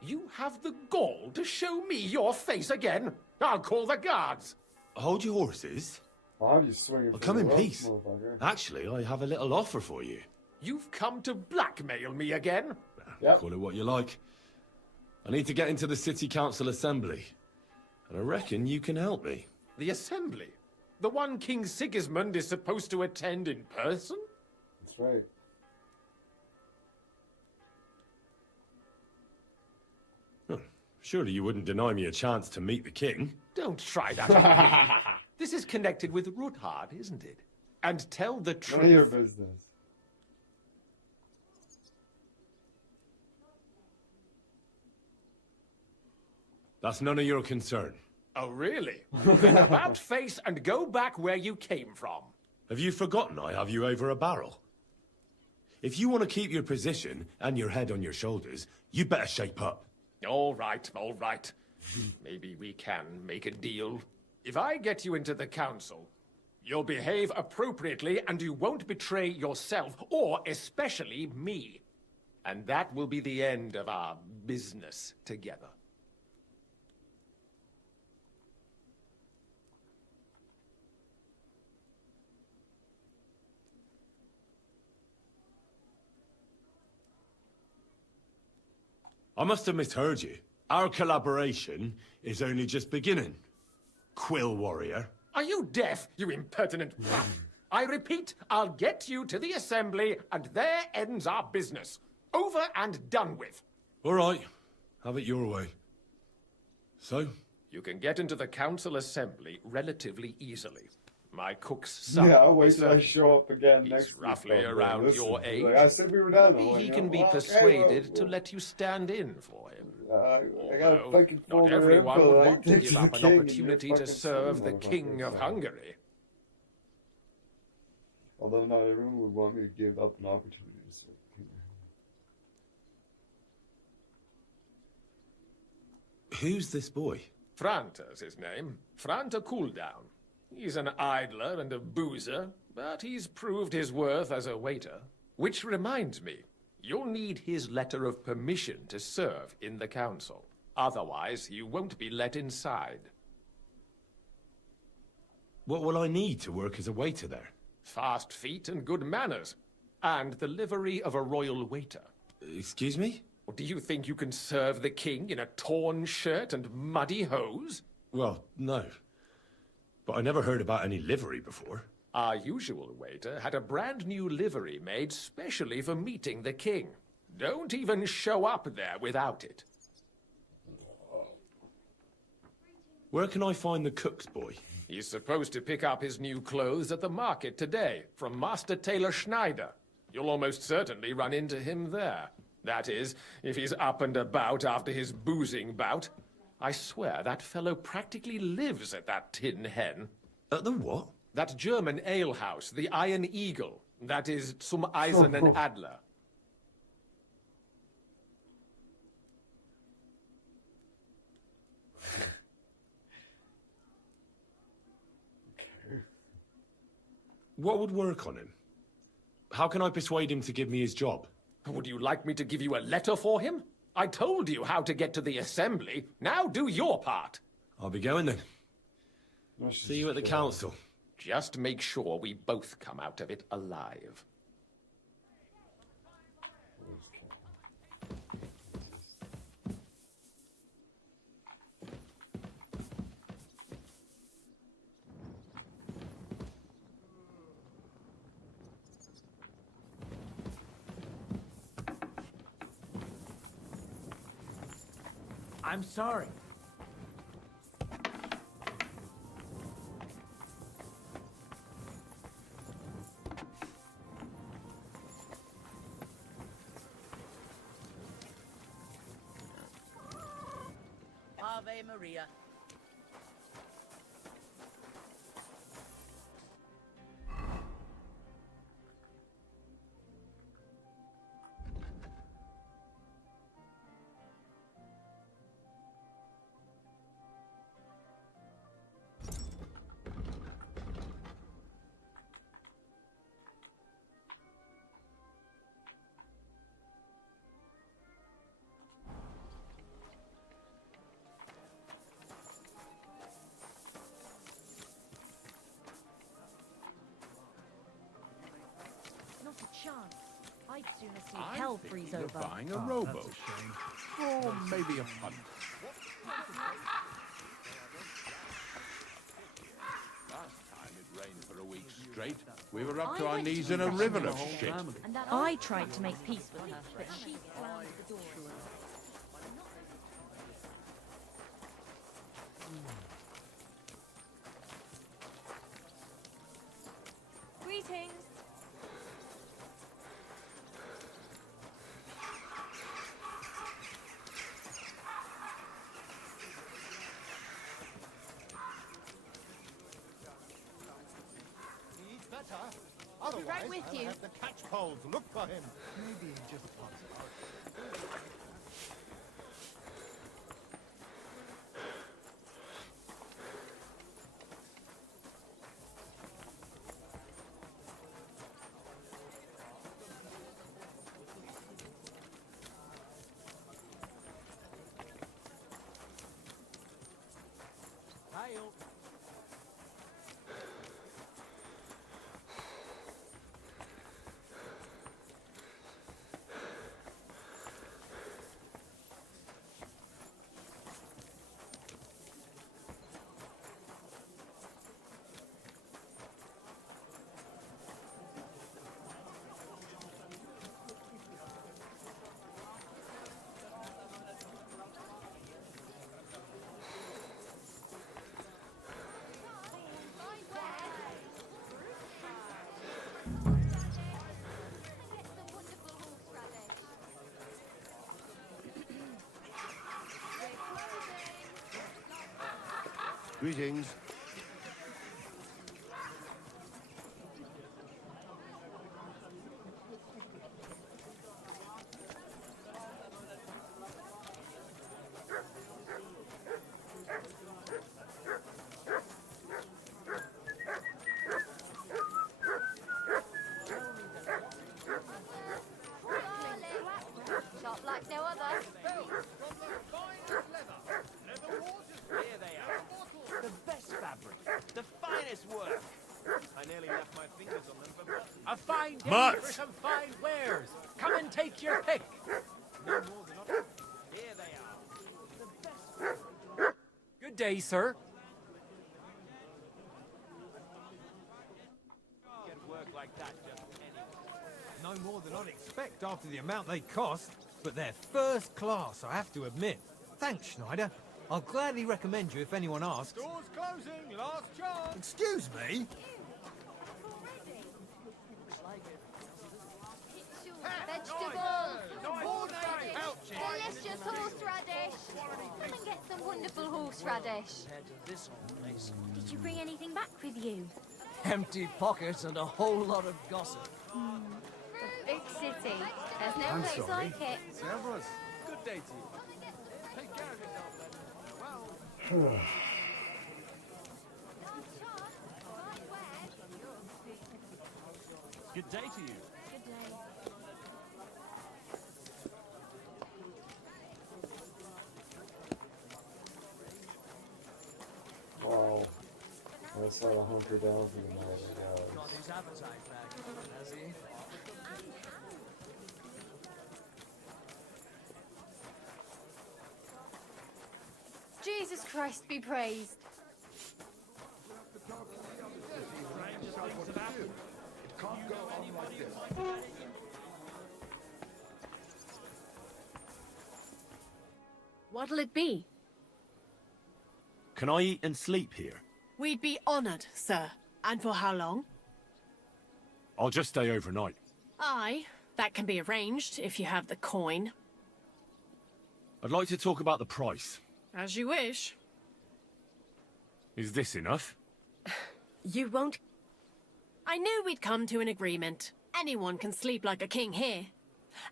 You have the gall to show me your face again? I'll call the guards. Hold your horses. I'll have you swinging. I'll come in ropes, peace. motherfucker. Actually, I have a little offer for you. You've come to blackmail me again? Yep. Call it what you like. I need to get into the City Council Assembly. And I reckon you can help me. The assembly? The one King Sigismund is supposed to attend in person? That's right. Surely you wouldn't deny me a chance to meet the king? Don't try that on me. This is connected with Ruthard, isn't it? And tell the truth. None of your business. That's none of your concern. Oh, really? Then about face and go back where you came from. Have you forgotten I have you over a barrel? If you want to keep your position and your head on your shoulders, you better shape up. All right, all right. Maybe we can make a deal. If I get you into the council, you'll behave appropriately and you won't betray yourself, or especially me. And that will be the end of our business together. I must have misheard you. Our collaboration is only just beginning. Quill warrior. Are you deaf, you impertinent I repeat, I'll get you to the assembly, and there ends our business. Over and done with. All right. Have it your way. So? You can get into the council assembly relatively easily. My cook's son. Yeah, I'll wait till I show up again next week. Roughly Oh, around listen, your age. like I said we were done. Maybe I'm he like, can be well, okay, persuaded well, to let you stand in for him. I got a Although fucking not folder everyone info would that I want to take give to up the an king and opportunity you're to fucking serve the motherfucker, king of so. Hungary. Although not everyone would want me to give up an opportunity to serve the king. Who's this boy? Franta's his name. Franta Cooldown. He's an idler and a boozer, but he's proved his worth as a waiter. Which reminds me, you'll need his letter of permission to serve in the council. Otherwise, you won't be let inside. What will I need to work as a waiter there? Fast feet and good manners. And the livery of a royal waiter. Excuse me? Or do you think you can serve the king in a torn shirt and muddy hose? Well, no. But I never heard about any livery before. Our usual waiter had a brand new livery made specially for meeting the king. Don't even show up there without it. Where can I find the cook's boy? He's supposed to pick up his new clothes at the market today, from Master Tailor Schneider. You'll almost certainly run into him there. That is, if he's up and about after his boozing bout. I swear that fellow practically lives at that Tin Hen. At the what? That German alehouse, the Iron Eagle. That is Zum Eisernen Adler. What would work on him? How can I persuade him to give me his job? Would you like me to give you a letter for him? I told you how to get to the assembly. Now do your part. I'll be going then. See you at the council. Just make sure we both come out of it alive. I'm sorry. Ave Maria. Not a chance. I'd sooner see hell freeze over. Buying a rowboat. Or maybe a punt. Last time it rained for a week straight, we were up to our knees in a river of shit. I tried to make peace with her, but she slammed the door. Greetings. He's better. I'll be right with I'll you. have the catch poles look for him. Maybe he just pops out. Hail. Greetings. Shop like no other. Here they are. The best fabric. The finest work. I nearly left my fingers on them for buttons. A fine day Mutt! for some fine wares. Come and take your pick. Here they are. Good day, sir. Get work like that just anywhere. No more than I'd expect after the amount they cost, but they're first class, I have to admit. Thanks, Schneider. I'll gladly recommend you if anyone asks. Doors closing, last chance. Excuse me? Vegetables, delicious horseradish. Come and get some wonderful horseradish. This whole place. Did you bring anything back with you? Empty pockets and a whole lot of gossip. Big city. There's no I'm place sorry. like it. Severus, good day to you. Take care of yourself, then. Well, Good day to you. Good day. Wow. That's how to hunker down for the night, guys. Got his appetite back, has he? Jesus Christ be praised. What'll it be? Can I eat and sleep here? We'd be honored, sir. And for how long? I'll just stay overnight. Aye, that can be arranged if you have the coin. I'd like to talk about the price. As you wish. Is this enough? You won't... I knew we'd come to an agreement. Anyone can sleep like a king here.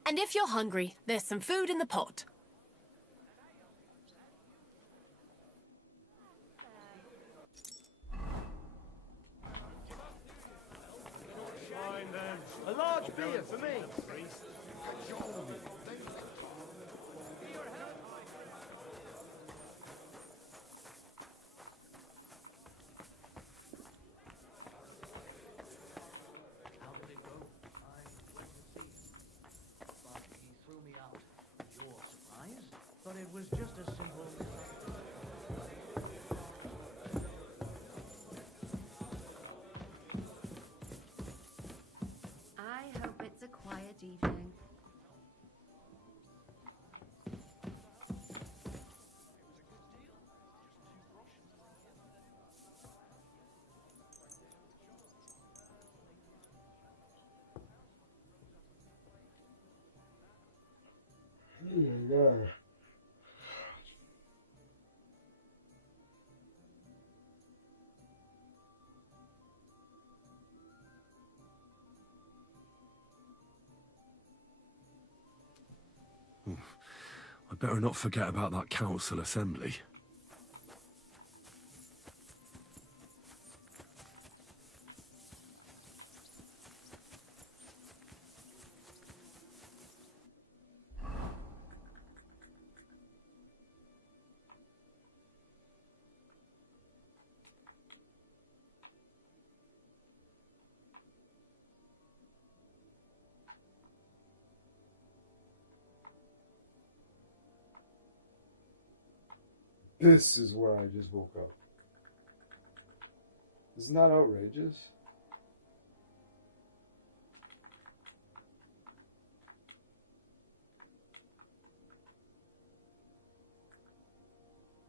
And if you're hungry, there's some food in the pot. A large beer for me. How did it go? I went to see him, but he threw me out. You're surprised? But it was just a simple... I hope it's a quiet evening. Oh my God. I better not forget about that council assembly. This is where I just woke up. Isn't that outrageous?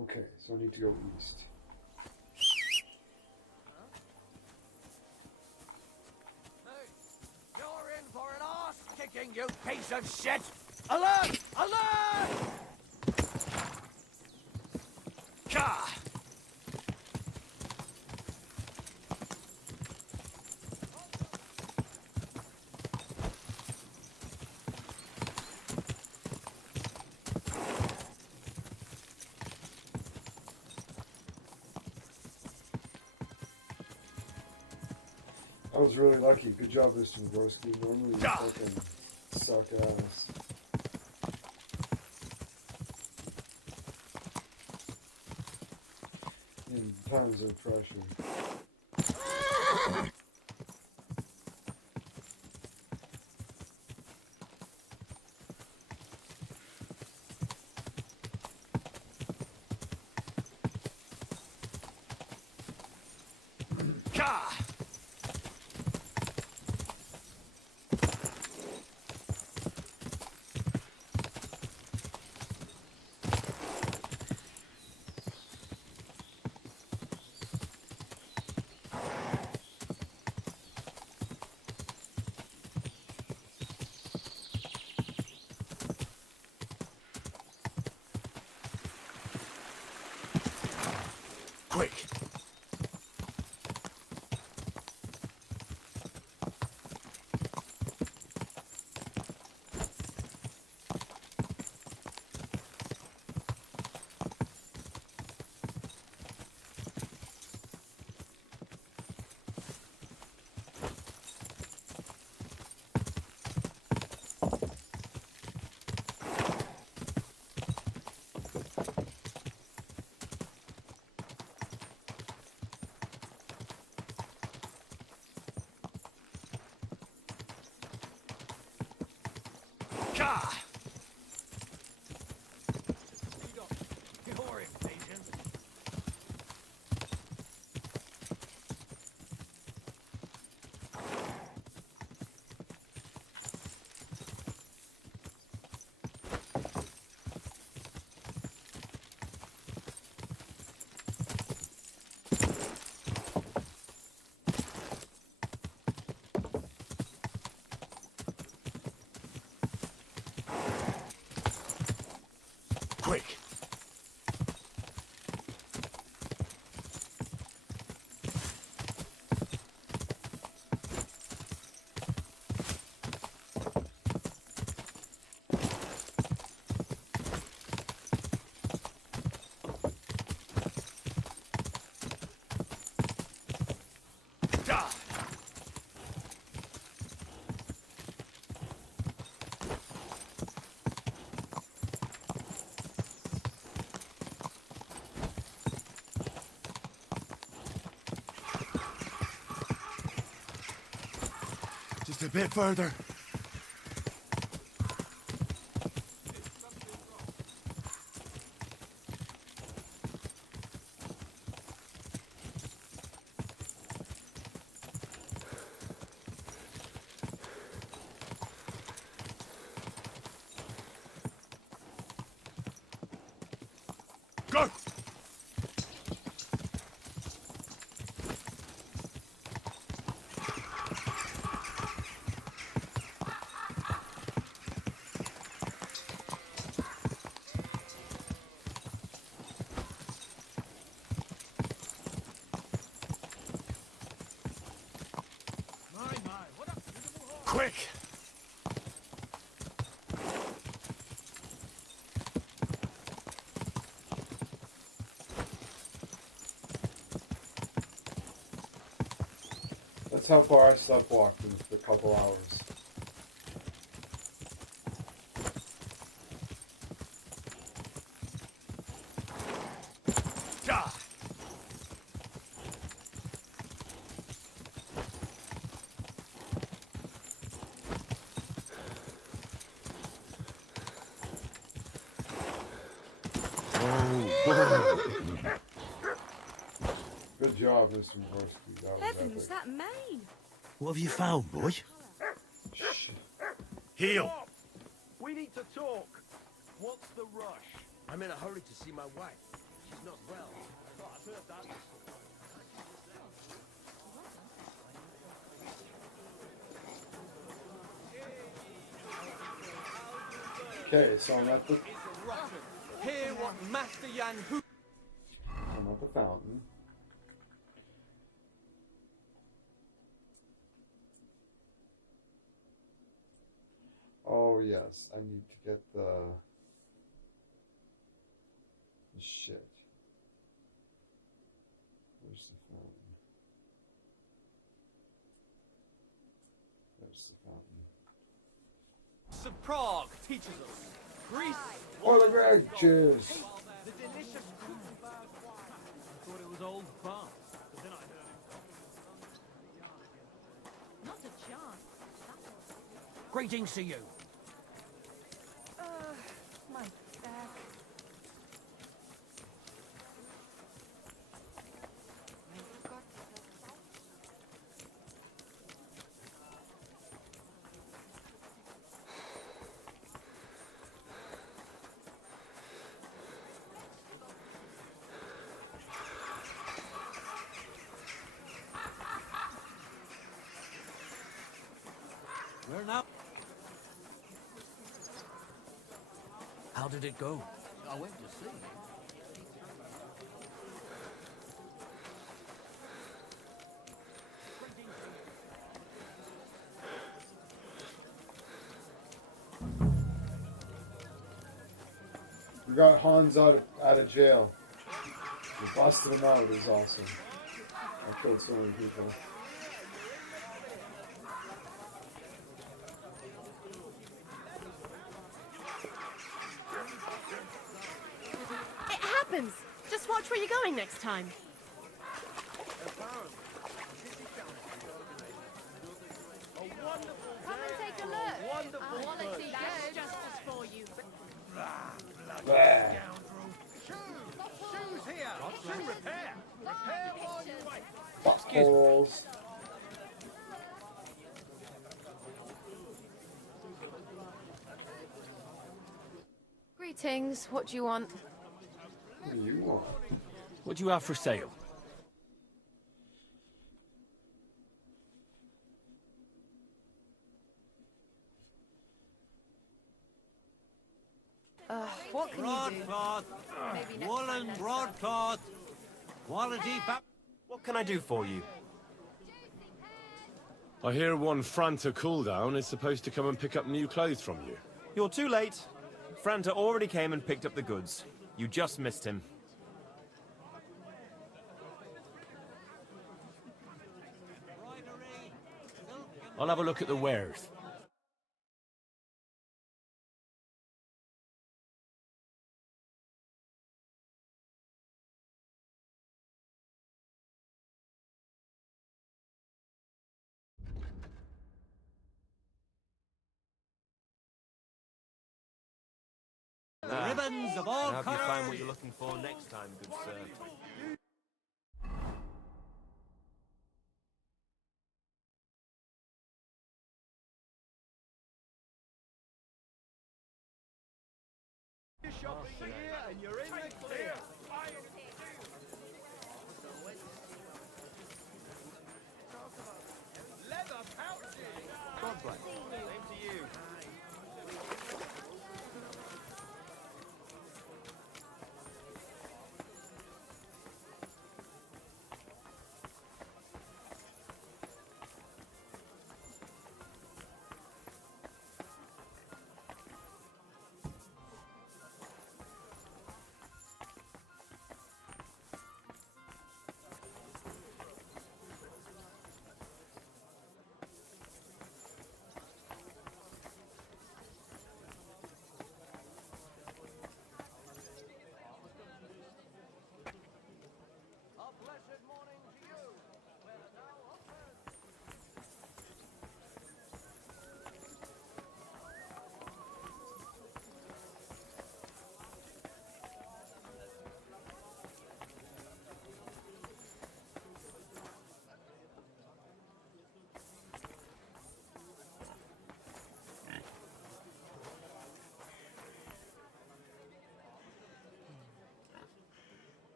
Okay, so I need to go east. You're in for an arse-kicking, you piece of shit! Alert! Alert! Ka! I was really lucky. Good job, Mr. Groski. Normally you fucking suck ass. In times of pressure. Ka! Quick! Ka! You're impatient. Just a bit further. Go! Quick! That's how far I slept walking for a couple hours. Good job, Mr. Morsky. That was Heavens, epic. that mane! What have you found, boy? Heal! We need to talk. What's the rush? I'm in a hurry to see my wife. She's not well. I've heard that before. Okay, so I'm at the Hear what Master Yan Hu. I'm at the fountain. Oh yes, I need to get the shit. Where's the fountain? There's the fountain. Of Prague teaches us. Greece. Oh, the Greg, cheers. The delicious Kuttenberg wine. I thought it was old Bart, but then I heard it. Not a chance. Greetings to you. My back. Where now? How did it go? I went to see. We got Hans out of jail. We busted him out. It was awesome. I killed so many people. It happens! Just watch where you're going next time. Come and take a look. Wonderful quality That's good. justice for you. Shoes here. Shoe repair. Repair while you wait. Buttholes. Greetings. What do you want? What do you want? What do you have for sale? What can you do? Broadcloth, Maybe next woolen time, next time. broadcloth, quality What can I do for you? I hear one Franta cooldown is supposed to come and pick up new clothes from you. You're too late. Franta already came and picked up the goods. You just missed him. I'll have a look at the wares. Ribbons of all I hope you find colours. what you're looking for next time, good sir. You're shopping here and you're in the clear. Leather pouches. God bless. Same to you.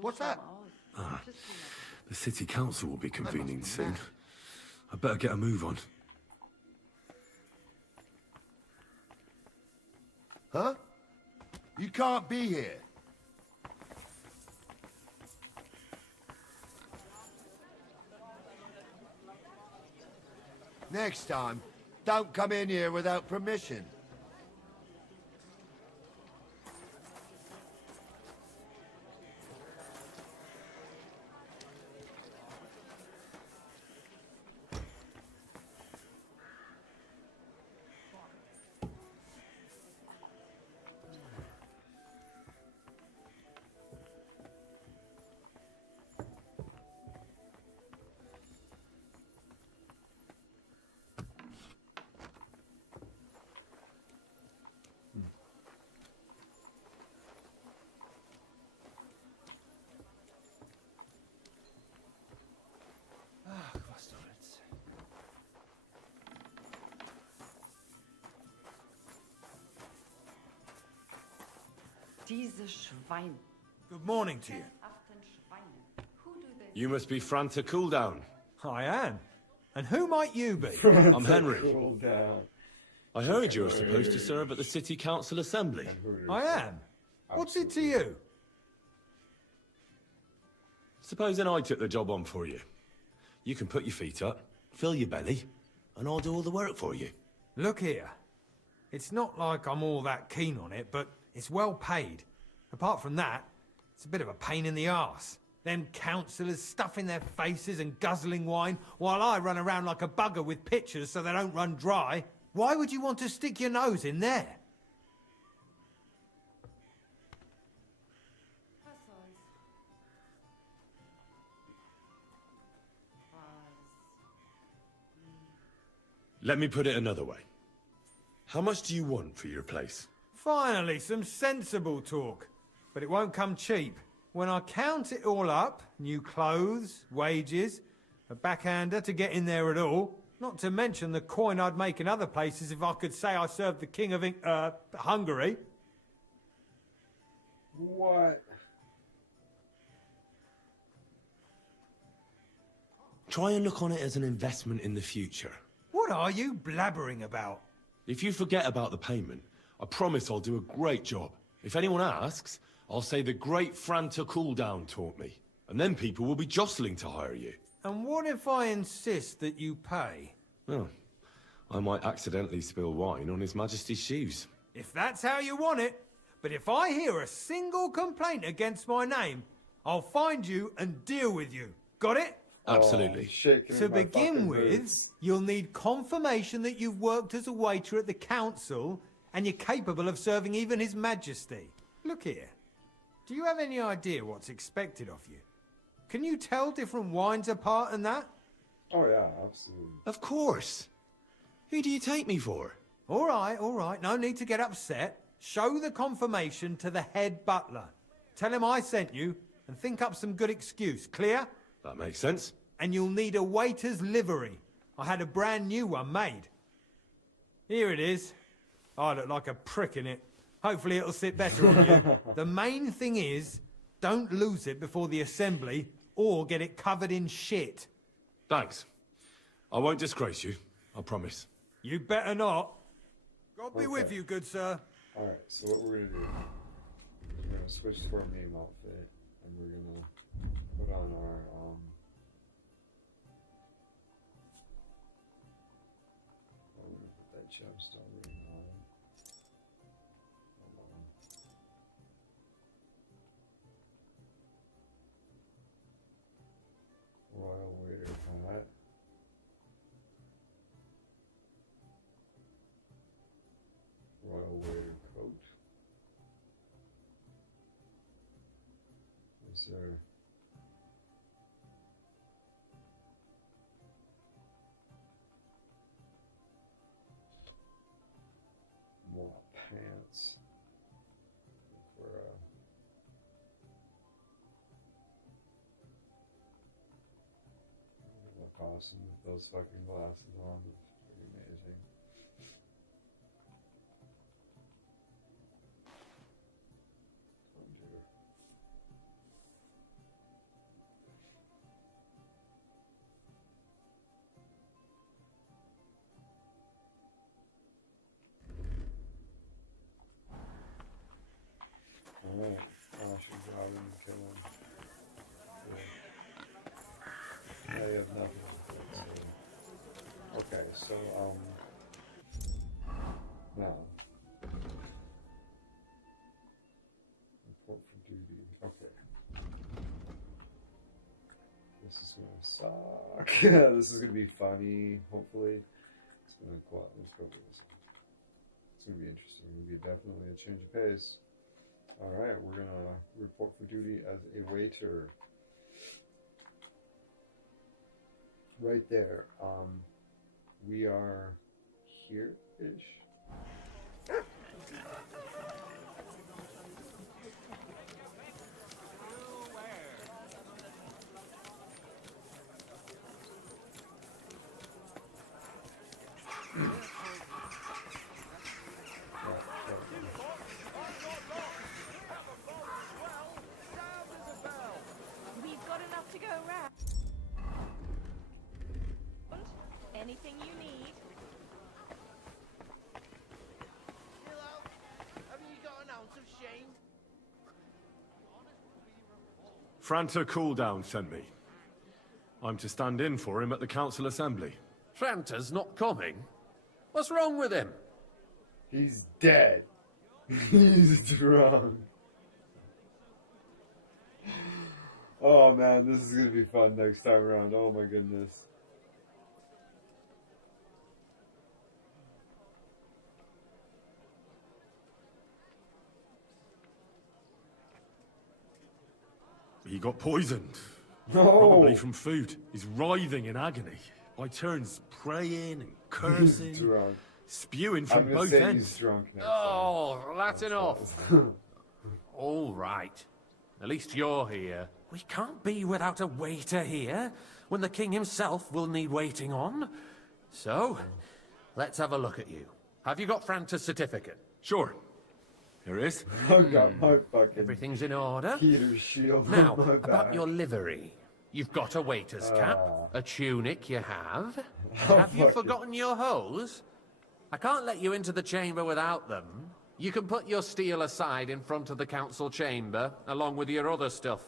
What's that? Ah, the city council will be convening soon. I better get a move on. Huh? You can't be here. Next time, don't come in here without permission. Good morning to you. You must be Franta Cooldown. I am. And who might you be? I'm Henry. I heard you're supposed to serve at the City Council Assembly. I am. What's it to you? Supposing I took the job on for you. You can put your feet up, fill your belly, and I'll do all the work for you. Look here. It's not like I'm all that keen on it, but it's well paid. Apart from that, it's a bit of a pain in the arse. Them councillors stuffing their faces and guzzling wine, while I run around like a bugger with pitchers so they don't run dry. Why would you want to stick your nose in there? Let me put it another way. How much do you want for your place? Finally, some sensible talk. But it won't come cheap. When I count it all up, new clothes, wages, a backhander to get in there at all, not to mention the coin I'd make in other places if I could say I served the king of Hungary. What? Try and look on it as an investment in the future. What are you blabbering about? If you forget about the payment, I promise I'll do a great job. If anyone asks, I'll say the great Franta Cooldown taught me. And then people will be jostling to hire you. And what if I insist that you pay? Oh, I might accidentally spill wine on His Majesty's shoes. If that's how you want it. But if I hear a single complaint against my name, I'll find you and deal with you. Got it? Absolutely. To begin with, you'll need confirmation that you've worked as a waiter at the council and you're capable of serving even His Majesty. Look here. Do you have any idea what's expected of you? Can you tell different wines apart and that? Oh yeah, absolutely. Of course. Who do you take me for? All right. No need to get upset. Show the confirmation to the head butler. Tell him I sent you and think up some good excuse. Clear? That makes sense. And you'll need a waiter's livery. I had a brand new one made. Here it is. I look like a prick in it. Hopefully it'll sit better on you. The main thing is, don't lose it before the assembly or get it covered in shit. Thanks. I won't disgrace you, I promise. You better not. God be with you, good sir. Alright, so what we're gonna do, we're gonna switch to our main outfit, and we're gonna put on our, oh, we're gonna put that gemstone ring on. Hold on. Royal waiter hat. Royal waiter coat. Is there more pants for look awesome with those fucking glasses on. It's pretty amazing. Alright, Asher, Robin, kill him. Yeah. I have nothing. So. Okay, so, now. Report for duty. Okay. This is gonna suck. This is gonna be funny, hopefully. It's gonna go out. Let's go with this. It's gonna be interesting. It'll be definitely a change of pace. Alright, we're gonna report for duty as a waiter. Right there. We are here-ish. We've got enough to go around. Anything you need. Hello? Haven't you got an ounce of shame? Franta Cooldown sent me. I'm to stand in for him at the council assembly. Franta's not coming? What's wrong with him? He's dead. He's drunk. Oh man, this is gonna be fun next time around. Oh my goodness. He got poisoned. No. Probably from food. He's writhing in agony. By turns praying and cursing. He's drunk. Spewing from I'm gonna both say ends. He's drunk now. Oh, that's enough. All right. At least you're here. We can't be without a waiter here, when the king himself will need waiting on. So, let's have a look at you. Have you got Franta's certificate? Sure. Here it is. I've got my fucking Everything's in order. Peter shield Now, on my about back. your livery. You've got a waiter's cap, a tunic you have. Oh, Have you fuck it. forgotten your hose? I can't let you into the chamber without them. You can put your steel aside in front of the council chamber, along with your other stuff.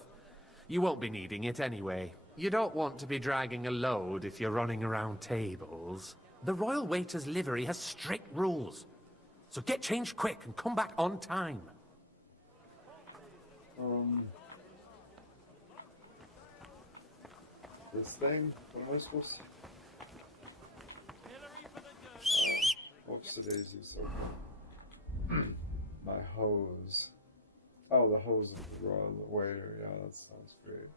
You won't be needing it anyway. You don't want to be dragging a load if you're running around tables. The royal waiter's livery has strict rules. So get changed quick and come back on time. This thing? What am I supposed to... Whoops, daisies. Okay. My hose. Oh, the hose of the royal waiter. Yeah, that sounds great.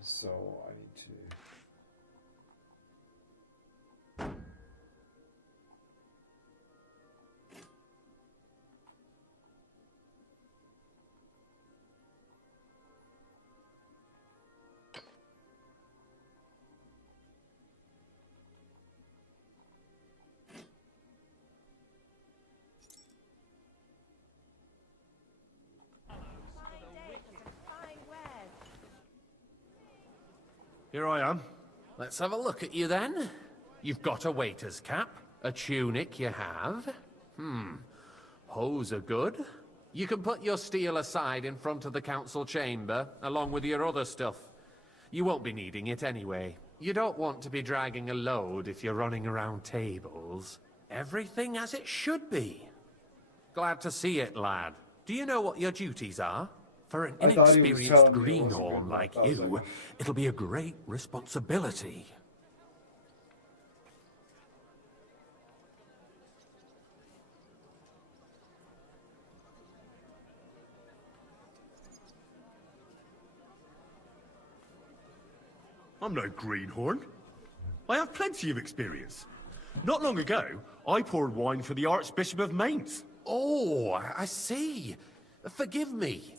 So, I need to... Here I am. Let's have a look at you then. You've got a waiter's cap, a tunic you have. Hose are good. You can put your steel aside in front of the council chamber, along with your other stuff. You won't be needing it anyway. You don't want to be dragging a load if you're running around tables. Everything as it should be. Glad to see it, lad. Do you know what your duties are? For an I thought he was inexperienced telling me it wasn't greenhorn good like enough. I was you, like- it'll be a great responsibility. I'm no greenhorn. I have plenty of experience. Not long ago, I poured wine for the Archbishop of Mainz. Oh, I see. Forgive me.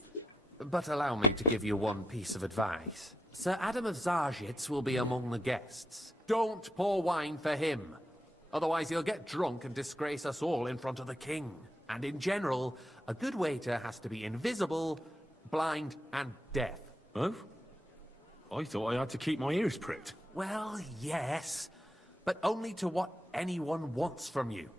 But allow me to give you one piece of advice. Sir Adam of Zarjitz will be among the guests. Don't pour wine for him. Otherwise he'll get drunk and disgrace us all in front of the king. And in general, a good waiter has to be invisible, blind, and deaf. Oh? I thought I had to keep my ears pricked. Well, yes, but only to what anyone wants from you.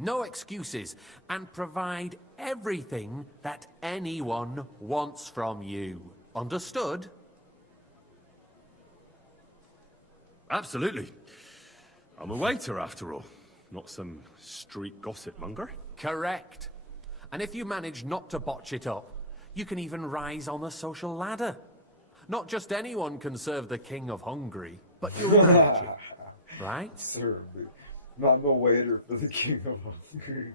No excuses, and provide everything that anyone wants from you. Understood? Absolutely. I'm a waiter, after all. Not some street gossip monger. Correct. And if you manage not to botch it up, you can even rise on the social ladder. Not just anyone can serve the King of Hungary, but you'll manage it. Right? Sir, not no waiter for the King of Hungary.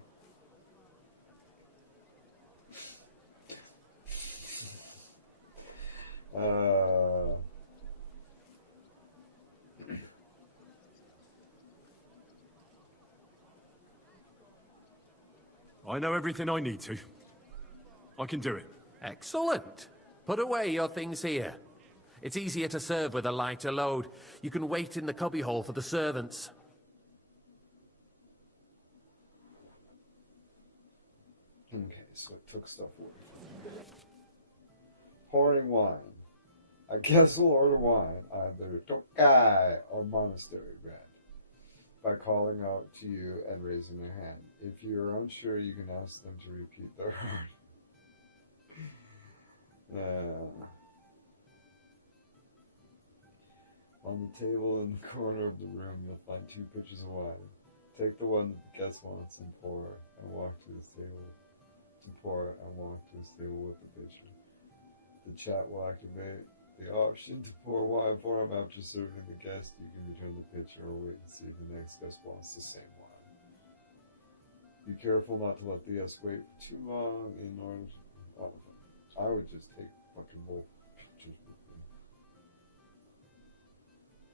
I know everything I need to. I can do it. Excellent. Put away your things here. It's easier to serve with a lighter load. You can wait in the cubbyhole for the servants. Okay, so it took stuff away. Pouring wine. I guess we'll order wine, either Tokai or Monastery Grant, by calling out to you and raising their hand. If you are unsure, you can ask them to repeat their order. On the table in the corner of the room, you'll find 2 pitchers of wine. Take the one that the guest wants and pour, and walk to his table. To pour and walk to his table with the pitcher. The chat will activate the option to pour wine for him after serving the guest. You can return the pitcher or wait and see if the next guest wants the same wine. Be careful not to let the guest wait too long in order to... Oh, I would just take fucking both pictures with me.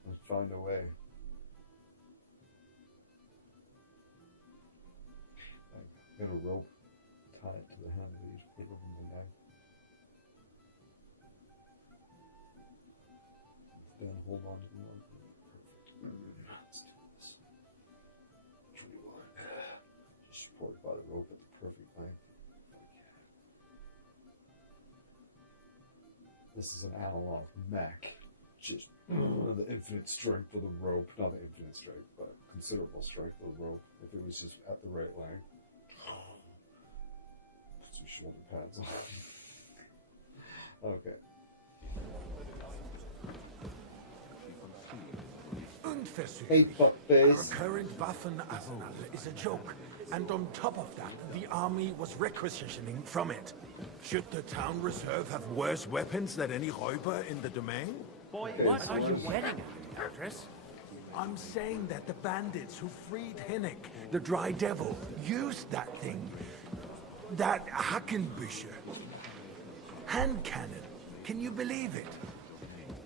And find a way. Like, get a rope, tie it to the handle of each hold on to the one. Let's do this. 21. Just supported by the rope at the perfect length. This is an analog mech. Just the infinite strength of the rope. Not the infinite strength, but considerable strength of the rope. If it was just at the right length. Put some shoulder pads on. Okay. Hey, Our current Waffen arsenal is a joke, and on top of that, the army was requisitioning from it. Should the town reserve have worse weapons than any Räuber in the domain? Boy, what are you getting at, Actress? I'm saying that the bandits who freed Hinnick, the Dry Devil, used that thing. That Hackenbücher. Hand cannon. Can you believe it?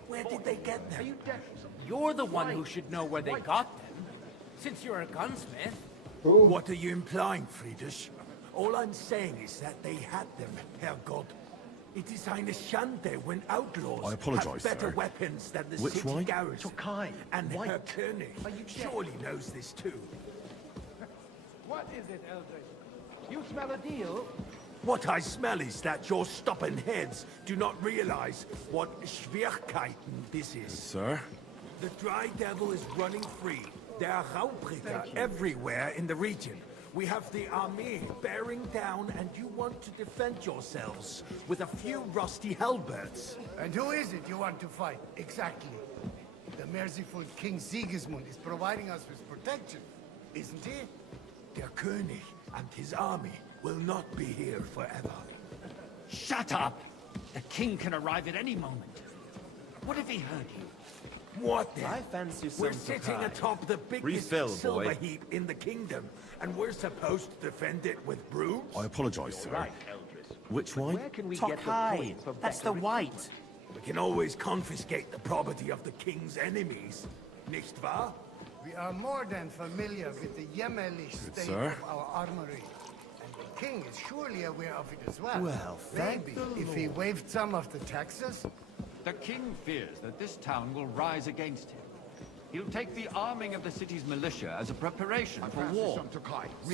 Where did they get them? You're the one who should know where they got them, since you're a gunsmith. What are you implying, Friedrich? All I'm saying is that they had them, Herrgott. It is eine Schande when outlaws I apologize, have better sir. weapons than the Which city one? garrison. And White. Herr König surely knows this too. What is it, Eldred? You smell a deal? What I smell is that your stubborn heads do not realize what Schwierigkeiten this is. Sir? The Dry Devil is running free. There are Raubritter everywhere in the region. We have the army bearing down, and you want to defend yourselves with a few rusty halberds. And who is it you want to fight, exactly? The merciful King Sigismund is providing us with protection, isn't he? Der König and his army will not be here forever. Shut up! The king can arrive at any moment. What if he heard you? What then? I fancy some We're sitting Tokai. atop the biggest Refill, silver boy. heap in the kingdom, and we're supposed to defend it with brooms? I apologize, sir. Right, Which wine? Tokai. That's the white. We can always confiscate the property of the king's enemies, nicht wahr? We are more than familiar with the jämmerlich state sir. of our armory. And the king is surely aware of it as well. Well, thank maybe the if he waived some of the taxes. The king fears that this town will rise against him. He'll take the arming of the city's militia as a preparation for war.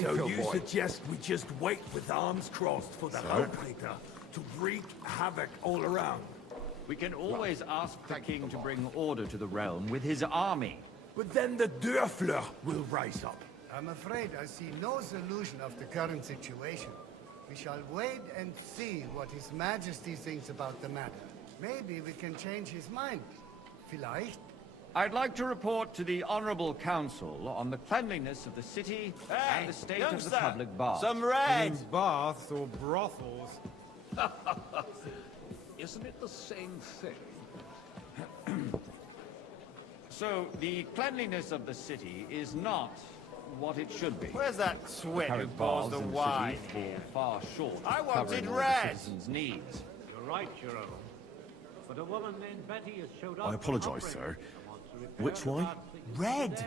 So you suggest we just wait with arms crossed for the Raubritter to wreak havoc all around? We can always ask the king to bring order to the realm with his army. But then the Dörfler will rise up. I'm afraid I see no solution of the current situation. We shall wait and see what His Majesty thinks about the matter. Maybe we can change his mind. Vielleicht? I'd like to report to the Honorable Council on the cleanliness of the city and the state of the public baths. Some red! Baths or brothels? Isn't it the same thing? So, the cleanliness of the city is not what it should be. Where's that twit who Current pours baths the in wine city here? fall far short I of wanted covering all red. the citizens' needs. You're right, Your Honor. But a woman named Betty has showed up. I apologize, sir. Which wine? Red!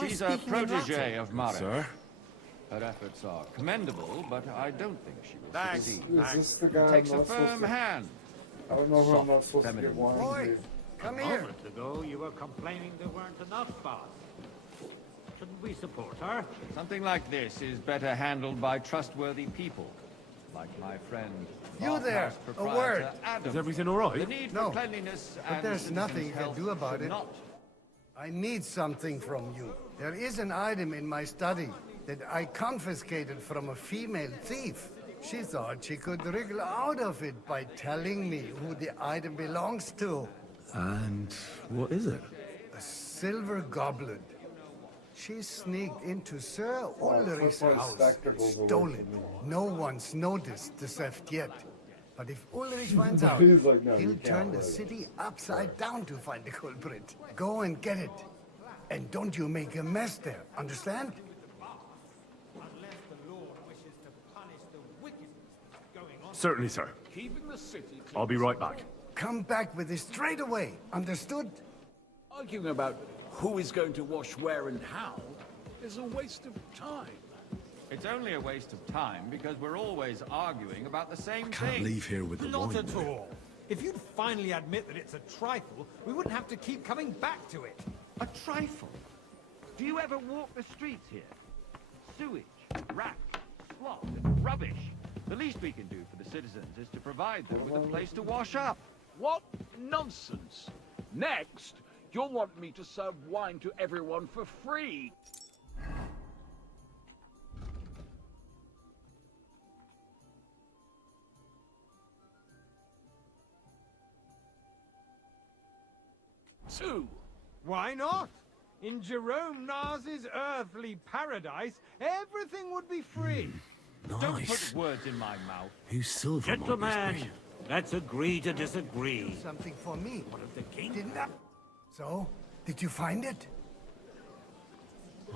She's a protege of Mara. Sir? Her efforts are commendable, but I don't think she will Thanks. succeed. Is this the guy Takes I'm a not supposed firm to... hand. I don't know who I'm not Soft, supposed to get feminine. wine Boy, to. come A here. moment ago, you were complaining there weren't enough baths. Shouldn't we support her? Something like this is better handled by trustworthy people, like my friend. You there, Bathhouse a proprietor word. Adam. Is everything all right? The need No, for cleanliness but and there's citizens' nothing you can health do about should it. Not. I need something from you. There is an item in my study that I confiscated from a female thief. She thought she could wriggle out of it by telling me who the item belongs to. And what is it? A silver goblet. She sneaked into Sir Ulrich's that's why house, spectacles will stole work it. for me. No one's noticed the theft yet. But if Ulrich finds out, He's like, no, you he'll can't turn the wear that. city upside down to find the culprit. Go and get it. And don't you make a mess there, understand? Unless the Lord wishes to punish the wickedness going on. Certainly, sir. Keeping the city clean. I'll be right back. Come back with it straight away, understood? Arguing about who is going to wash where and how is a waste of time. It's only a waste of time because we're always arguing about the same Can't thing. leave here with the Not wine. at all. If you'd finally admit that it's a trifle, we wouldn't have to keep coming back to it. A trifle? Do you ever walk the streets here? Sewage, rats, slop, and rubbish. The least we can do for the citizens is to provide them with a place to wash up. What nonsense! Next, you'll want me to serve wine to everyone for free. Two. Why not? In Jerome Nars's earthly paradise, everything would be free. Don't put words in my mouth. Who's silver? Gentlemen, let's agree to disagree. Something for me. What of the king? Didn't I? So, did you find it?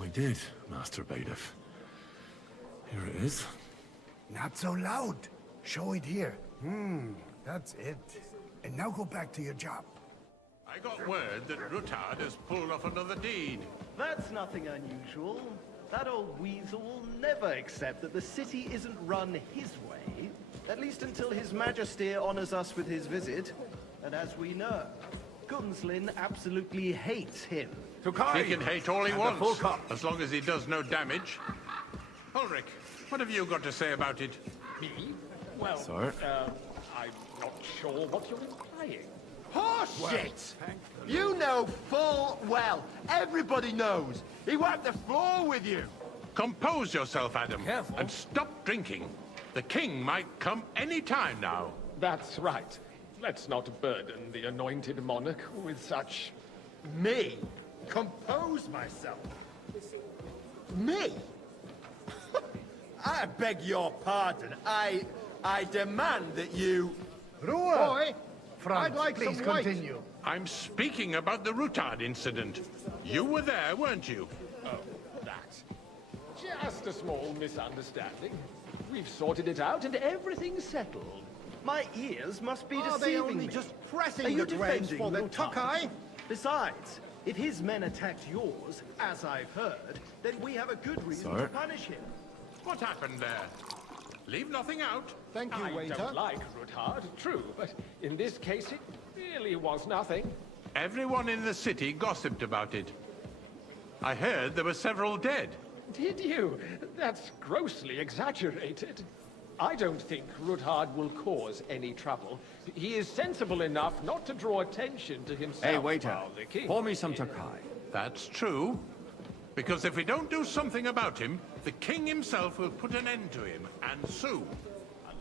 I did, Master Bailiff. Here it is. Not so loud. Show it here. That's it. And now go back to your job. I got word that Ruttard has pulled off another deed. That's nothing unusual. That old weasel will never accept that the city isn't run his way, at least until His Majesty honors us with his visit. And as we know, Gunslin absolutely hates him. He can hate all he wants, as long as he does no damage. Ulrich, what have you got to say about it? Me? Well, Sir? I'm not sure what you're implying. Horseshit! You know full well. Everybody knows. He wiped the floor with you. Compose yourself, Adam, Careful. and stop drinking. The king might come any time now. That's right. Let's not burden the anointed monarch with such... Me? Compose myself? Me? I beg your pardon. I demand that you... Ruhe! Boy, Franz, I'd like please some white. continue. I'm speaking about the Ruttard incident. You were there, weren't you? Oh, that. Just a small misunderstanding. We've sorted it out and everything's settled. My ears must be Are they deceiving only me. just pressing Are you the reins defending for the Ruttard? Tokai? Besides, if his men attacked yours, as I've heard, then we have a good reason Sir? to punish him. What happened there? Leave nothing out. Thank you, I waiter. don't like Ruttard, true, but in this case it really was nothing. Everyone in the city gossiped about it. I heard there were several dead. Did you? That's grossly exaggerated. I don't think Ruttard will cause any trouble. He is sensible enough not to draw attention to himself. Hey, waiter. while the king Pour me some is- Tokai. That's true. Because if we don't do something about him, the king himself will put an end to him, and soon.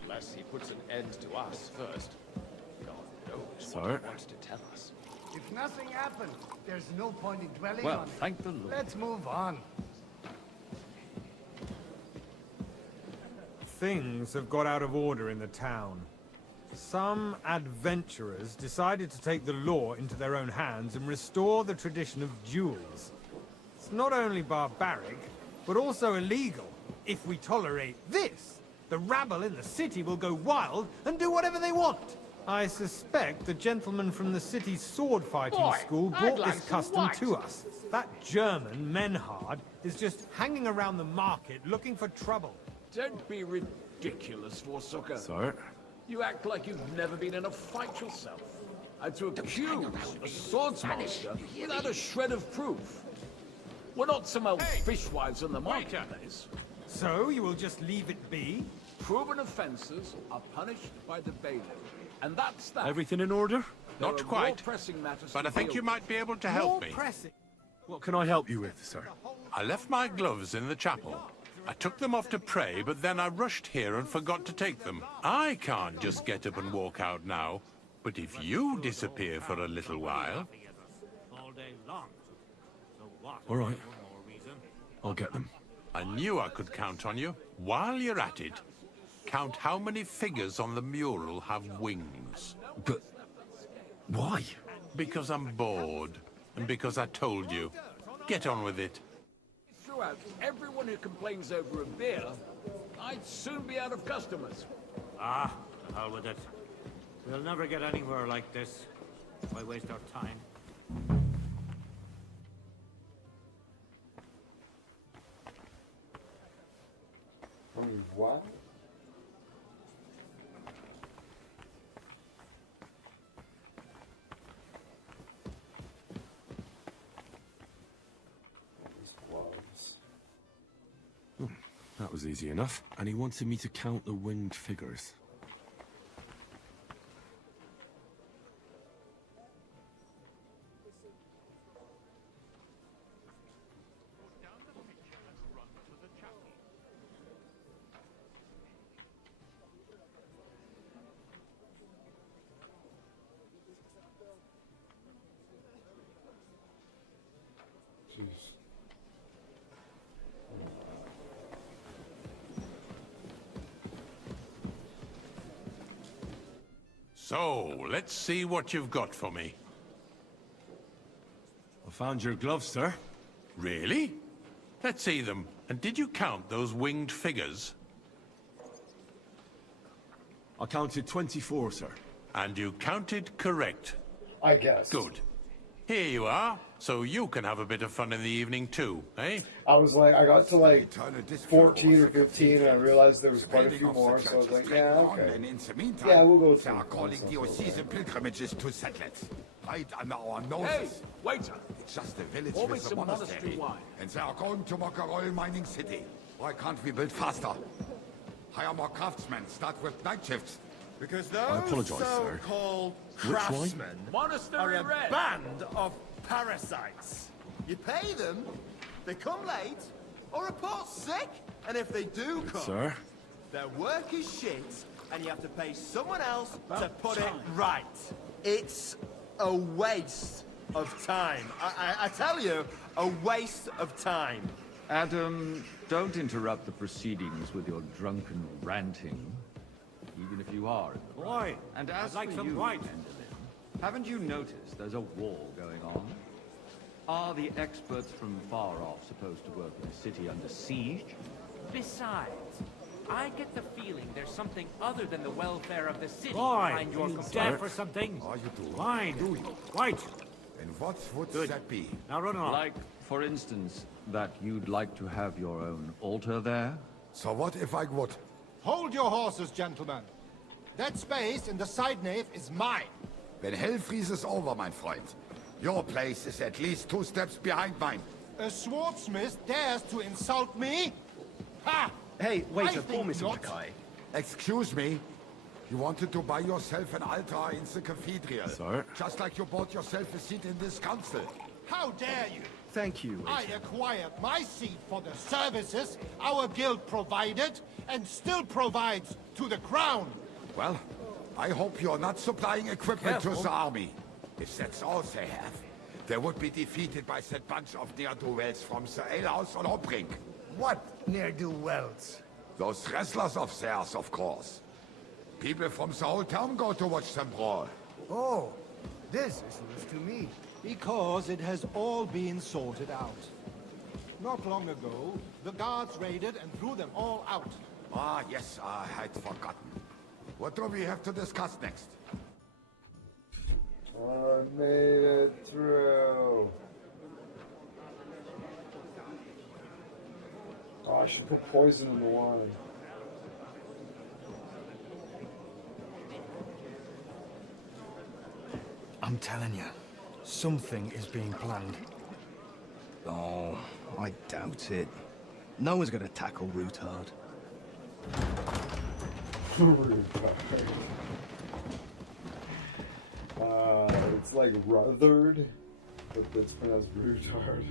Unless he puts an end to us first. God knows what Sir? he wants to tell us. If nothing happened, there's no point in dwelling Well, on it. thank the Lord. Let's move on. Things have got out of order in the town. Some adventurers decided to take the law into their own hands and restore the tradition of duels. It's not only barbaric, but also illegal. If we tolerate this, the rabble in the city will go wild and do whatever they want. I suspect the gentleman from the city's sword-fighting Boy, school I'd brought like this some custom white. to us. That German, Menhard, is just hanging around the market looking for trouble. Don't be ridiculous, Forsucker. Sir? You act like you've never been in a fight yourself. And to accuse a swordsmaster without a shred of proof. We're not some old fishwives in the marketplace. So you will just leave it be? Proven offences are punished by the bailiff. And that's that. Everything in order? There Not are more quite. pressing matters But to I think deal you with. might be able to help More me. pressing. What can I help you with, sir? I left my gloves in the chapel. I took them off to pray, but then I rushed here and forgot to take them. I can't just get up and walk out now. But if you disappear for a little while... All day long. So what? All right. For no reason. I'll get them. I knew I could count on you. While you're at it, count how many figures on the mural have wings. But... why? Because I'm bored. And because I told you. Get on with it. Throughout, everyone who complains over a beer, I'd soon be out of customers. Ah, the hell with it. We'll never get anywhere like this. Why waste our time? I mean, what? was easy enough, and he wanted me to count the winged figures. So, let's see what you've got for me. I found your gloves, sir. Really? Let's see them. And did you count those winged figures? I counted 24, sir. And you counted correct. I guess. Good. Here you are. So you can have a bit of fun in the evening too, eh? I was like, I got to like 14 or 15 and I realized there was quite a few more, so I was like, yeah, okay. Yeah, we'll go to They are calling diocesan pilgrimages to settlers. Right under our noses. Hey, waiter! It's just a village Pour me with a some monastery. monastery wine. And they are going to mock a royal mining city. Why can't we build faster? Hire more craftsmen, start with night shifts. Because I those apologize, sir. so-called Which wine? craftsmen Monastery are a red. band of parasites. You pay them, they come late, or report sick, and if they do come, Sir? their work is shit, and you have to pay someone else to put it right. It's a waste of time. I tell you, a waste of time. Adam, don't interrupt the proceedings with your drunken ranting, even if you are in the right. Why? And as I'd like for some you, white. Mendelin, haven't you noticed there's a war going on? Are the experts from far off supposed to work in a city under siege? Besides, I get the feeling there's something other than the welfare of the city Why? behind your You complaint. deaf for something? Oh, you do. Fine. Do you? White. And what would Good. that be? Now run along. Like, for instance, that you'd like to have your own altar there? So what if I would? Hold your horses, gentlemen. That space in the side nave is mine. When hell freezes over, mein Freund, your place is at least 2 steps behind mine. A swordsmith dares to insult me? Ha! Hey, I waiter, think pour me some not. Mackay. Excuse me? You wanted to buy yourself an altar in the cathedral. Sir? Just like you bought yourself a seat in this council. How dare you? Thank you, I waiter. acquired my seat for the services our guild provided and still provides to the crown. Well, I hope you're not supplying equipment to Careful. the army. If that's all they have, they would be defeated by that bunch of ne'er-do-wells from the alehouse on Hopbrink. What ne'er-do-wells? Those wrestlers of theirs, of course. People from the whole town go to watch them brawl. Oh, this is news to me. Because it has all been sorted out. Not long ago, the guards raided and threw them all out. Ah, yes, I had forgotten. What do we have to discuss next? I made it through. Oh, I should put poison in the wine. I'm telling you, something is being planned. Oh, I doubt it. No one's gonna tackle Rootard. It's like Rutherford, but it's pronounced Rootard.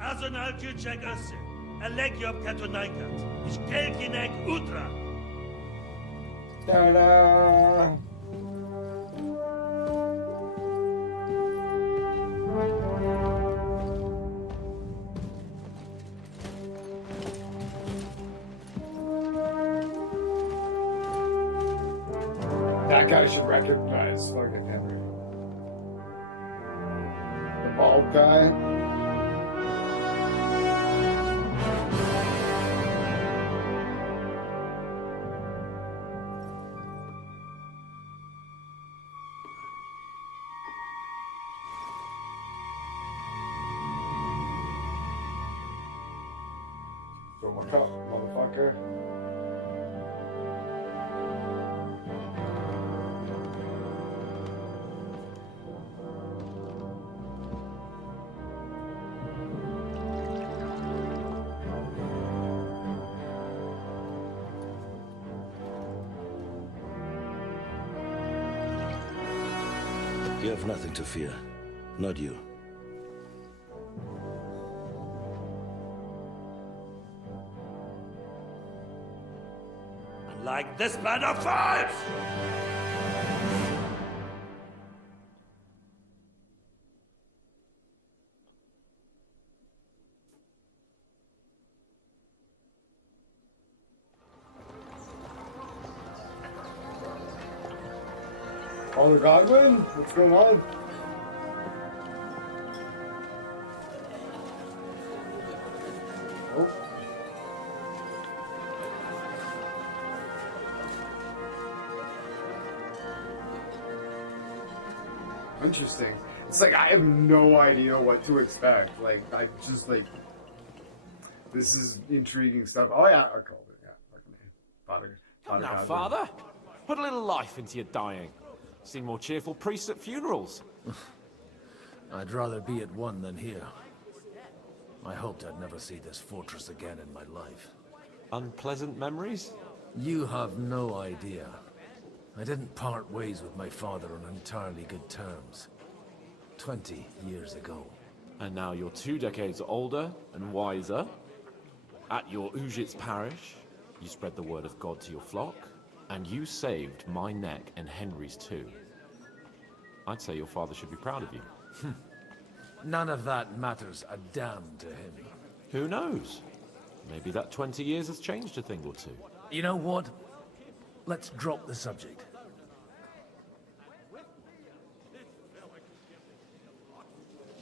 Azonal Küçek Össe, Elegiop Katonaikat, İşkelkinek Utra. Ta-da! That guy should recognize fucking Henry. The bald guy. Fill my cup, motherfucker. You have nothing to fear. Not you. Like this band of fives! Father Godwin, what's going on? Oh. Interesting. It's like I have no idea what to expect. Like I just like this is intriguing stuff. Oh yeah, I called it. Yeah, fucking Father. Come now, Godwin. Father. Put a little life into your dying. See more cheerful priests at funerals. I'd rather be at one than here. I hoped I'd never see this fortress again in my life. Unpleasant memories? You have no idea. I didn't part ways with my father on entirely good terms. 20 years ago. And now you're 2 decades older and wiser. At your Ujit's parish, you spread the word of God to your flock, and you saved my neck and Henry's too. I'd say your father should be proud of you. None of that matters a damn to him. Who knows? Maybe that 20 years has changed a thing or two. You know what? Let's drop the subject.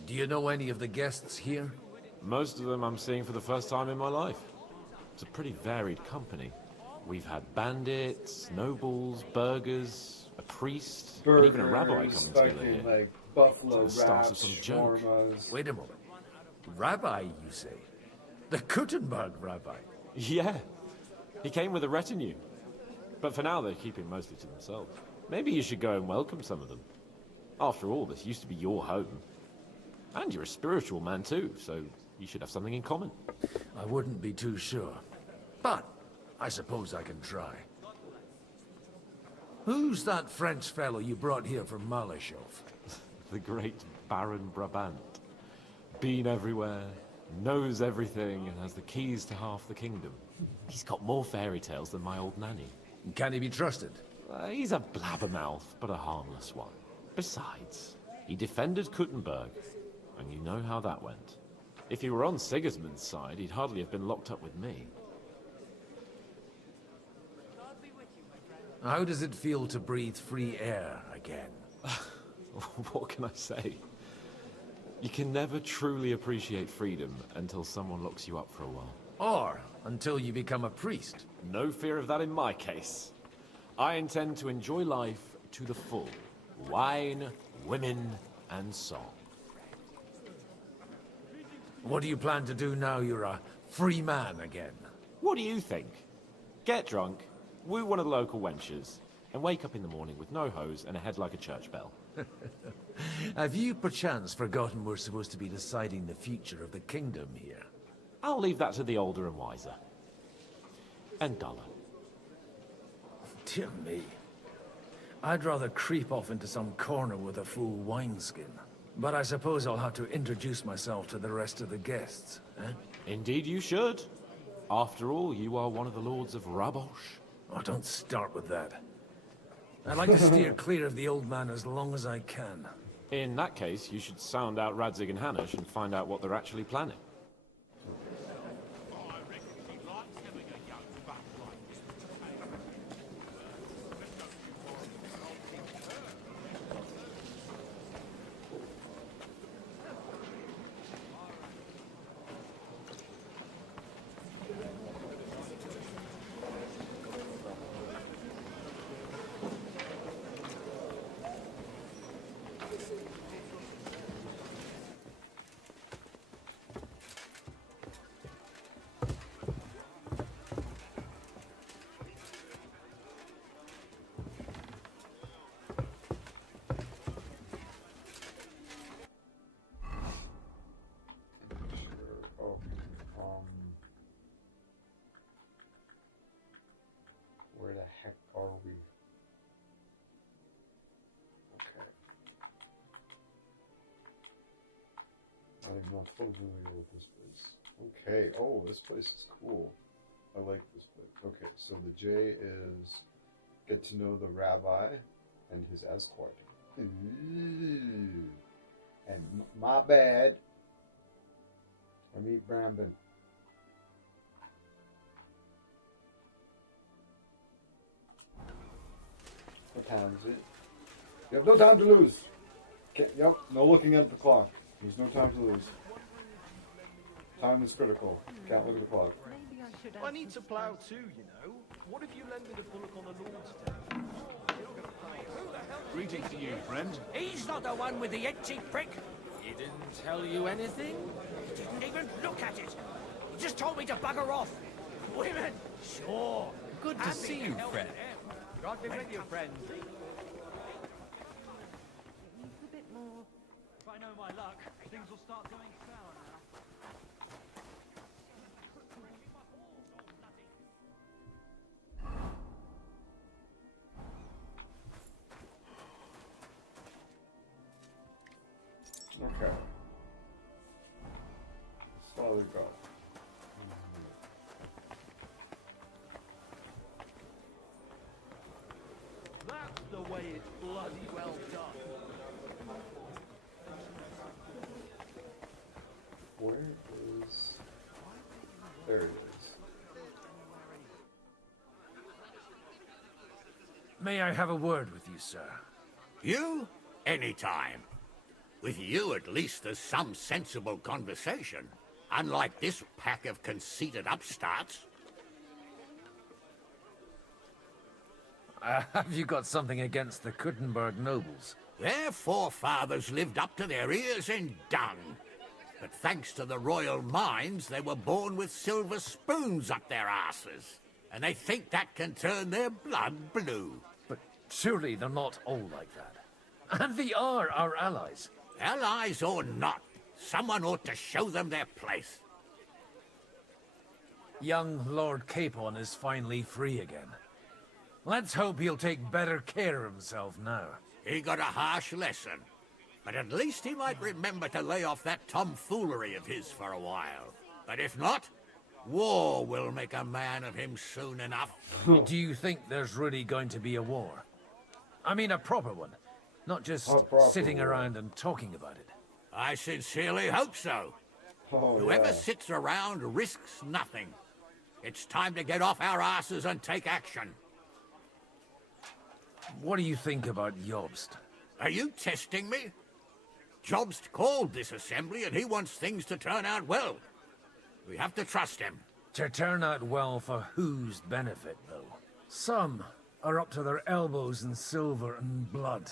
Do you know any of the guests here? Most of them I'm seeing for the first time in my life. It's a pretty varied company. We've had bandits, nobles, burgers, a priest, and even a rabbi coming together here. Like buffalo It's the start of wraps, some joke. shawarmas. Wait a moment. Rabbi, you say? The Kuttenberg rabbi? Yeah. He came with a retinue. But for now, they're keeping mostly to themselves. Maybe you should go and welcome some of them. After all, this used to be your home. And you're a spiritual man too, so you should have something in common. I wouldn't be too sure. But I suppose I can try. Who's that French fellow you brought here from Malashov? The great Baron Brabant. Been everywhere, knows everything, and has the keys to half the kingdom. He's got more fairy tales than my old nanny. Can he be trusted? He's a blabbermouth, but a harmless one. Besides, he defended Kuttenberg, and you know how that went. If he were on Sigismund's side, he'd hardly have been locked up with me. How does it feel to breathe free air again? What can I say? You can never truly appreciate freedom until someone locks you up for a while. Or until you become a priest. No fear of that in my case. I intend to enjoy life to the full. Wine, women, and song. What do you plan to do now you're a free man again? What do you think? Get drunk, woo one of the local wenches, and wake up in the morning with no hose and a head like a church bell. Have you perchance forgotten we're supposed to be deciding the future of the kingdom here? I'll leave that to the older and wiser. And duller. Dear me. I'd rather creep off into some corner with a full wineskin. But I suppose I'll have to introduce myself to the rest of the guests, eh? Indeed you should. After all, you are one of the lords of Rabosh. Oh, don't start with that. I'd like to steer clear of the old man as long as I can. In that case, you should sound out Radzig and Hanush and find out what they're actually planning. Where the heck are we? Okay. I'm not familiar with this place. Okay. Oh, this place is cool. I like this place. Okay, so the J is get to know the rabbi and his escort. Ooh. And my bad. I meet Brandon. What time is it? You have no time to lose. Yep, no looking at the clock. There's no time to lose. Time is critical. Can't look at the clock. I need to plough too, you know. What if you lend me the bullock on the Lord's Day? Greetings to you, friend. He's not the one with the itchy prick. He didn't tell you anything? He didn't even look at it. He just told me to bugger off. Women, sure. Good to see you, friend. God be with you, friend. It needs a bit more. If I know my luck, things will start going sour now. Okay. Slowly go. That's the way it's bloody well done. Where is... There it is. May I have a word with you, sir? You? Anytime. With you, at least, there's some sensible conversation. Unlike this pack of conceited upstarts. Have you got something against the Kuttenberg nobles? Their forefathers lived up to their ears in dung. But thanks to the royal mines, they were born with silver spoons up their asses. And they think that can turn their blood blue. But surely they're not all like that. And they are our allies. Allies or not, someone ought to show them their place. Young Lord Capon is finally free again. Let's hope he'll take better care of himself now. He got a harsh lesson. But at least he might remember to lay off that tomfoolery of his for a while. But if not, war will make a man of him soon enough. Do you think there's really going to be a war? I mean a proper one, not just sitting around and talking about it. I sincerely hope so. Whoever sits around risks nothing. It's time to get off our asses and take action. What do you think about Jobst? Are you testing me? Jobst called this assembly and he wants things to turn out well. We have to trust him. To turn out well for whose benefit, though? Some are up to their elbows in silver and blood,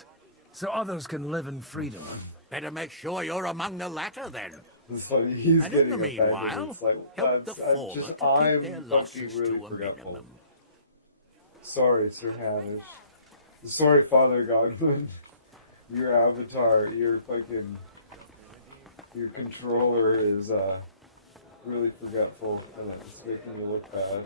so others can live in freedom. Better make sure you're among the latter, then. It's funny, he's And getting in the offended. meanwhile, It's like, help the I'm former just, to I'm keep their fucking losses really to a forgetful. minimum. Sorry, Sir Hanish. Sorry, Father Godwin. Your avatar, your controller is really forgetful, and it's making you look bad.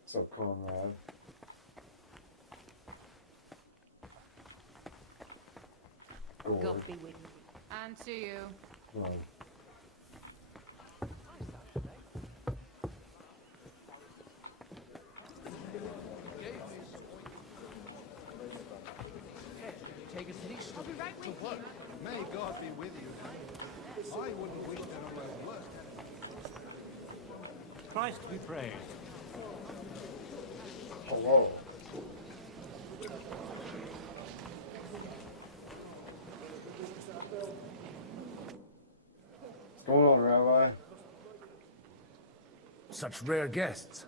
What's up, Conrad? God be with you. And to you. Right. Take a least I'll be right with you. May God be with you. I wouldn't wish there were worse. Christ be praised. Hello. What's going on, Rabbi? Such rare guests.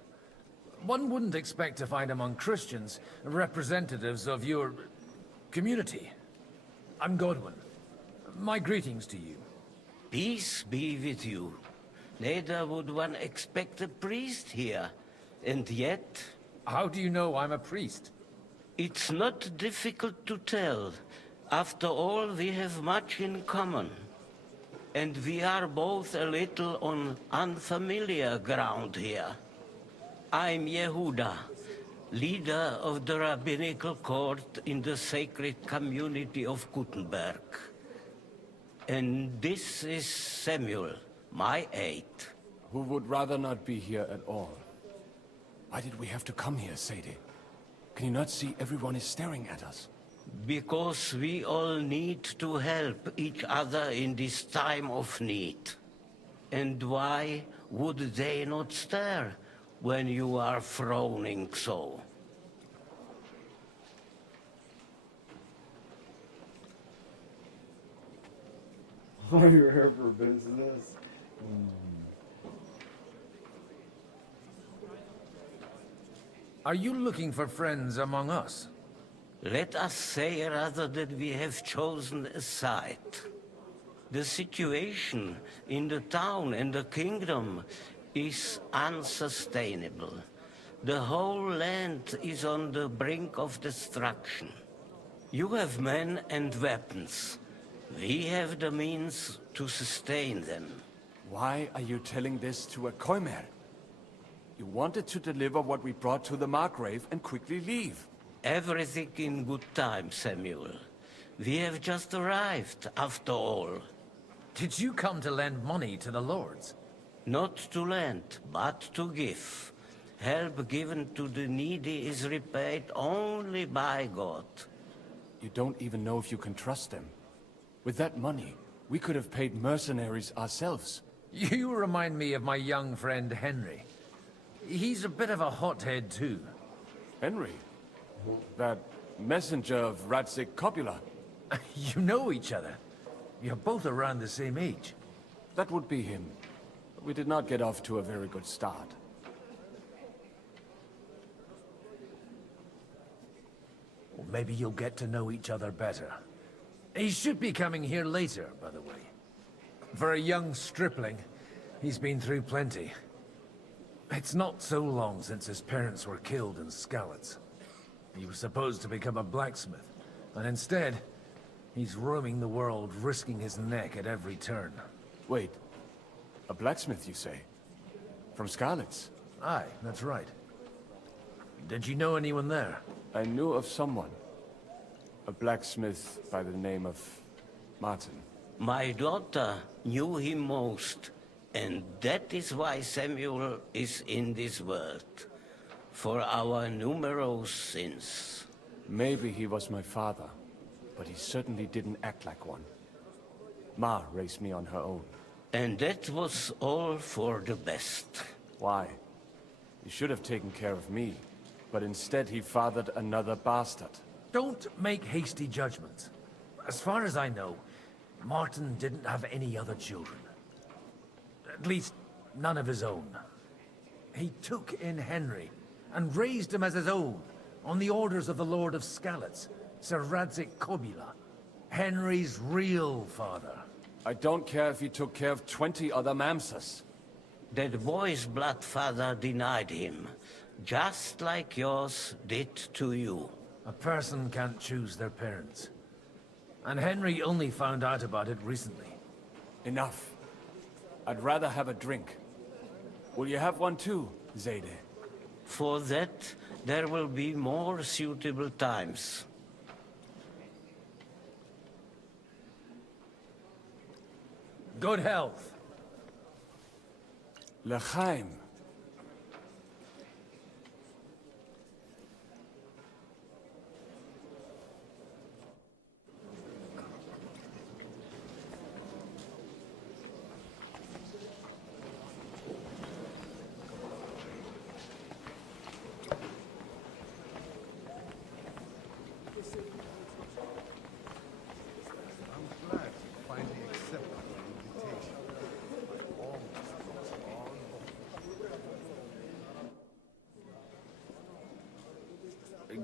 One wouldn't expect to find among Christians representatives of your community. I'm Godwin. My greetings to you. Peace be with you. Neither would one expect a priest here. And yet... How do you know I'm a priest? It's not difficult to tell. After all, we have much in common. And we are both a little on unfamiliar ground here. I'm Yehuda, leader of the rabbinical court in the sacred community of Gutenberg. And this is Samuel, my aide. Who would rather not be here at all. Why did we have to come here, Sadie? Can you not see everyone is staring at us? Because we all need to help each other in this time of need. And why would they not stare when you are frowning so? Are you here for business? Are you looking for friends among us? Let us say rather that we have chosen a side. The situation in the town and the kingdom is unsustainable. The whole land is on the brink of destruction. You have men and weapons. We have the means to sustain them. Why are you telling this to a Koimer? You wanted to deliver what we brought to the Margrave and quickly leave. Everything in good time, Samuel. We have just arrived, after all. Did you come to lend money to the lords? Not to lend, but to give. Help given to the needy is repaid only by God. You don't even know if you can trust them. With that money, we could have paid mercenaries ourselves. You remind me of my young friend Henry. He's a bit of a hothead too. Henry? That messenger of Radzik Copula? You know each other. You're both around the same age. That would be him. We did not get off to a very good start. Well, maybe you'll get to know each other better. He should be coming here later, by the way. For a young stripling, he's been through plenty. It's not so long since his parents were killed in Skalitz. He was supposed to become a blacksmith, and instead, he's roaming the world, risking his neck at every turn. Wait, a blacksmith, you say? From Skalitz? Aye, that's right. Did you know anyone there? I knew of someone. A blacksmith by the name of Martin. My daughter knew him most, and that is why Samuel is in this world. For our numerous sins. Maybe he was my father, but he certainly didn't act like one. Ma raised me on her own. And that was all for the best. Why? He should have taken care of me, but instead he fathered another bastard. Don't make hasty judgments. As far as I know, Martin didn't have any other children. At least, none of his own. He took in Henry, and raised him as his own, on the orders of the Lord of Skalitz, Sir Radzik Copula, Henry's real father. I don't care if he took care of 20 other Mamsas. That boy's blood father denied him, just like yours did to you. A person can't choose their parents. And Henry only found out about it recently. Enough. I'd rather have a drink. Will you have one too, Zayde? For that, there will be more suitable times. Good health. L'chaim.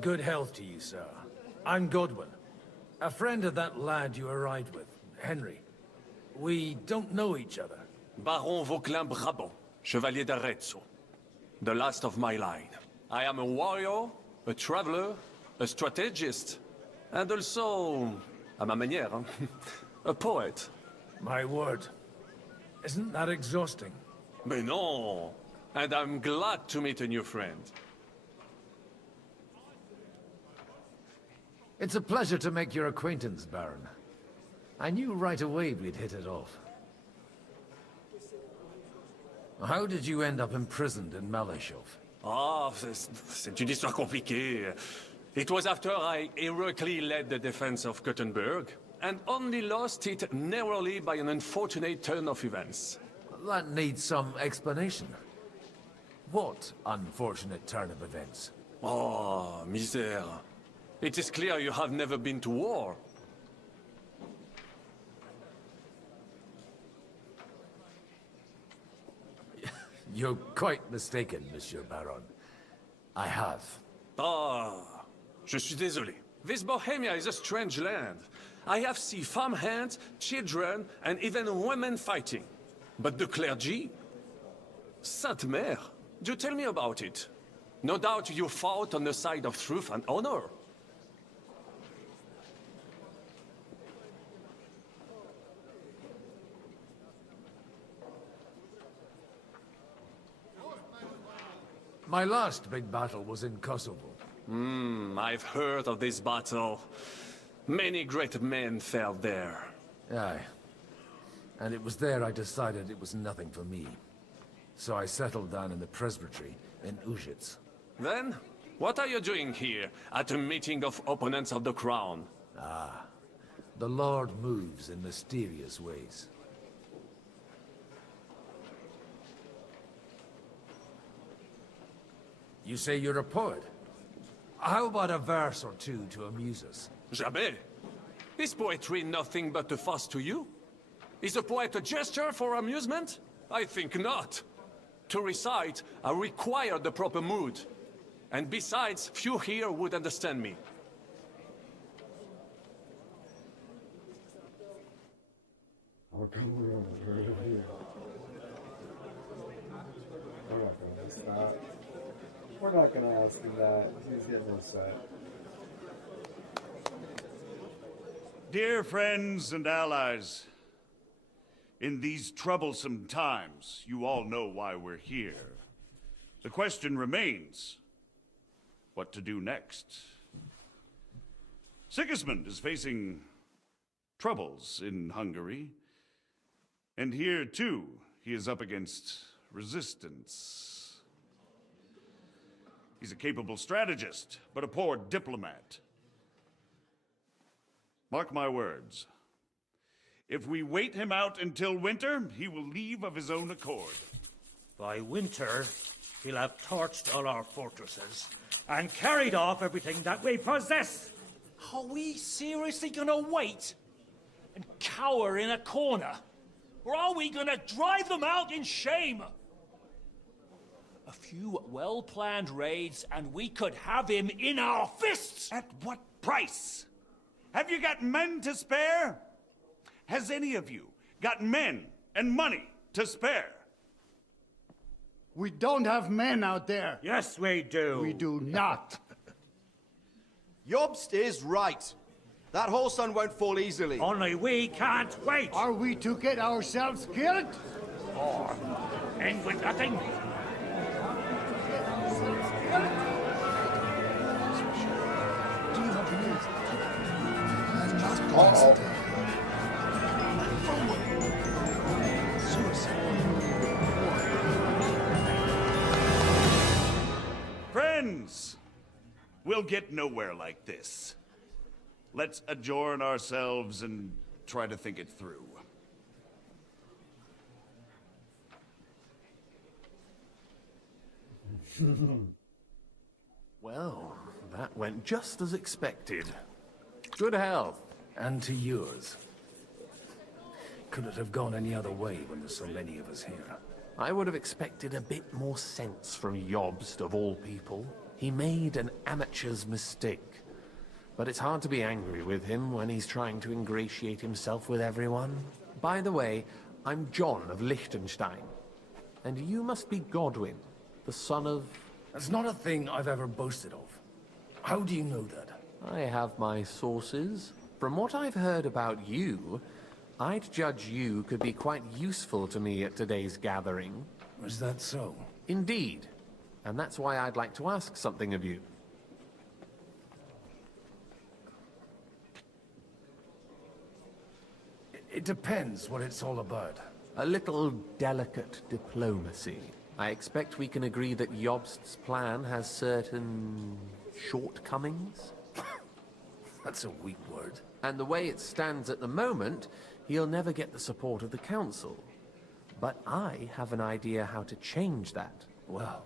Good health to you, sir. I'm Godwin, a friend of that lad you arrived with, Henry. We don't know each other. Baron Vauquelin Brabant, Chevalier d'Arezzo. The last of my line. I am a warrior, a traveler, a strategist, and also, à ma manière, a poet. My word. Isn't that exhausting? Mais non! And I'm glad to meet a new friend. It's a pleasure to make your acquaintance, Baron. I knew right away we'd hit it off. How did you end up imprisoned in Malashov? Ah, c'est une histoire compliquée. It was after I heroically led the defense of Gothenburg, and only lost it narrowly by an unfortunate turn of events. That needs some explanation. What unfortunate turn of events? Oh, misère. It is clear you have never been to war. You're quite mistaken, Monsieur Baron. I have. Ah, je suis désolé. This Bohemia is a strange land. I have seen farmhands, children, and even women fighting. But the clergy? Sainte Mère, do tell me about it. No doubt you fought on the side of truth and honor. My last big battle was in Kosovo. I've heard of this battle. Many great men fell there. Aye. And it was there I decided it was nothing for me. So I settled down in the presbytery in Ujits. Then, what are you doing here, at a meeting of opponents of the crown? Ah, the Lord moves in mysterious ways. You say you're a poet? How about a verse or two to amuse us? Jamais. Is poetry nothing but a fuss to you? Is a poet a gesture for amusement? I think not. To recite, I require the proper mood. And besides, few here would understand me. Oh, come on, over here. We're not gonna ask that. We're not gonna ask him that. He's getting upset. Dear friends and allies, in these troublesome times, you all know why we're here. The question remains, what to do next? Sigismund is facing troubles in Hungary, and here too, he is up against resistance. He's a capable strategist, but a poor diplomat. Mark my words. If we wait him out until winter, he will leave of his own accord. By winter, he'll have torched all our fortresses and carried off everything that we possess. Are we seriously gonna wait and cower in a corner? Or are we gonna drive them out in shame? A few well-planned raids and we could have him in our fists! At what price? Have you got men to spare? Has any of you got men and money to spare? We don't have men out there. Yes, we do. We do not. Jobst is right. That whole sun won't fall easily. Only we can't wait. Are we to get ourselves killed? Or end with nothing? Uh-oh. Friends, we'll get nowhere like this. Let's adjourn ourselves and try to think it through. Well, that went just as expected. Good health. And to yours. Could it have gone any other way when there's so many of us here? I would have expected a bit more sense from Jobst, of all people. He made an amateur's mistake. But it's hard to be angry with him when he's trying to ingratiate himself with everyone. By the way, I'm John of Liechtenstein. And you must be Godwin, the son of... That's not a thing I've ever boasted of. How do you know that? I have my sources. From what I've heard about you, I'd judge you could be quite useful to me at today's gathering. Is that so? Indeed. And that's why I'd like to ask something of you. It depends what it's all about. A little delicate diplomacy. I expect we can agree that Jobst's plan has certain shortcomings? That's a weak word. And the way it stands at the moment, he'll never get the support of the Council. But I have an idea how to change that. Well,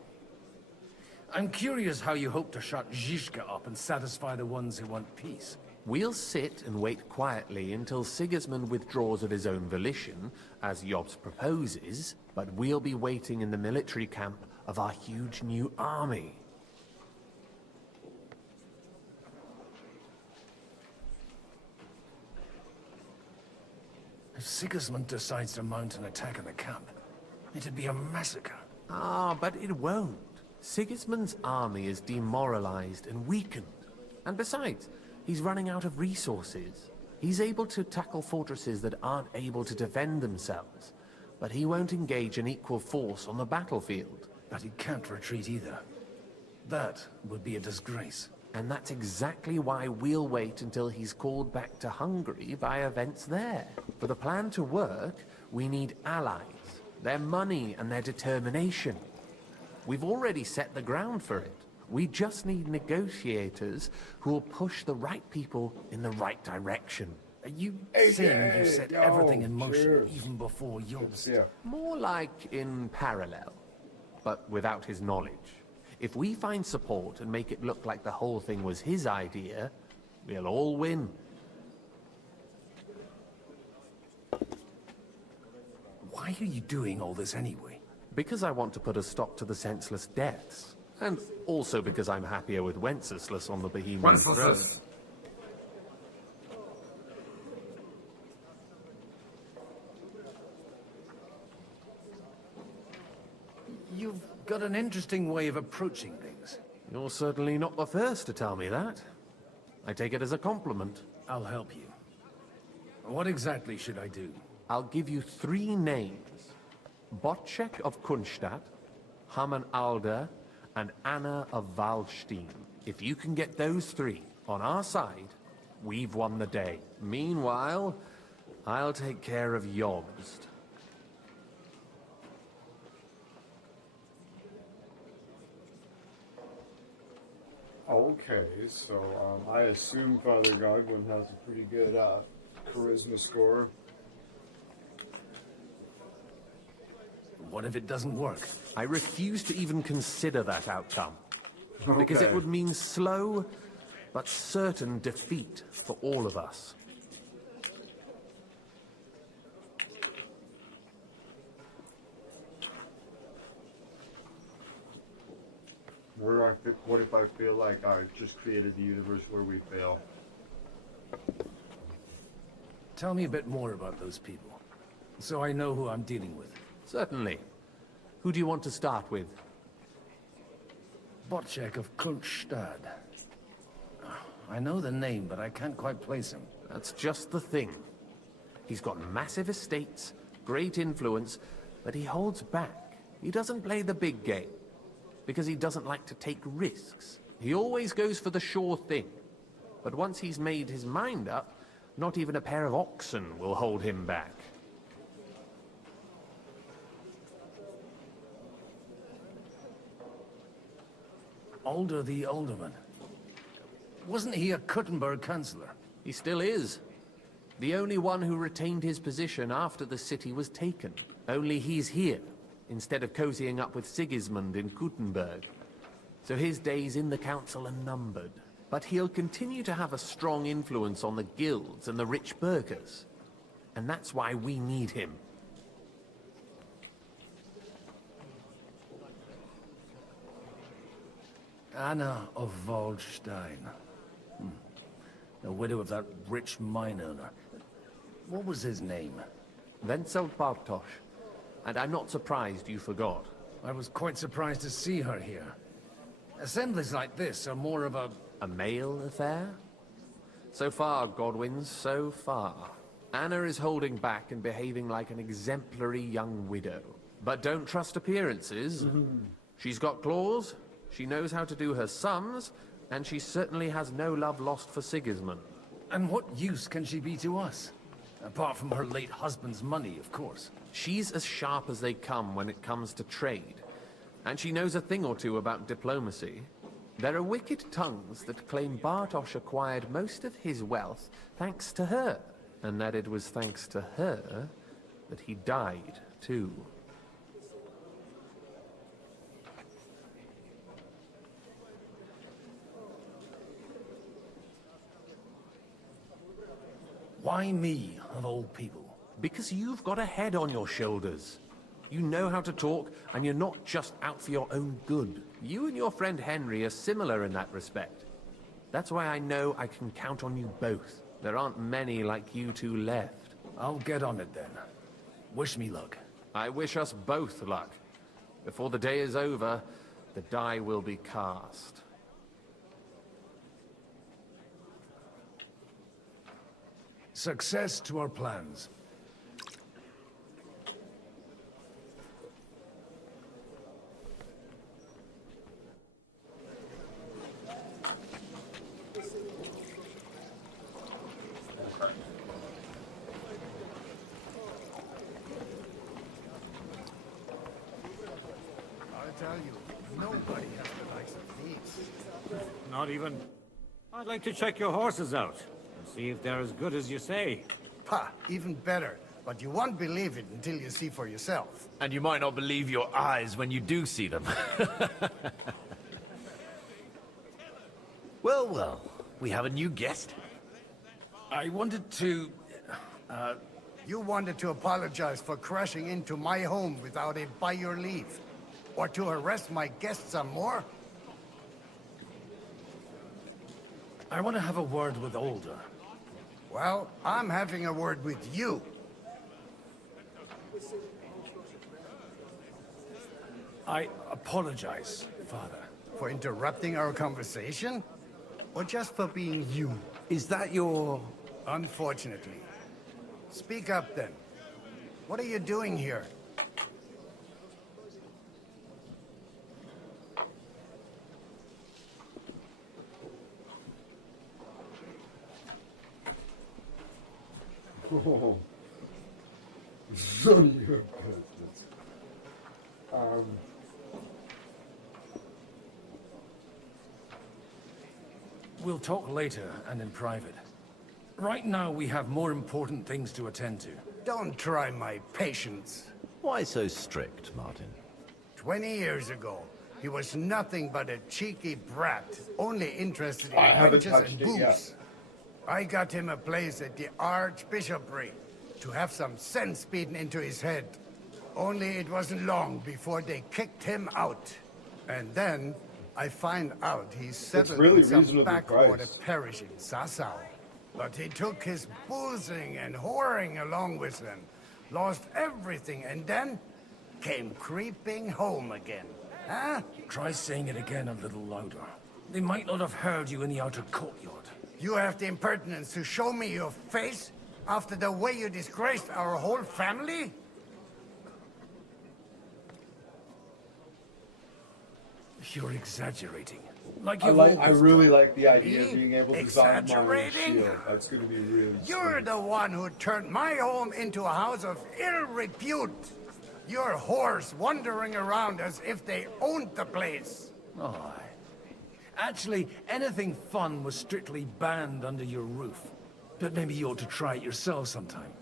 I'm curious how you hope to shut Zizka up and satisfy the ones who want peace. We'll sit and wait quietly until Sigismund withdraws of his own volition, as Jobst proposes, but we'll be waiting in the military camp of our huge new army. If Sigismund decides to mount an attack on the camp, it'd be a massacre. Ah, but it won't. Sigismund's army is demoralized and weakened. And besides, he's running out of resources. He's able to tackle fortresses that aren't able to defend themselves, but he won't engage an equal force on the battlefield. But he can't retreat either. That would be a disgrace. And that's exactly why we'll wait until he's called back to Hungary by events there. For the plan to work, we need allies, their money and their determination. We've already set the ground for it. We just need negotiators who will push the right people in the right direction. Are you saying you set everything in motion even before yours? More like in parallel, but without his knowledge. If we find support and make it look like the whole thing was his idea, we'll all win. Why are you doing all this anyway? Because I want to put a stop to the senseless deaths. And also because I'm happier with Wenceslas on the Bohemian throne. You've got an interesting way of approaching things. You're certainly not the first to tell me that. I take it as a compliment. I'll help you. What exactly should I do? I'll give you 3 names. Botchek of Kunstadt, Haman Alder, and Anna of Waldstein. If you can get those 3 on our side, we've won the day. Meanwhile, I'll take care of Jobst. Okay, so I assume Father Godwin has a pretty good charisma score. What if it doesn't work? I refuse to even consider that outcome. Because it would mean slow, but certain defeat for all of us. What if I feel like I just created the universe where we fail? Tell me a bit more about those people, so I know who I'm dealing with. Certainly. Who do you want to start with? Botchek of Kunststadt. I know the name, but I can't quite place him. That's just the thing. He's got massive estates, great influence, but he holds back. He doesn't play the big game, because he doesn't like to take risks. He always goes for the sure thing. But once he's made his mind up, not even a pair of oxen will hold him back. Alder the Alderman. Wasn't he a Kuttenberg councillor? He still is. The only one who retained his position after the city was taken. Only he's here, instead of cozying up with Sigismund in Kuttenberg. So his days in the council are numbered. But he'll continue to have a strong influence on the guilds and the rich burghers. And that's why we need him. Anna of Waldstein. The widow of that rich mine owner. What was his name? Wenzel Bartosz. And I'm not surprised you forgot. I was quite surprised to see her here. Assemblies like this are more of a male affair? So far, Godwin, so far. Anna is holding back and behaving like an exemplary young widow. But don't trust appearances. She's got claws, she knows how to do her sums, and she certainly has no love lost for Sigismund. And what use can she be to us? Apart from her late husband's money, of course. She's as sharp as they come when it comes to trade. And she knows a thing or two about diplomacy. There are wicked tongues that claim Bartosz acquired most of his wealth thanks to her, and that it was thanks to her that he died, too. Why me, of all people? Because you've got a head on your shoulders. You know how to talk, and you're not just out for your own good. You and your friend Henry are similar in that respect. That's why I know I can count on you both. There aren't many like you two left. I'll get on it then. Wish me luck. I wish us both luck. Before the day is over, the die will be cast. Success to our plans. I tell you, nobody has the likes of these. Not even. I'd like to check your horses out and see if they're as good as you say. Ha! Even better. But you won't believe it until you see for yourself. And you might not believe your eyes when you do see them. Well, well. We have a new guest. I wanted to... You wanted to apologize for crashing into my home without it by your leave. Or to harass my guests some more? I want to have a word with Older. Well, I'm having a word with you. I apologize, Father. For interrupting our conversation? Or just for being you? Is that your... Unfortunately. Speak up then. What are you doing here? Oh. None of your business. We'll talk later and in private. Right now, we have more important things to attend to. Don't try my patience. Why so strict, Martin? 20 years ago, he was nothing but a cheeky brat, only interested in I haven't wenches touched and it booze. yet. I got him a place at the Archbishopry to have some sense beaten into his head. Only it wasn't long before they kicked him out. And then I find out he's settled really in some reasonably backwater priced. parish in Sasau. But he took his boozing and whoring along with him, lost everything, and then came creeping home again. Huh? Try saying it again a little louder. They might not have heard you in the outer courtyard. You have the impertinence to show me your face after the way you disgraced our whole family? You're exaggerating. Like I you've I always really done. like the idea of Me? being able to design my own Exaggerating? shield. That's going to be really You're sweet. the one who turned my home into a house of ill repute. Your whores wandering around as if they owned the place. Oh, actually, anything fun was strictly banned under your roof. But maybe you ought to try it yourself sometime.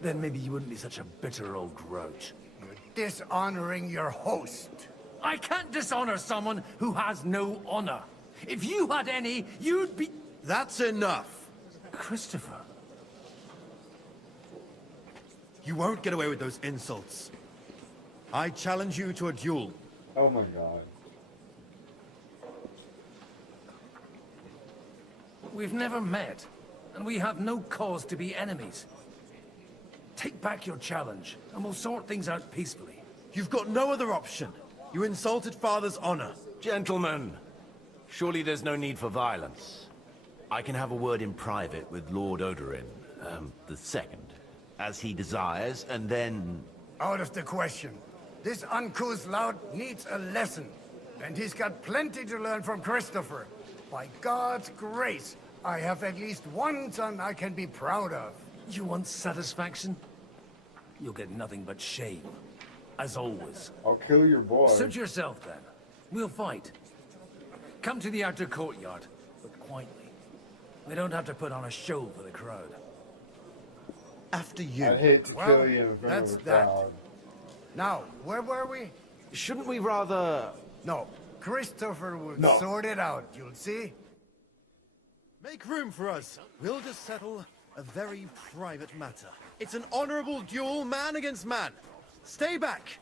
Then maybe you wouldn't be such a bitter old grouch. You're dishonoring your host. I can't dishonor someone who has no honor. If you had any, you'd be... That's enough. Christopher. You won't get away with those insults. I challenge you to a duel. Oh my god. We've never met, and we have no cause to be enemies. Take back your challenge, and we'll sort things out peacefully. You've got no other option. You insulted Father's honor. Gentlemen, surely there's no need for violence. I can have a word in private with Lord Odorin, the second, as he desires, and then... Out of the question. This uncouth lout needs a lesson. And he's got plenty to learn from Christopher. By God's grace, I have at least one son I can be proud of. You want satisfaction? You'll get nothing but shame. As always. I'll kill your boy. Suit yourself, then. We'll fight. Come to the outer courtyard, but quietly. We don't have to put on a show for the crowd. After you. I'd hate to kill you in front that's of a that. crowd. Now, where were we? Shouldn't we rather... No, Christopher will No. sort it out, you'll see. Make room for us. We'll just settle a very private matter. It's an honorable duel, man against man. Stay back.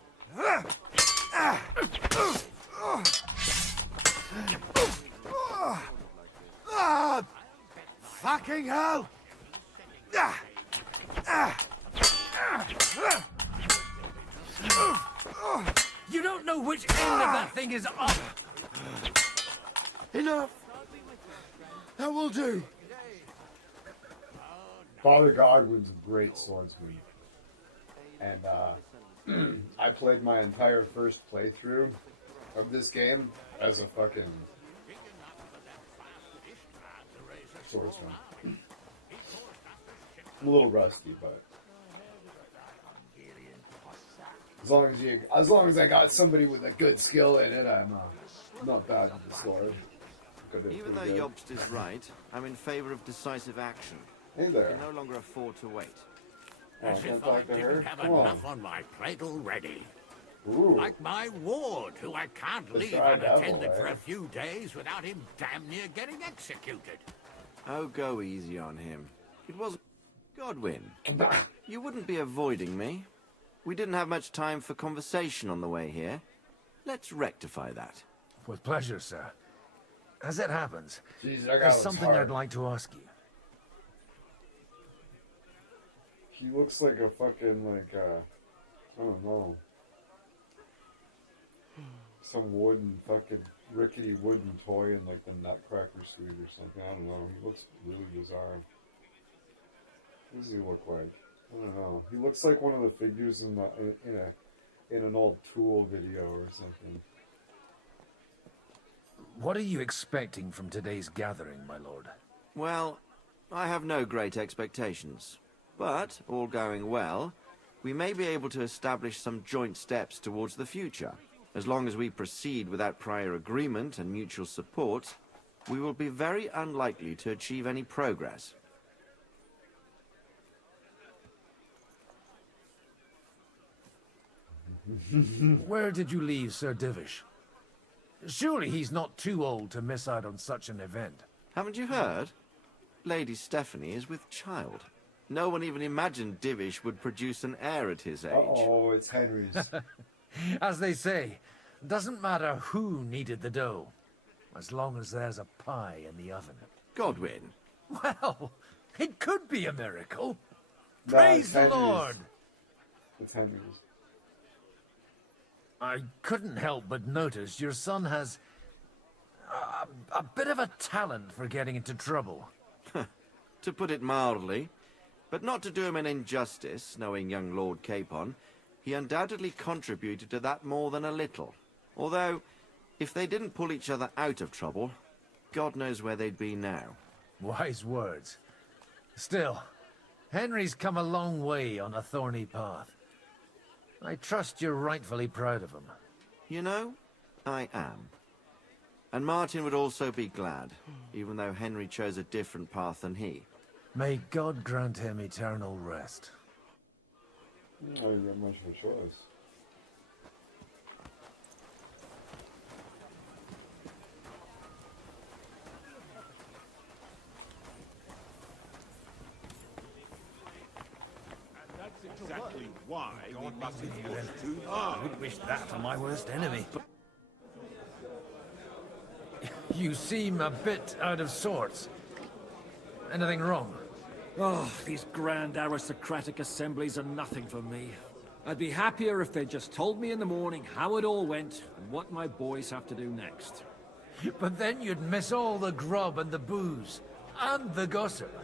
Fucking hell! You don't know which end of that thing is up! Enough. That will do. Father Godwin's a great swordsman. And I played my entire first playthrough of this game as a fucking swordsman. I'm a little rusty, but as long as I got somebody with a good skill in it, I'm not bad with the sword. Even though Jobst is right, I'm in favor of decisive action. Hey there. We can no longer afford to wait. As if I didn't have enough on my plate already. Ooh. Like my ward, who I can't The leave dry devil, unattended for eh? a few days without him damn near getting executed. Oh, go easy on him. It was Godwin. You wouldn't be avoiding me. We didn't have much time for conversation on the way here. Let's rectify that. With pleasure, sir. As it happens, Jesus, that guy there's looks something hard. I'd like to ask you. He looks like a fucking, like, I don't know. Some wooden, fucking rickety wooden toy in, like, the Nutcracker suite or something. I don't know. He looks really bizarre. What does he look like? I don't know. He looks like one of the figures in an old Tool video or something. What are you expecting from today's gathering, my lord? Well, I have no great expectations. But, all going well, we may be able to establish some joint steps towards the future. As long as we proceed without prior agreement and mutual support, we will be very unlikely to achieve any progress. Where did you leave Sir Divish? Surely he's not too old to miss out on such an event. Haven't you heard? Lady Stephanie is with child. No one even imagined Divish would produce an heir at his age. Oh, it's Henry's. As they say, doesn't matter who kneaded the dough, as long as there's a pie in the oven. Godwin. Well, it could be a miracle. No, Praise it's the Henry's. Lord! It's Henry's. I couldn't help but notice your son has a bit of a talent for getting into trouble. To put it mildly, but not to do him an injustice, knowing young Lord Capon, he undoubtedly contributed to that more than a little. Although, if they didn't pull each other out of trouble, God knows where they'd be now. Wise words. Still, Henry's come a long way on a thorny path. I trust you're rightfully proud of him. You know, I am. And Martin would also be glad, even though Henry chose a different path than he. May God grant him eternal rest. I didn't have much of a choice. That's exactly why we mustn't push too I hard. wouldn't wish that on my worst enemy. You seem a bit out of sorts. Anything wrong? Oh, these grand aristocratic assemblies are nothing for me. I'd be happier if they just told me in the morning how it all went and what my boys have to do next. But then you'd miss all the grub and the booze, and the gossip.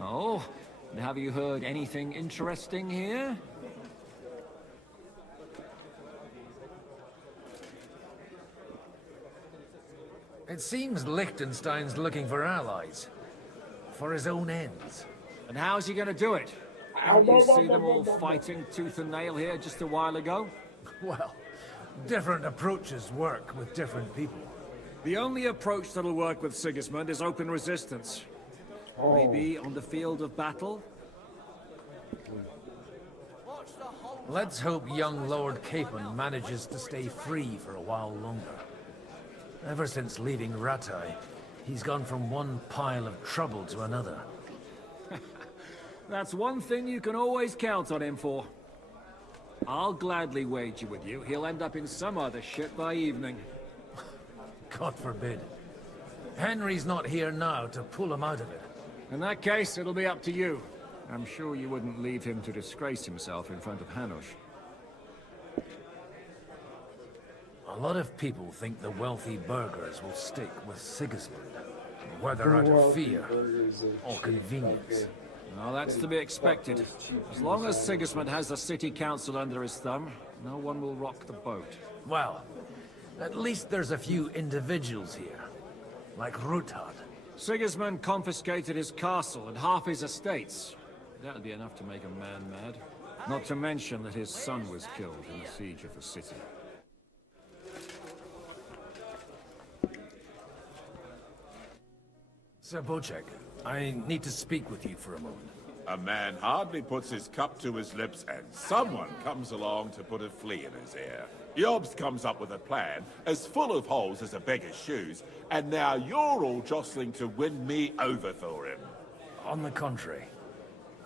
Oh, and have you heard anything interesting here? It seems Liechtenstein's looking for allies. For his own ends. And how's he going to do it? Didn't you see them all fighting tooth and nail here just a while ago? Well, different approaches work with different people. The only approach that'll work with Sigismund is open resistance. Oh. Maybe on the field of battle? Let's hope young Lord Capon manages to stay free for a while longer. Ever since leaving Rattay, he's gone from one pile of trouble to another. That's one thing you can always count on him for. I'll gladly wager with you he'll end up in some other shit by evening. God forbid. Henry's not here now to pull him out of it. In that case, it'll be up to you. I'm sure you wouldn't leave him to disgrace himself in front of Hanush. A lot of people think the wealthy burghers will stick with Sigismund, whether out of fear or convenience. Well, that's to be expected. As long as Sigismund has the city council under his thumb, no one will rock the boat. Well, at least there's a few individuals here, like Ruthard. Sigismund confiscated his castle and half his estates. That'll be enough to make a man mad. Not to mention that his son was killed in the siege of the city. Sir Bocek, I need to speak with you for a moment. A man hardly puts his cup to his lips and someone comes along to put a flea in his ear. Jobst comes up with a plan as full of holes as a beggar's shoes, and now you're all jostling to win me over for him. On the contrary,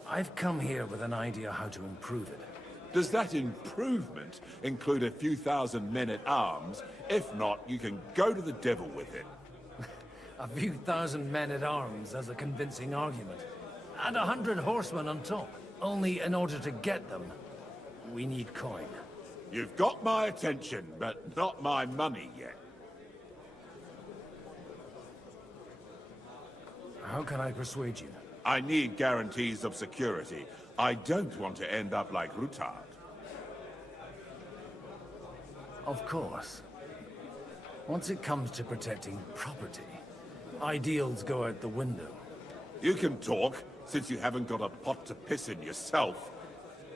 I've come here with an idea how to improve it. Does that improvement include a few thousand men-at-arms? If not, you can go to the devil with it. A few thousand men-at-arms as a convincing argument. And 100 horsemen on top. Only in order to get them, we need coin. You've got my attention, but not my money yet. How can I persuade you? I need guarantees of security. I don't want to end up like Ruthard. Of course. Once it comes to protecting property, ideals go out the window. You can talk, since you haven't got a pot to piss in yourself.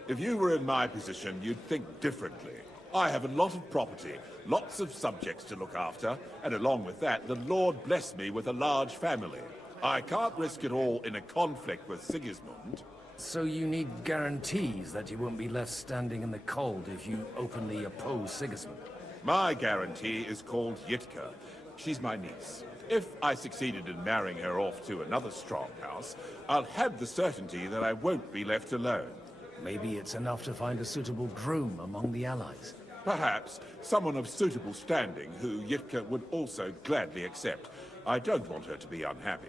If you were in my position, you'd think differently. I have a lot of property, lots of subjects to look after, and along with that, the Lord blessed me with a large family. I can't risk it all in a conflict with Sigismund. So you need guarantees that you won't be left standing in the cold if you openly oppose Sigismund? My guarantee is called Yitka. She's my niece. If I succeeded in marrying her off to another strong house, I'll have the certainty that I won't be left alone. Maybe it's enough to find a suitable groom among the allies. Perhaps someone of suitable standing who Yitka would also gladly accept. I don't want her to be unhappy.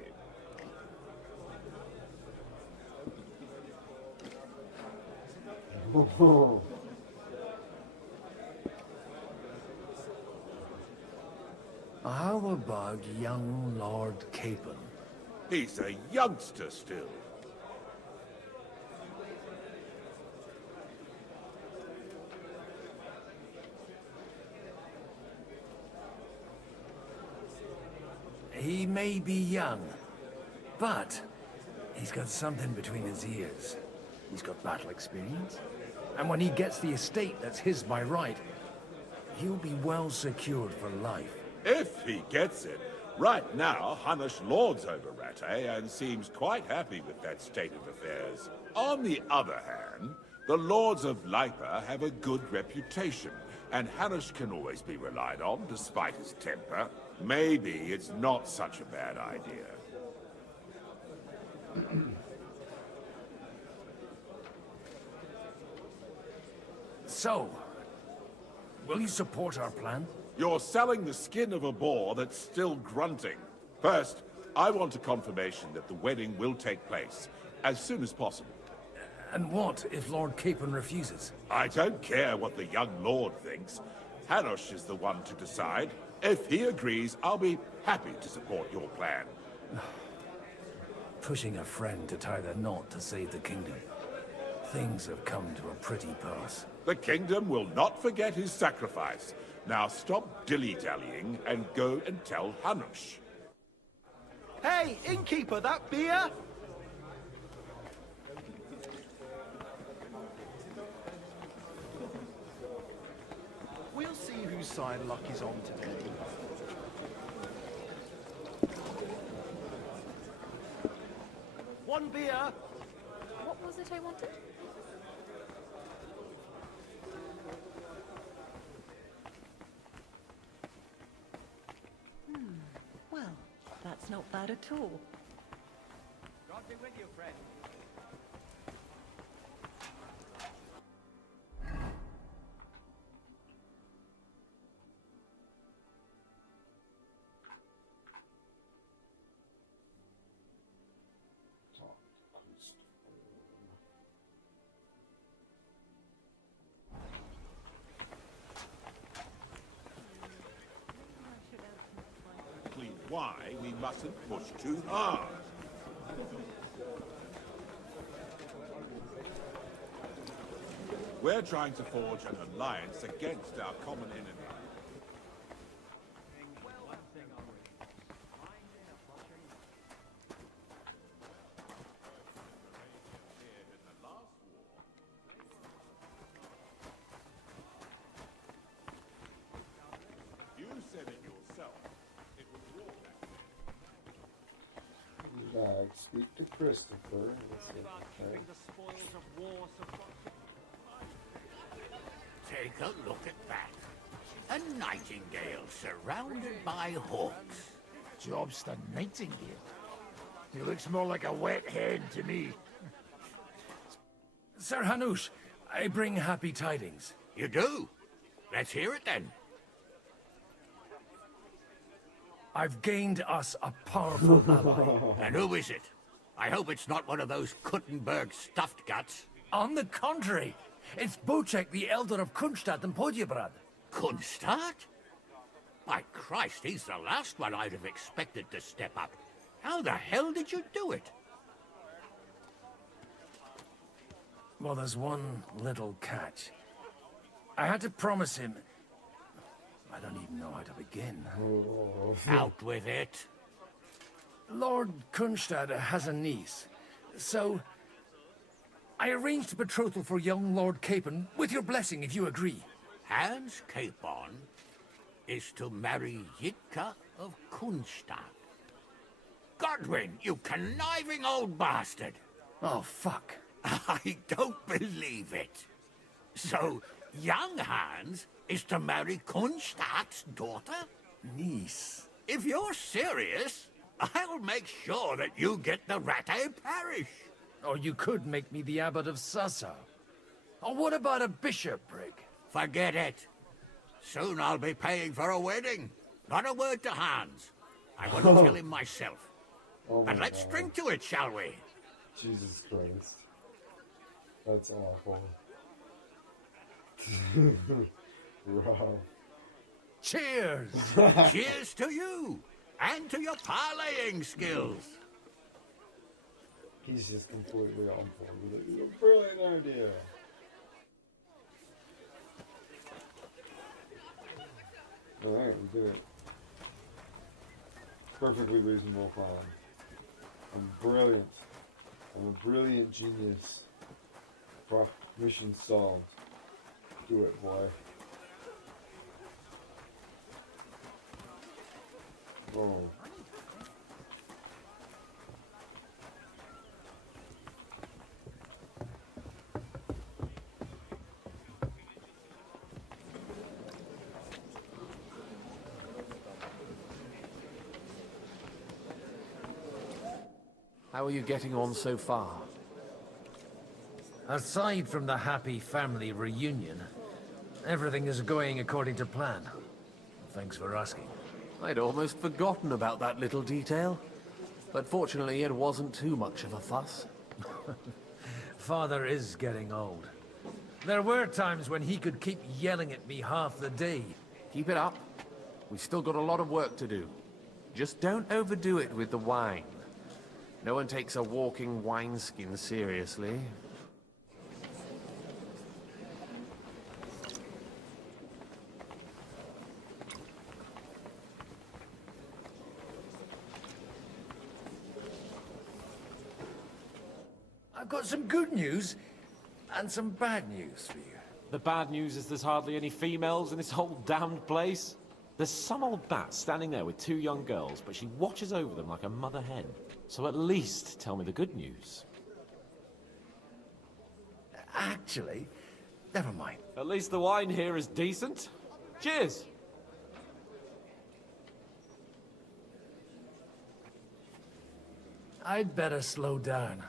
How about young Lord Capon? He's a youngster still. He may be young, but he's got something between his ears. He's got battle experience. And when he gets the estate that's his by right, he'll be well secured for life. If he gets it. Right now, Hanush lords over Rattay and seems quite happy with that state of affairs. On the other hand, the lords of Lipa have a good reputation, and Hanush can always be relied on despite his temper. Maybe it's not such a bad idea. So, will you support our plan? You're selling the skin of a boar that's still grunting. First, I want a confirmation that the wedding will take place as soon as possible. And what if Lord Capon refuses? I don't care what the young lord thinks. Hanush is the one to decide. If he agrees, I'll be happy to support your plan. Pushing a friend to tie the knot to save the kingdom. Things have come to a pretty pass. The kingdom will not forget his sacrifice. Now stop dilly-dallying and go and tell Hanush. Hey, innkeeper, that beer? We'll see whose side luck is on today. One beer. What was it I wanted? Well, that's not bad at all. God be with you, friend. Why we mustn't push too hard. We're trying to forge an alliance against our common enemy. You said it yourself. It was war back then. Speak to Christopher. Let's see. Okay. Take a look at that. A nightingale surrounded by hawks. Job's the nightingale. He looks more like a wet hen to me. Sir Hanush, I bring happy tidings. You do? Let's hear it then. I've gained us a powerful ally. And who is it? I hope it's not one of those Kuttenberg stuffed guts. On the contrary, it's Bocek, the Elder of Kunstadt and Podjebrad. Kunstadt? By Christ, he's the last one I'd have expected to step up. How the hell did you do it? Well, there's one little catch. I had to promise him... I don't even know how to begin. Out with it. Lord Kunstad has a niece, so I arranged a betrothal for young Lord Capon, with your blessing if you agree. Hans Capon is to marry Yitka of Kunstadt. Godwin, you conniving old bastard! Oh, fuck. I don't believe it. So, young Hans is to marry Kunstadt's daughter? Niece. If you're serious, I'll make sure that you get the Rattay parish. Or you could make me the abbot of Sassa. Or what about a bishopric? Forget it. Soon I'll be paying for a wedding. Not a word to Hans. I want to tell him myself. Oh And my let's God. drink to it, shall we? Jesus Christ. That's awful. Rob. Cheers! Cheers to you! And to your parlaying skills! He's just completely on board with it. It's a brilliant idea. Alright, we did it. Perfectly reasonable plan. I'm brilliant. I'm a brilliant genius. Mission solved. Do it, boy. Oh. How are you getting on so far? Aside from the happy family reunion, everything is going according to plan. Thanks for asking. I'd almost forgotten about that little detail. But fortunately, it wasn't too much of a fuss. Father is getting old. There were times when he could keep yelling at me half the day. Keep it up. We've still got a lot of work to do. Just don't overdo it with the wine. No one takes a walking wineskin seriously. I've got some good news and some bad news for you. The bad news is there's hardly any females in this whole damned place. There's some old bat standing there with 2 young girls, but she watches over them like a mother hen. So at least tell me the good news. Actually, never mind. At least the wine here is decent. Cheers! I'd better slow down,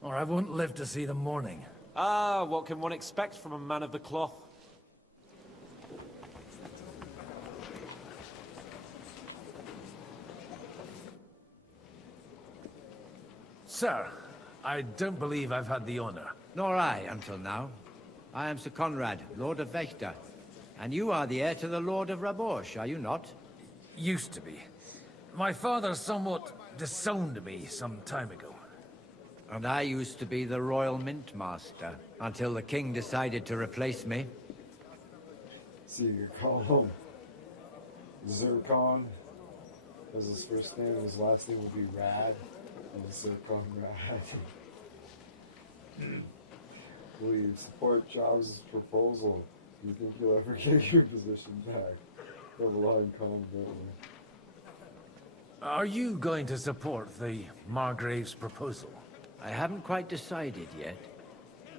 or I won't live to see the morning. Ah, what can one expect from a man of the cloth? Sir, I don't believe I've had the honor. Nor I, until now. I am Sir Conrad, Lord of Wächter. And you are the heir to the Lord of Rabosh, are you not? Used to be. My father somewhat disowned me some time ago. And I used to be the Royal Mint Master, until the king decided to replace me. So you could call him Zircon as his first name, and his last name would be Rad, and Zircon Rad. Will you support Jobs' proposal? Do you think you'll ever get your position back? Line confidently. Are you going to support the Margrave's proposal? I haven't quite decided yet.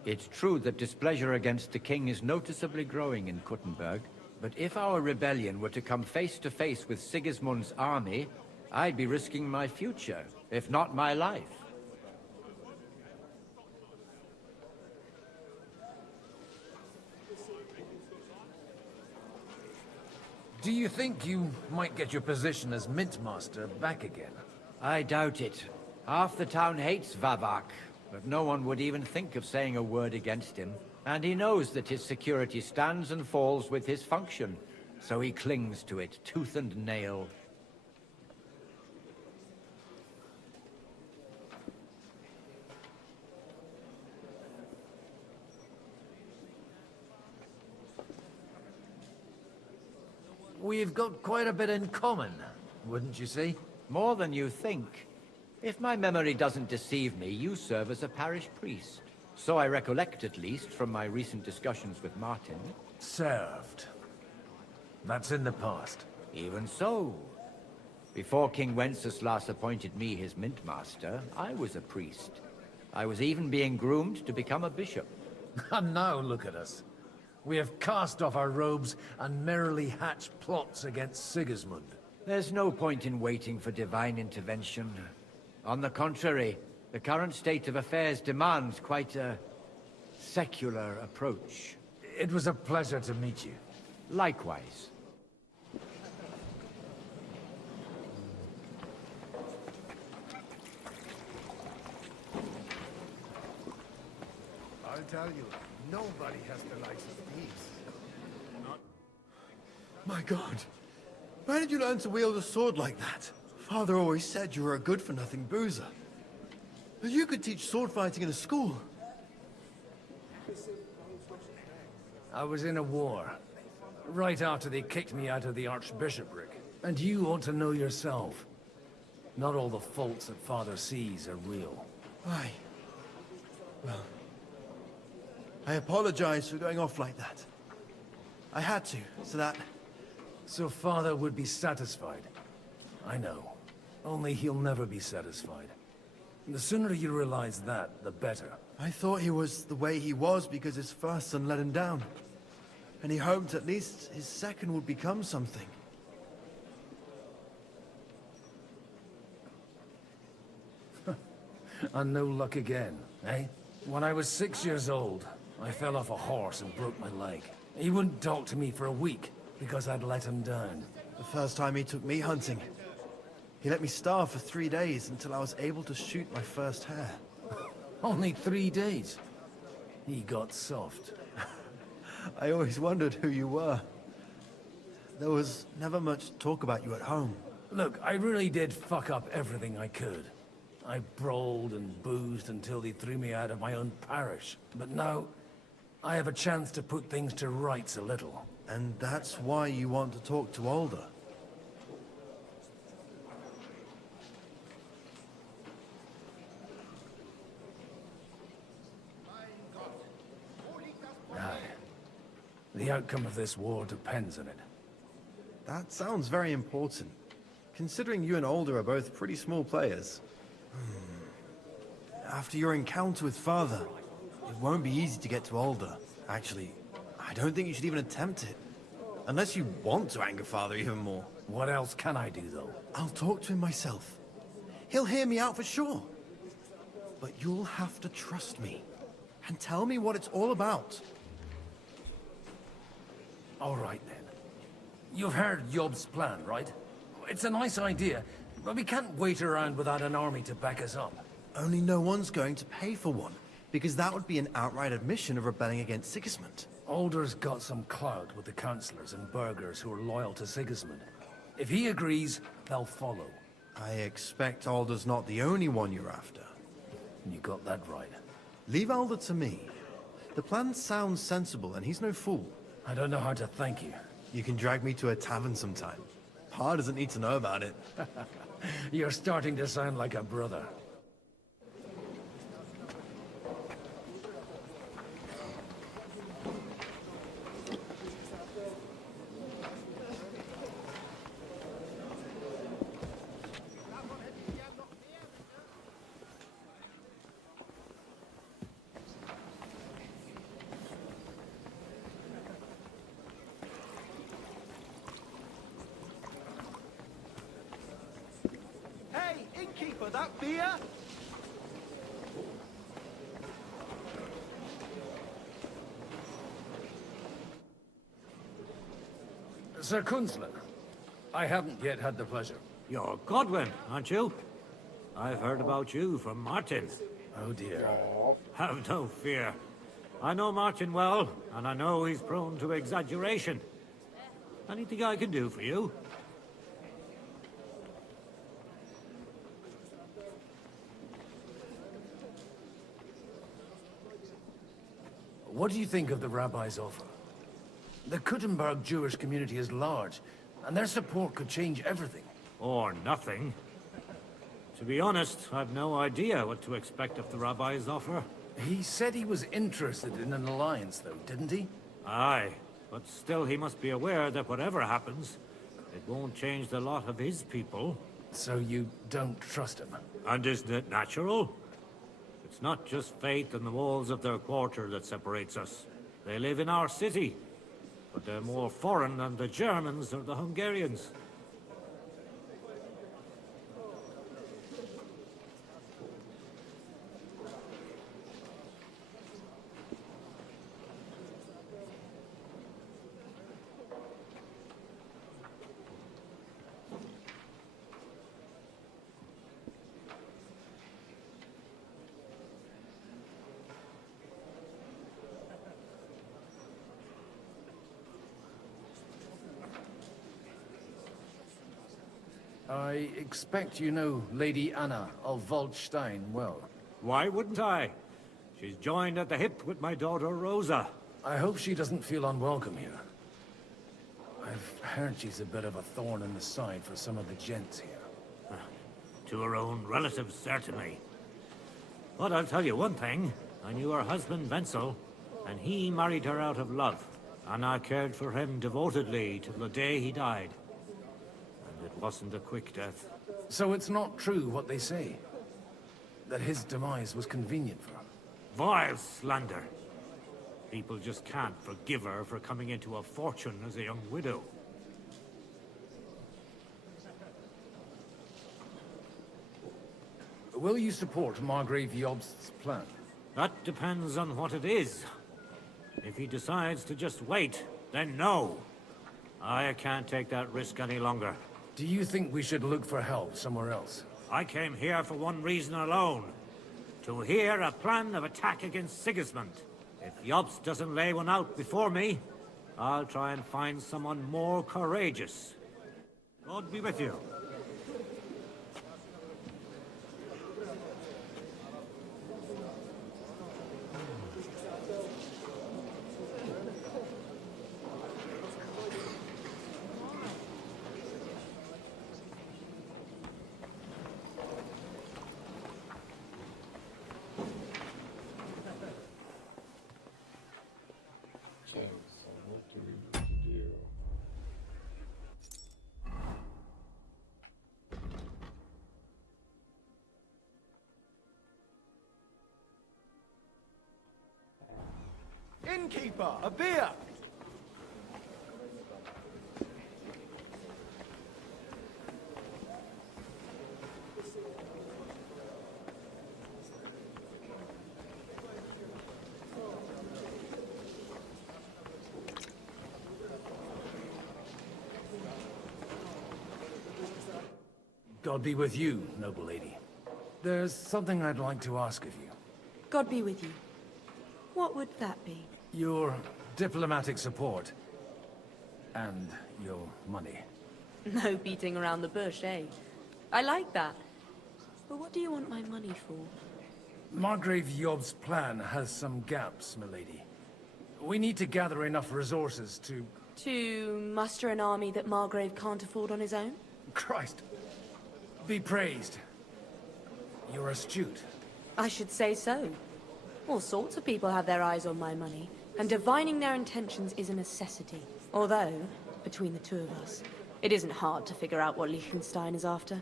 It's true that displeasure against the king is noticeably growing in Kuttenberg, but if our rebellion were to come face to face with Sigismund's army, I'd be risking my future, if not my life. Do you think you might get your position as Mint Master back again? I doubt it. Half the town hates Vavak, but no one would even think of saying a word against him. And he knows that his security stands and falls with his function, so he clings to it tooth and nail. We've got quite a bit in common, wouldn't you say? More than you think. If my memory doesn't deceive me, you serve as a parish priest. So I recollect, at least, from my recent discussions with Martin. Served. That's in the past. Even so. Before King Wenceslas appointed me his mint master, I was a priest. I was even being groomed to become a bishop. And now look at us. We have cast off our robes and merrily hatched plots against Sigismund. There's no point in waiting for divine intervention. On the contrary, the current state of affairs demands quite a secular approach. It was a pleasure to meet you. Likewise. I'll tell you, nobody has the likes of these. My God. Where did you learn to wield a sword like that? Father always said you were a good-for-nothing boozer. But you could teach sword fighting in a school. I was in a war. Right after they kicked me out of the archbishopric. And you ought to know yourself. Not all the faults that Father sees are real. Aye. Well, I apologize for going off like that. I had to, so that... So Father would be satisfied. I know. Only he'll never be satisfied. The sooner you realize that, the better. I thought he was the way he was because his first son let him down. And he hoped at least his second would become something. And no luck again, eh? When I was 6 years old, I fell off a horse and broke my leg. He wouldn't talk to me for a week because I'd let him down. The first time he took me hunting, he let me starve for 3 days until I was able to shoot my first hare. Only 3 days? He got soft. I always wondered who you were. There was never much talk about you at home. Look, I really did fuck up everything I could. I brawled and boozed until they threw me out of my own parish. But now, I have a chance to put things to rights a little. And that's why you want to talk to Alder. The outcome of this war depends on it. That sounds very important, considering you and Alder are both pretty small players. After your encounter with Father, it won't be easy to get to Alder. Actually, I don't think you should even attempt it. Unless you want to anger Father even more. What else can I do, though? I'll talk to him myself. He'll hear me out for sure. But you'll have to trust me, and tell me what it's all about. All right, then. You've heard Yob's plan, right? It's a nice idea, but we can't wait around without an army to back us up. Only no one's going to pay for one, because that would be an outright admission of rebelling against Sigismund. Alder's got some clout with the councillors and burghers who are loyal to Sigismund. If he agrees, they'll follow. I expect Alder's not the only one you're after. You got that right. Leave Alder to me. The plan sounds sensible, and he's no fool. I don't know how to thank you. You can drag me to a tavern sometime. Pa doesn't need to know about it. You're starting to sound like a brother. Hey, innkeeper, that beer? Sir Kunzler, I haven't yet had the pleasure. You're Godwin, aren't you? I've heard about you from Martin. Oh dear. Have no fear. I know Martin well, and I know he's prone to exaggeration. Anything I can do for you? What do you think of the rabbi's offer? The Kuttenberg Jewish community is large, and their support could change everything. Or nothing. To be honest, I've no idea what to expect of the rabbi's offer. He said he was interested in an alliance, though, didn't he? Aye, but still he must be aware that whatever happens, it won't change the lot of his people. So you don't trust him? And isn't it natural? It's not just faith in the walls of their quarter that separates us. They live in our city, but they're more foreign than the Germans or the Hungarians. I expect you know Lady Anna of Waldstein well. Why wouldn't I? She's joined at the hip with my daughter Rosa. I hope she doesn't feel unwelcome here. I've heard she's a bit of a thorn in the side for some of the gents here. To her own relatives, certainly. But I'll tell you one thing. I knew her husband, Wenzel, and he married her out of love. And I cared for him devotedly till the day he died. And it wasn't a quick death. So it's not true what they say? That his demise was convenient for her? Vile slander. People just can't forgive her for coming into a fortune as a young widow. Will you support Margrave Jobst's plan? That depends on what it is. If he decides to just wait, then no. I can't take that risk any longer. Do you think we should look for help somewhere else? I came here for one reason alone. To hear a plan of attack against Sigismund. If Jobst doesn't lay one out before me, I'll try and find someone more courageous. God be with you. Okay, so what do Innkeeper, a beer! God be with you, noble lady. There's something I'd like to ask of you. God be with you. What would that be? Your diplomatic support. And your money. No beating around the bush, eh? I like that. But what do you want my money for? Margrave Yob's plan has some gaps, milady. We need to gather enough resources to... To muster an army that Margrave can't afford on his own? Christ. Be praised. You're astute. I should say so. All sorts of people have their eyes on my money, and divining their intentions is a necessity. Although, between the two of us, it isn't hard to figure out what Liechtenstein is after.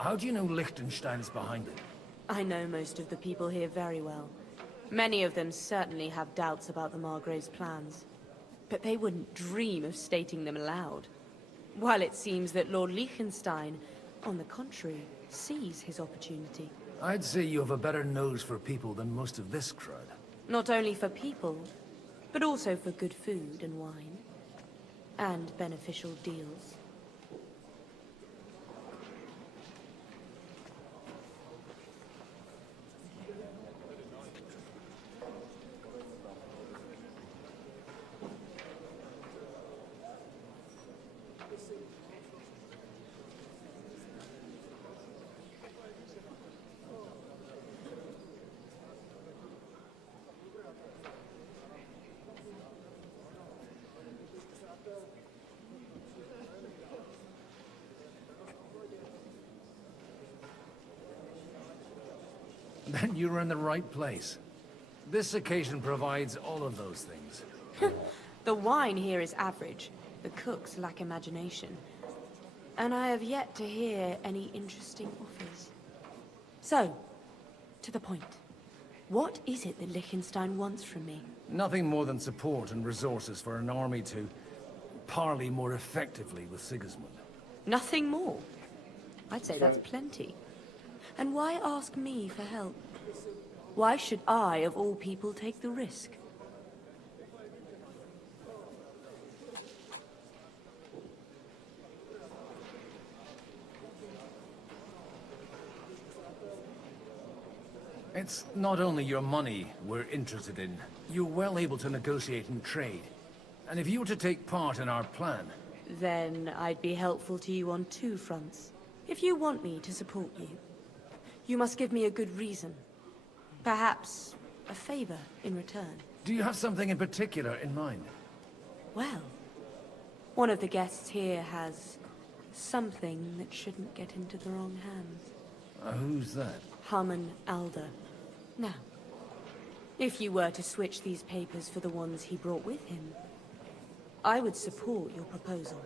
How do you know Liechtenstein's behind it? I know most of the people here very well. Many of them certainly have doubts about the Margrave's plans. But they wouldn't dream of stating them aloud. While it seems that Lord Liechtenstein, on the contrary, sees his opportunity. I'd say you have a better nose for people than most of this crowd. Not only for people, but also for good food and wine. And beneficial deals. Then you're in the right place. This occasion provides all of those things. The wine here is average. The cooks lack imagination. And I have yet to hear any interesting offers. So, to the point. What is it that Liechtenstein wants from me? Nothing more than support and resources for an army to parley more effectively with Sigismund. Nothing more? I'd say that's plenty. And why ask me for help? Why should I, of all people, take the risk? It's not only your money we're interested in. You're well able to negotiate and trade. And if you were to take part in our plan... Then I'd be helpful to you on two fronts. If you want me to support you, you must give me a good reason. Perhaps a favor in return. Do you have something in particular in mind? Well, one of the guests here has something that shouldn't get into the wrong hands. Who's that? Harmon Alder. Now, if you were to switch these papers for the ones he brought with him, I would support your proposal.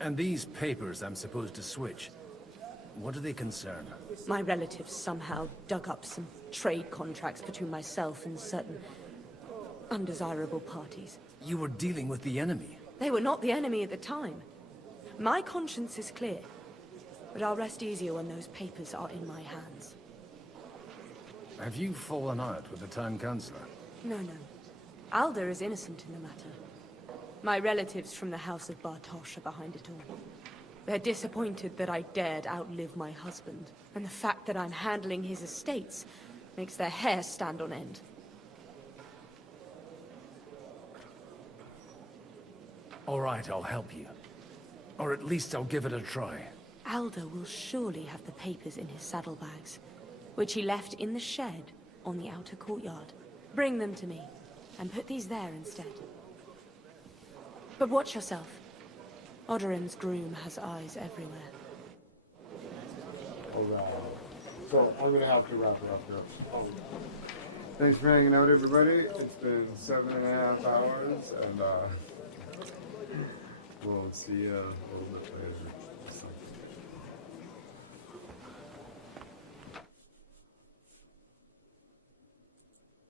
And these papers I'm supposed to switch, what do they concern? My relatives somehow dug up some trade contracts between myself and certain undesirable parties. You were dealing with the enemy. They were not the enemy at the time. My conscience is clear, but I'll rest easier when those papers are in my hands. Have you fallen out with the town councillor? No. Alder is innocent in the matter. My relatives from the House of Bartosz are behind it all. They're disappointed that I dared outlive my husband, and the fact that I'm handling his estates makes their hair stand on end. All right, I'll help you. Or at least I'll give it a try. Alder will surely have the papers in his saddlebags, which he left in the shed on the outer courtyard. Bring them to me, and put these there instead. But watch yourself. Odorin's groom has eyes everywhere. Alright. So, I'm gonna have to wrap it up here. Thanks for hanging out, everybody. It's been 7.5 hours, and we'll see you a little bit later.